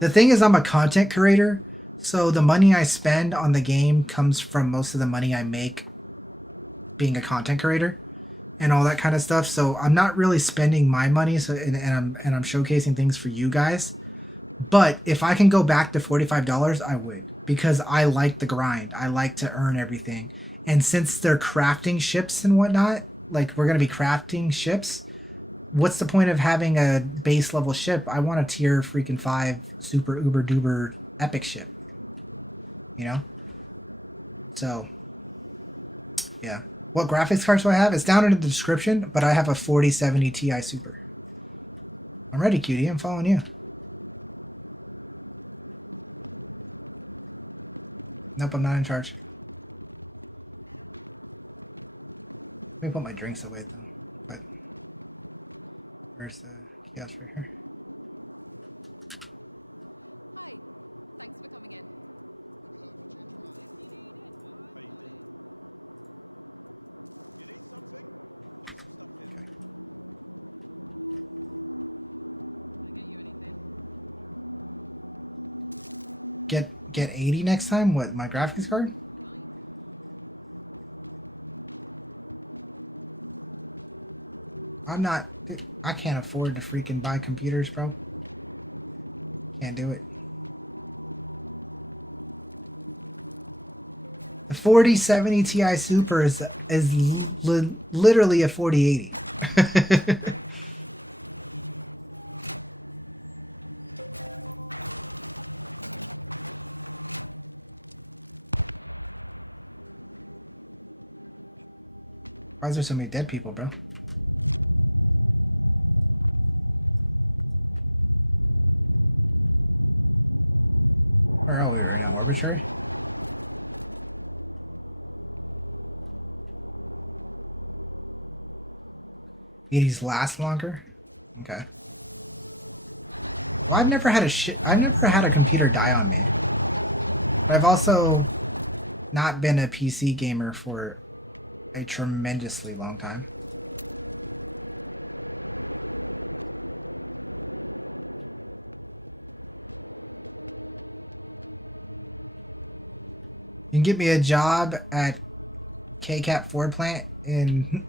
The thing is, I'm a content creator, so the money I spend on the game comes from most of the money I make being a content creator and all that kind of stuff. So I'm not really spending my money, so and I'm showcasing things for you guys. But if I can go back to $45, I would, because I like the grind. I like to earn everything. And since they're crafting ships and whatnot, like we're going to be crafting ships, what's the point of having a base level ship? I want a tier freaking 5 super uber duper epic ship. You know? So, yeah. What graphics cards do I have? It's down in the description, but I have a 4070 Ti Super. I'm ready, cutie. I'm following you. Nope, I'm not in charge. Let me put my drinks away. But where's the kiosk right here? Hi, thanks for coming in. You need something? Got some stuff here. Can I get you anything? Get 80 next time? What, my graphics card? I can't afford to freaking buy computers, bro. Can't do it. The 4070 Ti Super is literally a 4080. Why is there so many dead people, bro? These last longer? Okay. Well, I've never had a computer die on me. But I've also not been a PC gamer for a tremendously long time. You can get me a job at KCAP Ford plant in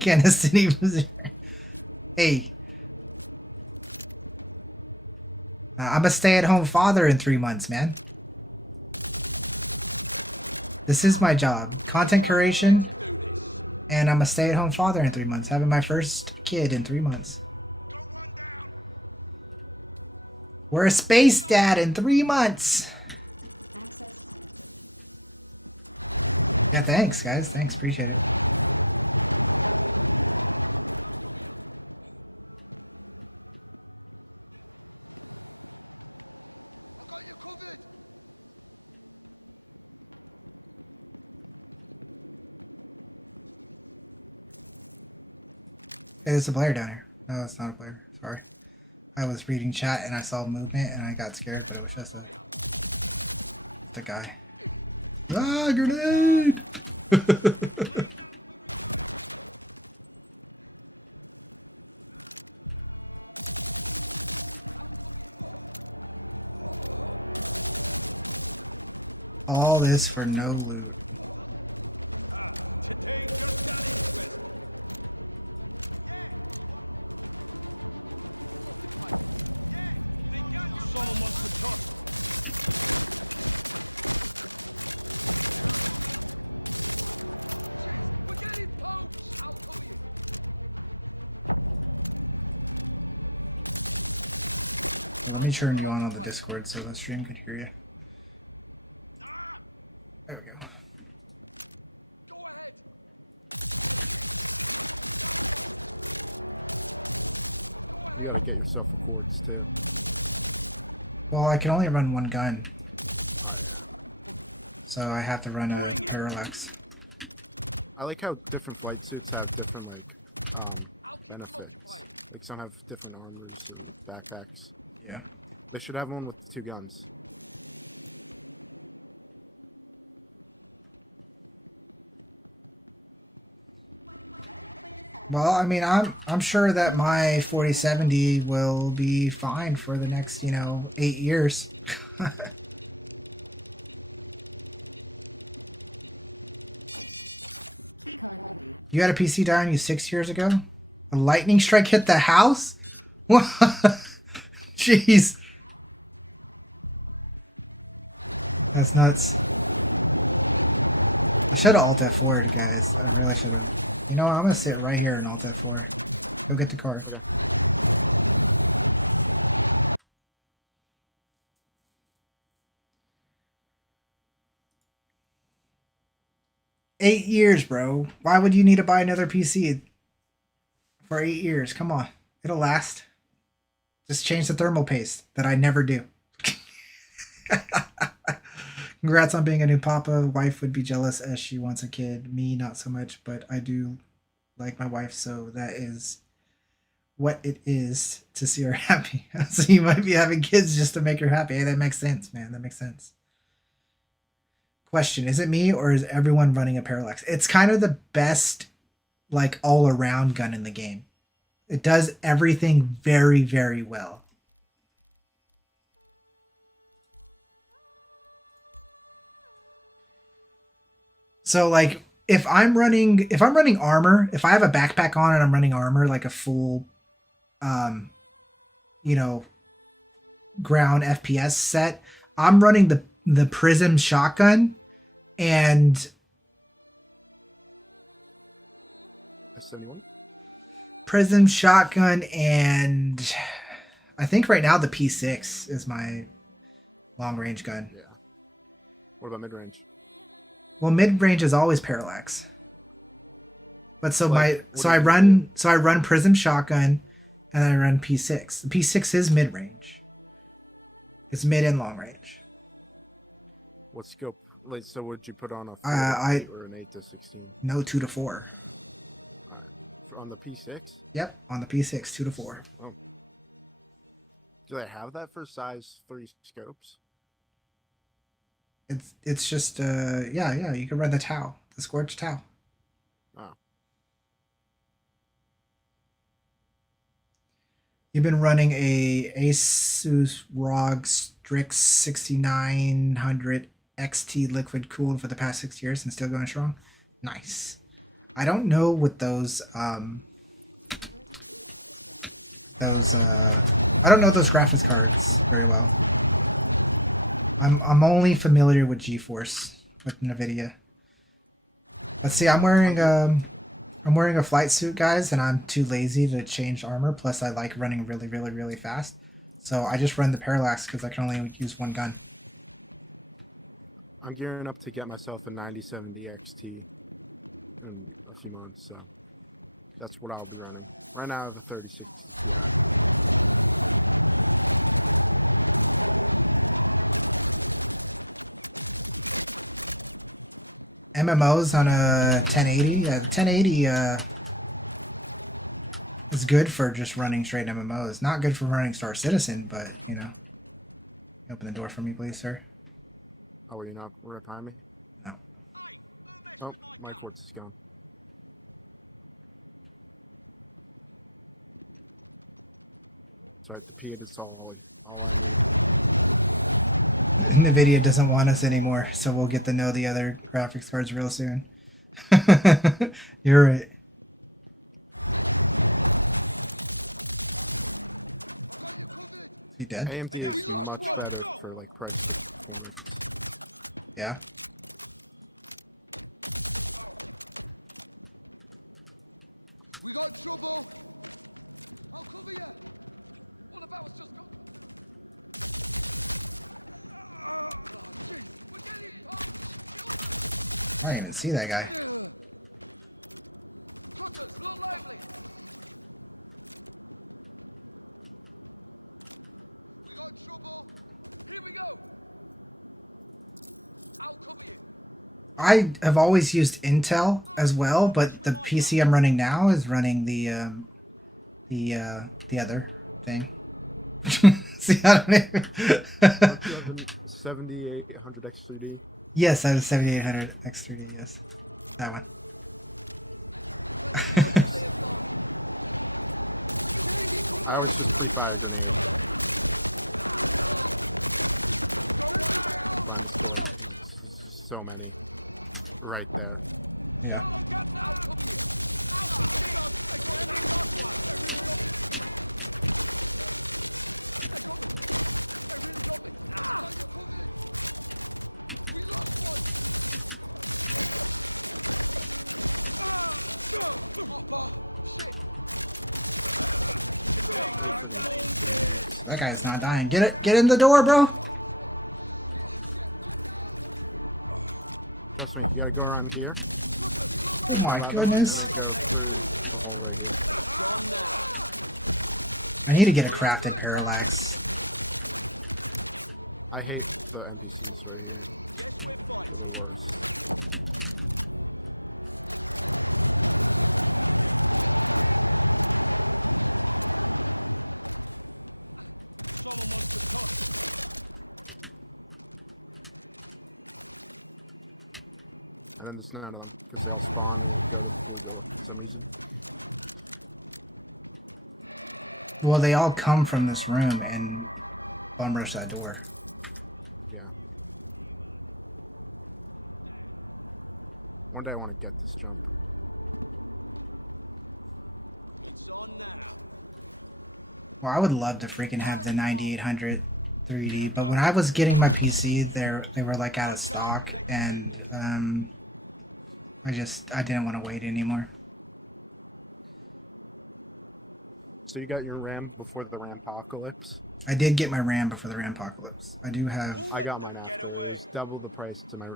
Kansas City, Missouri. Hey. I'm a stay-at-home father in 3 months, man. This is my job. Content creation. And I'm a stay-at-home father in 3 months. Having my first kid in 3 months. We're a space dad in 3 months. Yeah, thanks, guys. Thanks, appreciate it. Hey, there's a player down here. No, it's not a player. Sorry. I was reading chat and I saw movement and I got scared, but it was just the guy. Ah, grenade! All this for no loot. Today just got interesting. Someone wants to talk. We're getting poked! I'll cover you! Let me turn you on the Discord so the stream could hear you. There we go. Go ahead! You gotta get yourself rewards too. Well, I can only run one gun. So I have to run a parallax. I like how different flight suits have different benefits. Like some have different armors and backpacks. Yeah. They should have one with the 2 guns. Well, I mean, I'm sure that my 4070 will be fine for the next, 8 years. You had a PC die on you 6 years ago? A lightning strike hit the house? What? Jeez. That's nuts. Should have alt F4 it, man. I really should have. You know what? I'm gonna sit right here and alt F4. Go get the card. 8 years, bro. Why would you need to buy another PC for 8 years? Come on. It'll last. Just change the thermal paste that I never do. Congrats on being a new papa. Wife would be jealous as she wants a kid. Me, not so much, but I do like my wife, so that is what it is to see her happy. So you might be having kids just to make her happy. Hey, that makes sense, man. That makes sense. Question, is it me or is everyone running a parallax? It's kind of the best, like, all-around gun in the game. It does everything very, very well. So, like, if I'm running armor, if I have a backpack on and I'm running armor, like a full, ground FPS set, I'm running the Prism shotgun and Prism shotgun, and I think right now the P6 is my long range gun. Yeah. What about mid range? Well, mid range is always parallax. But I run Prism shotgun and then I run P6. The P6 is mid range. It's mid and long range. What scope? Like, so would you put on a 4 or an 8 to 16? No, 2 to 4. On the P6? Yep, on the P6, 2 to 4. Oh. Do they have that for size 3 scopes? It's just yeah, you can run the Tau, the Scorch Tau. Oh. You've been running a Asus ROG Strix 6900 XT liquid cooled for the past 6 years and still going strong. Nice. I don't know what those I don't know those graphics cards very well. I'm only familiar with GeForce with NVIDIA. Let's see, I'm wearing a flight suit, guys, and I'm too lazy to change armor. Plus, I like running really, really, really fast. So I just run the parallax because I can only use one gun. I'm gearing up to get myself a 9070 XT in a few months, so that's what I'll be running. Right now I have a 36. MMOs on a 1080. 1080 is good for just running straight MMOs. Not good for running Star Citizen, but open the door for me, please, sir. Oh, you're not right behind me? No. Oh, my quartz is gone. So I peed and saw all NVIDIA doesn't want us anymore, so we'll get to know the other graphics cards real soon. You're right. He dead? AMD is much better for like price. Yeah. We got trouble! I'll cover you! One of ours just got... Oh, jeez! We're getting punched! I didn't even see that guy. Cutters, look lively! We got trouble! Here we go! I'll cover you! I have always used Intel as well, but the PC I'm running now is running the other thing. See, I don't even... 7800 X3D. Yes, I have a 7800 X3D. Yes, that one. I was 65. So many. Right there. Yeah. That guy's not dying. Get it! Get in the door, bro! Trust me, you gotta go around here. Oh my goodness! I need to get a crafted parallax. I hate the Guess we're fighting. Someone wants to touch. And then there's none of them. Well, they all come from this room and bum rush that door. Yeah. One day I want to get this jump. It's on now. Well, I would love to freaking have the 9800 3D, but when I was getting my PC, they were like out of stock, and I didn't want to wait anymore. So you got your RAM before the RAM-pocalypse? I did get my RAM before the RAM-pocalypse. I do have... I got my RAM. It's double the price to my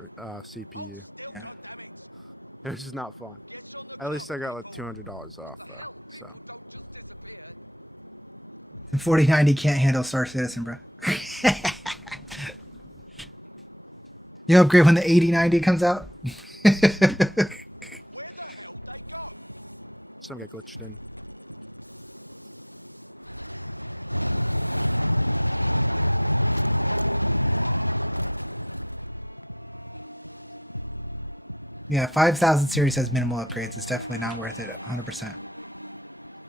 CPU. Still got damage. It was just not fun. At least I got like $200 off. The hell, people don't just disappear. The 4090 can't handle Star Citizen, bro. You upgrade when the 8090 comes out? Where the hell they go? Some get glitched in. Yeah, 5000 series has minimal upgrades. It's definitely not worth it, 100%.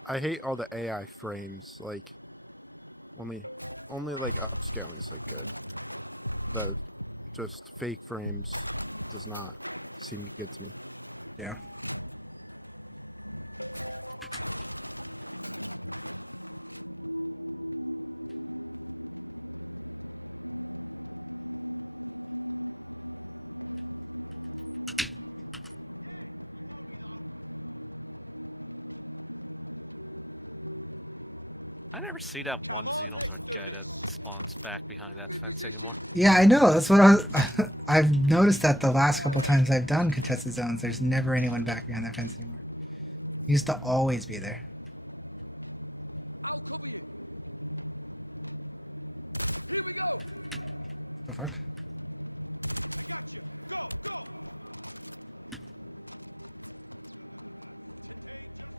I hate all the AI frames, like only like upscales. The just fake frames does not seem to get to me. Yeah. See that. Come on, let's do this. Spawns back behind that fence. Yeah, I know. That's what I've noticed that the last couple times I've done contested zones, there's never anyone back behind that fence. He used to always be there. I'll cover you. Here we go. The fuck? I got you. Go, go. Today just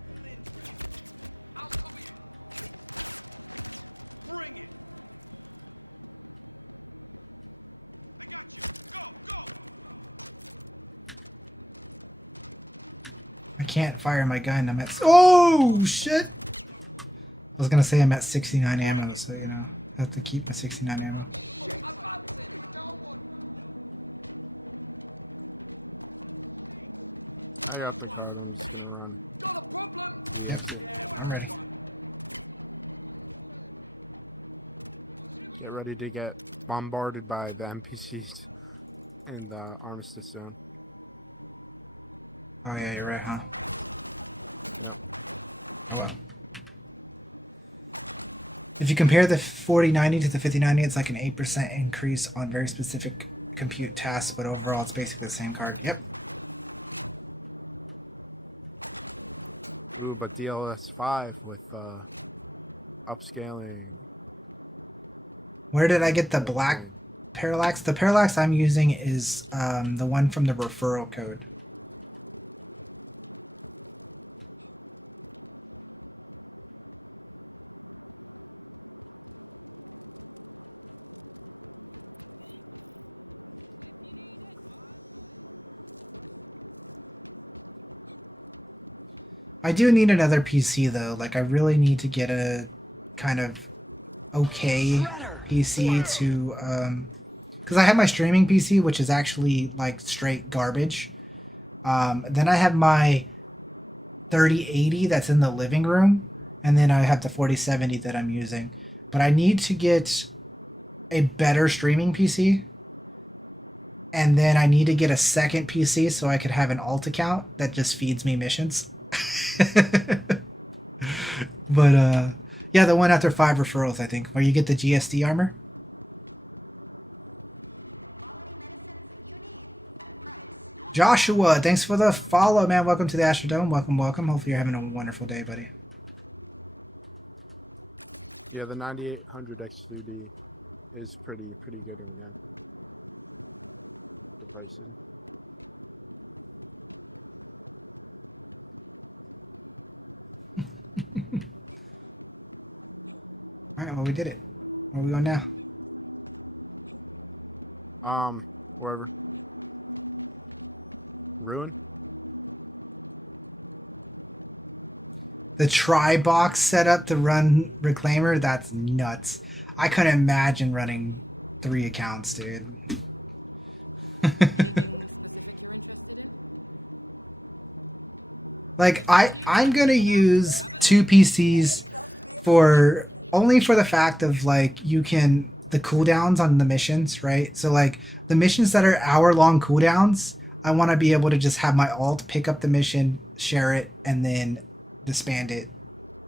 I'll cover you. Bring it. I got you. Go, go. I can't fire my gun. I'm at... Oh, shit! I was gonna say I'm at 69 ammo, so, you know, I have to keep the 69 ammo. I'm got the card. Got a problem? Yep, I'm ready. Get ready to get bombarded by the NPCs in the Armistice Zone. Oh yeah, you're right, huh? Oh, well. If you compare the 4090 to the 5090, it's like an 8% increase on very specific compute tasks, but overall it's basically the same card. Yep. Ooh, but DLS5 with upscaling. Where did I get the black parallax? The parallax I'm using is the one from the referral code. I do need another PC though. Like I really need to get a kind of okay PC to because I have my streaming PC, which is actually like straight garbage. Then I have my 3080 that's in the living room, and then I have the 4070 that I'm using. But I need to get a better streaming PC, and then I need to get a second PC so I could have an alt account that just feeds me missions. But yeah, the one after 5 referrals, I think, where you get the GSD armor. Joshua, thanks for the follow, man. Welcome to the Astrodome. Welcome, welcome. Hopefully you're having a wonderful day, buddy. Yeah, the 9800 XQD is pretty good in there. Pricey. Alright, well we did it. Where are we going now? Wherever. Ruin? The tri-box setup to run Reclaimer, that's nuts. I couldn't imagine running 3 accounts, dude. Anything specific you're interested in? Like, I'm gonna use 2 PCs for only for the fact of like you can the cooldowns on the missions, right? So like the missions that are hour-long cooldowns, I want to be able to just have my alt pick up the mission, share it, and then disband it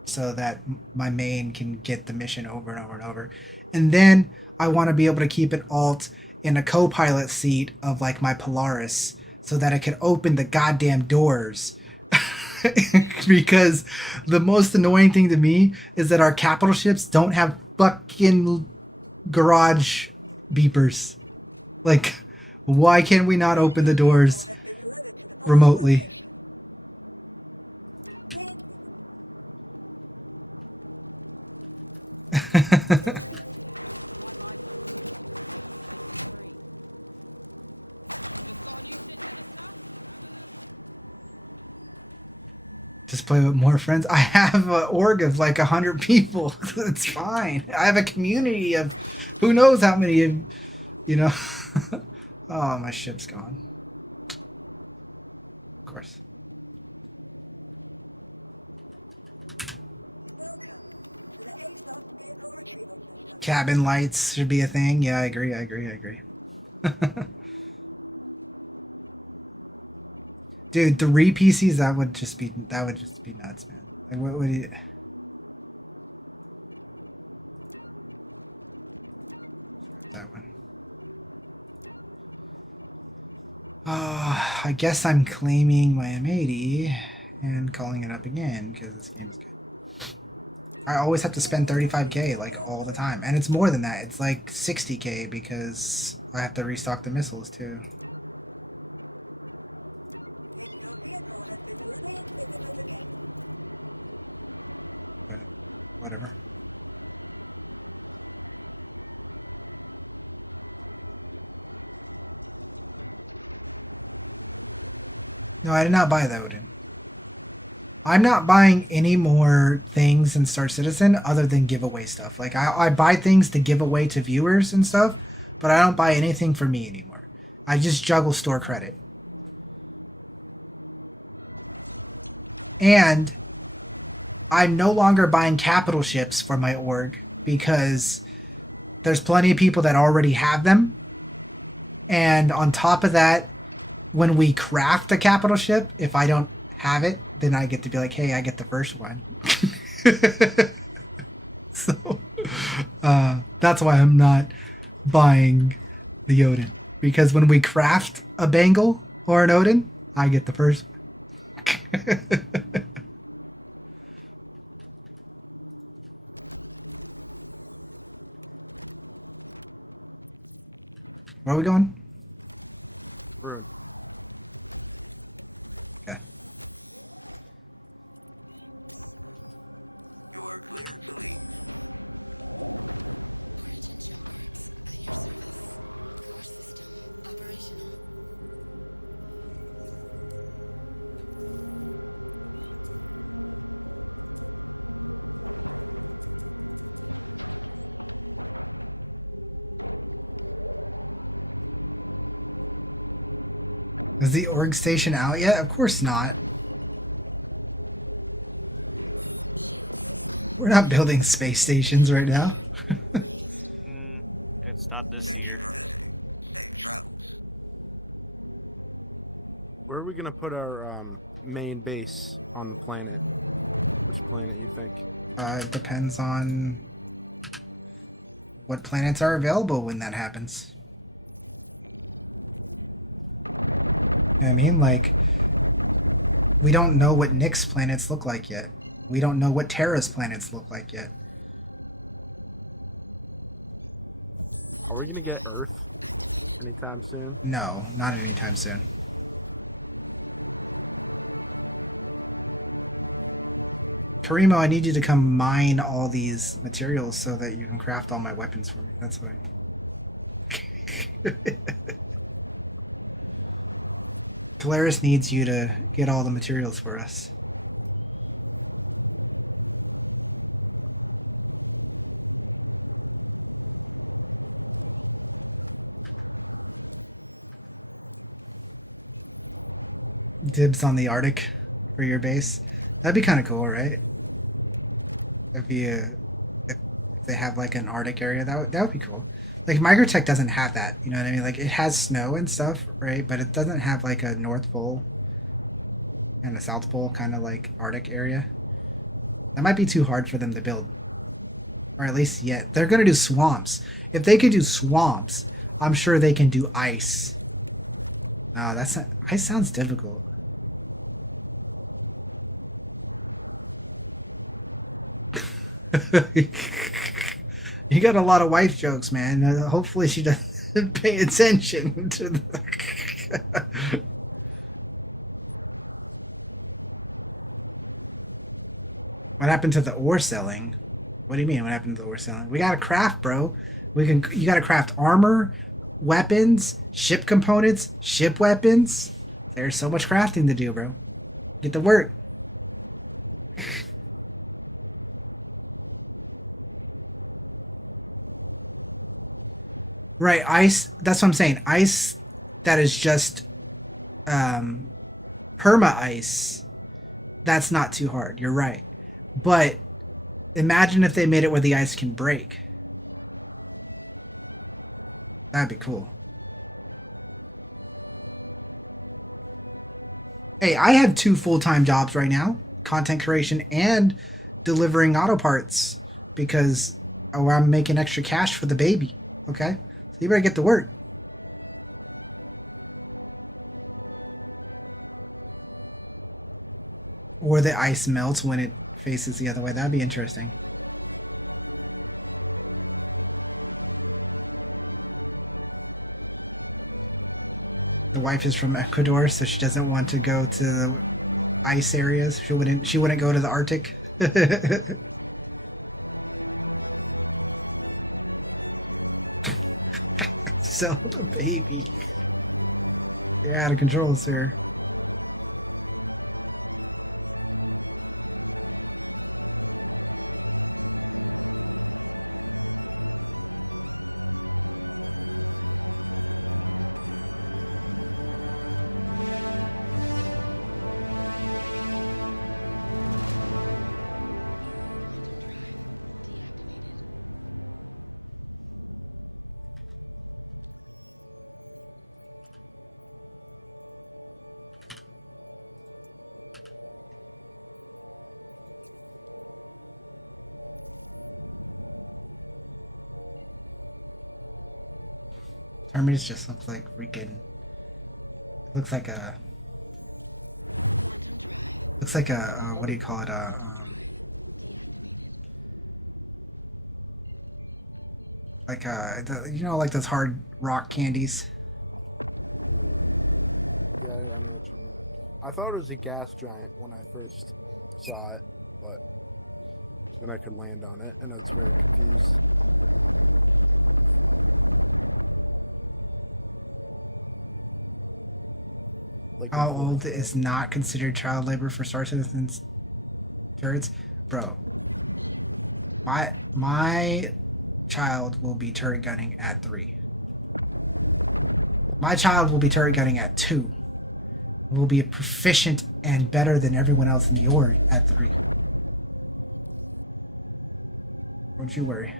so that my main can get the mission over and over and over. And then I want to be able to keep an alt in a co-pilot seat of like my Polaris so that I can open the goddamn doors. Because the most annoying thing to me is that our capital ships don't have fucking garage beepers. Like, why can't we not open the doors remotely? Just play with more friends. I have an org of like 100 people. It's fine. I have a community of who knows how many, you know. Oh, my ship's gone. Of course. Cabin lights should be a thing. Yeah, I agree. Dude, 3 PCs, that would just be nuts, man. Like, what would you... That one. I guess I'm claiming my M80 and calling it up again because it's good. I always have to spend 35k like all the time, and it's more than that. It's like 60k because I have to restock the missiles too. Whatever. No, I did not buy that. I'm not buying any more things in Star Citizen other than giveaway stuff. Like, I buy things to give away to viewers and stuff, but I don't buy anything for me anymore. I just juggle store credit. And I'm no longer buying capital ships for my org because there's plenty of people that already have them. And on top of that, when we craft a capital ship, if I don't have it, then I get to be like, hey, I get the first one. So that's why I'm not buying the Odin. Because when we craft a Bengal or an Odin, I get the first one. Where are we going? Room. Okay. You are clear to leave. Origin shipboards at your service. Core system operational. Is the org station out yet? Of course not. We're not building space stations right now. It's not this year. Safe travels. Where are we gonna put our main base on the planet? Which planet do you think? It depends on what planets are available when that happens. I mean, like, we don't know what Nick's planets look like yet. We don't know what Terra's planets look like yet. Are we gonna get Earth anytime soon? No, not anytime soon. Tarimo, I need you to come mine all these materials so that you can craft all my weapons for me. That's why. Polaris needs you to get all the materials for us. Dibs on the Arctic for your base. That'd be kind of cool, right? That'd be if they have like an Arctic area. That would be cool. Like Microtech doesn't have that, you know what I mean? Like it has snow and stuff, right? But it doesn't have like a North Pole and a South Pole kind of like Arctic area. That might be too hard for them to build, or at least yet. They're gonna do swamps. If they can do swamps, I'm sure they can do ice. No, that's not, ice sounds difficult. You got a lot of wife jokes, man. Hopefully she doesn't pay attention to the... What happened to the ore selling? What do you mean, what happened to the ore selling? We gotta craft, bro. You gotta craft armor, weapons, ship components, ship weapons. There's so much crafting to do, bro. Get to work. Right, ice, that's what I'm saying. Ice that is just perma-ice, that's not too hard. You're right. But imagine if they made it where the ice can break. That'd be cool. Hey, I have 2 full-time jobs right now. Content creation and delivering auto parts. Because I'm making extra cash for the baby. Okay? So you better get to work. Or the ice melts when it faces the other way. That'd be interesting. The wife is from Ecuador, so she doesn't want to go to the ice areas. She wouldn't go to the Arctic. So, baby. You're out of control, sir. Hermes just looks like freaking. Looks like a. Looks like a. What do you call it? Like you know, like those hard rock candies. I thought it was a gas giant when I first saw it, but then I could land on it, and that's what it was. How old is not considered child labor for Star Citizen's turrets? Bro, my child will be turret gunning at 3. My child will be turret gunning at 2. Will be proficient and better than everyone else in the org at 3. Don't you worry.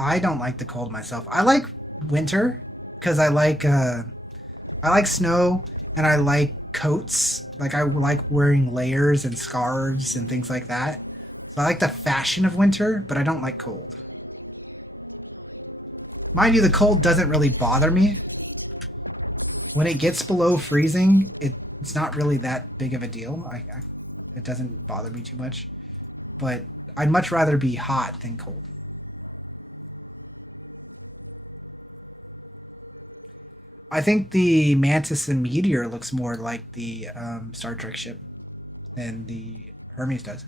I don't like the cold myself. I like winter because I like snow and I like coats. Like I like wearing layers and scarves and things like that. So I like the fashion of winter, but I don't like cold. Mind you, the cold doesn't really bother me. When it gets below freezing, it's not really that big of a deal. It doesn't bother me too much. But I'd much rather be hot than cold. I think the Mantis and Meteor looks more like the Star Trek ship than the Hermes does.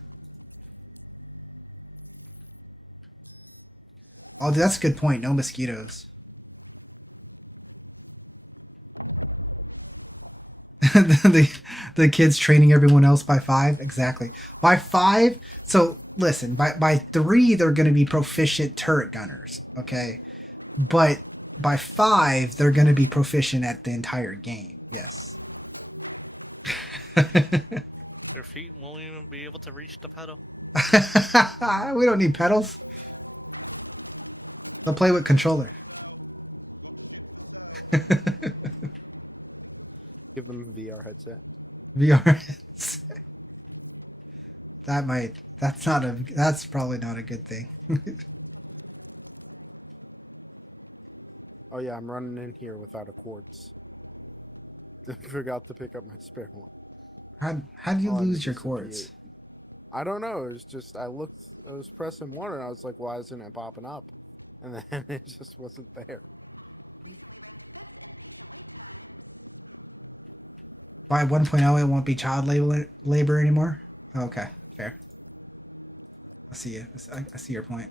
Oh, that's a good point. No mosquitoes. the kids training everyone else by 5? Exactly. By 5, so listen, by 3 they're going to be proficient turret gunners, okay? But by 5 they're going to be proficient at the entire game. Yes. Their feet won't even be able to reach the pedal. We don't need pedals. They'll play with controller. Give them a VR headset. VR headset. That's probably not a good thing. Oh yeah, I'm running in here without a quartz. I forgot to pick up my spare one. How do you lose your quartz? I don't know. It's just I was pressing 1 and I was like, why isn't it popping up? And then it just wasn't there. By 1.0 it won't be child labor anymore? Okay, fair. I see you. I see your point.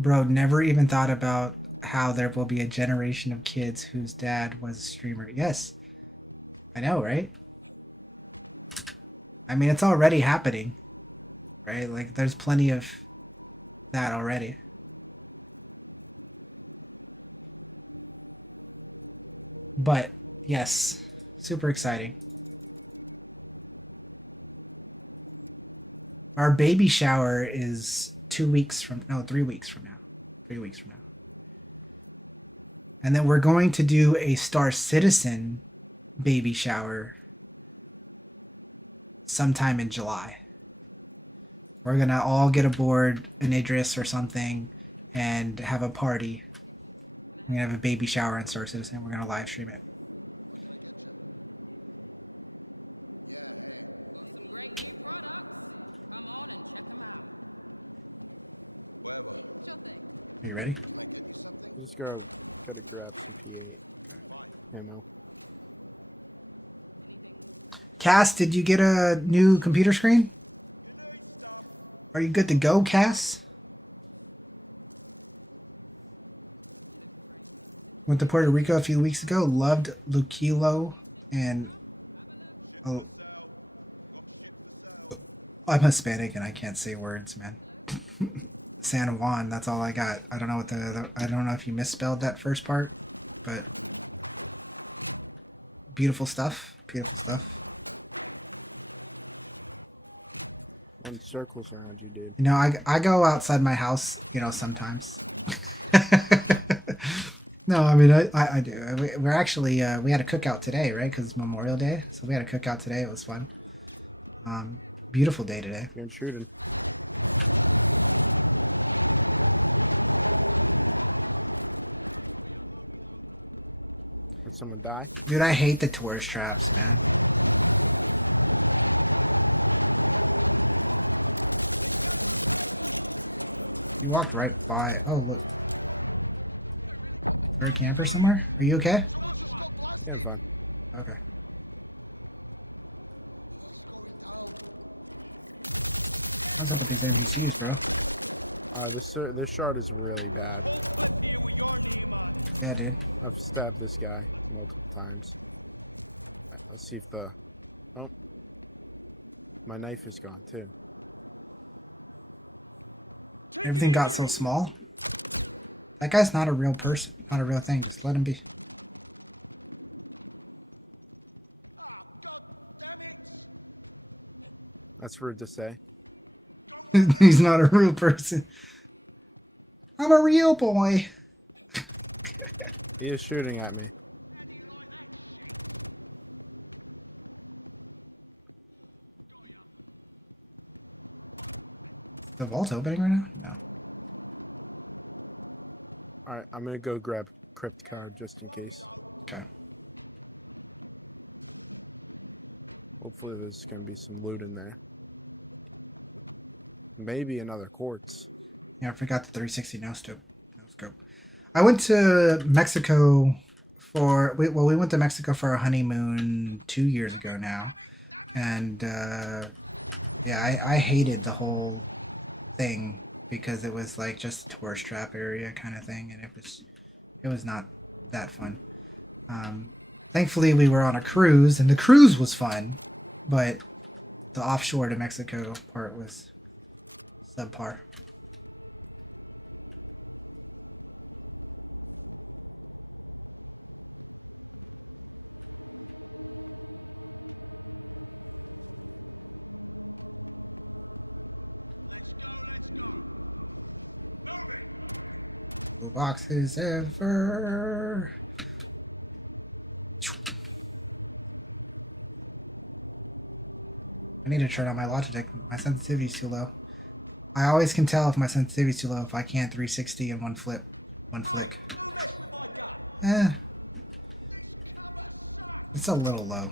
Bro, never even thought about how there will be a generation of kids whose dad was a streamer. Yes. I know, right? I mean, it's already happening, right? Like, there's plenty of that already. But, yes, super exciting. Our baby shower is 3 weeks from now. 3 weeks from now. And then we're going to do a Star Citizen baby shower sometime in July. We're gonna all get aboard an Idris or something and have a party. We're gonna have a baby shower in Star Citizen. We're gonna live stream it. What can I get you? Yeah, hey. Got some great new products. Come on and check them out. Whatever. Sure thing. Are you ready? Can I get you something? Just grab it. Fine. You know. Anything? Cass, did you get a new computer screen? Are you good to go, Cass? Went to Puerto Rico a few weeks ago. Loved Luquilo and... Oh. I'm Hispanic and I can't say words, man. San Juan, that's all I got. I don't know what I don't know if you misspelled that first part, but beautiful stuff. Beautiful stuff. And circles around you, dude. You know, I go outside my house, you know, sometimes. No, I mean, I do. We're actually, we had a cookout today, right? Because it's Memorial Day. So we had a cookout today. It was fun. Beautiful day today. You're shooting. Did someone die? Dude, I hate the tourist traps. You walked right by. Oh, look. You're a camper somewhere? Are you okay? Yeah, fine. Okay. This shard is really bad. Whole clip here with your name on it. Yeah, dude. I've stabbed this guy multiple times. Let's see if the... Oh. My knife is gone, too. Everything got so small. That guy's not a real person. Not a real thing. Just let him be. Ah, God damn it! That's rude to say. He's not a real person. I'm a real boy. He is shooting at me. How do you like that shit? Got ya. The vault's opening right now? No. Alright, I'm gonna go grab crypt card just in case. Okay. Hopefully there's gonna be some loot in there. Maybe another quartz. Yeah, I forgot the 360 no scope. I went to Mexico for we went to Mexico for our honeymoon 2 years ago now, and yeah, I hated the whole thing because it was like just a tourist trap area kind of thing, and it was not that fun. Thankfully, we were on a cruise, and the cruise was fun, but the offshore to Mexico part was subpar. Let's go. Moving. The boxes ever. I need to turn on my Logitech. My sensitivity's too low. I always can tell if my sensitivity's too low if I can't 360 in one flick. Who messed with my gun? This cover sucks. It's a little low.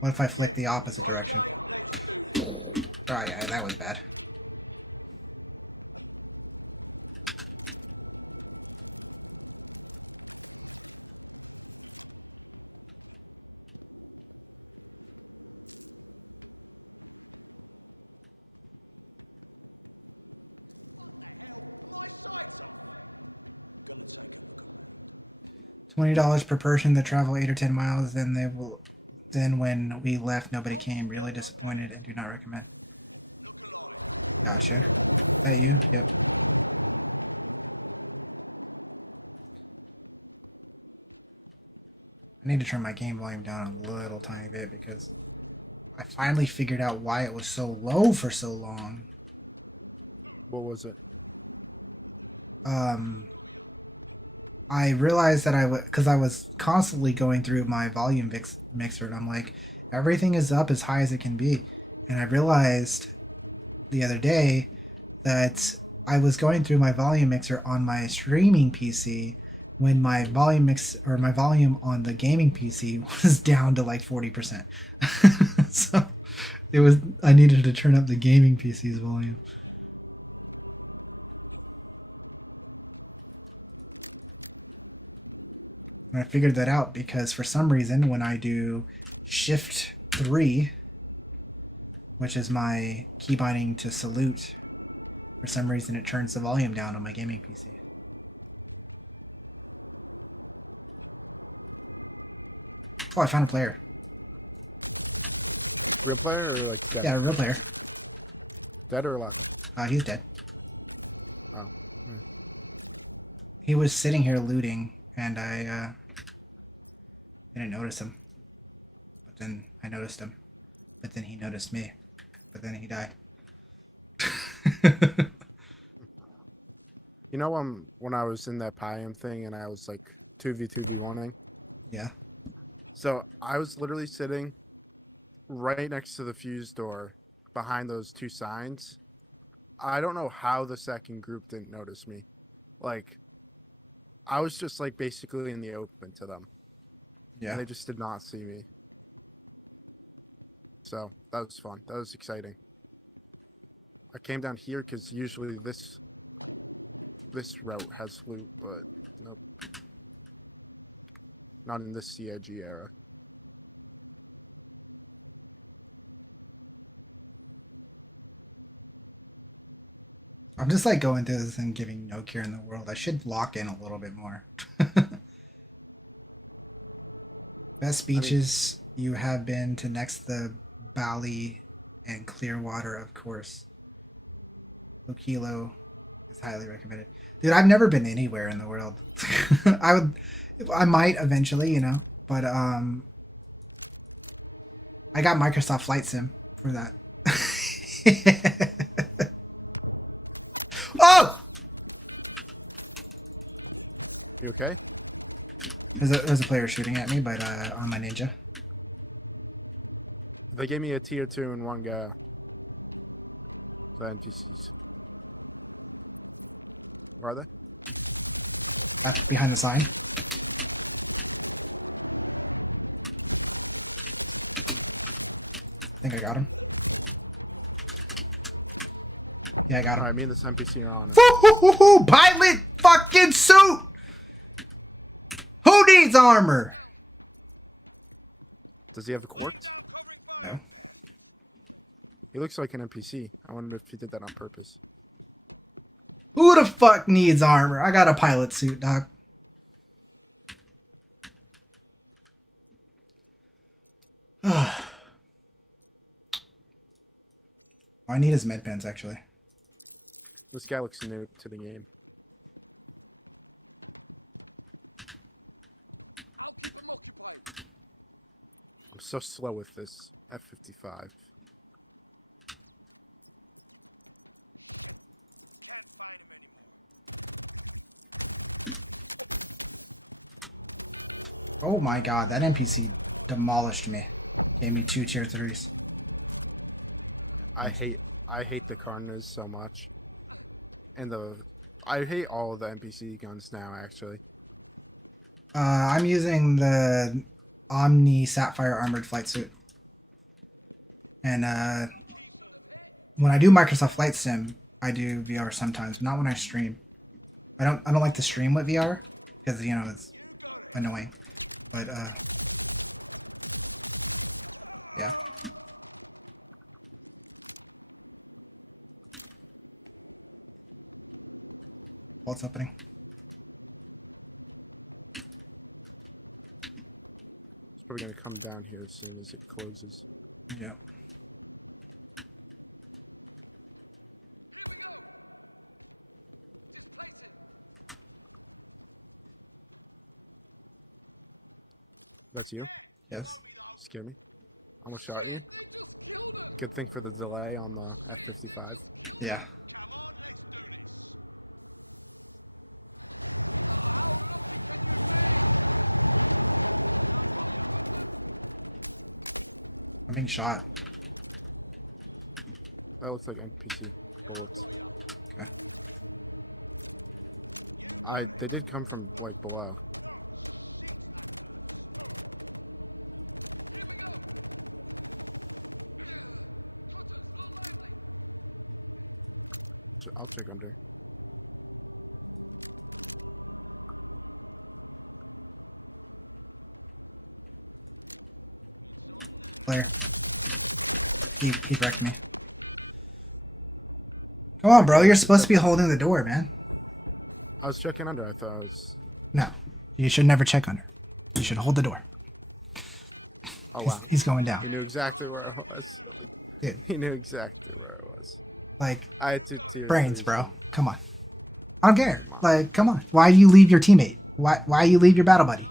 What if I flick the opposite direction? Okay, let's do this. Oh yeah, that was bad. What the hell? My sight's off. Gonna take a look around. $20 per person to travel 8 or 10 miles. Then when we left, nobody came. Really disappointed. I do not recommend. Look alive. Gotcha. How do you? Yeah. I need to turn my game volume down a little tiny bit because I finally figured out why it was so low for so long. What was it? I realized that because I was constantly going through my volume mixer, and I'm like, everything is up as high as it can be. And I realized the other day that I was going through my volume mixer on my streaming PC when my volume on the gaming PC was down to like 40%. So I needed to turn up the gaming PC's volume. And I figured that out because for some reason when I do Shift 3, which is my key binding to salute, for some reason it turns the volume down on my gaming PC. Oh, I found a player. Real player or like dead? Yeah, a real player. Dead or alive? He's dead. He was sitting here looting, and I didn't notice him. But then I I noticed him. But then he noticed me. But then he died. You know, when I was in that PIAM thing and I was like 2v1ing? Yeah. So I was literally sitting right next to the fuse door behind those two signs. I don't know how the second group didn't notice me. Like, I was just like basically in the open to them. Yeah. And they just did not see me. So that was fun. That was exciting. I came down here because usually this route has loot, but nope. Not in this CIG era. I'm just like going through this and giving no care in the world. I should lock in a little bit more. Best beaches you have been to next the Bali and Clearwater, of course. Okilo is highly recommended. Dude, I've never been anywhere in the world. I might eventually, you know, but I got Microsoft Flight Sim for that. Oh! You okay? There's a player shooting at me, but on my Ninja. They gave me a tier 2 and one guy. NPCs. Where are they? Behind the sign. I think I got him. Yeah, I got him. Alright, me and this NPC are on. Woo-hoo-hoo-hoo! Pilot fucking suit! Who needs armor? Does he have the quartz? No. He looks like an NPC. I wonder if he did that on purpose. Who the fuck needs armor? I got a pilot suit, dog. All I need is med pens, actually. This guy looks new to the game. I'll keep him occupied. I'm so slow with this F-55. Shit. Can't find him anymore. Oh my god, that NPC demolished me. Gave me 2 tier 3s. I hate the Carnas so much. And I hate all of the NPC guns now, actually. I'm using the Omni Sapphire Armored Flight Suit. And when I do Microsoft Flight Sim, I do VR sometimes, not when I stream. I don't like to stream with VR because, you know, it's annoying. But yeah. What's happening? It's probably gonna come down here as soon as it closes. Yeah. Here we go. Just place it. That's you? Yes. Scared me. Almost shot you. They just killed him. Good thing for the delay on the F-55. Yeah. Come on, let's do this. How lucky can you I'm being shot. That looks like an NPC. Okay. They did come from like below. Here we go. Cutters, look lively. I'll check under. Player. Keep wrecking me. Come on, bro. You're supposed to be holding the door, man. I was checking under. I thought I was. No. You should never check under. You should hold the door. Oh wow. He's going down. He knew exactly where I was. Dude. He knew exactly where I was. Like, I had to brains, bro. Come on. I don't care. Like, come on. Why do you leave your teammate? Why you leave your battle buddy?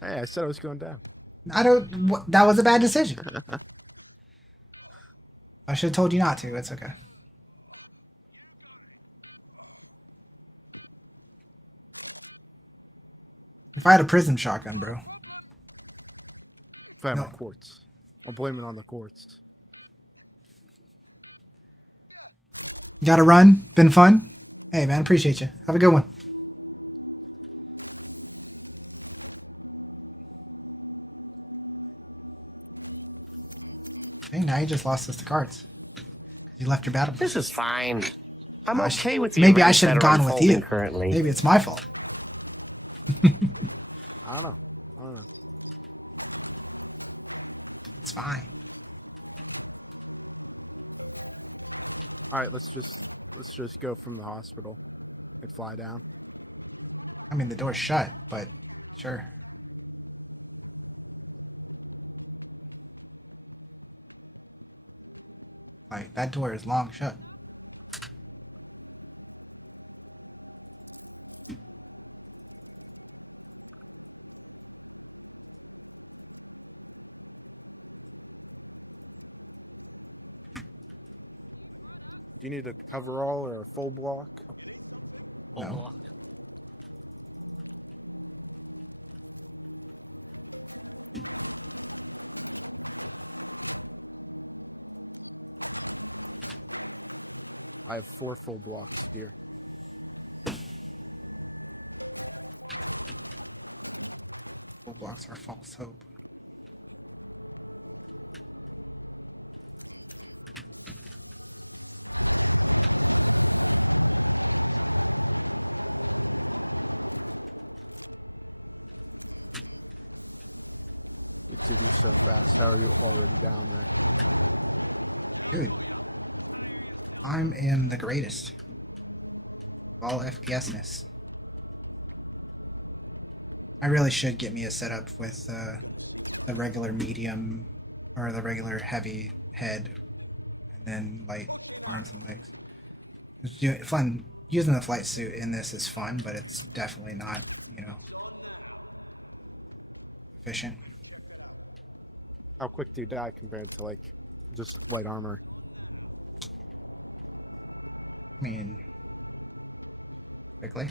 Hey, I said I was going down. That was a bad decision. I should have told you not to. It's okay. If I had a prism shotgun, bro. If I had my quartz. I'll blame it on the quartz. Gotta run. Been fun. Hey, man. Appreciate you. Have a good one. Hey, now you just lost us to cards. You left your battle. This is fine. I'm okay with the maybe I events should have that are gone with unfolding you. currently. Maybe it's my fault. It's fine. Alright, let's just go from the hospital and fly down. I mean, the door's shut, but sure. Like, that door is long shut. Do you need a coverall or a full block? You need something? No. I have 4 full blocks here. Full blocks are false hope. I am the greatest. All FPSness. I really should get me a setup with the regular medium or the regular heavy head and light. Fun. Using the flight suit in this is fun, but it's definitely not, you know, efficient. How quick do you die compared to like just light armor? I mean, quickly.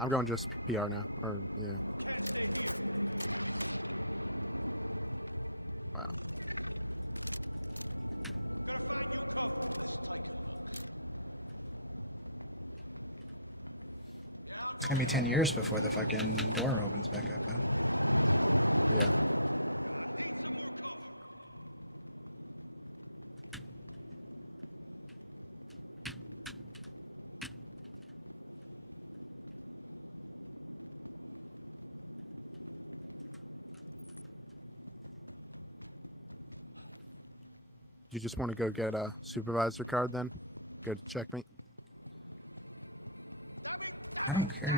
I'm going just PR now. Or, yeah. Can't stay here. Wow. Gotta find you cover. Let's take a look. It's gonna be 10 years before the fucking door opens back up. I need some more cover. You just want to go get a supervisor card then? Go to checkmate?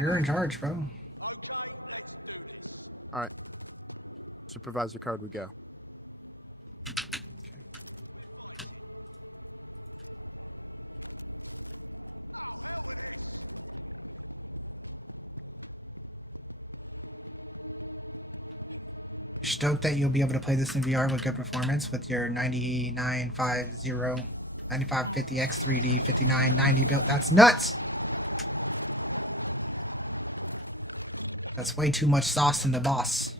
You're in charge, bro. Okay, let's do this. Alright. Supervisor card we go. We're fighting. Oh, hell with this. Stoked that you'll be able to play this in VR with good performance with your 9950, 9550X 3D 5990 build. That's nuts! That's way too much sauce in the boss.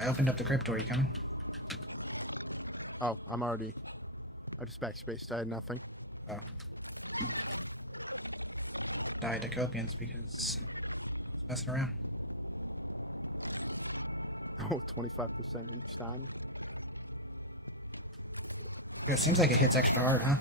I opened up the crypt door. You coming? Oh, I'm already... I just backspaced. I had nothing. Oh. Died to Copians because messing around. Oh, 25% each time. Yeah, it seems like it hits extra hard, huh?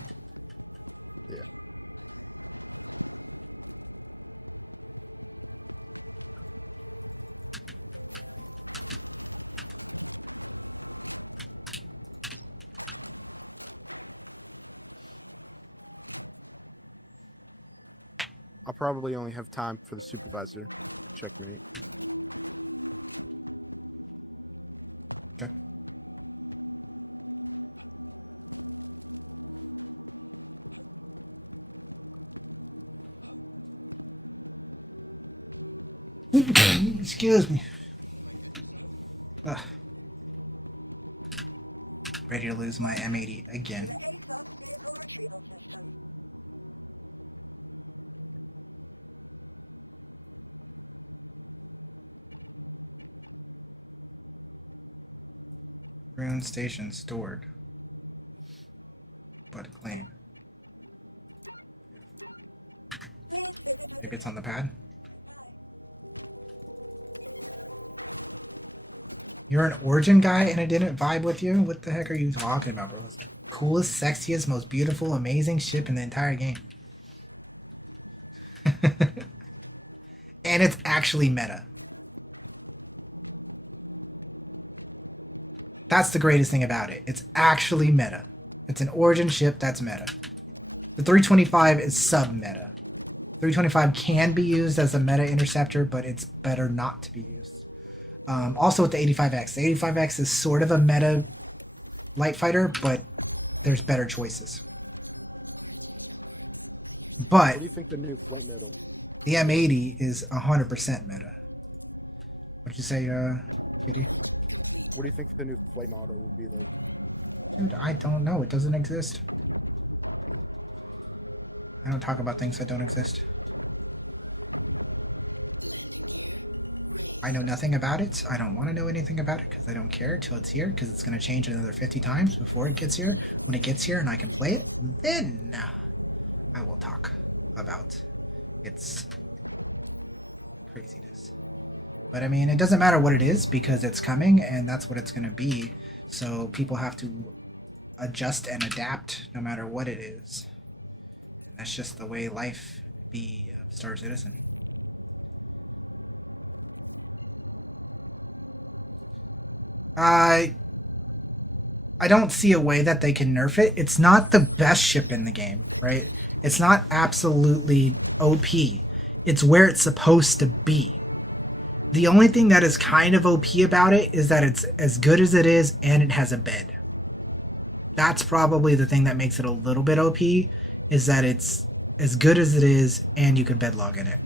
I'll probably only have time for the supervisor to check me. Okay. Excuse me. Ugh. Ready to lose my M80 again. The ASOS vehicle retrieval system. Ground station stored. But clean. Maybe it's on the pad? You're an Origin guy and it didn't vibe with you? What the heck are you talking about? Coolest, sexiest, most beautiful, amazing ship in the entire game. And it's actually meta. That's the greatest thing about it. It's actually meta. It's an Origin ship that's meta. The 325 is sub-meta. 325 can be used as a meta interceptor, but it's better not to be used. Also with the 85X. The 85X is sort of a meta light fighter, but there's better choices. But the M80 is 100% meta. What'd you say, What do you think the new plate model will be? I don't know. It doesn't exist. I don't talk about things that don't exist. I know nothing about it. I don't want to know anything about it because I don't care till it's here, because it's going to change another 50 times before it gets here. When it gets here and I can play it, then I will talk about its craziness. But I mean, it doesn't matter what it is because it's coming and that's what it's going to be. So people have to adjust and adapt no matter what it is. That's just the way life be Star Citizen. I don't see a way that they can nerf it. It's not the best ship in the game, right? It's not absolutely OP. It's where it's supposed to be. The only thing that is kind of OP about it is that it's as good as it is and it has a bed. That's probably the thing that makes it a little bit OP, is that it's as good as it is and you can bed log in it.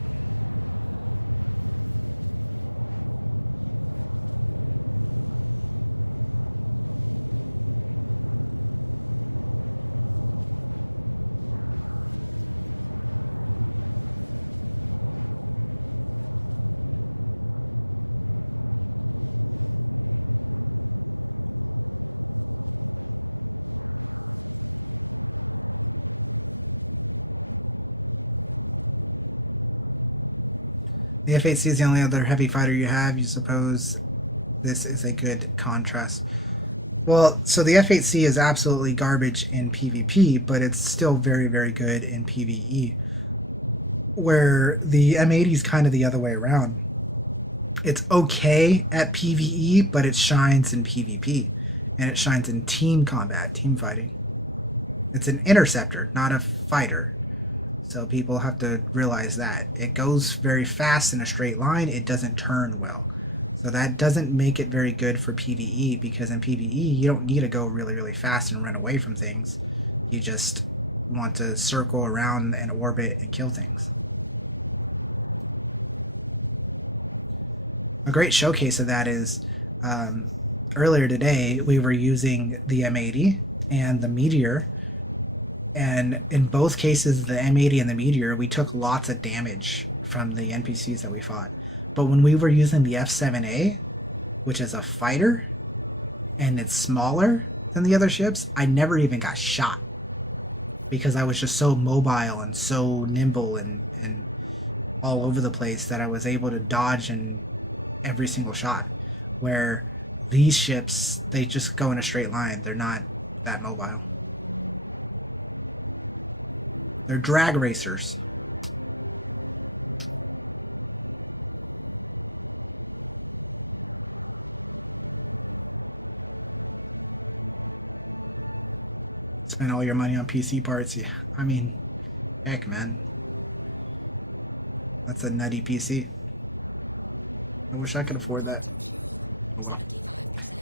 The F-8C is the only other heavy fighter you have. You suppose this is a good contrast. Well, so the F-8C is absolutely garbage in PvP, but it's still very, very good in PvE. Where the M80 is kind of the other way around. It's okay at PvE, but it shines in PvP. And it shines in team combat, team fighting. It's an interceptor, not a fighter. So people have to realize that. It goes very fast in a straight line, it doesn't turn well. So that doesn't make it very good for PvE, because in PvE you don't need to go really, really fast and run away from things. You just want to circle around in orbit and kill things. A great showcase of that is earlier today we were using the M80 and the Meteor. And in both cases, the M80 and the Meteor, we took lots of damage from the NPCs that we fought. But when we were using the F7A, which is a fighter, and it's smaller than the other ships, I never even got shot. Because I was just so mobile and so nimble and all over the place that I was able to dodge in every single shot. Where these ships, they just go in a straight line. They're not that mobile. They're drag racers. Spend all your money on PC parts. Yeah, I mean, heck, man. That's a nutty PC. I wish I could afford that. 75%.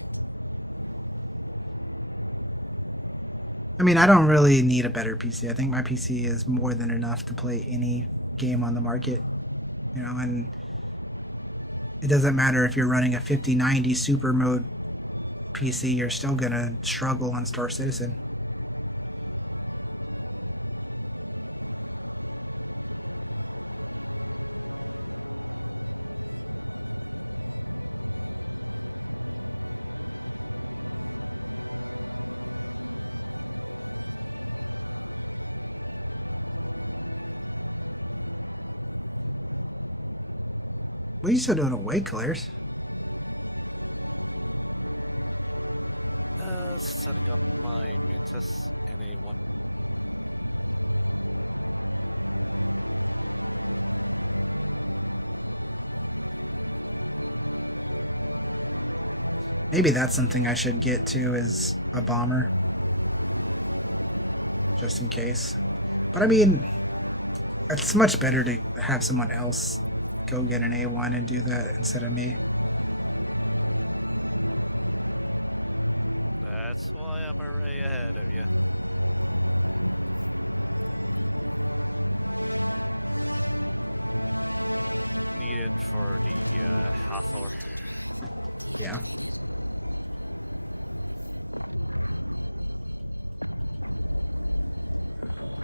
I mean, I don't really need a better PC. I think my PC is more than enough to play any game on the market, you know, and it doesn't matter if you're running a 5090 super mode PC, you're still gonna struggle on Star Citizen. What are you still doing awake, Claire's? Maybe that's something I should get to, is a bomber. Just in case. But I mean, it's much better to have someone else go get an A1 and do that instead of me. That's why I'm already ahead of you.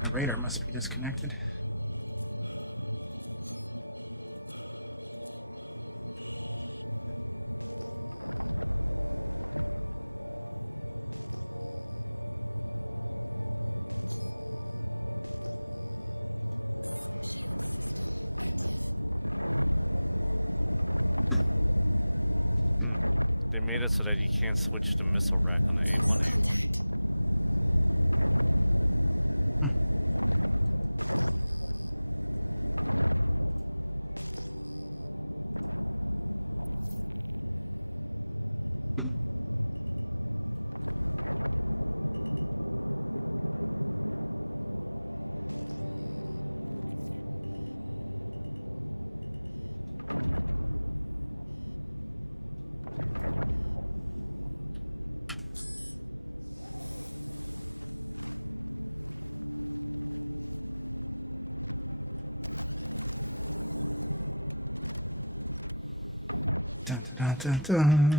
The radar must be disconnected. They made it so that you can't switch to missile rack on the A1. Dun, dun.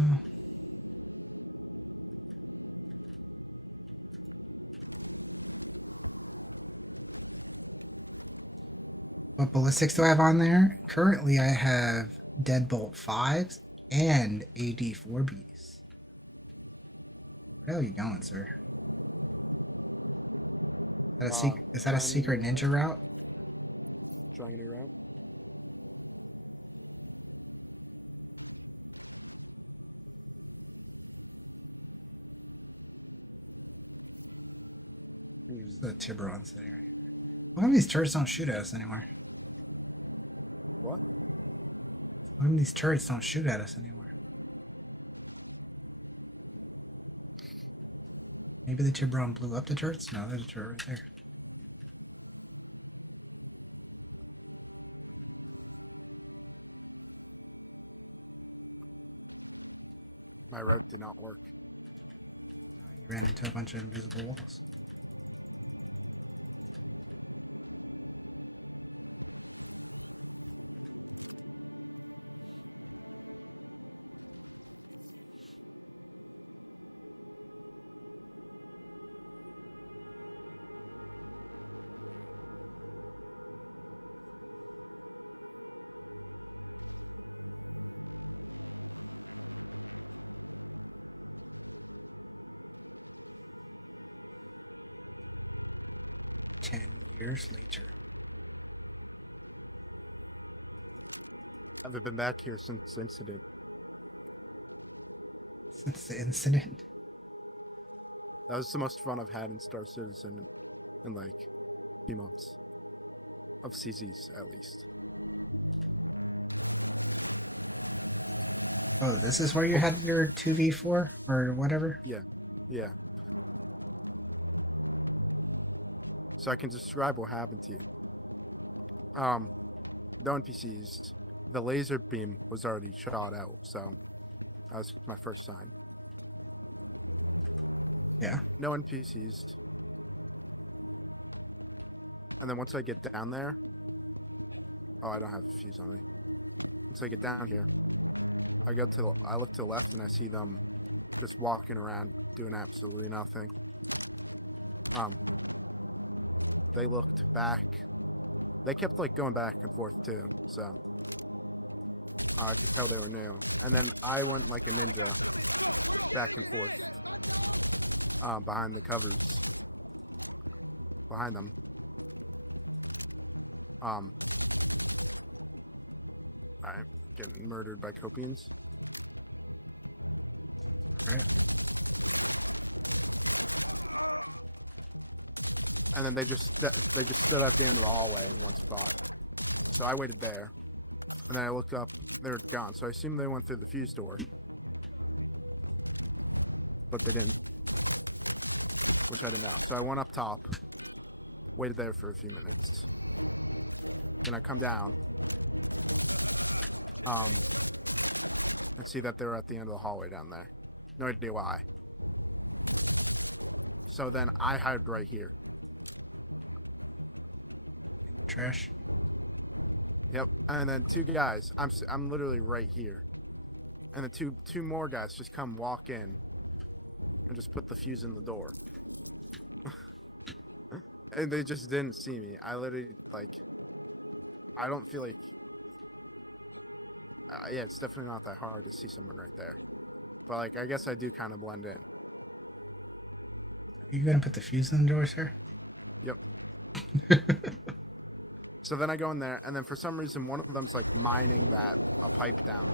What ballistics do I have on there? Currently I have Deadbolt 5s and AD4Bs. Where are you going, sir? Is that a secret ninja route? Trying to route. The Tiburon's there. How come these turrets don't shoot at us anymore? What? How come these turrets don't shoot at us anymore? Maybe the Tiburon blew up the turrets? No, there's a turret right there. My route did not work. Ran into a bunch of invisible walls. Years later. I've been back here since the incident. Since the incident? That was the most fun I've had in Star Citizen in like a few months. Of CCs, at least. Oh, this is where you had your 2v4 or whatever? Yeah, yeah. So I can describe what happened to you. No NPCs. The laser beam was already shot out, so that was my first sign. Yeah. No NPCs. And then once I get down there, oh, I don't have a fuse on So I get down here. I look to the left and I see them just walking around doing absolutely nothing. They looked back. They kept like going back and forth too, so I could tell they were new. And then I went like back and forth behind the covers. Behind them. I'm getting murdered by copians. And then they just stood out there in the hallway. So I waited there. And then I looked up, they were gone. So I assumed they went through the fuse door. But they didn't. So I went up top, waited there for a few minutes. Then I come down. And see that they were at the end of the hallway down there. No idea why. So then I hide right here. Trash. Yep. And then two guys. I'm literally right here. And then two more guys just come walk in. And just put the fuse in the door. And they just didn't see me. I literally I don't feel like. Yeah, it's definitely not that hard to see someone right there. But like, I guess I do kind of blend in. You gonna put the fuse in the door, sir? Yep. So then I go in there, and then for some reason, one of them's like mining that pipe down.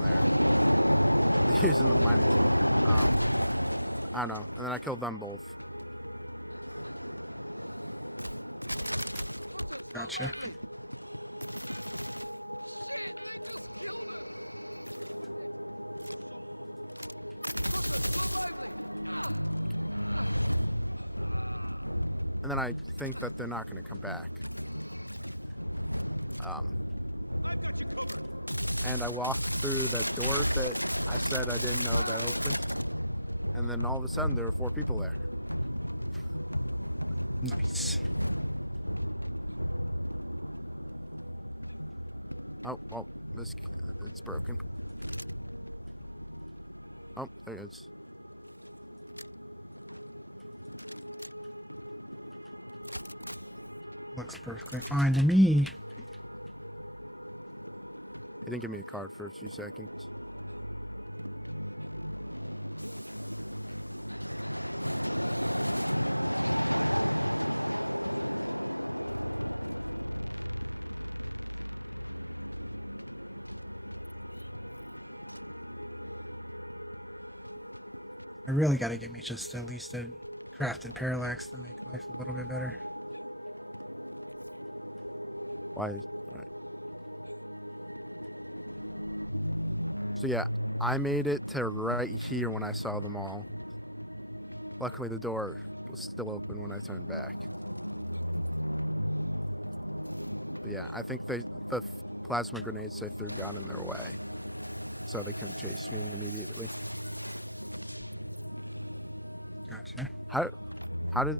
I don't know. And then I killed them both. Gotcha. Shit, they just killed him! And then I think that they're not going to come back. I've got you covered. And I walked through the door that said I didn't have. And then all of a sudden there were 4 people there. Nice. Oh, it's broken. Oh, there it is. Looks perfectly fine to me. He didn't give me a card for a few seconds. I really gotta give me just at least a crafted parallax to make life a little bit better. Why is So yeah, I made it to right here when I saw them all. Luckily the door was still open when I turned back. Yeah, I think the plasma grenades they threw got in their way. So they can't chase me. Gotcha. How did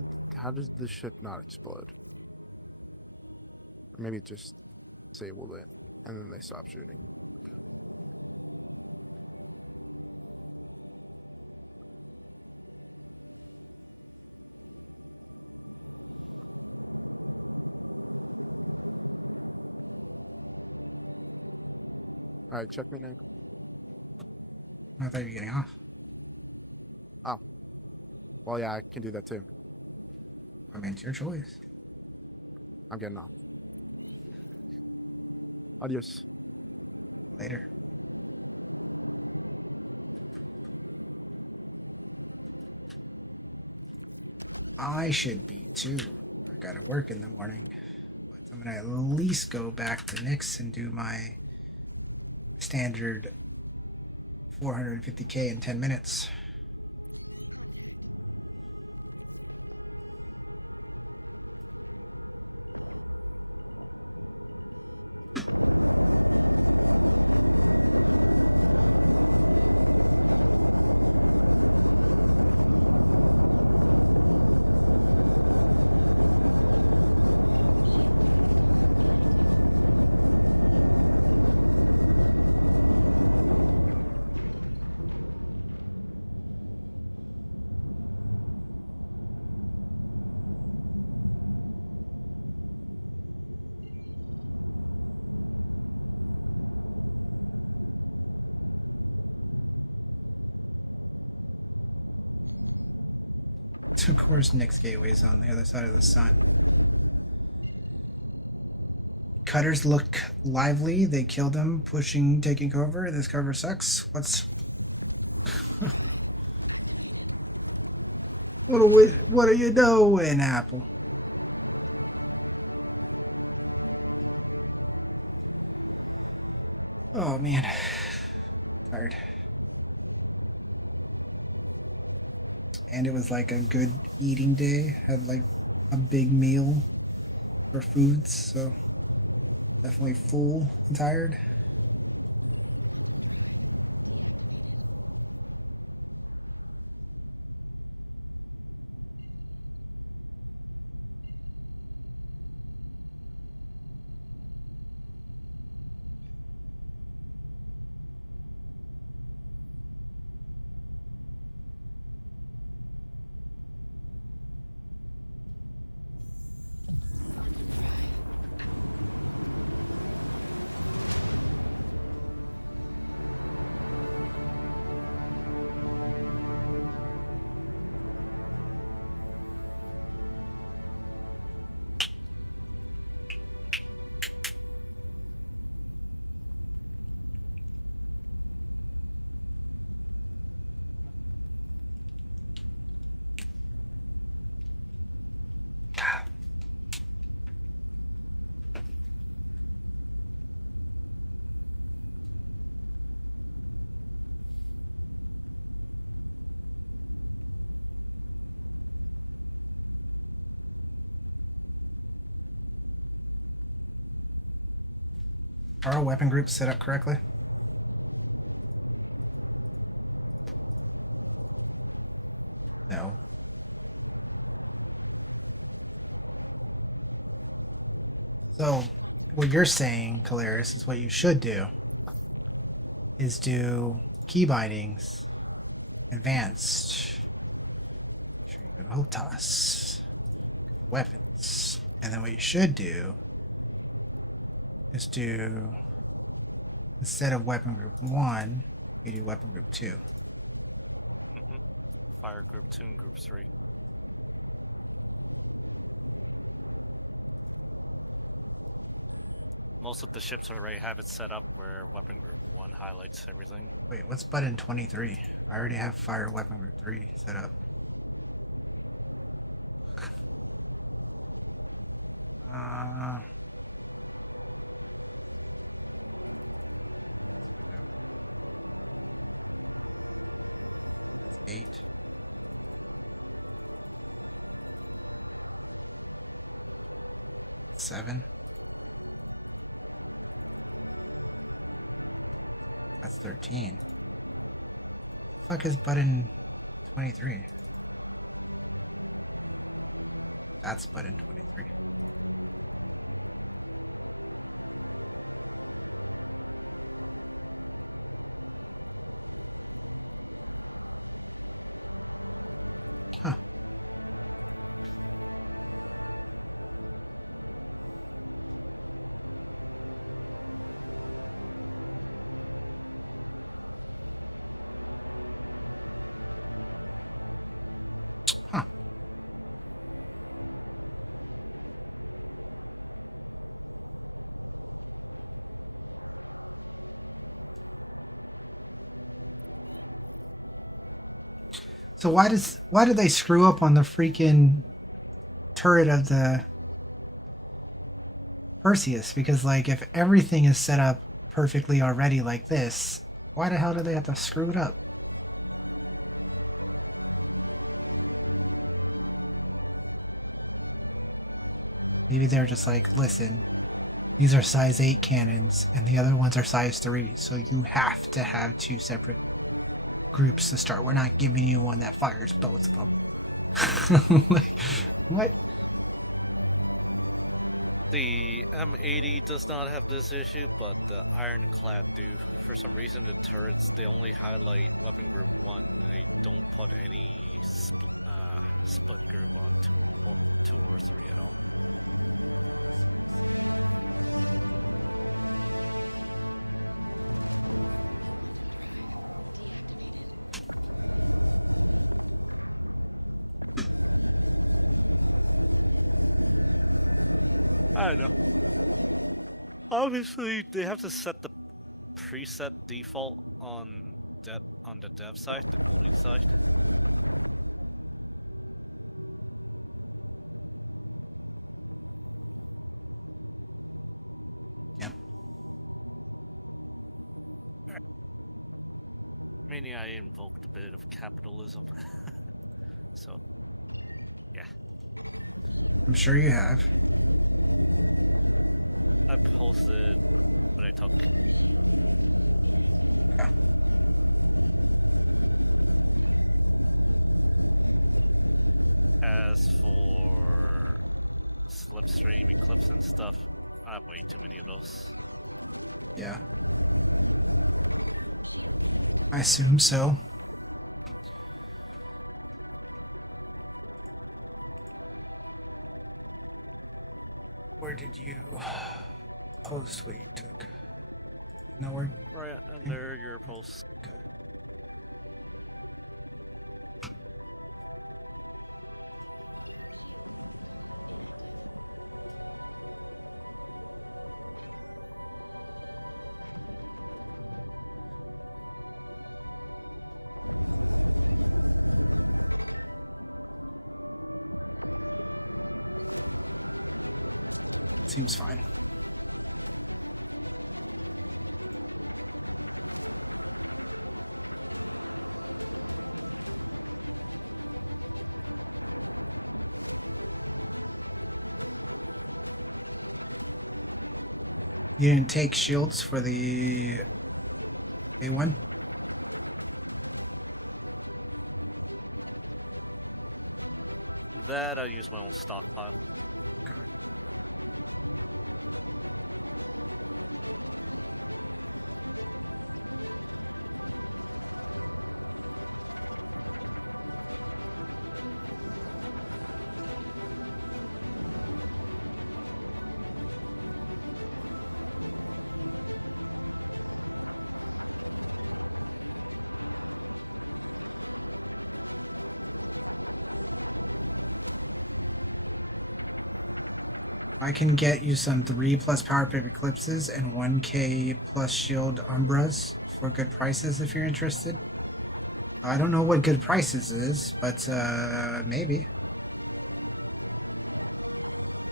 the ship not explode? Maybe it just disabled it and then they stopped shooting. Alright, check me now. I thought you were getting off. Oh. Well, yeah, I can do that too. I mean, it's your choice. I'm getting off. Adios. Later. I should be too. I gotta work in the morning. I'm gonna at least go back to Nix and do my standard 450k in 10 minutes. course, Nick's gateway's on the other side of the sun. Cutters look lively. They killed him, pushing, taking cover. This cover sucks. What are you doing, Apple? Oh man, tired. And it was like a good eating day. Had like a big meal for foods, so definitely full and tired. Are our weapon groups set up correctly? No. So, what you're saying, Caleris, is what you should do is do key bindings, advanced, OTAS, weapons, and then what you should do is do, instead of weapon group 1, you do weapon group 2. Fire group 2 and group 3. Most of the ships already have it set up where weapon group 1 highlights everything. Wait, what's button 23? I already have fire weapon group 3 set up. Is button 23. That's button 23. Huh. So why did they screw up on the freaking turret of the Perseus? Because like if everything is set up perfectly already like this, why the hell did they have to screw it up? Maybe they're just like, listen, these are size 8 cannons and the other ones are size 3, so you have to have 2 separate groups to start. We're not giving you one that fires both of them. What? The M80 does not have this issue, but the Ironclad do. For some reason, the turrets, they only highlight weapon group 1. They don't put any split towards it. obviously they have to set the preset default on the dev side, the public side. Meaning I invoked a bit of capitalism. So, yeah. I'm sure you have. I posted when I talked about As for slipstream clips and stuff, I have way too many of those. Yeah. I assume so. Where did you post what you took? Nowhere? Right under your post. Seems fine. You didn't take shields for the A1? That I use my own stockpile. I can get you some 3 plus power pick eclipses and 1k plus shield umbras for good prices if you're interested. I don't know what good prices is, but maybe.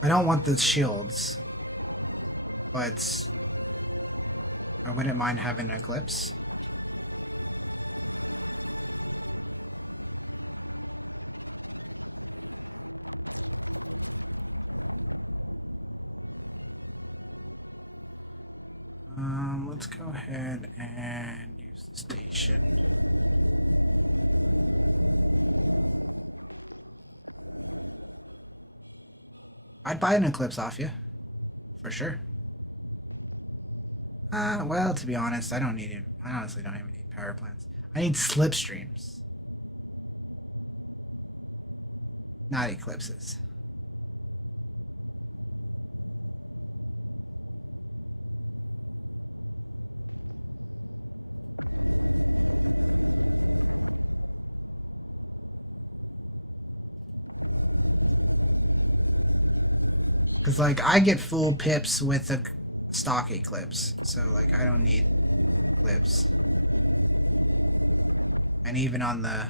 I don't want the shields, but I wouldn't mind having an eclipse. Let's go ahead and use the station. I'd buy an eclipse off you, for sure. Well, to be honest, I don't need it. I honestly don't even need power plants. I need slipstreams, not eclipses. Like, I get full pips with a stock eclipse, so like I don't need eclipse. And even on the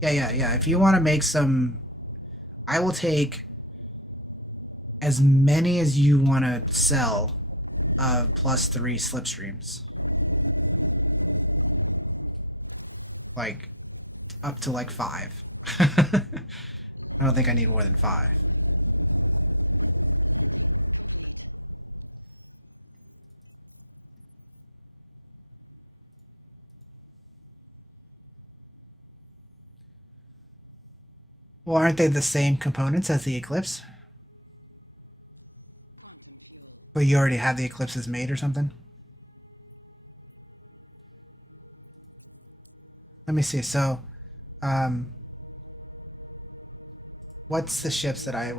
yeah, if you want to make some, I will take as many as you want to sell plus 3 slipstreams, like up to like 5. I don't think I need more than 5. Well, aren't they the same components as the Eclipse? Quantum fuel. But you already have the Eclipses made or something? Let me see. So, what's the ships that I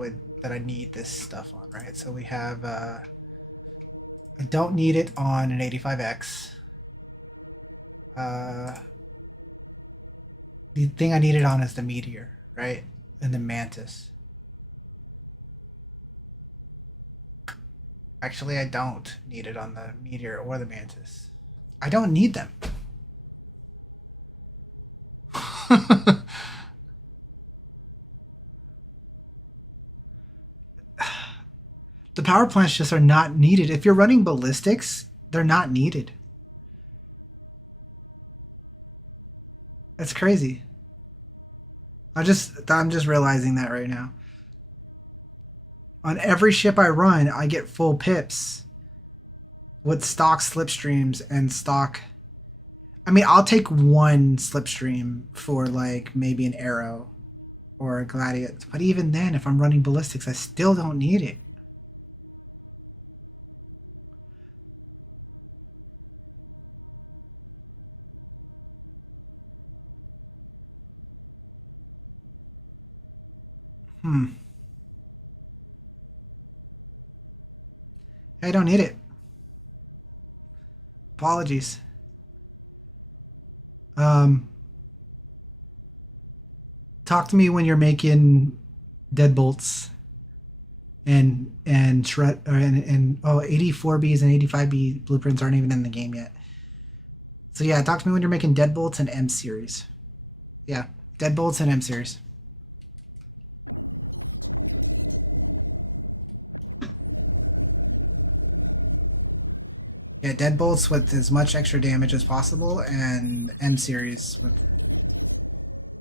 need this stuff on, right? So we have, I don't need it on an 85X. The thing I need it on is the Meteor, right? And the Mantis. Actually, I don't need it on the Meteor or the Mantis. I don't need them. The power plants just are not needed. If you're running ballistics, they're not needed. That's crazy. I'm just realizing that right now. On every ship I run, I get full pips with stock slipstreams and stock. I mean, I'll take one slipstream for like maybe an arrow or a gladiator, but even then, if I'm running ballistics, I still don't need it. I don't need it. Apologies. Talk to me when you're making deadbolts and shred and 84Bs and 85B blueprints aren't even in the game yet. So yeah, talk to me when you're making deadbolts and M series. Yeah, deadbolts and M series. Yeah, deadbolts with as much extra damage as possible, and M series.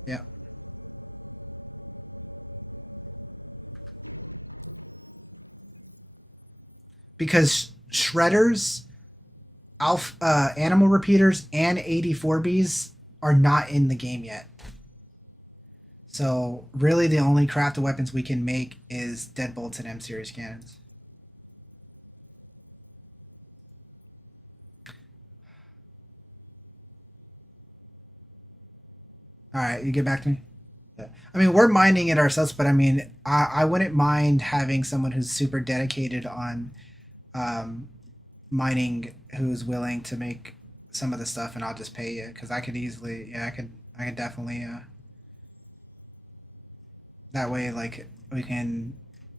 Yeah. Because shredders, animal repeaters, and 84Bs are not in the game yet. So really the only crafted weapons we can make is deadbolts and M series cannons. All right, you get back to me? Yeah. I mean, we're mining it ourselves, but I mean, I wouldn't mind having someone who's super dedicated on mining, who's willing to make some of the stuff, and I'll just pay you, because I could easily, yeah, I could definitely, that way, like, we can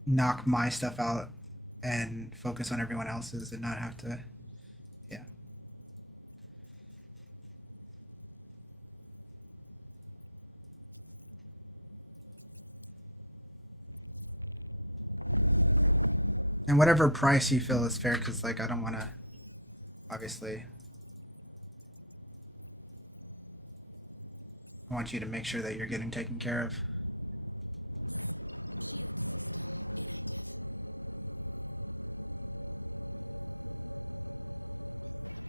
knock my stuff out and focus on everyone else's and not have to, yeah. And whatever price you feel is fair, because, like, I don't want to, obviously, I want you to make sure that you're getting taken care of.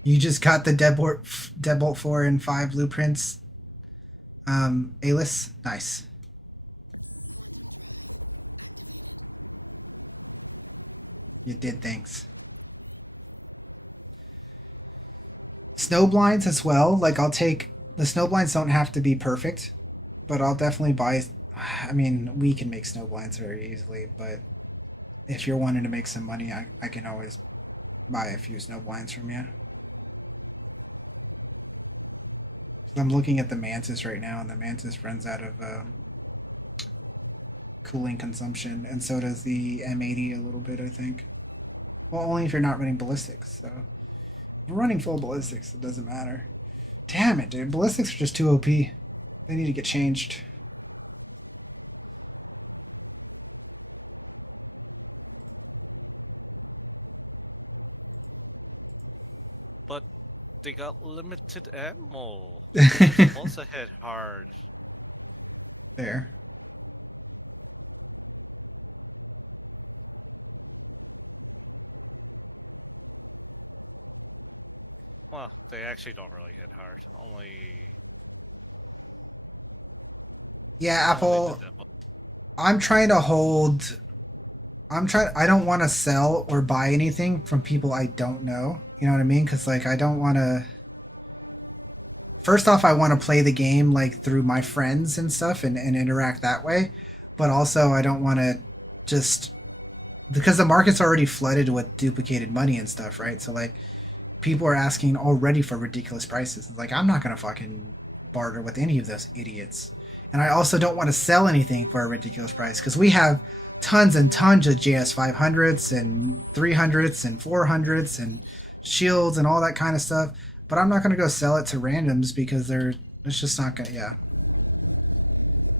You just got the Deadbolt 4 and 5 blueprints, Alice? Nice. You did, thanks. Snow blinds as well. Like, I'll take... The snow blinds don't have to be perfect, but I'll definitely buy... I mean, we can make snow blinds very easily, but if you're wanting to make some money, I can always buy a few snow blinds from you. I'm looking at the Mantis right now, and the Mantis runs out of cooling consumption, and so does the M80 a little bit, I think. Well, only if you're not running ballistics, so. If we're running full ballistics, it doesn't matter. Damn it, dude. Ballistics are just too OP. They need to get changed. But they got limited ammo. Also hit hard. Fair. Well, they actually don't really hit hard. Only... Yeah, Apple. I'm trying to hold... I don't want to sell or buy anything from people I don't know. You know what I mean? Because, like, I don't want to... First off, I want to play the game, like, through my friends and stuff and interact that way. But also, I don't want to just... Because the market's already flooded with duplicated money and stuff, right? So, like, people are asking already for ridiculous prices. Like, I'm not going to fucking barter with any of those idiots. And I also don't want to sell anything for a ridiculous price, because we have tons and tons of JS500s and 300s and 400s and shields and all that kind of stuff. But I'm not going to go sell it to randoms because it's just not going to, yeah.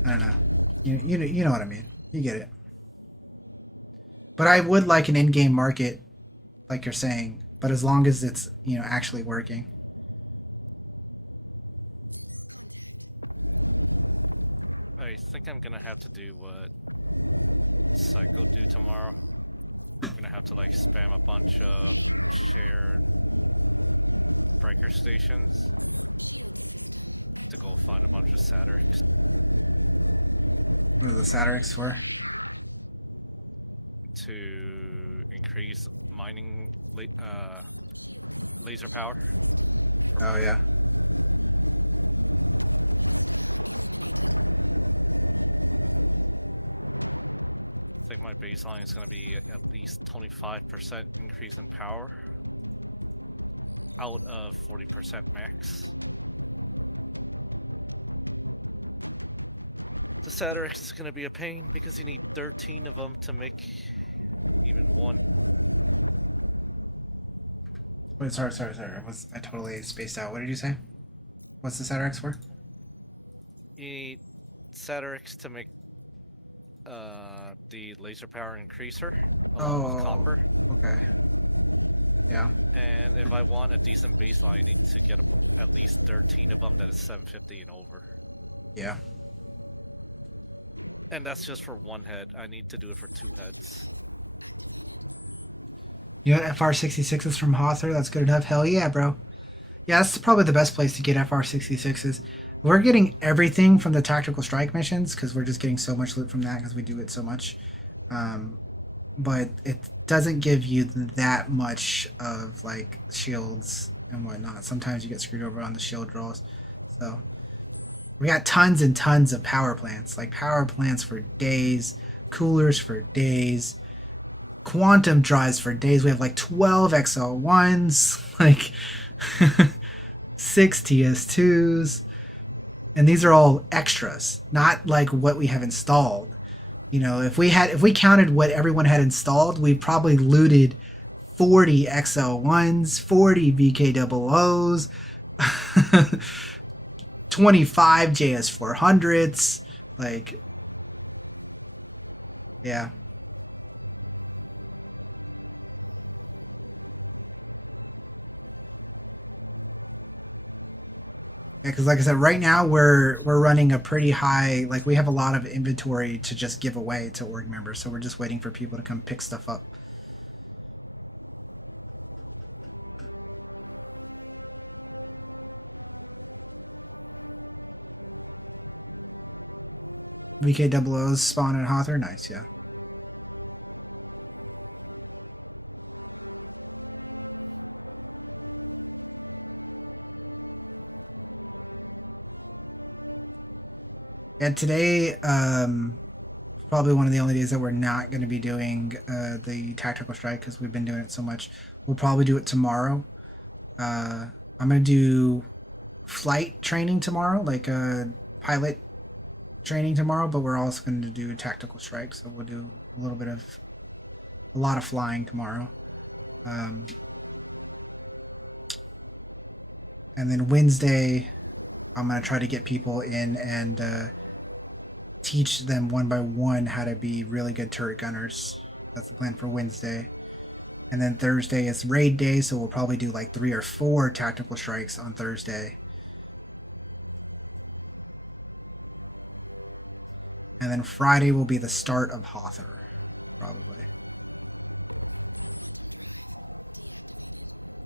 I don't know. You know what I mean. You get it. But I would like an in-game market, like you're saying, but as long as it's, you know, actually working. I think I'm gonna have to do what Cycle do tomorrow. I'm gonna have to like spam a bunch of shared breaker stations to go find a bunch of SATA-X. What are the SATA-X for? To increase mining laser power. Oh yeah. I think my baseline is going to be at least 25% increase in power out of 40% max. The SATA-X is going to be a pain because you need 13 of them to make even one. Wait, sorry. I totally spaced out. What did you say? What's the SATA-X for? You need SATA-X to make the laser power increaser. Oh, copper. Okay. Yeah. And if I want a decent baseline, I need to get at least 13 of them that is 750 and over. Yeah. And that's just for one head. I need to do it for 2 heads. You got FR66s from Hawthorne? That's good enough? Hell yeah, bro. Yeah, that's probably the best place to get FR66s. We're getting everything from the Tactical Strike missions because we're just getting so much loot from that because we do it so much. But it doesn't give you that much of like shields and whatnot. Sometimes you get screwed over on the shield draws. So we got tons and tons of power plants. Like power plants for days, coolers for days, quantum drives for days. We have like 12 XL1s, like 6 TS2s. And these are all extras, not like what we have installed. You know, if we counted what everyone had installed, we probably looted 40 XL1s, 40 VK00s, 25 JS400s, like, yeah. Because like I said, right now we're running a pretty high, like we have a lot of inventory to just give away to org members, so we're just waiting for people to come pick stuff up. VK00s spawn in Hawthorne, nice, yeah. And today, probably one of the only days that we're not going to be doing the Tactical Strike because we've been doing it so much. We'll probably do it tomorrow. I'm going to do flight training tomorrow, like pilot training tomorrow, but we're also going to do Tactical Strike, so we'll do a lot of flying tomorrow. And then Wednesday, I'm going to try to get people in and teach them one by one how to be really good turret gunners. That's the plan for Wednesday. And then Thursday is raid day, so we'll probably do like 3 or 4 tactical strikes on Thursday. And then Friday will be the start of Hawthorne, probably.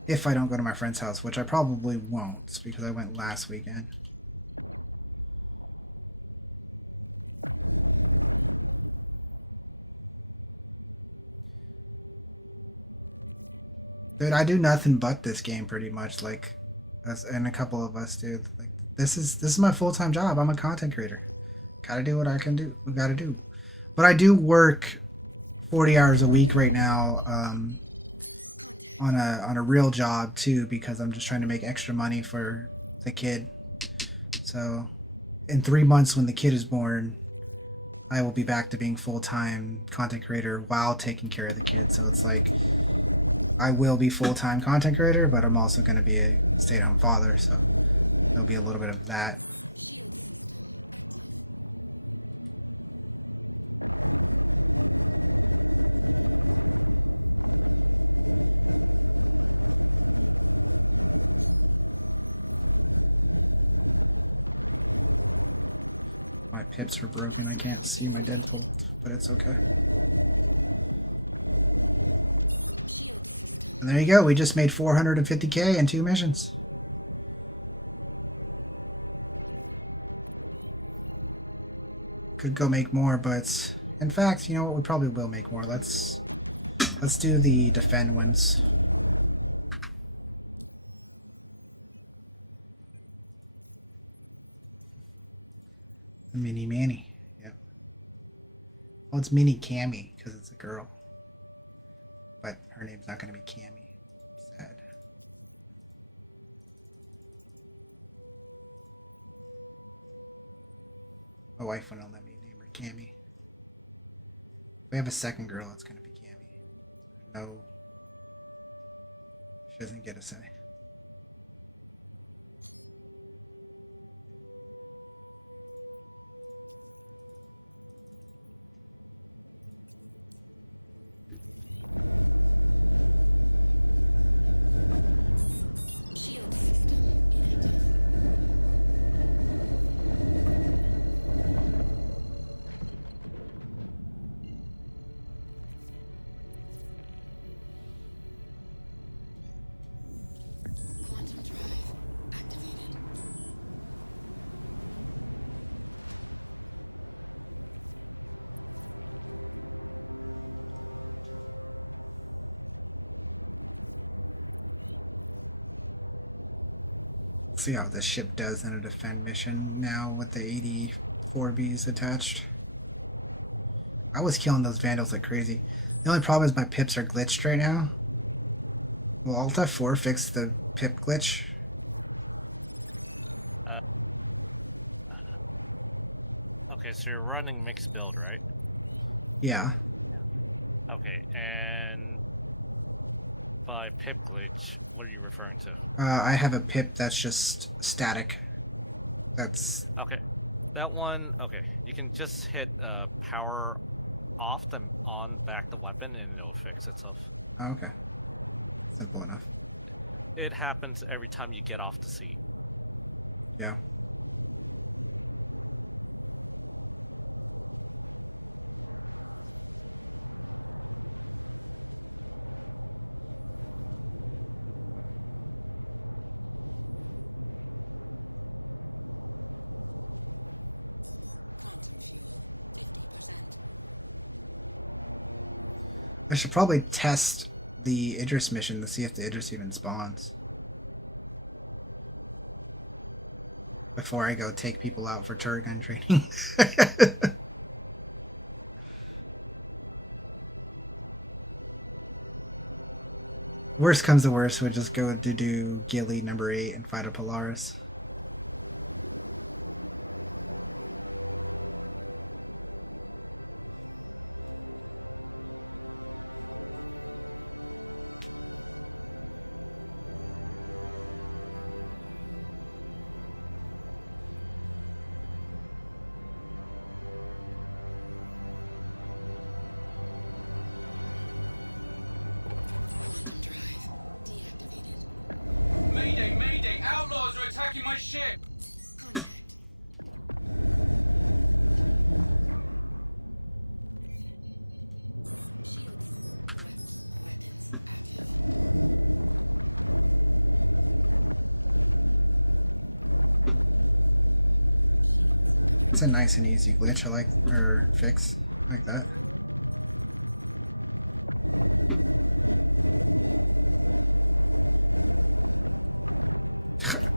If I don't go to my friend's house, which I probably won't, because I went last weekend. Dude, I do nothing but this game pretty much, like, and a couple of us do. Like, this is my full-time job. I'm a content creator. Gotta do what I can do. We gotta do. But I do work 40 hours a week right now, on a real job too, because I'm just trying to make extra money for the kid. So, in 3 months when the kid is born, I will be back to being full-time content creator while taking care of the kids. So it's like I will be full-time content creator, but I'm also going to be a stay-at-home father, so there'll be a little bit of that. Shield system active. My pips are broken, I can't see it, but it's okay. Shield system. And there you go, we just made 450k in 2 missions. Could go make more, but in fact, you know what, we probably will make more. Let's do the defend ones. Mini Manny, yeah. Oh, it's Mini Cammy because it's a girl, but her name's not going to be Cammy. Sad. My wife wouldn't let me name her Cammy. We have a second girl, it's going to be Cammy. No, she doesn't get a say. Shield system inactive. Quantum drive activated. Let's see how this ship does in a defend mission now with the 84Bs attached. I was killing those vandals like crazy. The only problem is my pips are glitched right now. Will Alt F4 fix the pip glitch? Okay, so you're running mixed build, right? Yeah. Okay, and by pip glitch, what are you referring to? I have a pip that's just static. That's... Okay, that one, okay, you can just hit power off, then on back the weapon, and it'll fix itself. Okay. Simple enough. It happens every time you get off the seat. Yeah. Quantum fuel 50%. I should probably test the Idris mission to see if the Idris even spawns. Before I go take people out for turret gun training. Worst comes to worst, we'll just go to do Gilly number 8 and fight a Polaris. Quantum drive deactivated. Mayday, mayday! Outlaws are attacking my ship! Contact. Shields. Weapons active. Shields. It's a nice and easy glitch, I like, or fix, like that.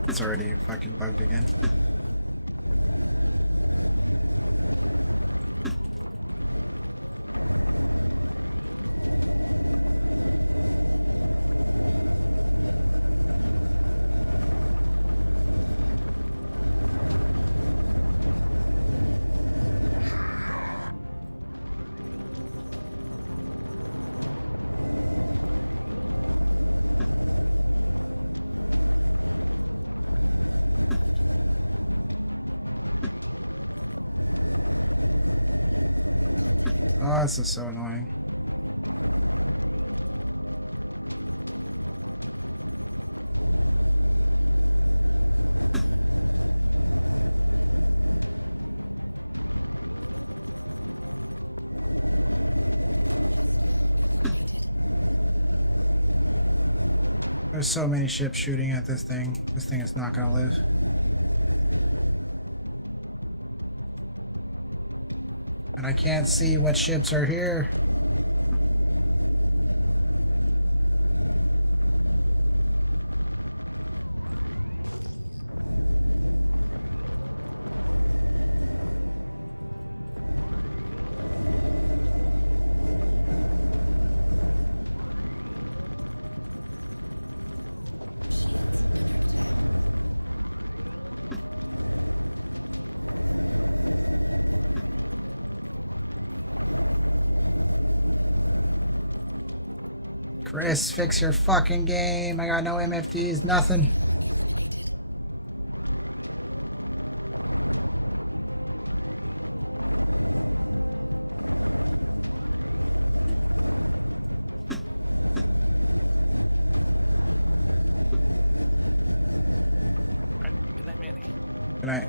It's already a fucking weapon. this is so annoying. There's so many ships shooting at this thing. This thing is not gonna live. And I can't see what ships are here. Chris, fix your fucking game. I got no MFDs, nothing. Good night.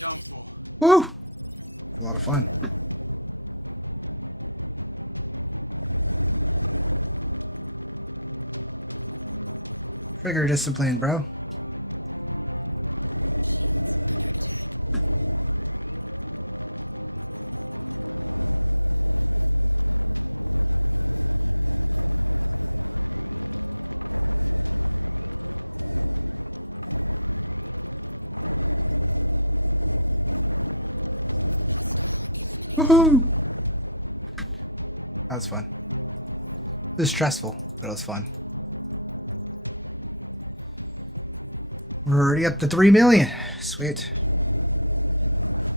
Done for. Woo! A lot of fun. Trigger discipline, bro. Woohoo! That was fun. It was stressful, but it was fun. We're already up to 3 million. Sweet.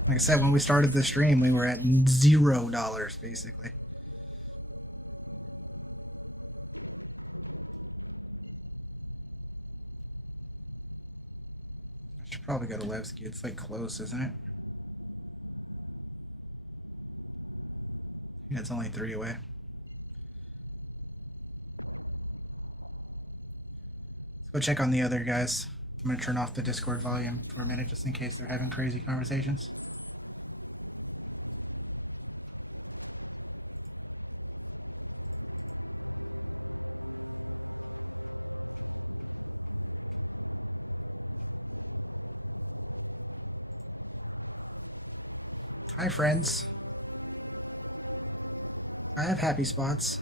Like I said, when we started the stream, we were at $0 basically. I should probably go to Levski. It's like close, isn't it? It's only 3 away. Let's go check on the other guys. I'm gonna turn off the Discord volume for a minute just in case they're having crazy conversations. Hi friends. I have happy spots.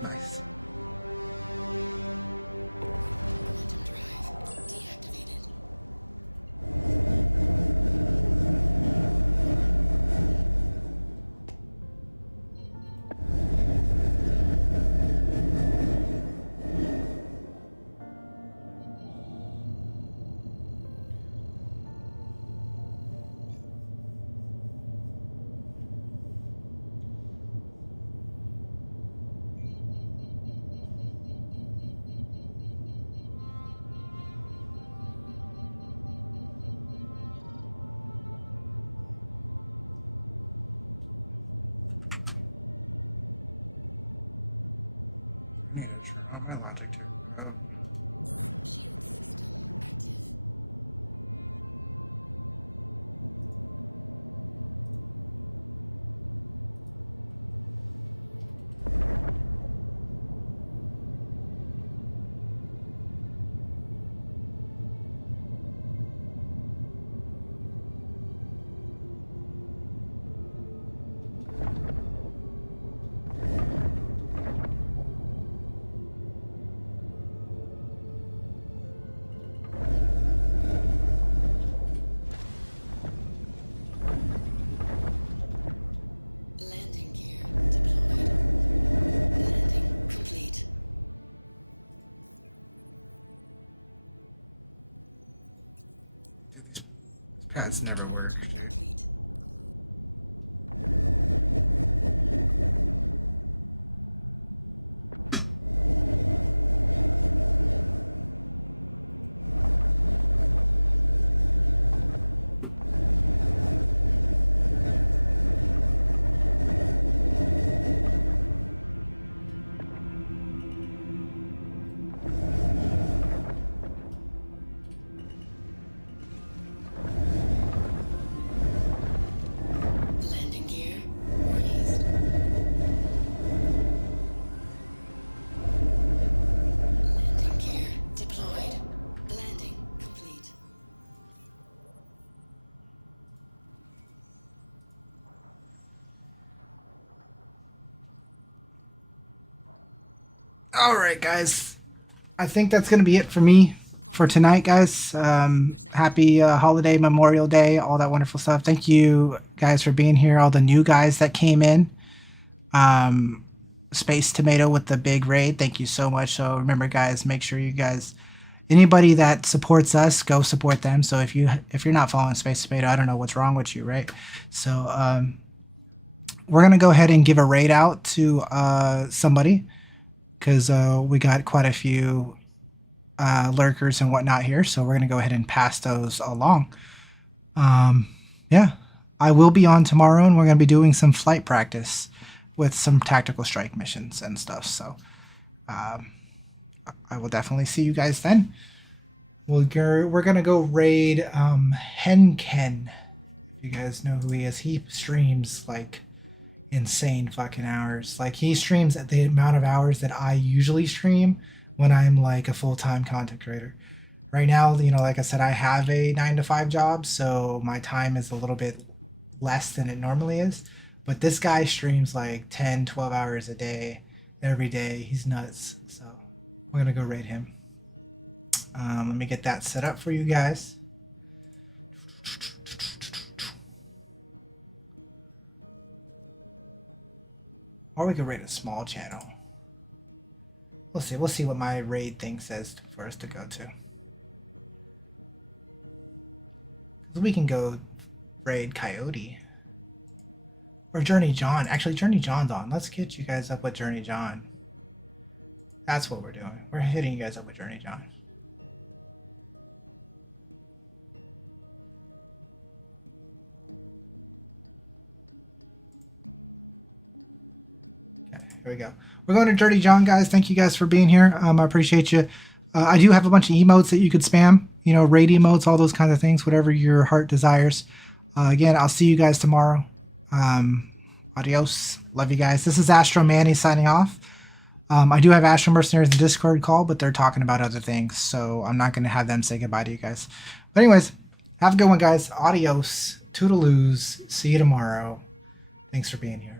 Nice. Yeah, sure. My logic too. Shield system active. Landing gear deployed. Landing complete. Pads never work. Complete. Landing gear raised. Landing gear deployed. Landing complete. All right, guys. I think that's gonna be it for me for tonight, guys. Happy holiday, Memorial Day, all that wonderful stuff. Thank you guys for being here. All the new guys that came in. Space Tomato with the big raid. Thank you so much. So remember, guys, make sure you guys, anybody that supports us, go support them. So if you're not following Space Tomato, I don't know what's wrong with you, right? So we're gonna go ahead and give a raid out to somebody, because we got quite a few lurkers and whatnot here, so we're gonna go ahead and pass those along. Yeah, I will be on tomorrow, and we're gonna be doing some flight practice with some tactical strike missions and stuff. So I will definitely see you guys then. We're gonna go raid Henken. If you guys know who he is, he streams like insane fucking hours. Like, he streams at the amount of hours that I usually stream when I'm like a full-time content creator. Right now, you know, like I said, I have a 9-to-5 job, so my time is a little bit less than it normally is. But this guy streams like 10-12 hours a day, every day. He's nuts. So we're gonna go raid him. Let me get that set up for you guys. Or we could raid a small channel. We'll see. We'll see what my raid thing says for us to go to. We can go raid Coyote. Or Journey John. Actually, Journey John's on. Let's get you guys up with Journey John. That's what we're doing. We're hitting you guys up with Journey John. Here we go. We're going to Dirty John, guys. Thank you guys for being here. I appreciate you. I do have a bunch of emotes that you could spam. You know, raid emotes, all those kinds of things, whatever your heart desires. Again, I'll see you guys tomorrow. Adios. Love you guys. This is Astro Manny signing off. I do have Astro Mercenaries in Discord call, but they're talking about other things, so I'm not going to have them say goodbye to you guys. But anyways, have a good one, guys. Adios. Toodaloos. See you tomorrow. Thanks for being here.